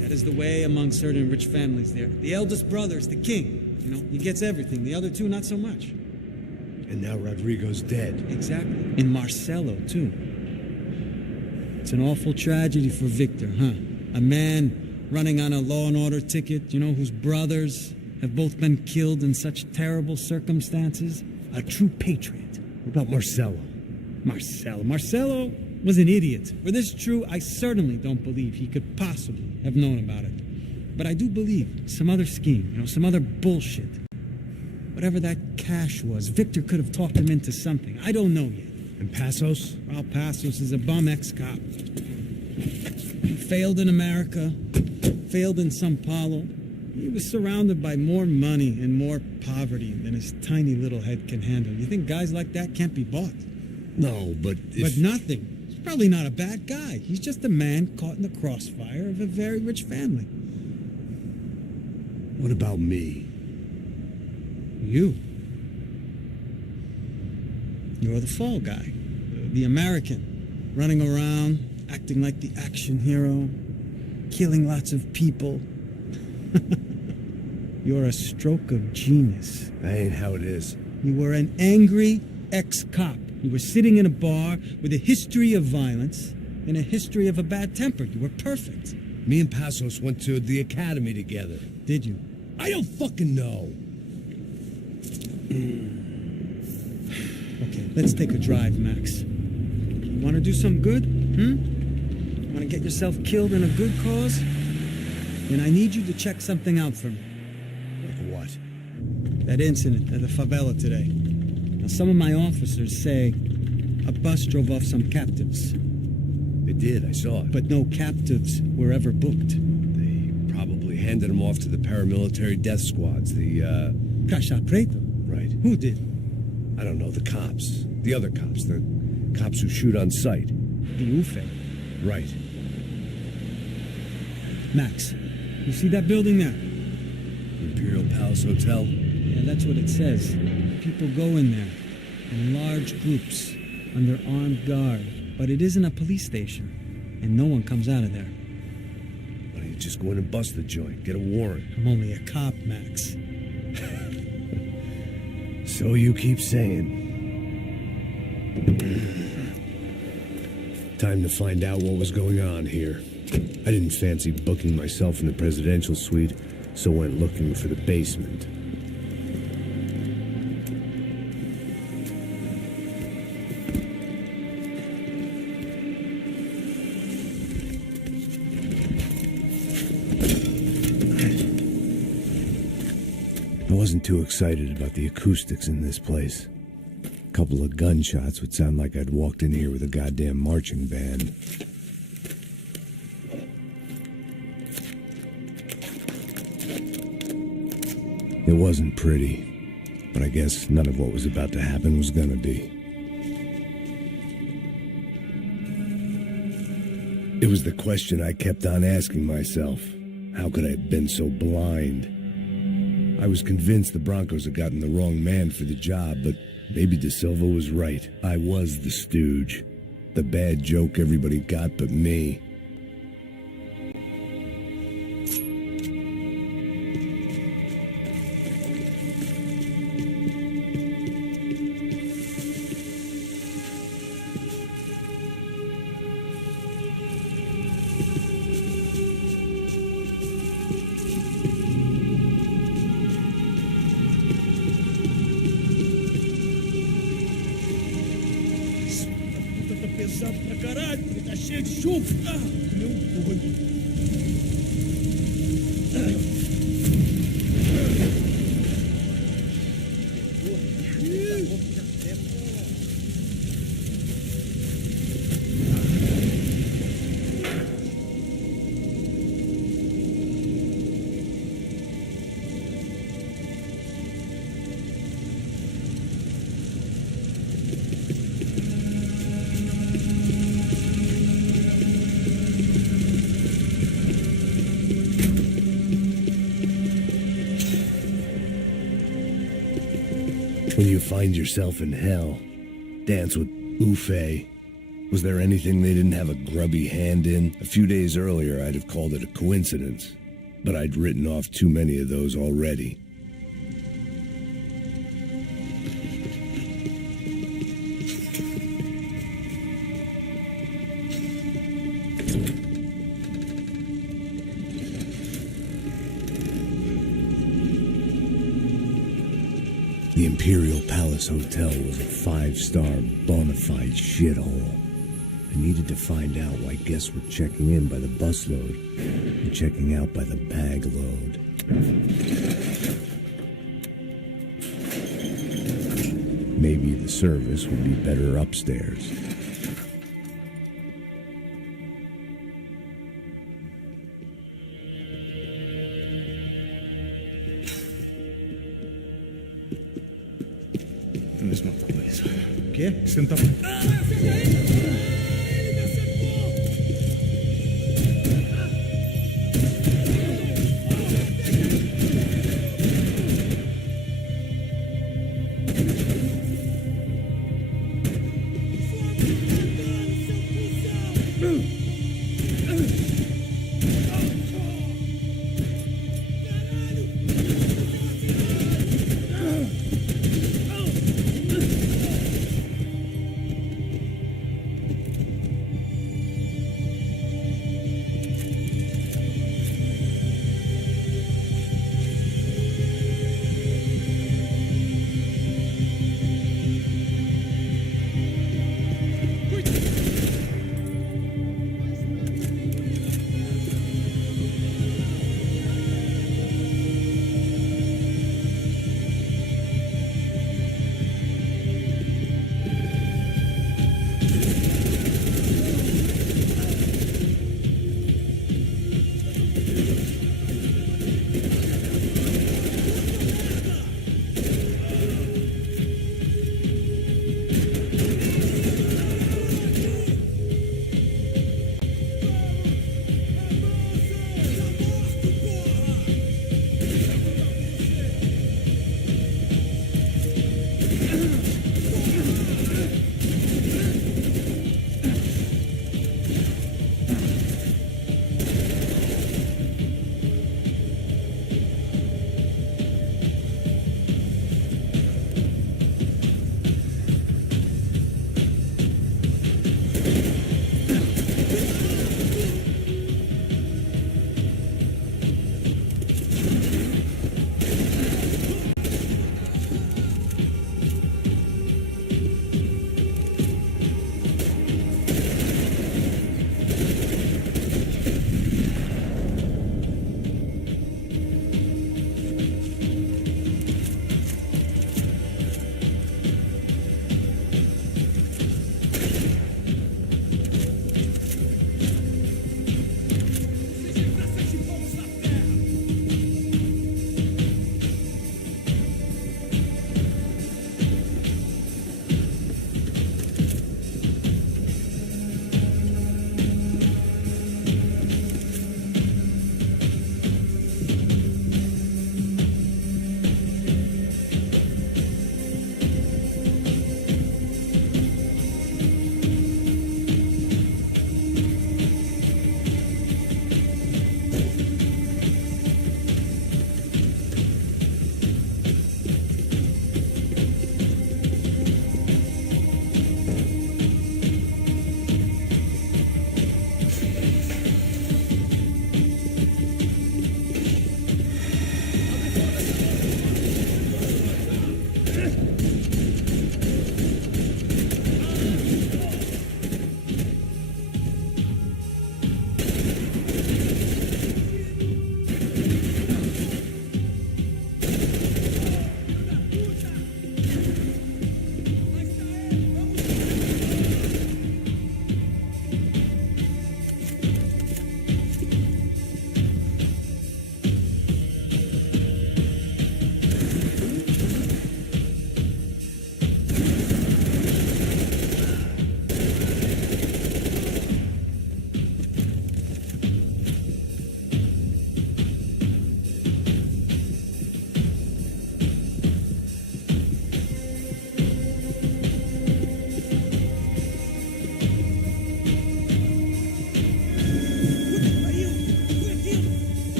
That is the way among certain rich families there. The eldest brother's the king. You know, he gets everything. The other two, not so much. And now Rodrigo's dead. Exactly. And Marcelo, too. It's an awful tragedy for Victor, huh? A man running on a law and order ticket, you know, whose brothers have both been killed in such terrible circumstances. A true patriot. What about Marcelo? Marcelo was an idiot. Were this true, I certainly don't believe he could possibly have known about it. But I do believe some other scheme, you know, some other bullshit. Whatever that cash was, Victor could have talked him into something. I don't know yet. And Passos? Well, Passos is a bum ex-cop. He failed in America, failed in Sao Paulo. He was surrounded by more money and more poverty than his tiny little head can handle. You think guys like that can't be bought? No, but But nothing. He's probably not a bad guy. He's just a man caught in the crossfire of a very rich family. What about me? You. You're the fall guy. The American. Running around, acting like the action hero. Killing lots of people. You're a stroke of genius. That ain't how it is. You were an angry ex-cop. You were sitting in a bar with a history of violence and a history of a bad temper. You were perfect. Me and Passos went to the academy together. Did you? I don't fucking know. Okay, let's take a drive, Max. Want to do some good? Want to get yourself killed in a good cause? Then I need you to check something out for me. Like what? That incident at the favela today. Now, some of my officers say a bus drove off some captives. They did, I saw it. But no captives were ever booked. They probably handed them off to the paramilitary death squads, the, Caixa Preto? Right. Who did? I don't know, the cops. The other cops. The cops who shoot on sight. The UFE. Right. Max, you see that building there? Imperial Palace Hotel? Yeah, that's what it says. People go in there in large groups under armed guard. But it isn't a police station, and no one comes out of there. Why don't you just go in and bust the joint? Get a warrant. I'm only a cop, Max. So you keep saying. Time to find out what was going on here. I didn't fancy booking myself in the presidential suite, so went looking for the basement. I wasn't too excited about the acoustics in this place. A couple of gunshots would sound like I'd walked in here with a goddamn marching band. It wasn't pretty, but I guess none of what was about to happen was gonna be. It was the question I kept on asking myself. How could I have been so blind? I was convinced the Broncos had gotten the wrong man for the job, but maybe De Silva was right. I was the stooge. The bad joke everybody got but me. Pesado pra caralho, tá cheio de chumbo. Meu doido. When you find yourself in hell, dance with Ufe. Was there anything they didn't have a grubby hand in? A few days earlier, I'd have called it a coincidence, but I'd written off too many of those already. The Imperial Palace Hotel was a 5-star bona fide shithole. I needed to find out why guests were checking in by the busload and checking out by the bag load. Maybe the service would be better upstairs. Mesma coisa. O quê? Senta.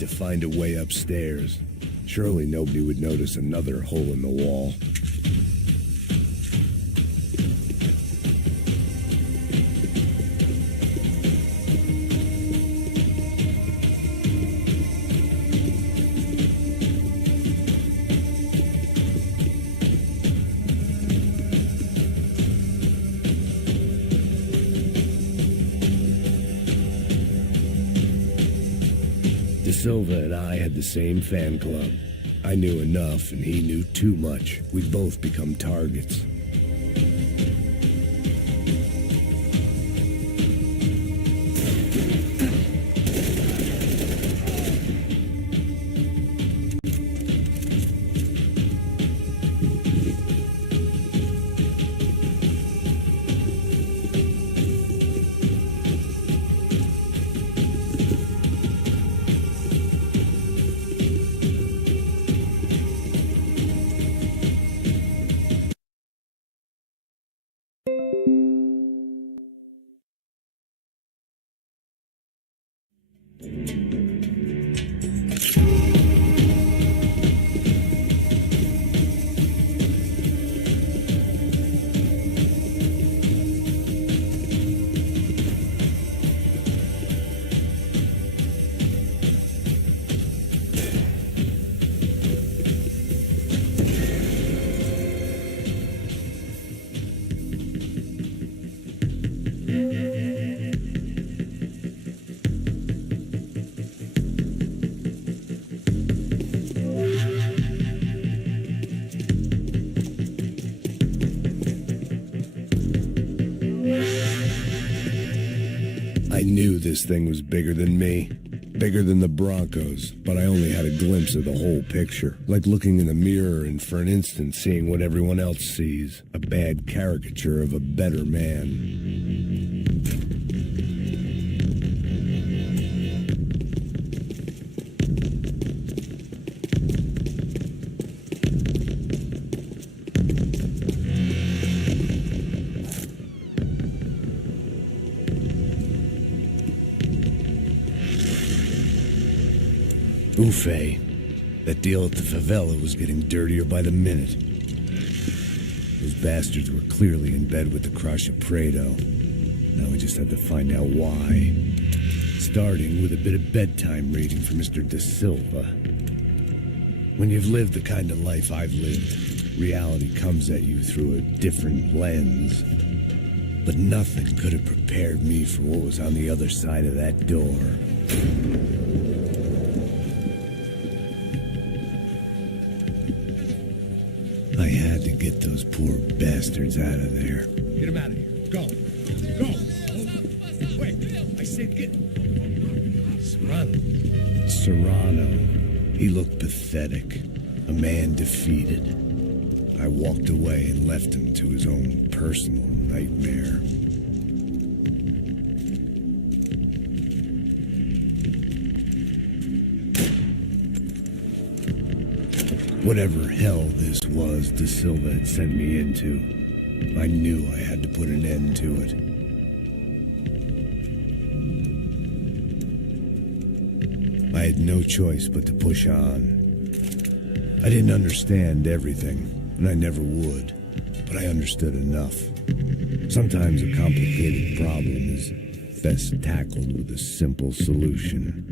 to find a way upstairs. Surely nobody would notice another hole in the wall. De Silva and I had the same fan club. I knew enough and he knew too much. We'd both become targets. I knew this thing was bigger than me, bigger than the Broncos, but I only had a glimpse of the whole picture, like looking in the mirror and for an instant seeing what everyone else sees, a bad caricature of a better man. Buffet. That deal at the favela was getting dirtier by the minute. Those bastards were clearly in bed with the Crusher Prado. Now we just had to find out why. Starting with a bit of bedtime reading for Mr. De Silva. When you've lived the kind of life I've lived, reality comes at you through a different lens. But nothing could have prepared me for what was on the other side of that door. I had to get those poor bastards out of there. Get him out of here. Go. Go. Wait. I said get... Serrano. He looked pathetic. A man defeated. I walked away and left him to his own personal nightmare. Whatever hell this was De Silva had sent me into, I knew I had to put an end to it. I had no choice but to push on. I didn't understand everything, and I never would, but I understood enough. Sometimes a complicated problem is best tackled with a simple solution.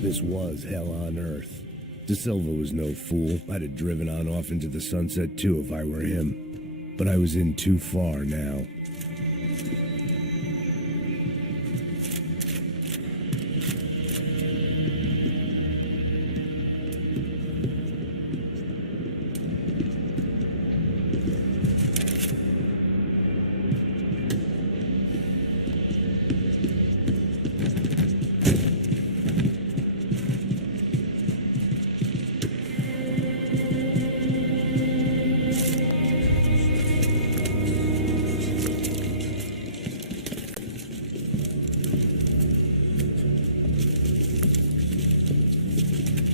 This was hell on earth. De Silva was no fool. I'd have driven on off into the sunset too if I were him. But I was in too far now.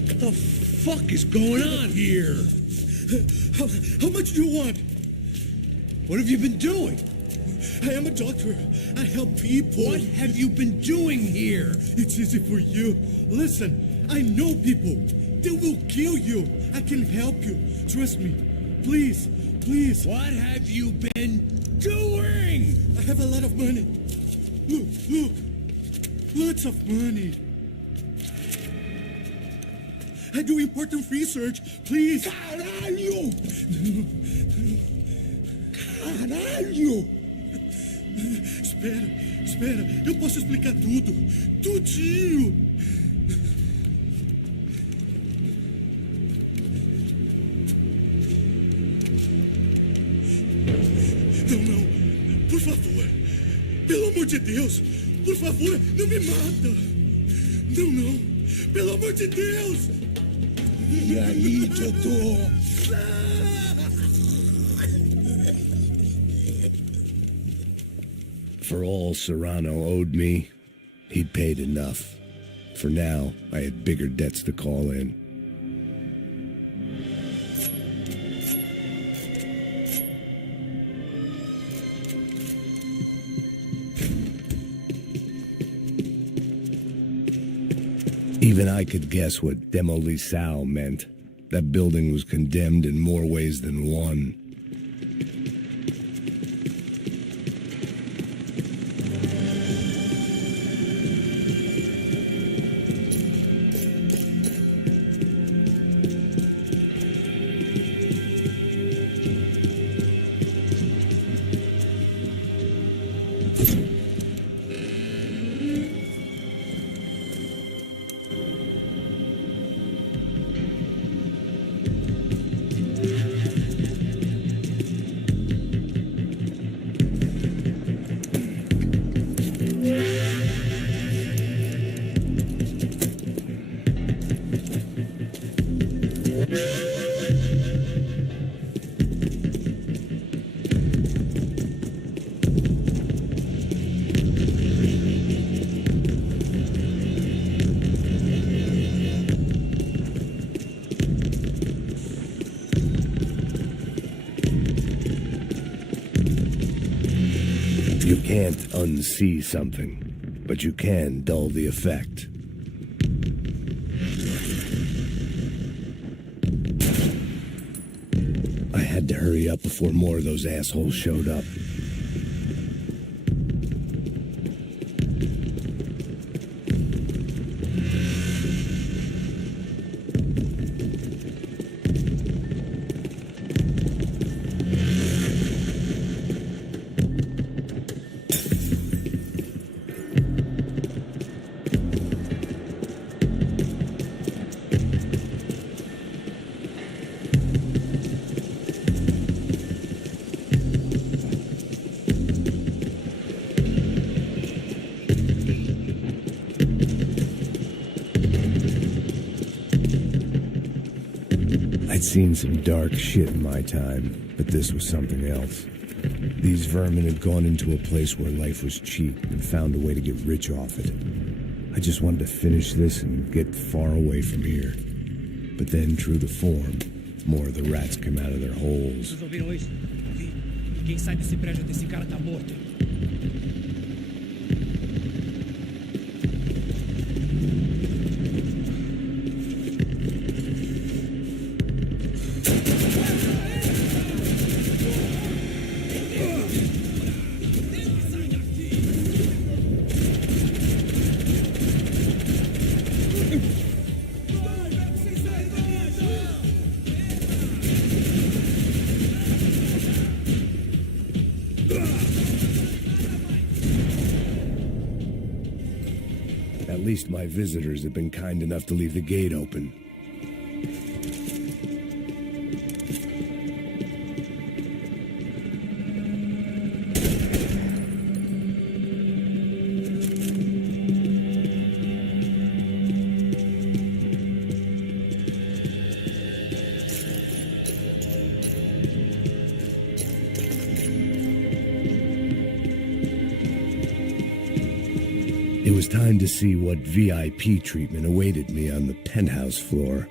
What the fuck is going on here? How much do you want? What have you been doing? I am a doctor. I help people. What have you been doing here? It's easy for you. Listen, I know people. They will kill you. I can help you. Trust me. Please, please. What have you been doing? I have a lot of money. Look, look. Lots of money. I do important research. Please. Caralho! Caralho! Espera, eu posso explicar tudo. Tudinho. Não, por favor. Pelo amor de Deus, por favor, não me mata. Não, pelo amor de Deus. E aí, doutor? For all Serrano owed me, he'd paid enough. For now, I had bigger debts to call in. Even I could guess what demolisão meant. That building was condemned in more ways than one. You can't unsee something, but you can dull the effect. I had to hurry up before more of those assholes showed up. I'd seen some dark shit in my time, but this was something else. These vermin had gone into a place where life was cheap and found a way to get rich off it. I just wanted to finish this and get far away from here. But then, true to form, more of the rats came out of their holes. Vocês ouviram isso? Quem sai desse prédio desse cara tá morto. At least my visitors have been kind enough to leave the gate open. It was time to see what VIP treatment awaited me on the penthouse floor.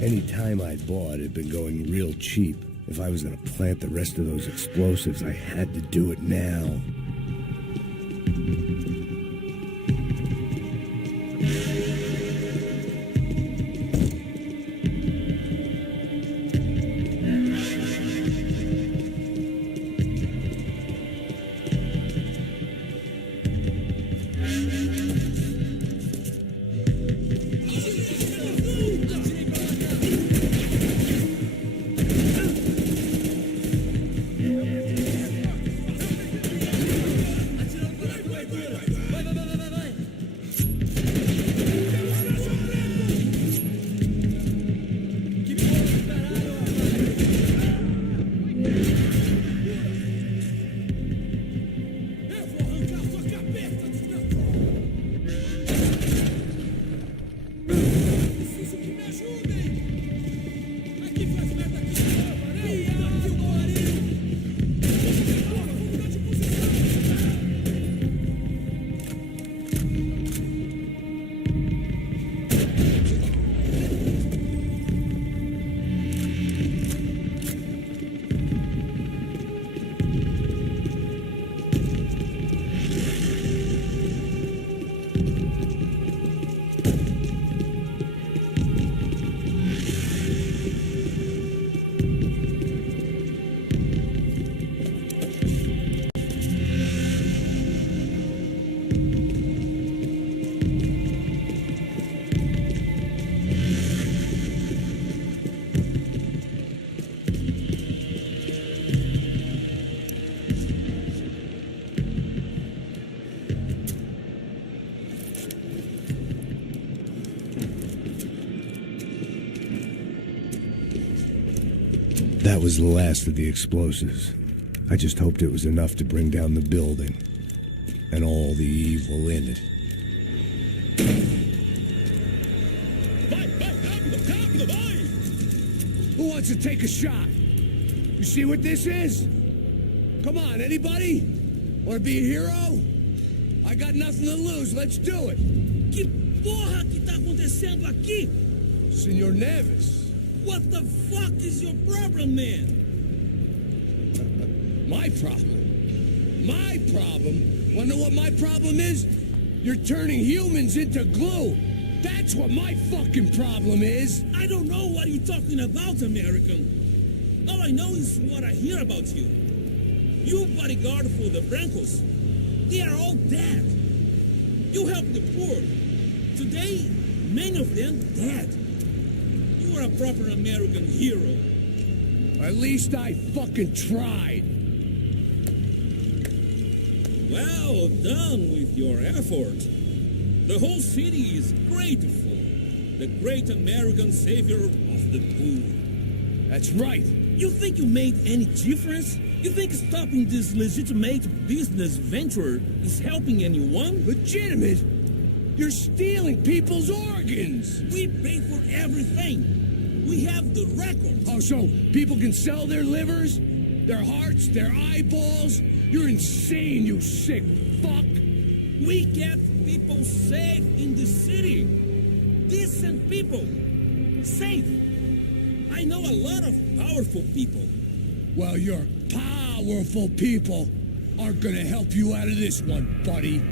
Any time I bought had been going real cheap. If I was going to plant the rest of those explosives, I had to do it now. That was the last of the explosives. I just hoped it was enough to bring down the building and all the evil in it. Who wants to take a shot? You see what this is? Come on, anybody? Want to be a hero? I got nothing to lose. Let's do it. Que porra que tá acontecendo aqui? Senor Neves. What the fuck is your problem, man? My problem? My problem? Wanna know what my problem is? You're turning humans into glue. That's what my fucking problem is. I don't know what you're talking about, American. All I know is what I hear about you. You bodyguard for the Brancos. They are all dead. You help the poor. Today, many of them dead. You are a proper American hero. At least I fucking tried. Well done with your effort. The whole city is grateful. The great American savior of the poor. That's right. You think you made any difference? You think stopping this legitimate business venture is helping anyone? Legitimate? You're stealing people's organs. We pay for everything. We have the records. Oh, so people can sell their livers, their hearts, their eyeballs? You're insane, you sick fuck. We get people safe in the city. Decent people. Safe. I know a lot of powerful people. Well, your powerful people aren't gonna help you out of this one, buddy.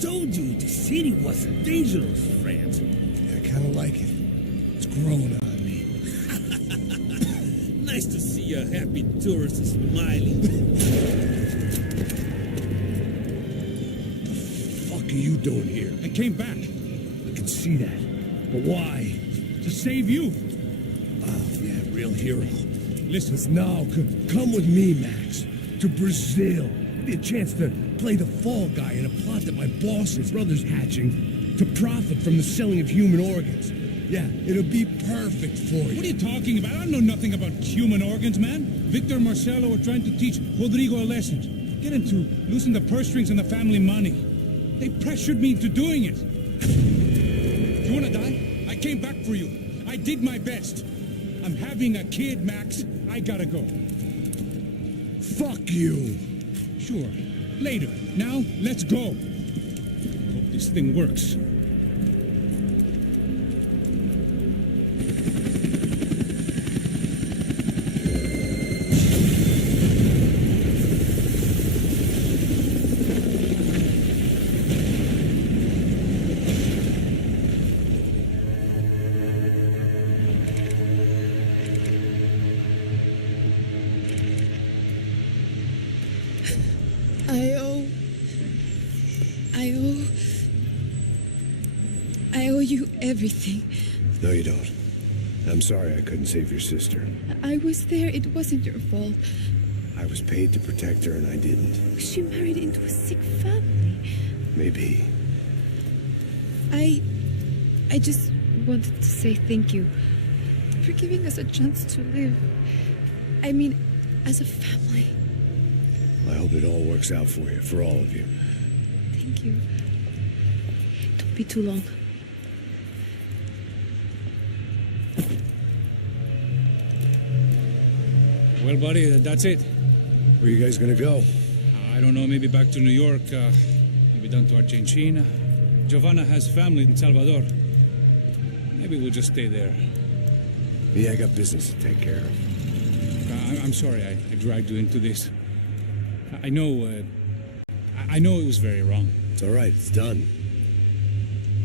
told you the city was dangerous, friend. I kind of like it. It's growing on me. Nice to see a happy tourist smiling. What are you doing here? I came back. I can see that. But why? To save you. Oh, yeah, real hero. Listen. Now, come with me, Max. To Brazil. Be a chance to play the fall guy in a plot that my boss's brother's hatching to profit from the selling of human organs. Yeah, it'll be perfect for you. What are you talking about? I don't know nothing about human organs, man. Victor and Marcelo were trying to teach Rodrigo a lesson. Get him to loosen the purse strings and the family money. They pressured me into doing it. You want to die? I came back for you. I did my best. I'm having a kid, Max. I gotta go. Fuck you. Sure. Later. Now, let's go. Hope this thing works. I owe you everything. No, you don't. I'm sorry I couldn't save your sister. I was there. It wasn't your fault. I was paid to protect her, and I didn't. She married into a sick family. Maybe. I just wanted to say thank you for giving us a chance to live. I mean, as a family. I hope it all works out for you, for all of you. Thank you. Don't be too long. Well, buddy, that's it. Where you guys gonna go? I don't know, maybe back to New York, maybe down to Argentina. Giovanna has family in Salvador. Maybe we'll just stay there. Yeah, I got business to take care of. I'm sorry I dragged you into this. I know it was very wrong. It's all right, it's done.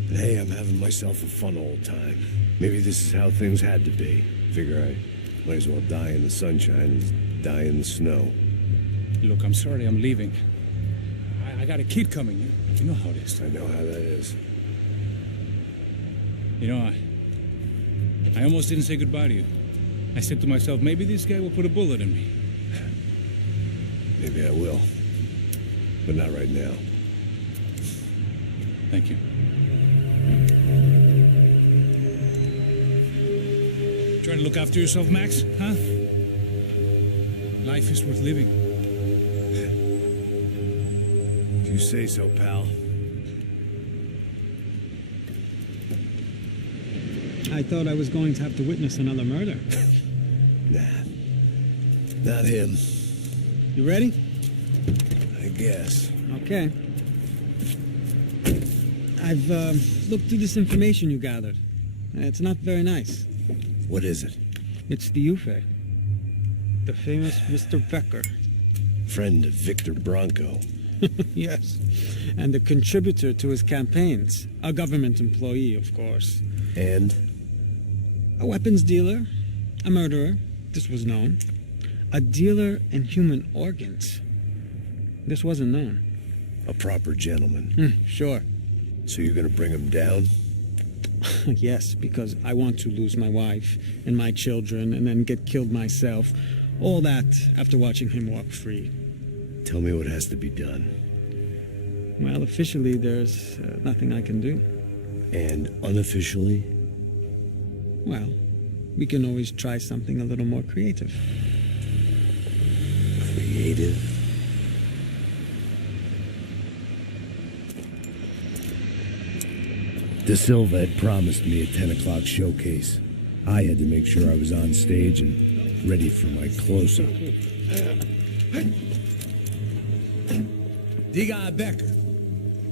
But hey, I'm having myself a fun old time. Maybe this is how things had to be. Figure I might as well die in the sunshine as die in the snow. Look, I'm sorry I'm leaving. I got a kid coming. You know how it is. I know how that is. You know, I almost didn't say goodbye to you. I said to myself, maybe this guy will put a bullet in me. Maybe I will. But not right now. Thank you. Try to look after yourself, Max, huh? Life is worth living. If you say so, pal. I thought I was going to have to witness another murder. Nah. Not him. You ready? I guess. Okay. I've looked through this information you gathered. It's not very nice. What is it? It's the UFE. The famous Mr. Becker. Friend of Victor Bronco. Yes. And a contributor to his campaigns. A government employee, of course. And? A weapons dealer. A murderer. This was known. A dealer in human organs. This wasn't known. A proper gentleman. Sure. So you're gonna bring him down? Yes, because I want to lose my wife and my children and then get killed myself. All that after watching him walk free. Tell me what has to be done. Well, officially, there's nothing I can do. And unofficially? Well, we can always try something a little more creative. Creative? De Silva had promised me a 10 o'clock showcase. I had to make sure I was on stage and ready for my close-up. Diga a Becker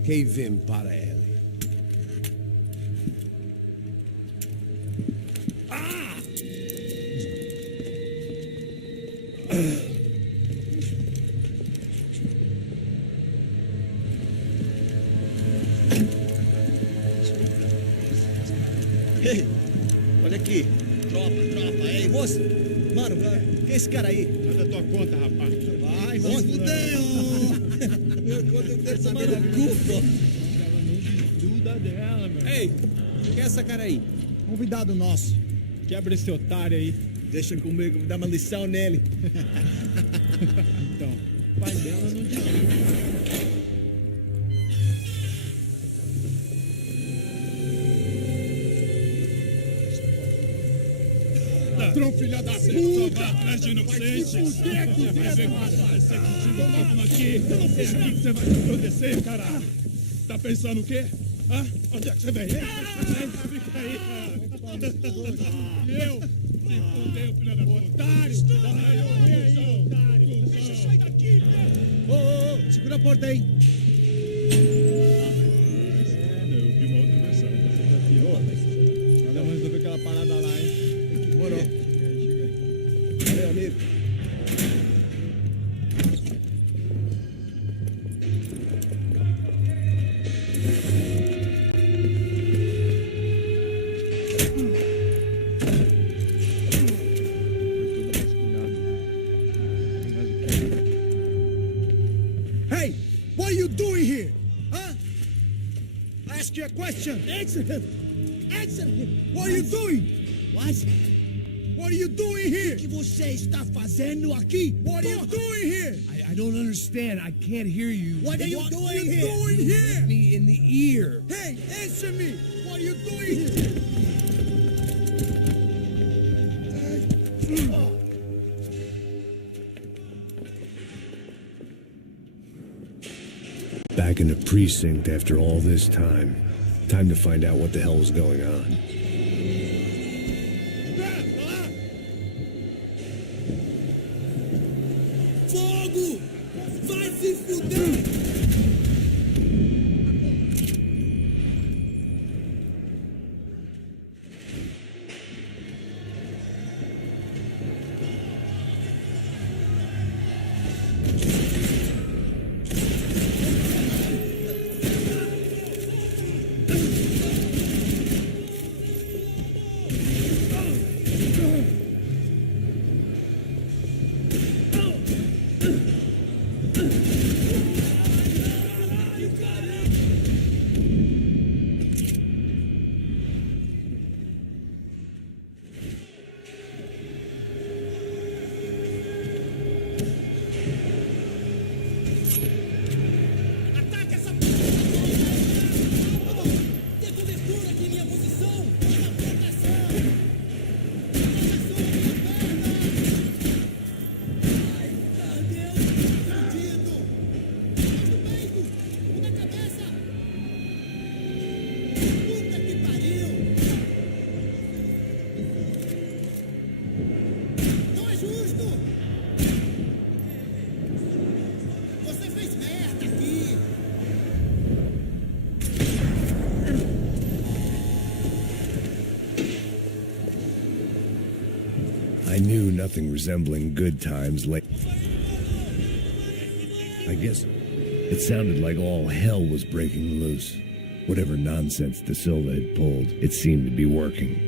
que vem para ele. Ei, olha aqui. Tropa. Ei, moço. Mano, quem é esse cara aí? Faz a tua conta, rapaz. Vai, mas fudeu. Meu conta eu quero saber da culpa. Ela não desgruda dela, meu. Ei, quem é essa cara aí? Convidado nosso. Quebra esse otário aí. Deixa comigo, dá uma lição nele. Então, o pai dela não desgruda. Ladrão, filha da puta! Vai atrás de inocente! Vai ver como vai ser contigo mesmo aqui! É aqui que você vai se proteger, caralho! Tá pensando o quê? Hã? Onde é que você vem? Fica aí, cara! Eu? Se fudeu, filha da puta! Otário! Otário! Deixa eu sair daqui, meu! Ô, segura a porta aí! Eu vi uma outra versão, você já viu? Vamos resolver aquela parada lá, hein? Demorou. Valeu, amigo. Hey, what are you doing here? Huh? I asked you a question. Answer him! Answer him! What are you doing? What? What are you doing here? O que você está fazendo aqui? What are you doing here? I don't understand. I can't hear you. What are you doing here? Doing here? Hit me in the ear. Hey, answer me! What are you doing here? Back in the precinct after all this time. Time to find out what the hell was going on. Fogo! Vai se fuder! I knew nothing resembling good times late. I guess it sounded like all hell was breaking loose. Whatever nonsense De Silva had pulled, it seemed to be working.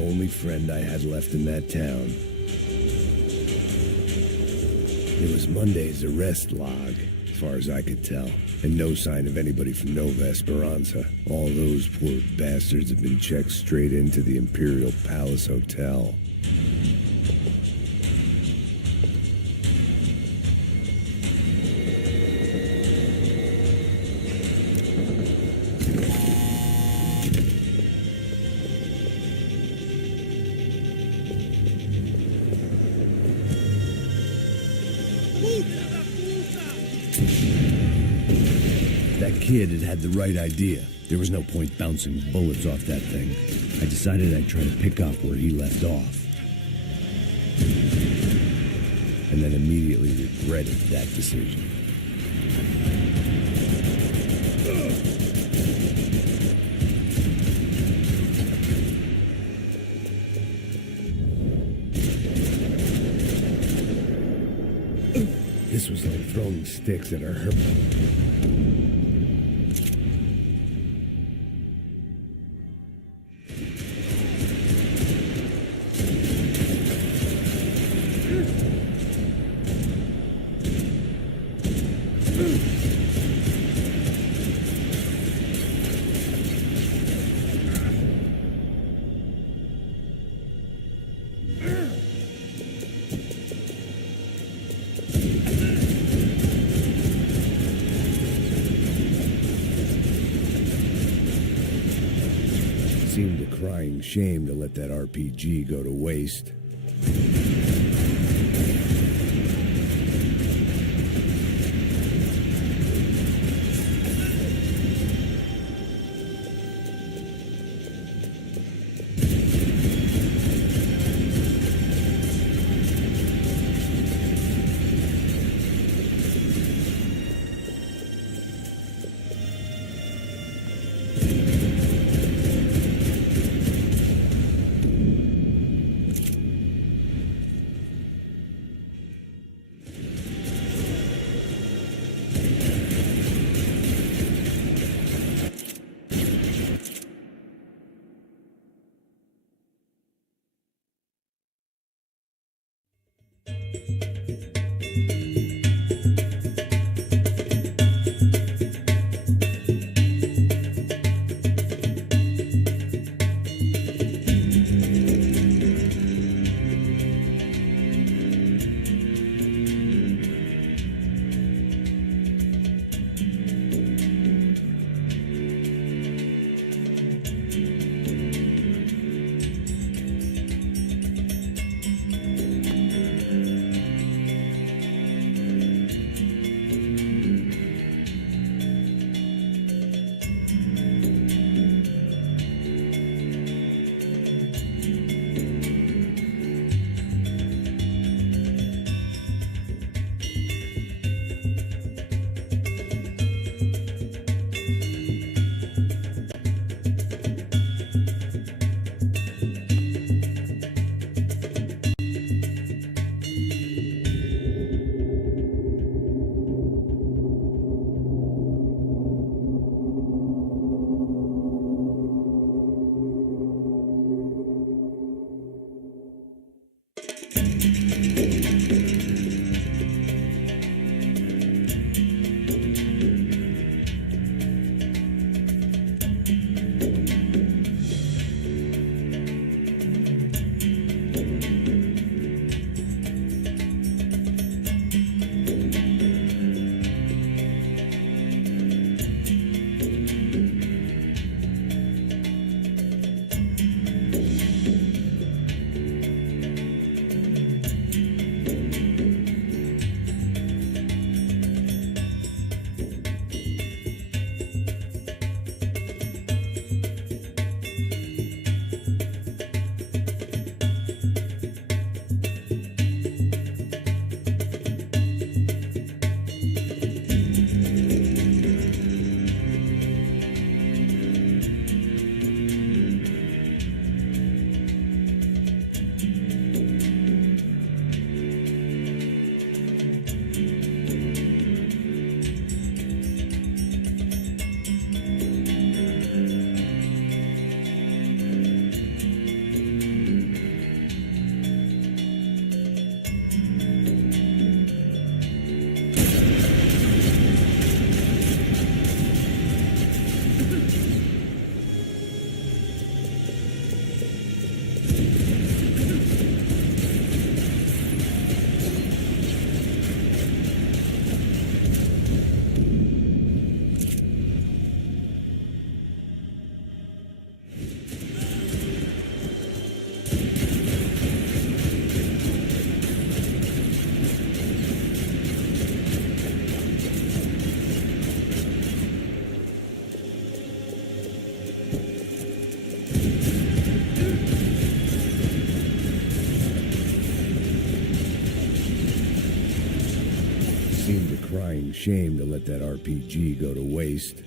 only friend I had left in that town. It was Monday's arrest log, as far as I could tell, and no sign of anybody from Nova Esperanza. All those poor bastards have been checked straight into the Imperial Palace Hotel. That kid had the right idea. There was no point bouncing bullets off that thing. I decided I'd try to pick up where he left off. And then immediately regretted that decision. This was like throwing sticks at our seemed a crying shame to let that RPG go to waste. Seemed a crying shame to let that RPG go to waste.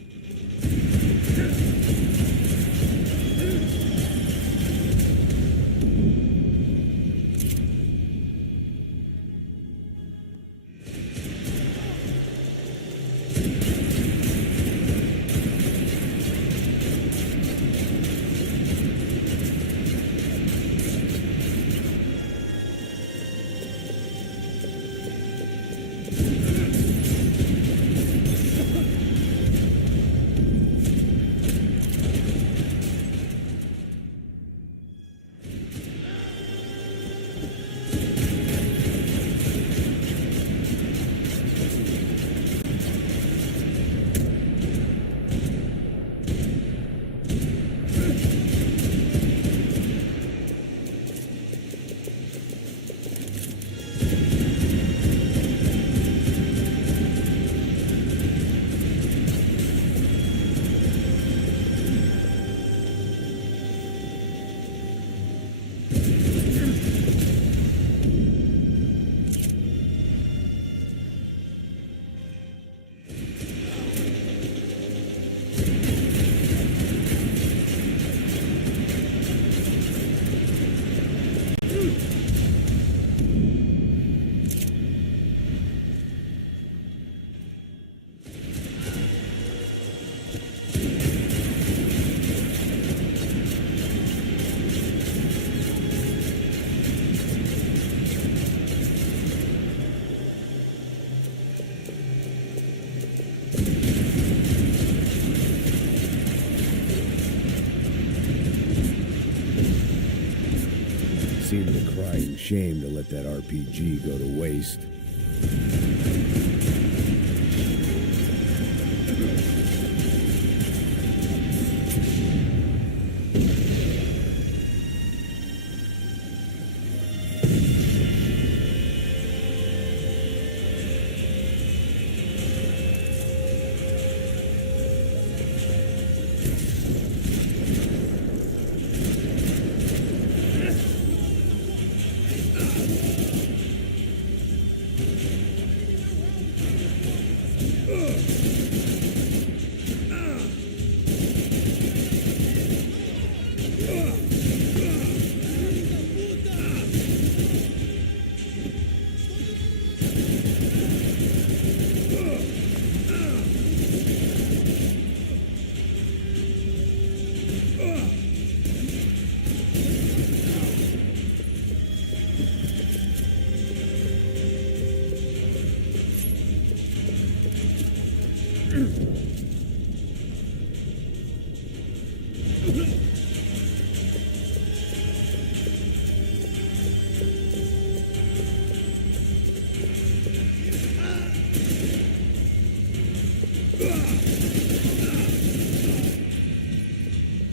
Seemed a crying shame to let that RPG go to waste.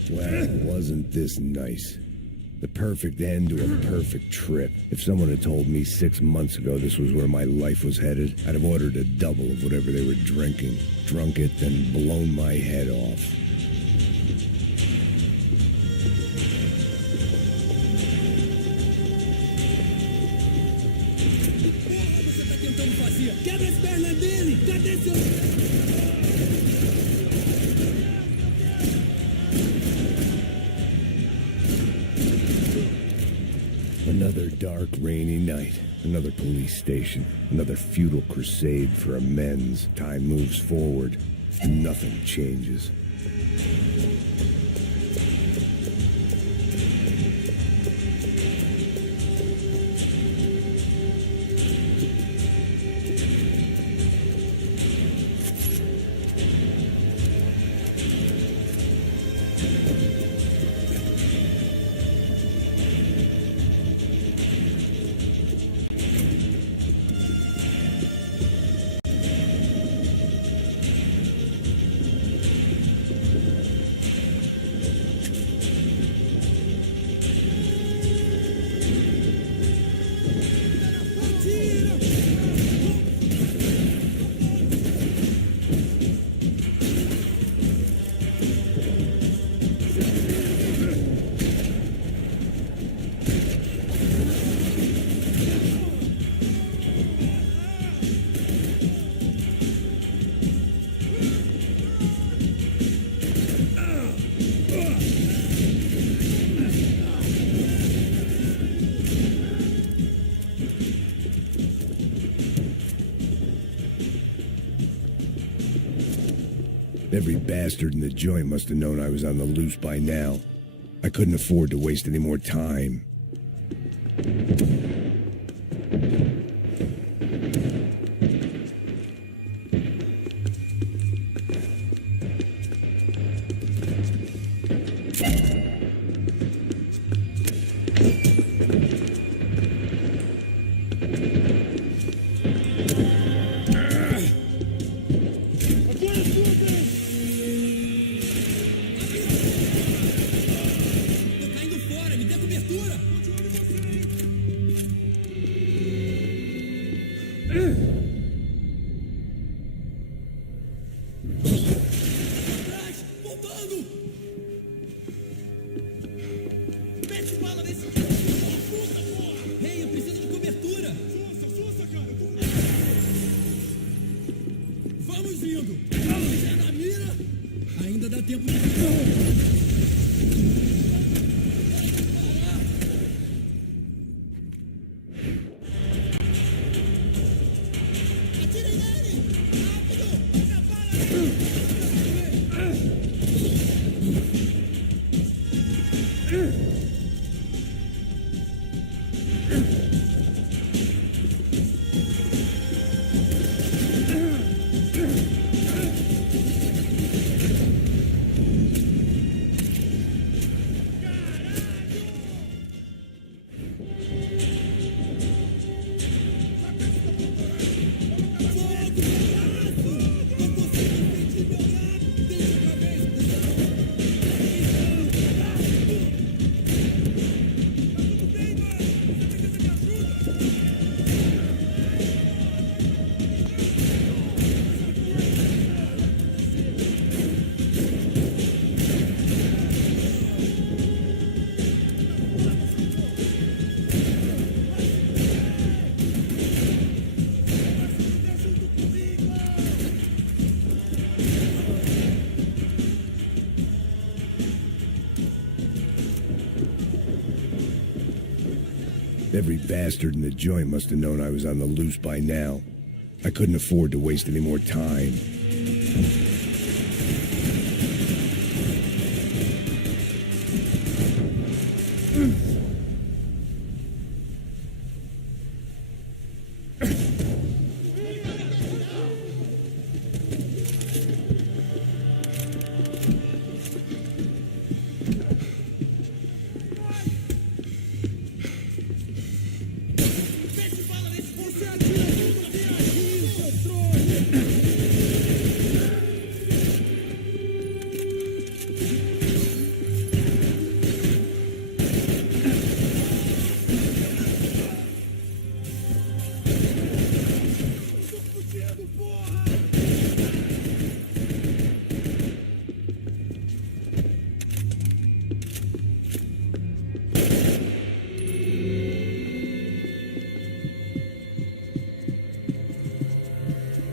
Well, wasn't this nice? The perfect end to a perfect trip. If someone had told me 6 months ago this was where my life was headed, I'd have ordered a double of whatever they were drinking, drunk it, then blown my head off. Quebra as pernas dele! Cadê seu... Another dark, rainy night. Another police station. Another futile crusade for amends. Time moves forward. Nothing changes. Every bastard in the joint must have known I was on the loose by now. I couldn't afford to waste any more time. Every bastard in the joint must have known I was on the loose by now. I couldn't afford to waste any more time.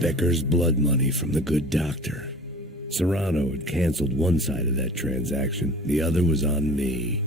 Becker's blood money from the good doctor. Serrano had canceled one side of that transaction. The other was on me.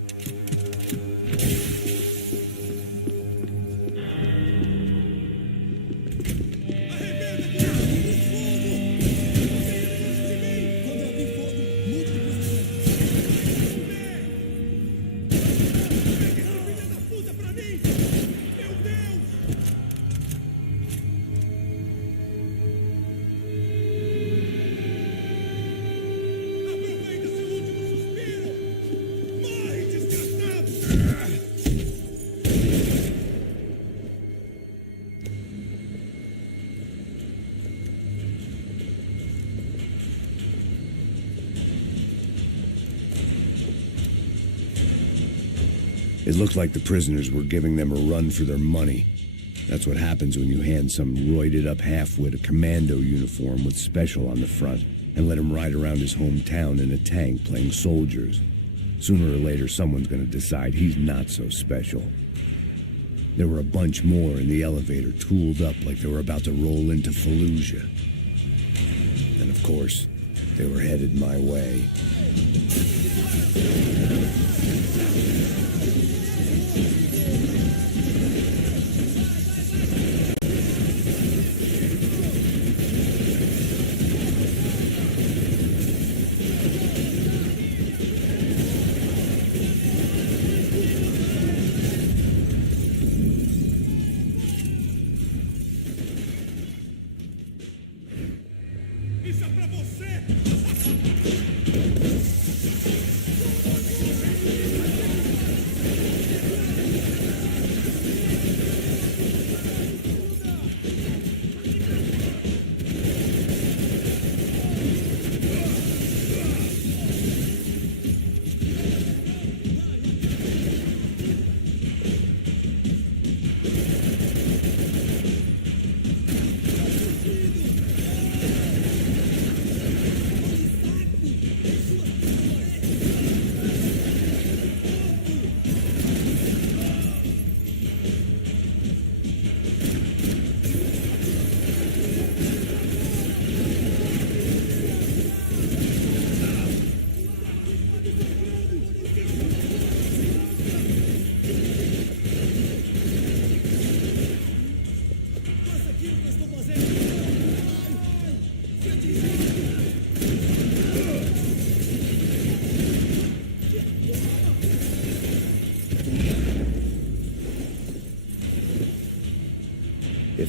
It looked like the prisoners were giving them a run for their money. That's what happens when you hand some roided-up halfwit a commando uniform with special on the front and let him ride around his hometown in a tank playing soldiers. Sooner or later, someone's going to decide he's not so special. There were a bunch more in the elevator, tooled up like they were about to roll into Fallujah. And of course, they were headed my way.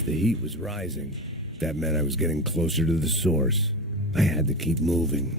If the heat was rising, that meant I was getting closer to the source. I had to keep moving.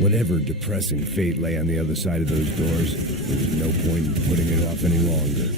Whatever depressing fate lay on the other side of those doors, there was no point in putting it off any longer.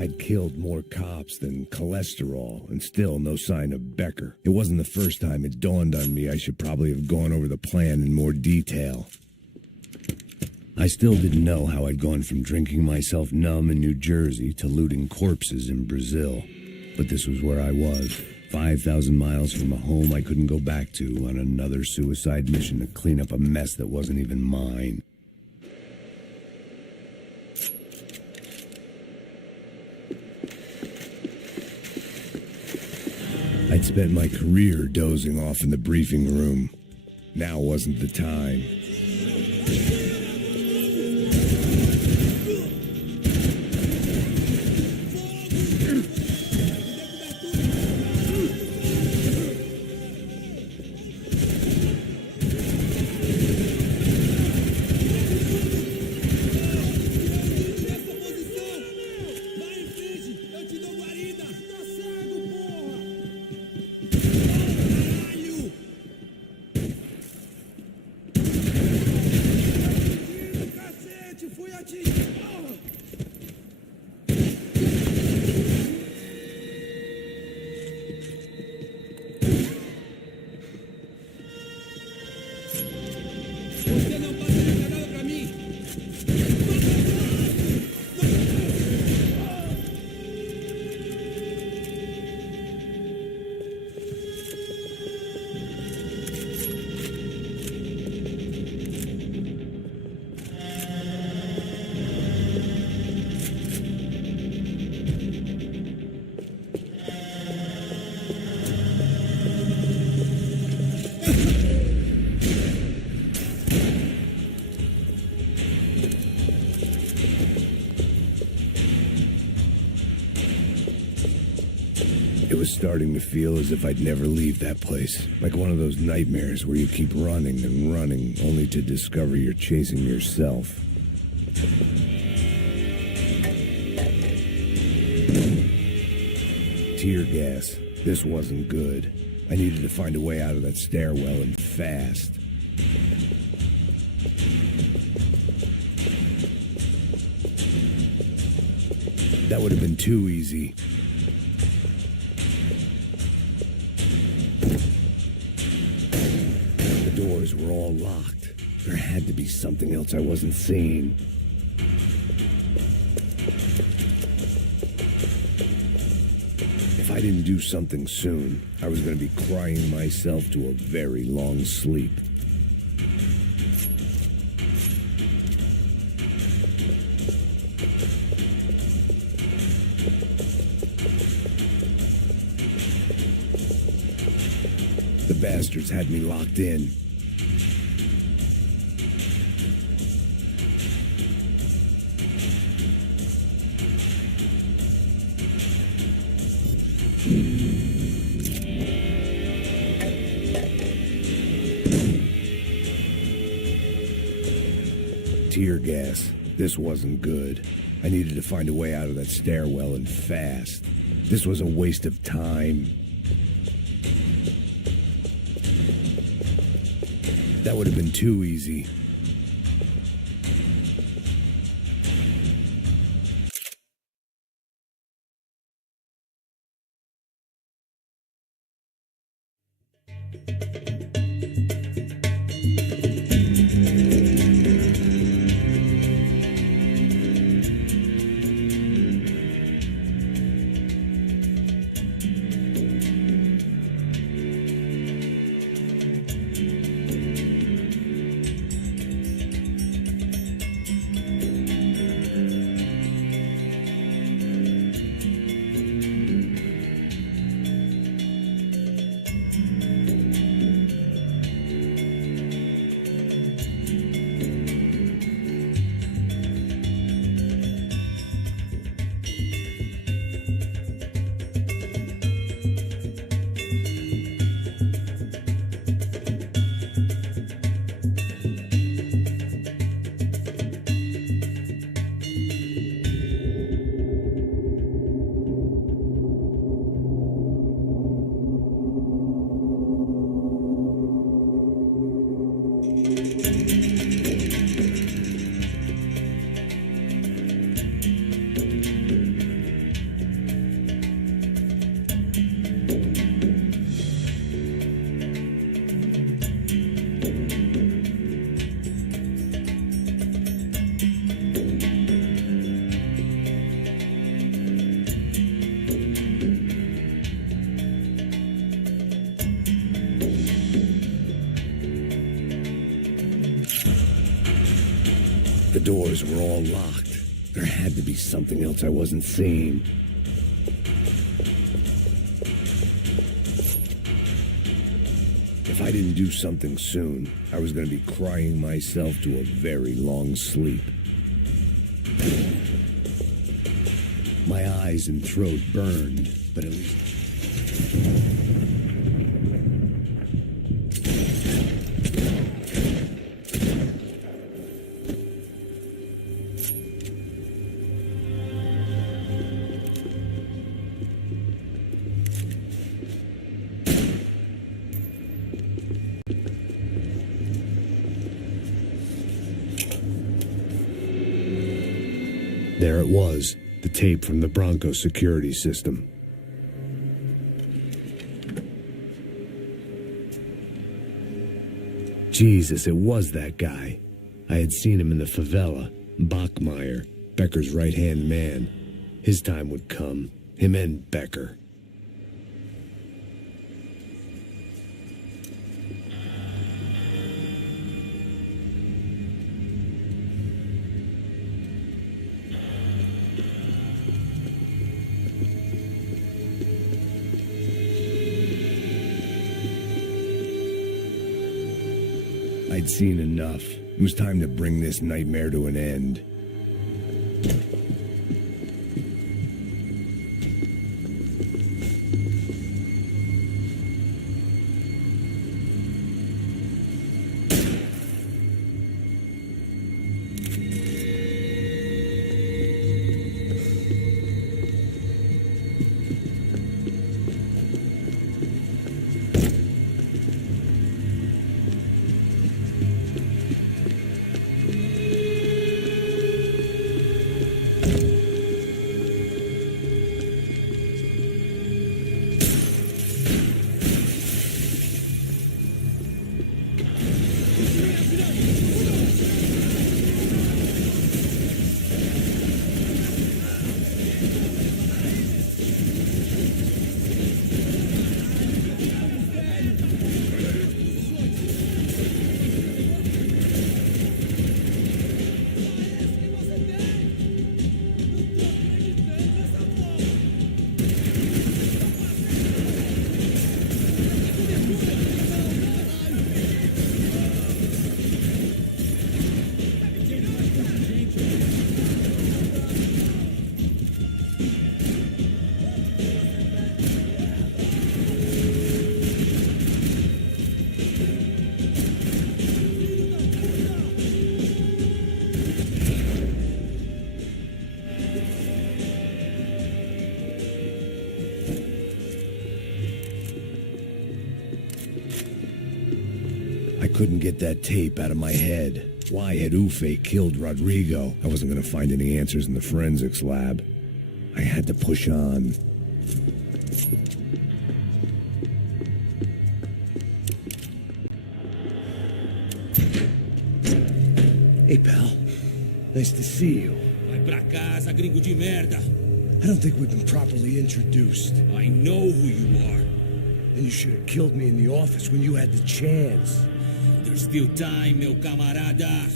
I'd killed more cops than cholesterol, and still no sign of Becker. It wasn't the first time it dawned on me I should probably have gone over the plan in more detail. I still didn't know how I'd gone from drinking myself numb in New Jersey to looting corpses in Brazil. But this was where I was, 5,000 miles from a home I couldn't go back to, on another suicide mission to clean up a mess that wasn't even mine. I'd spent my career dozing off in the briefing room. Now wasn't the time. It was starting to feel as if I'd never leave that place. Like one of those nightmares where you keep running and running, only to discover you're chasing yourself. Tear gas. This wasn't good. I needed to find a way out of that stairwell, and fast. That would have been too easy. The doors were all locked. There had to be something else I wasn't seeing. If I didn't do something soon, I was going to be crying myself to a very long sleep. The bastards had me locked in. Tear gas. This wasn't good. I needed to find a way out of that stairwell, and fast. This was a waste of time. That would have been too easy. The doors were all locked. There had to be something else I wasn't seeing. If I didn't do something soon, I was going to be crying myself to a very long sleep. My eyes and throat burned, but at least... There it was, the tape from the Bronco security system. Jesus, it was that guy. I had seen him in the favela, Bachmeyer, Becker's right-hand man. His time would come, him and Becker. I'd seen enough. It was time to bring this nightmare to an end. Couldn't get that tape out of my head. Why had Ufe killed Rodrigo? I wasn't going to find any answers in the forensics lab. I had to push on. Hey, pal. Nice to see you. Vai pra casa, gringo de merda. I don't think we've been properly introduced. I know who you are. And you should have killed me in the office when you had the chance. There's still time, meu camarada.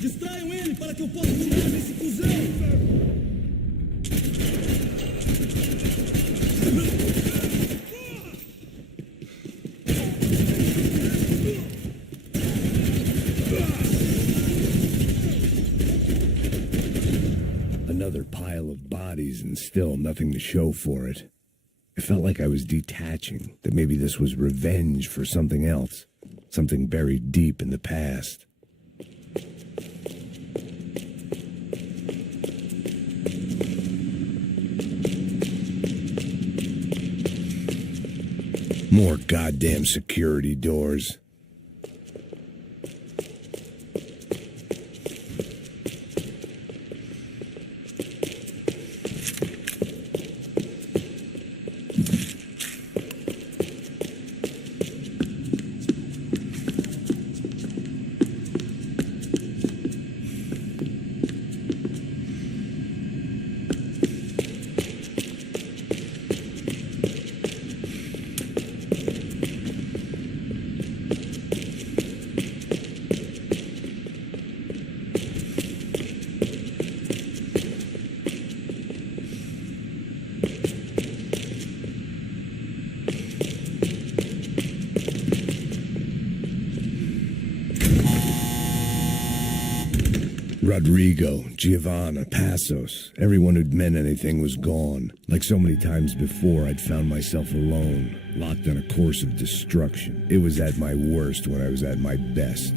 Distraiam ele para que eu possa tirar desse cuzão! Another pile of bodies and still nothing to show for it. It felt like I was detaching, that maybe this was revenge for something else, something buried deep in the past. More goddamn security doors. Rodrigo, Giovanna, Passos, everyone who'd meant anything was gone. Like so many times before, I'd found myself alone, locked on a course of destruction. It was at my worst when I was at my best.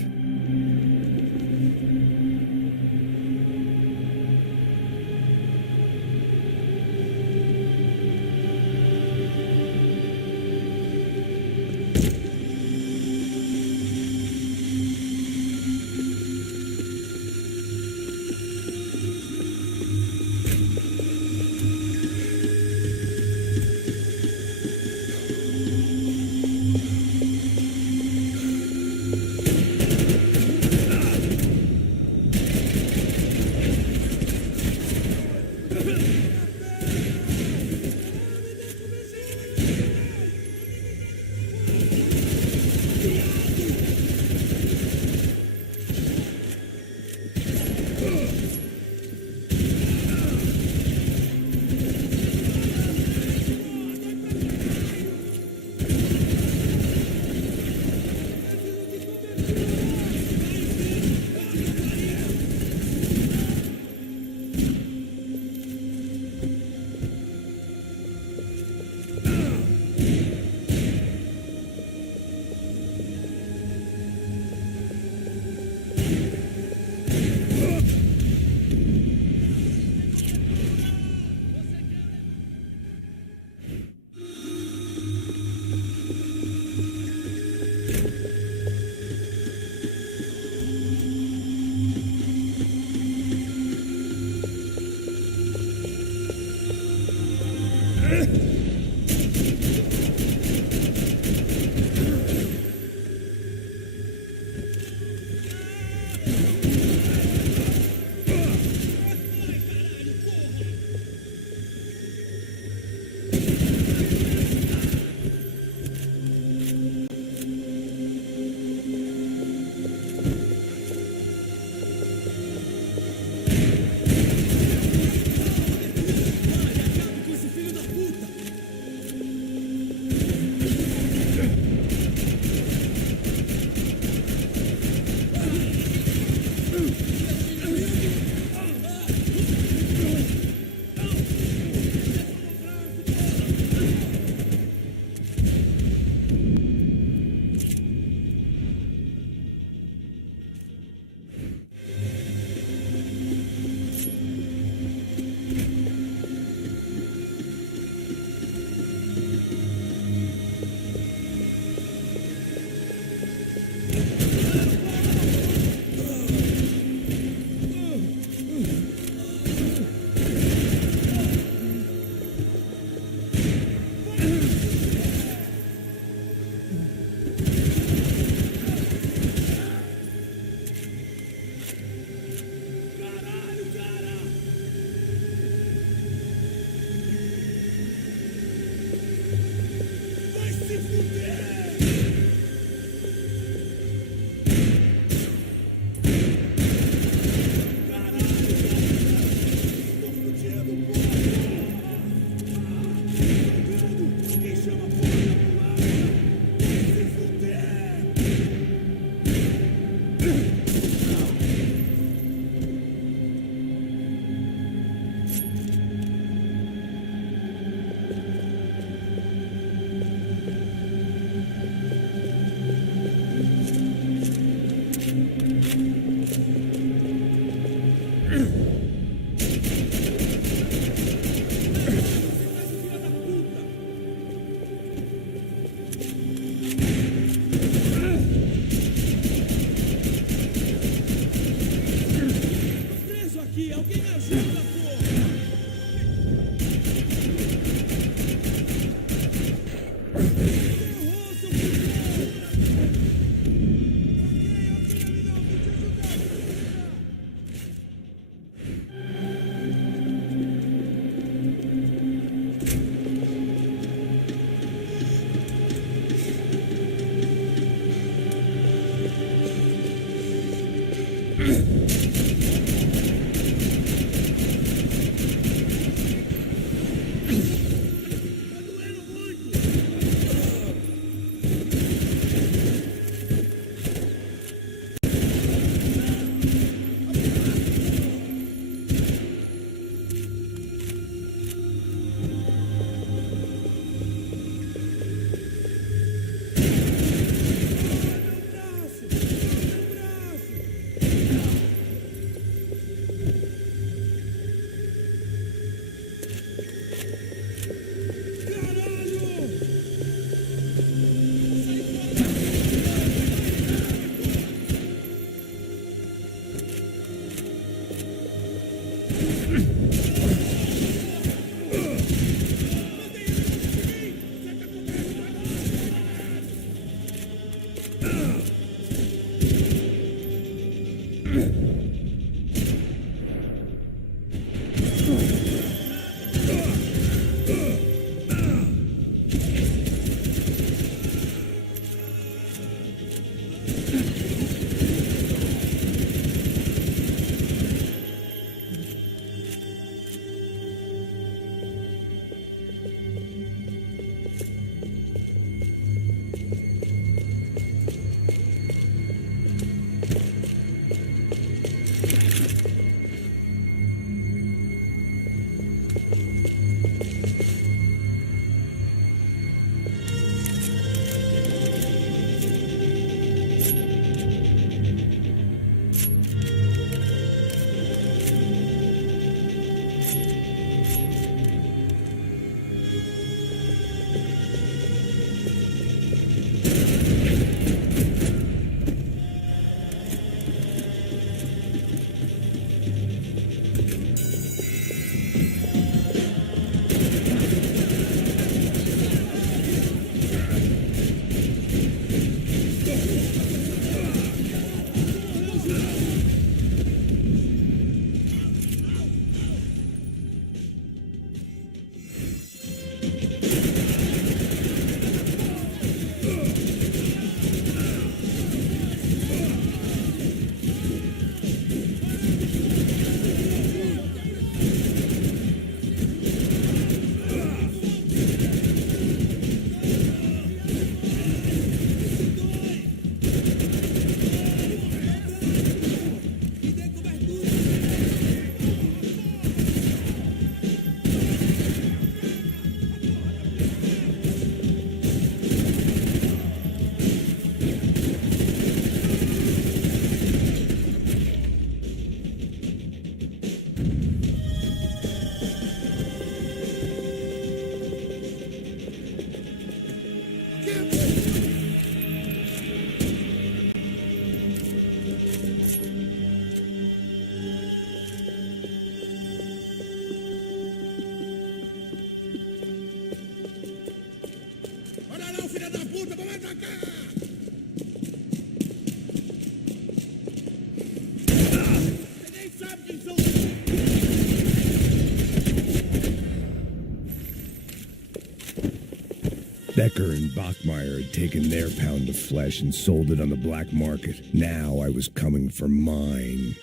Becker and Bachmeyer had taken their pound of flesh and sold it on the black market. Now I was coming for mine.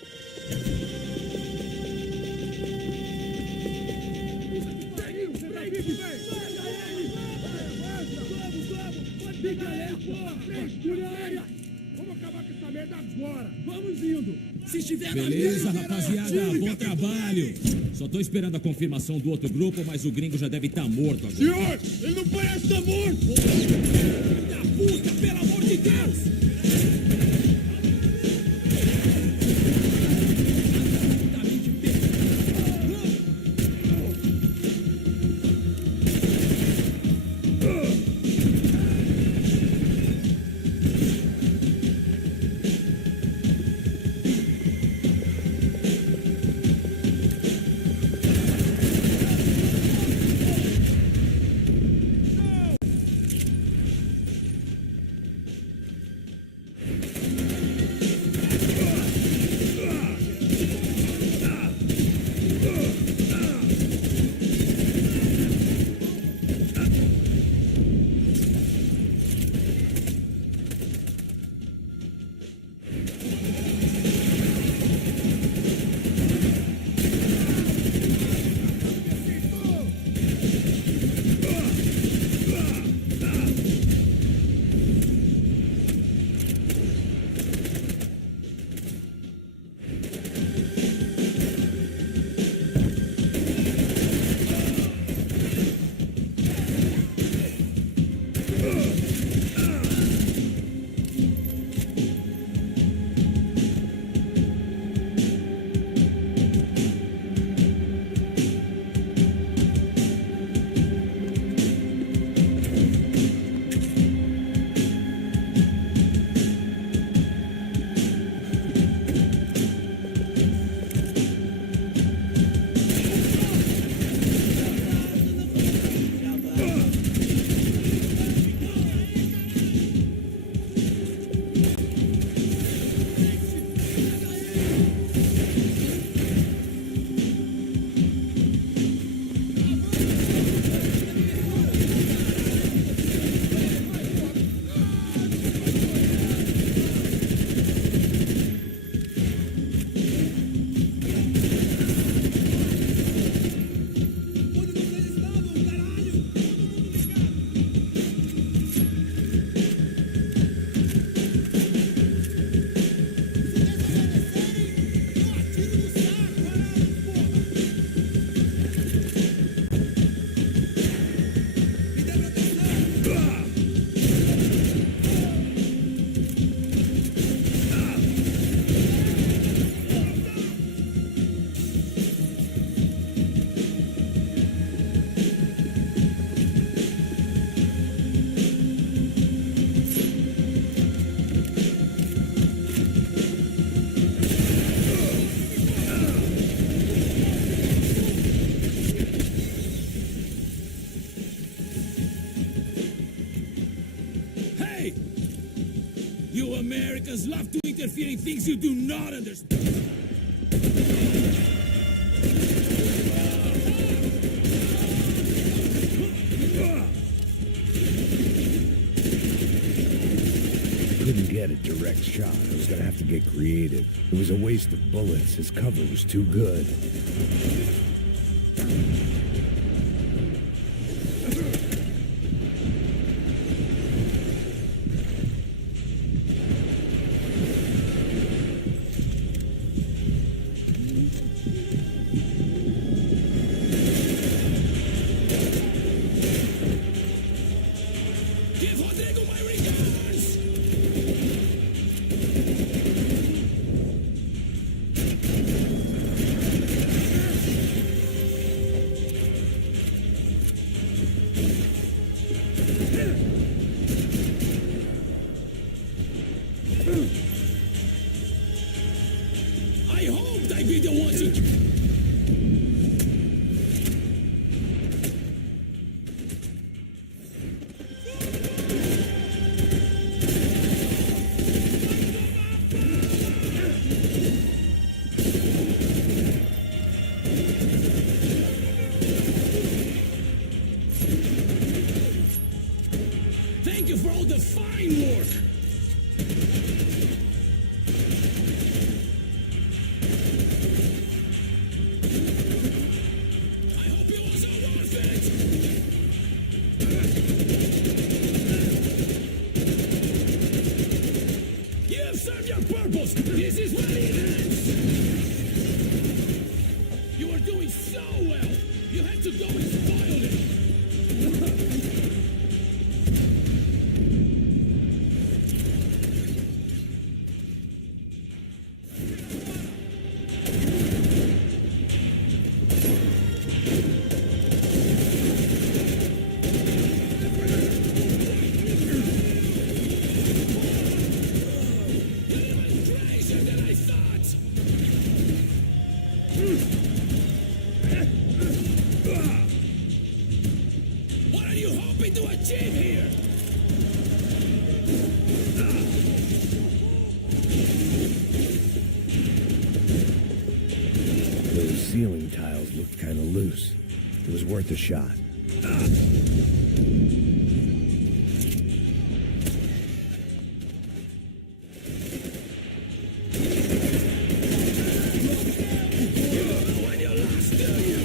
Beleza, rapaziada, bom trabalho. Só tô esperando a confirmação do outro grupo, mas o gringo já deve estar morto agora. Senhor, ele não parece estar morto! Filho da puta, pelo amor de Deus! Americans love to interfere in things you do not understand. Couldn't get a direct shot. I was gonna have to get creative. It was a waste of bullets. His cover was too good. Give Rodrigo my regards! I hoped I'd be the one to... Thank you for all the fine work! I hope it was all worth it! You have served your purpose! This is where it ends! You were doing so well! You had to go and spoil it! Crazier than I thought! What are you hoping to achieve here? Those ceiling tiles looked kind of loose. It was worth a shot. When you lost, do you?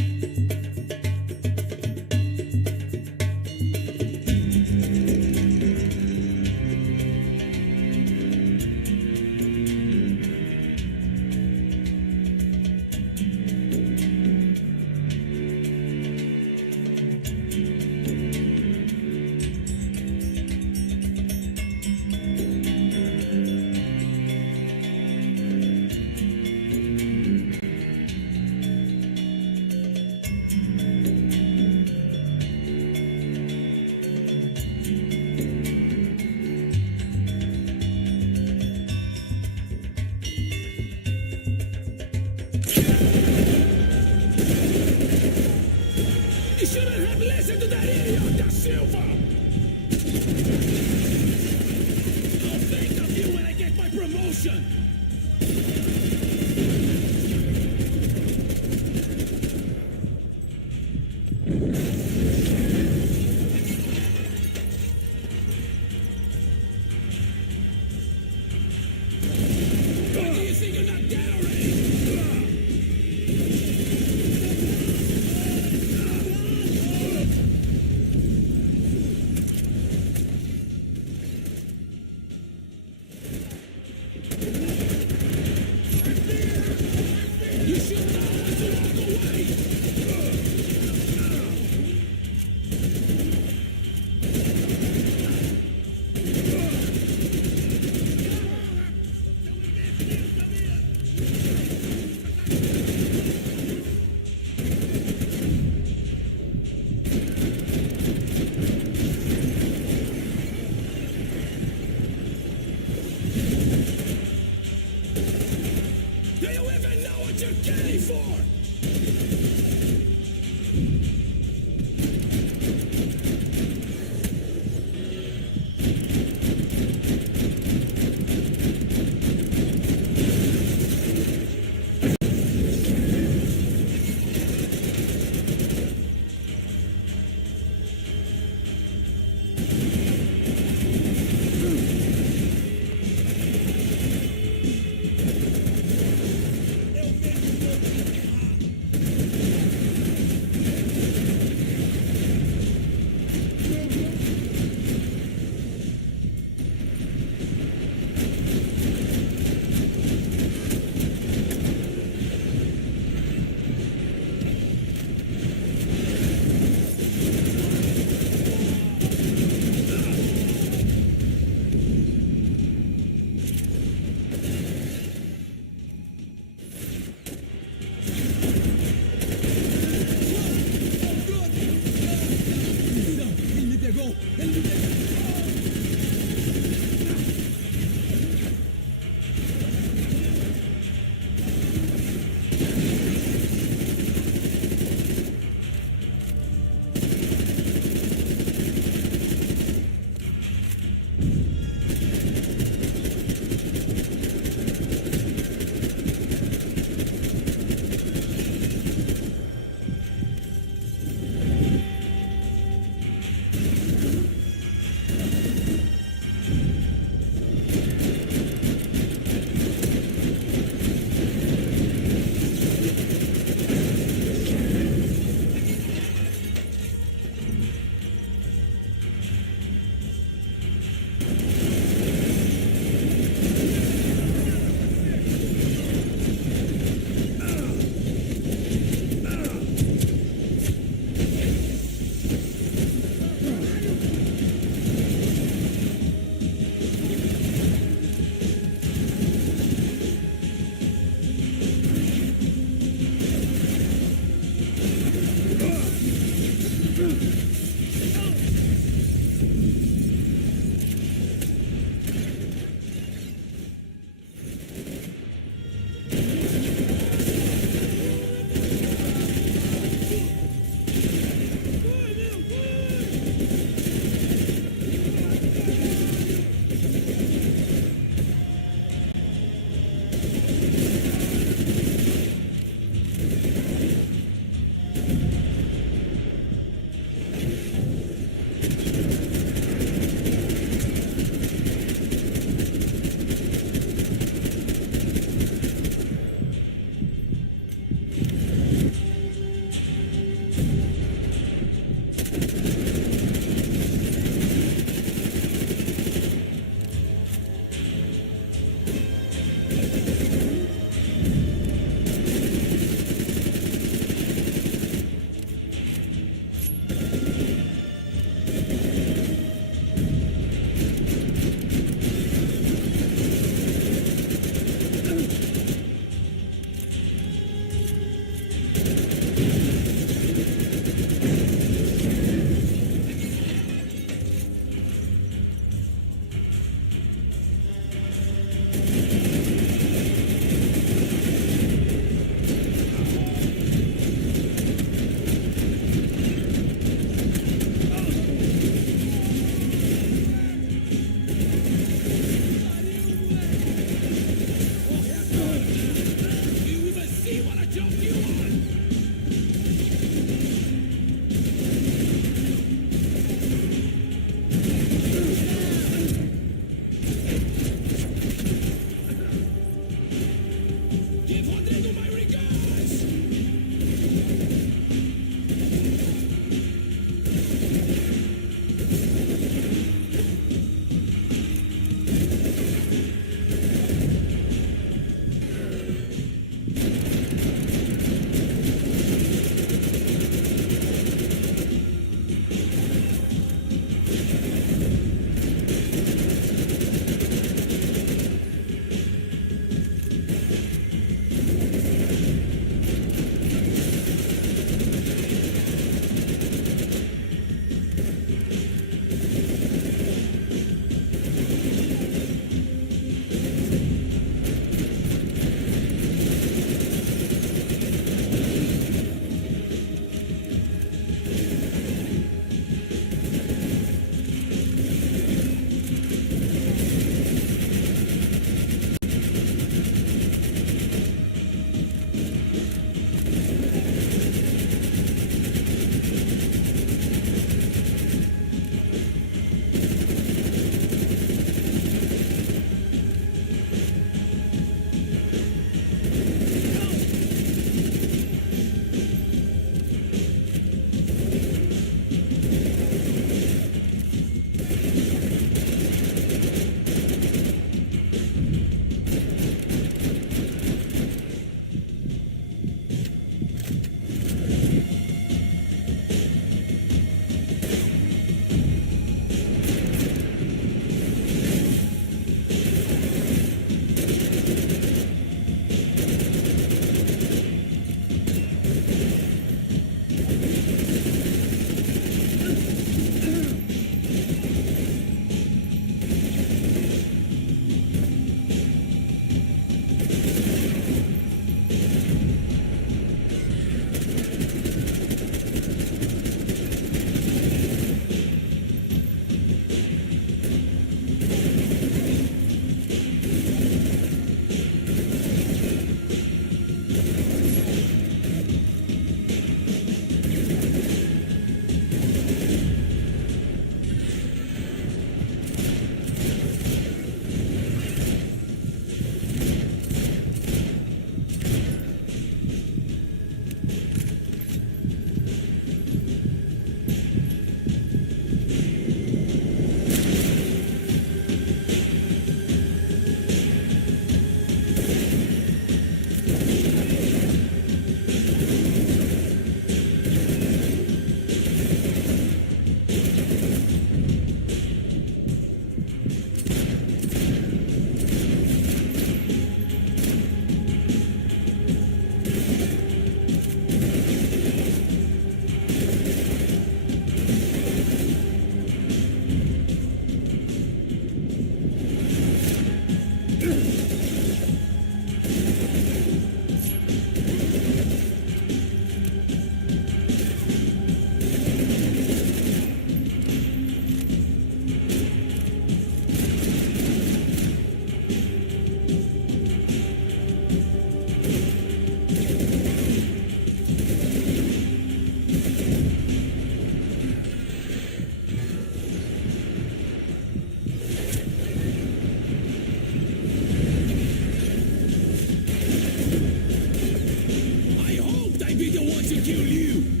gonna kill you!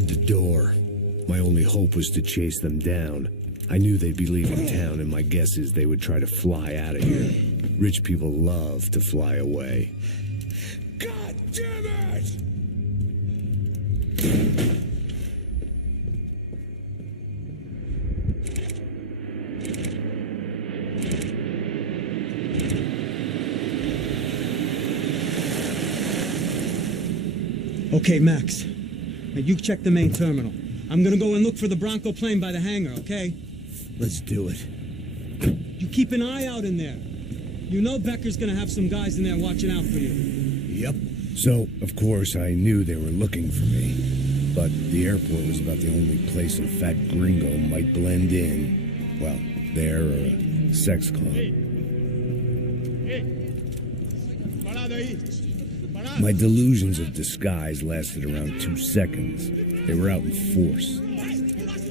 barred the door. My only hope was to chase them down. I knew they'd be leaving town, and my guess is they would try to fly out of here. Rich people love to fly away. God damn it! Okay, Max. Now you check the main terminal. I'm gonna go and look for the Bronco plane by the hangar, okay? Let's do it. You keep an eye out in there. You know Becker's gonna have some guys in there watching out for you. Yep. So, of course, I knew they were looking for me. But the airport was about the only place a fat gringo might blend in. Well, there or a sex club. My delusions of disguise lasted around 2 seconds. They were out in force.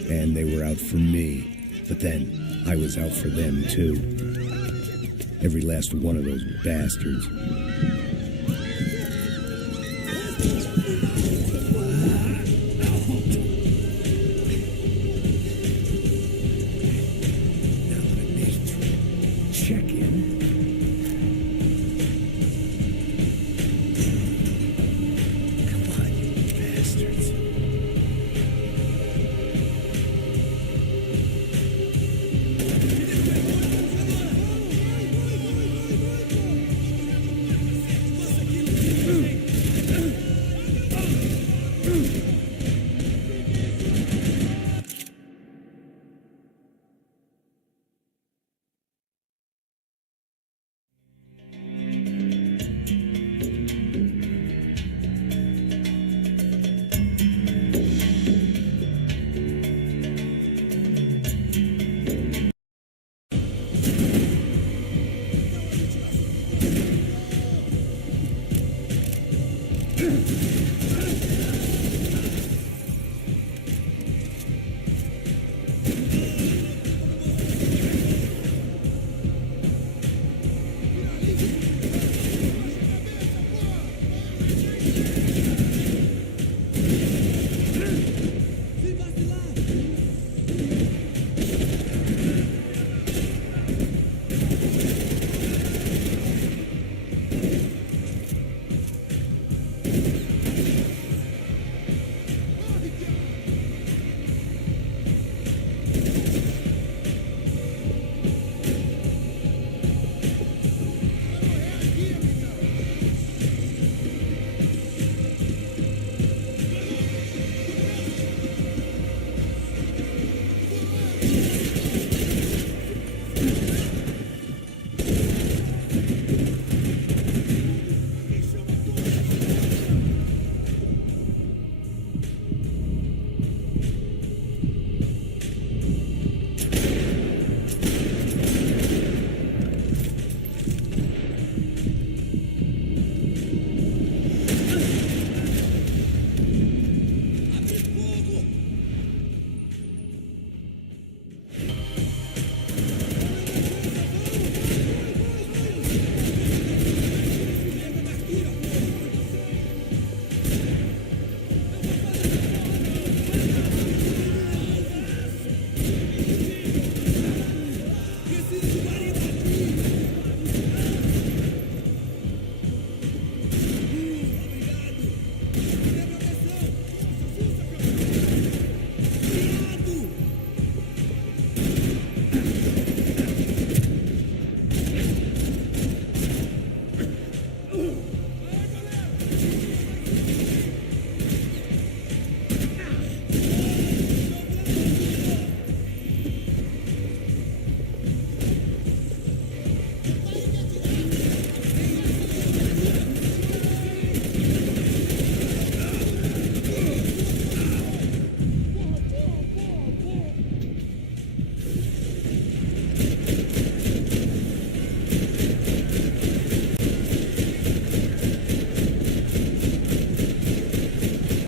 And they were out for me. But then, I was out for them, too. Every last one of those bastards.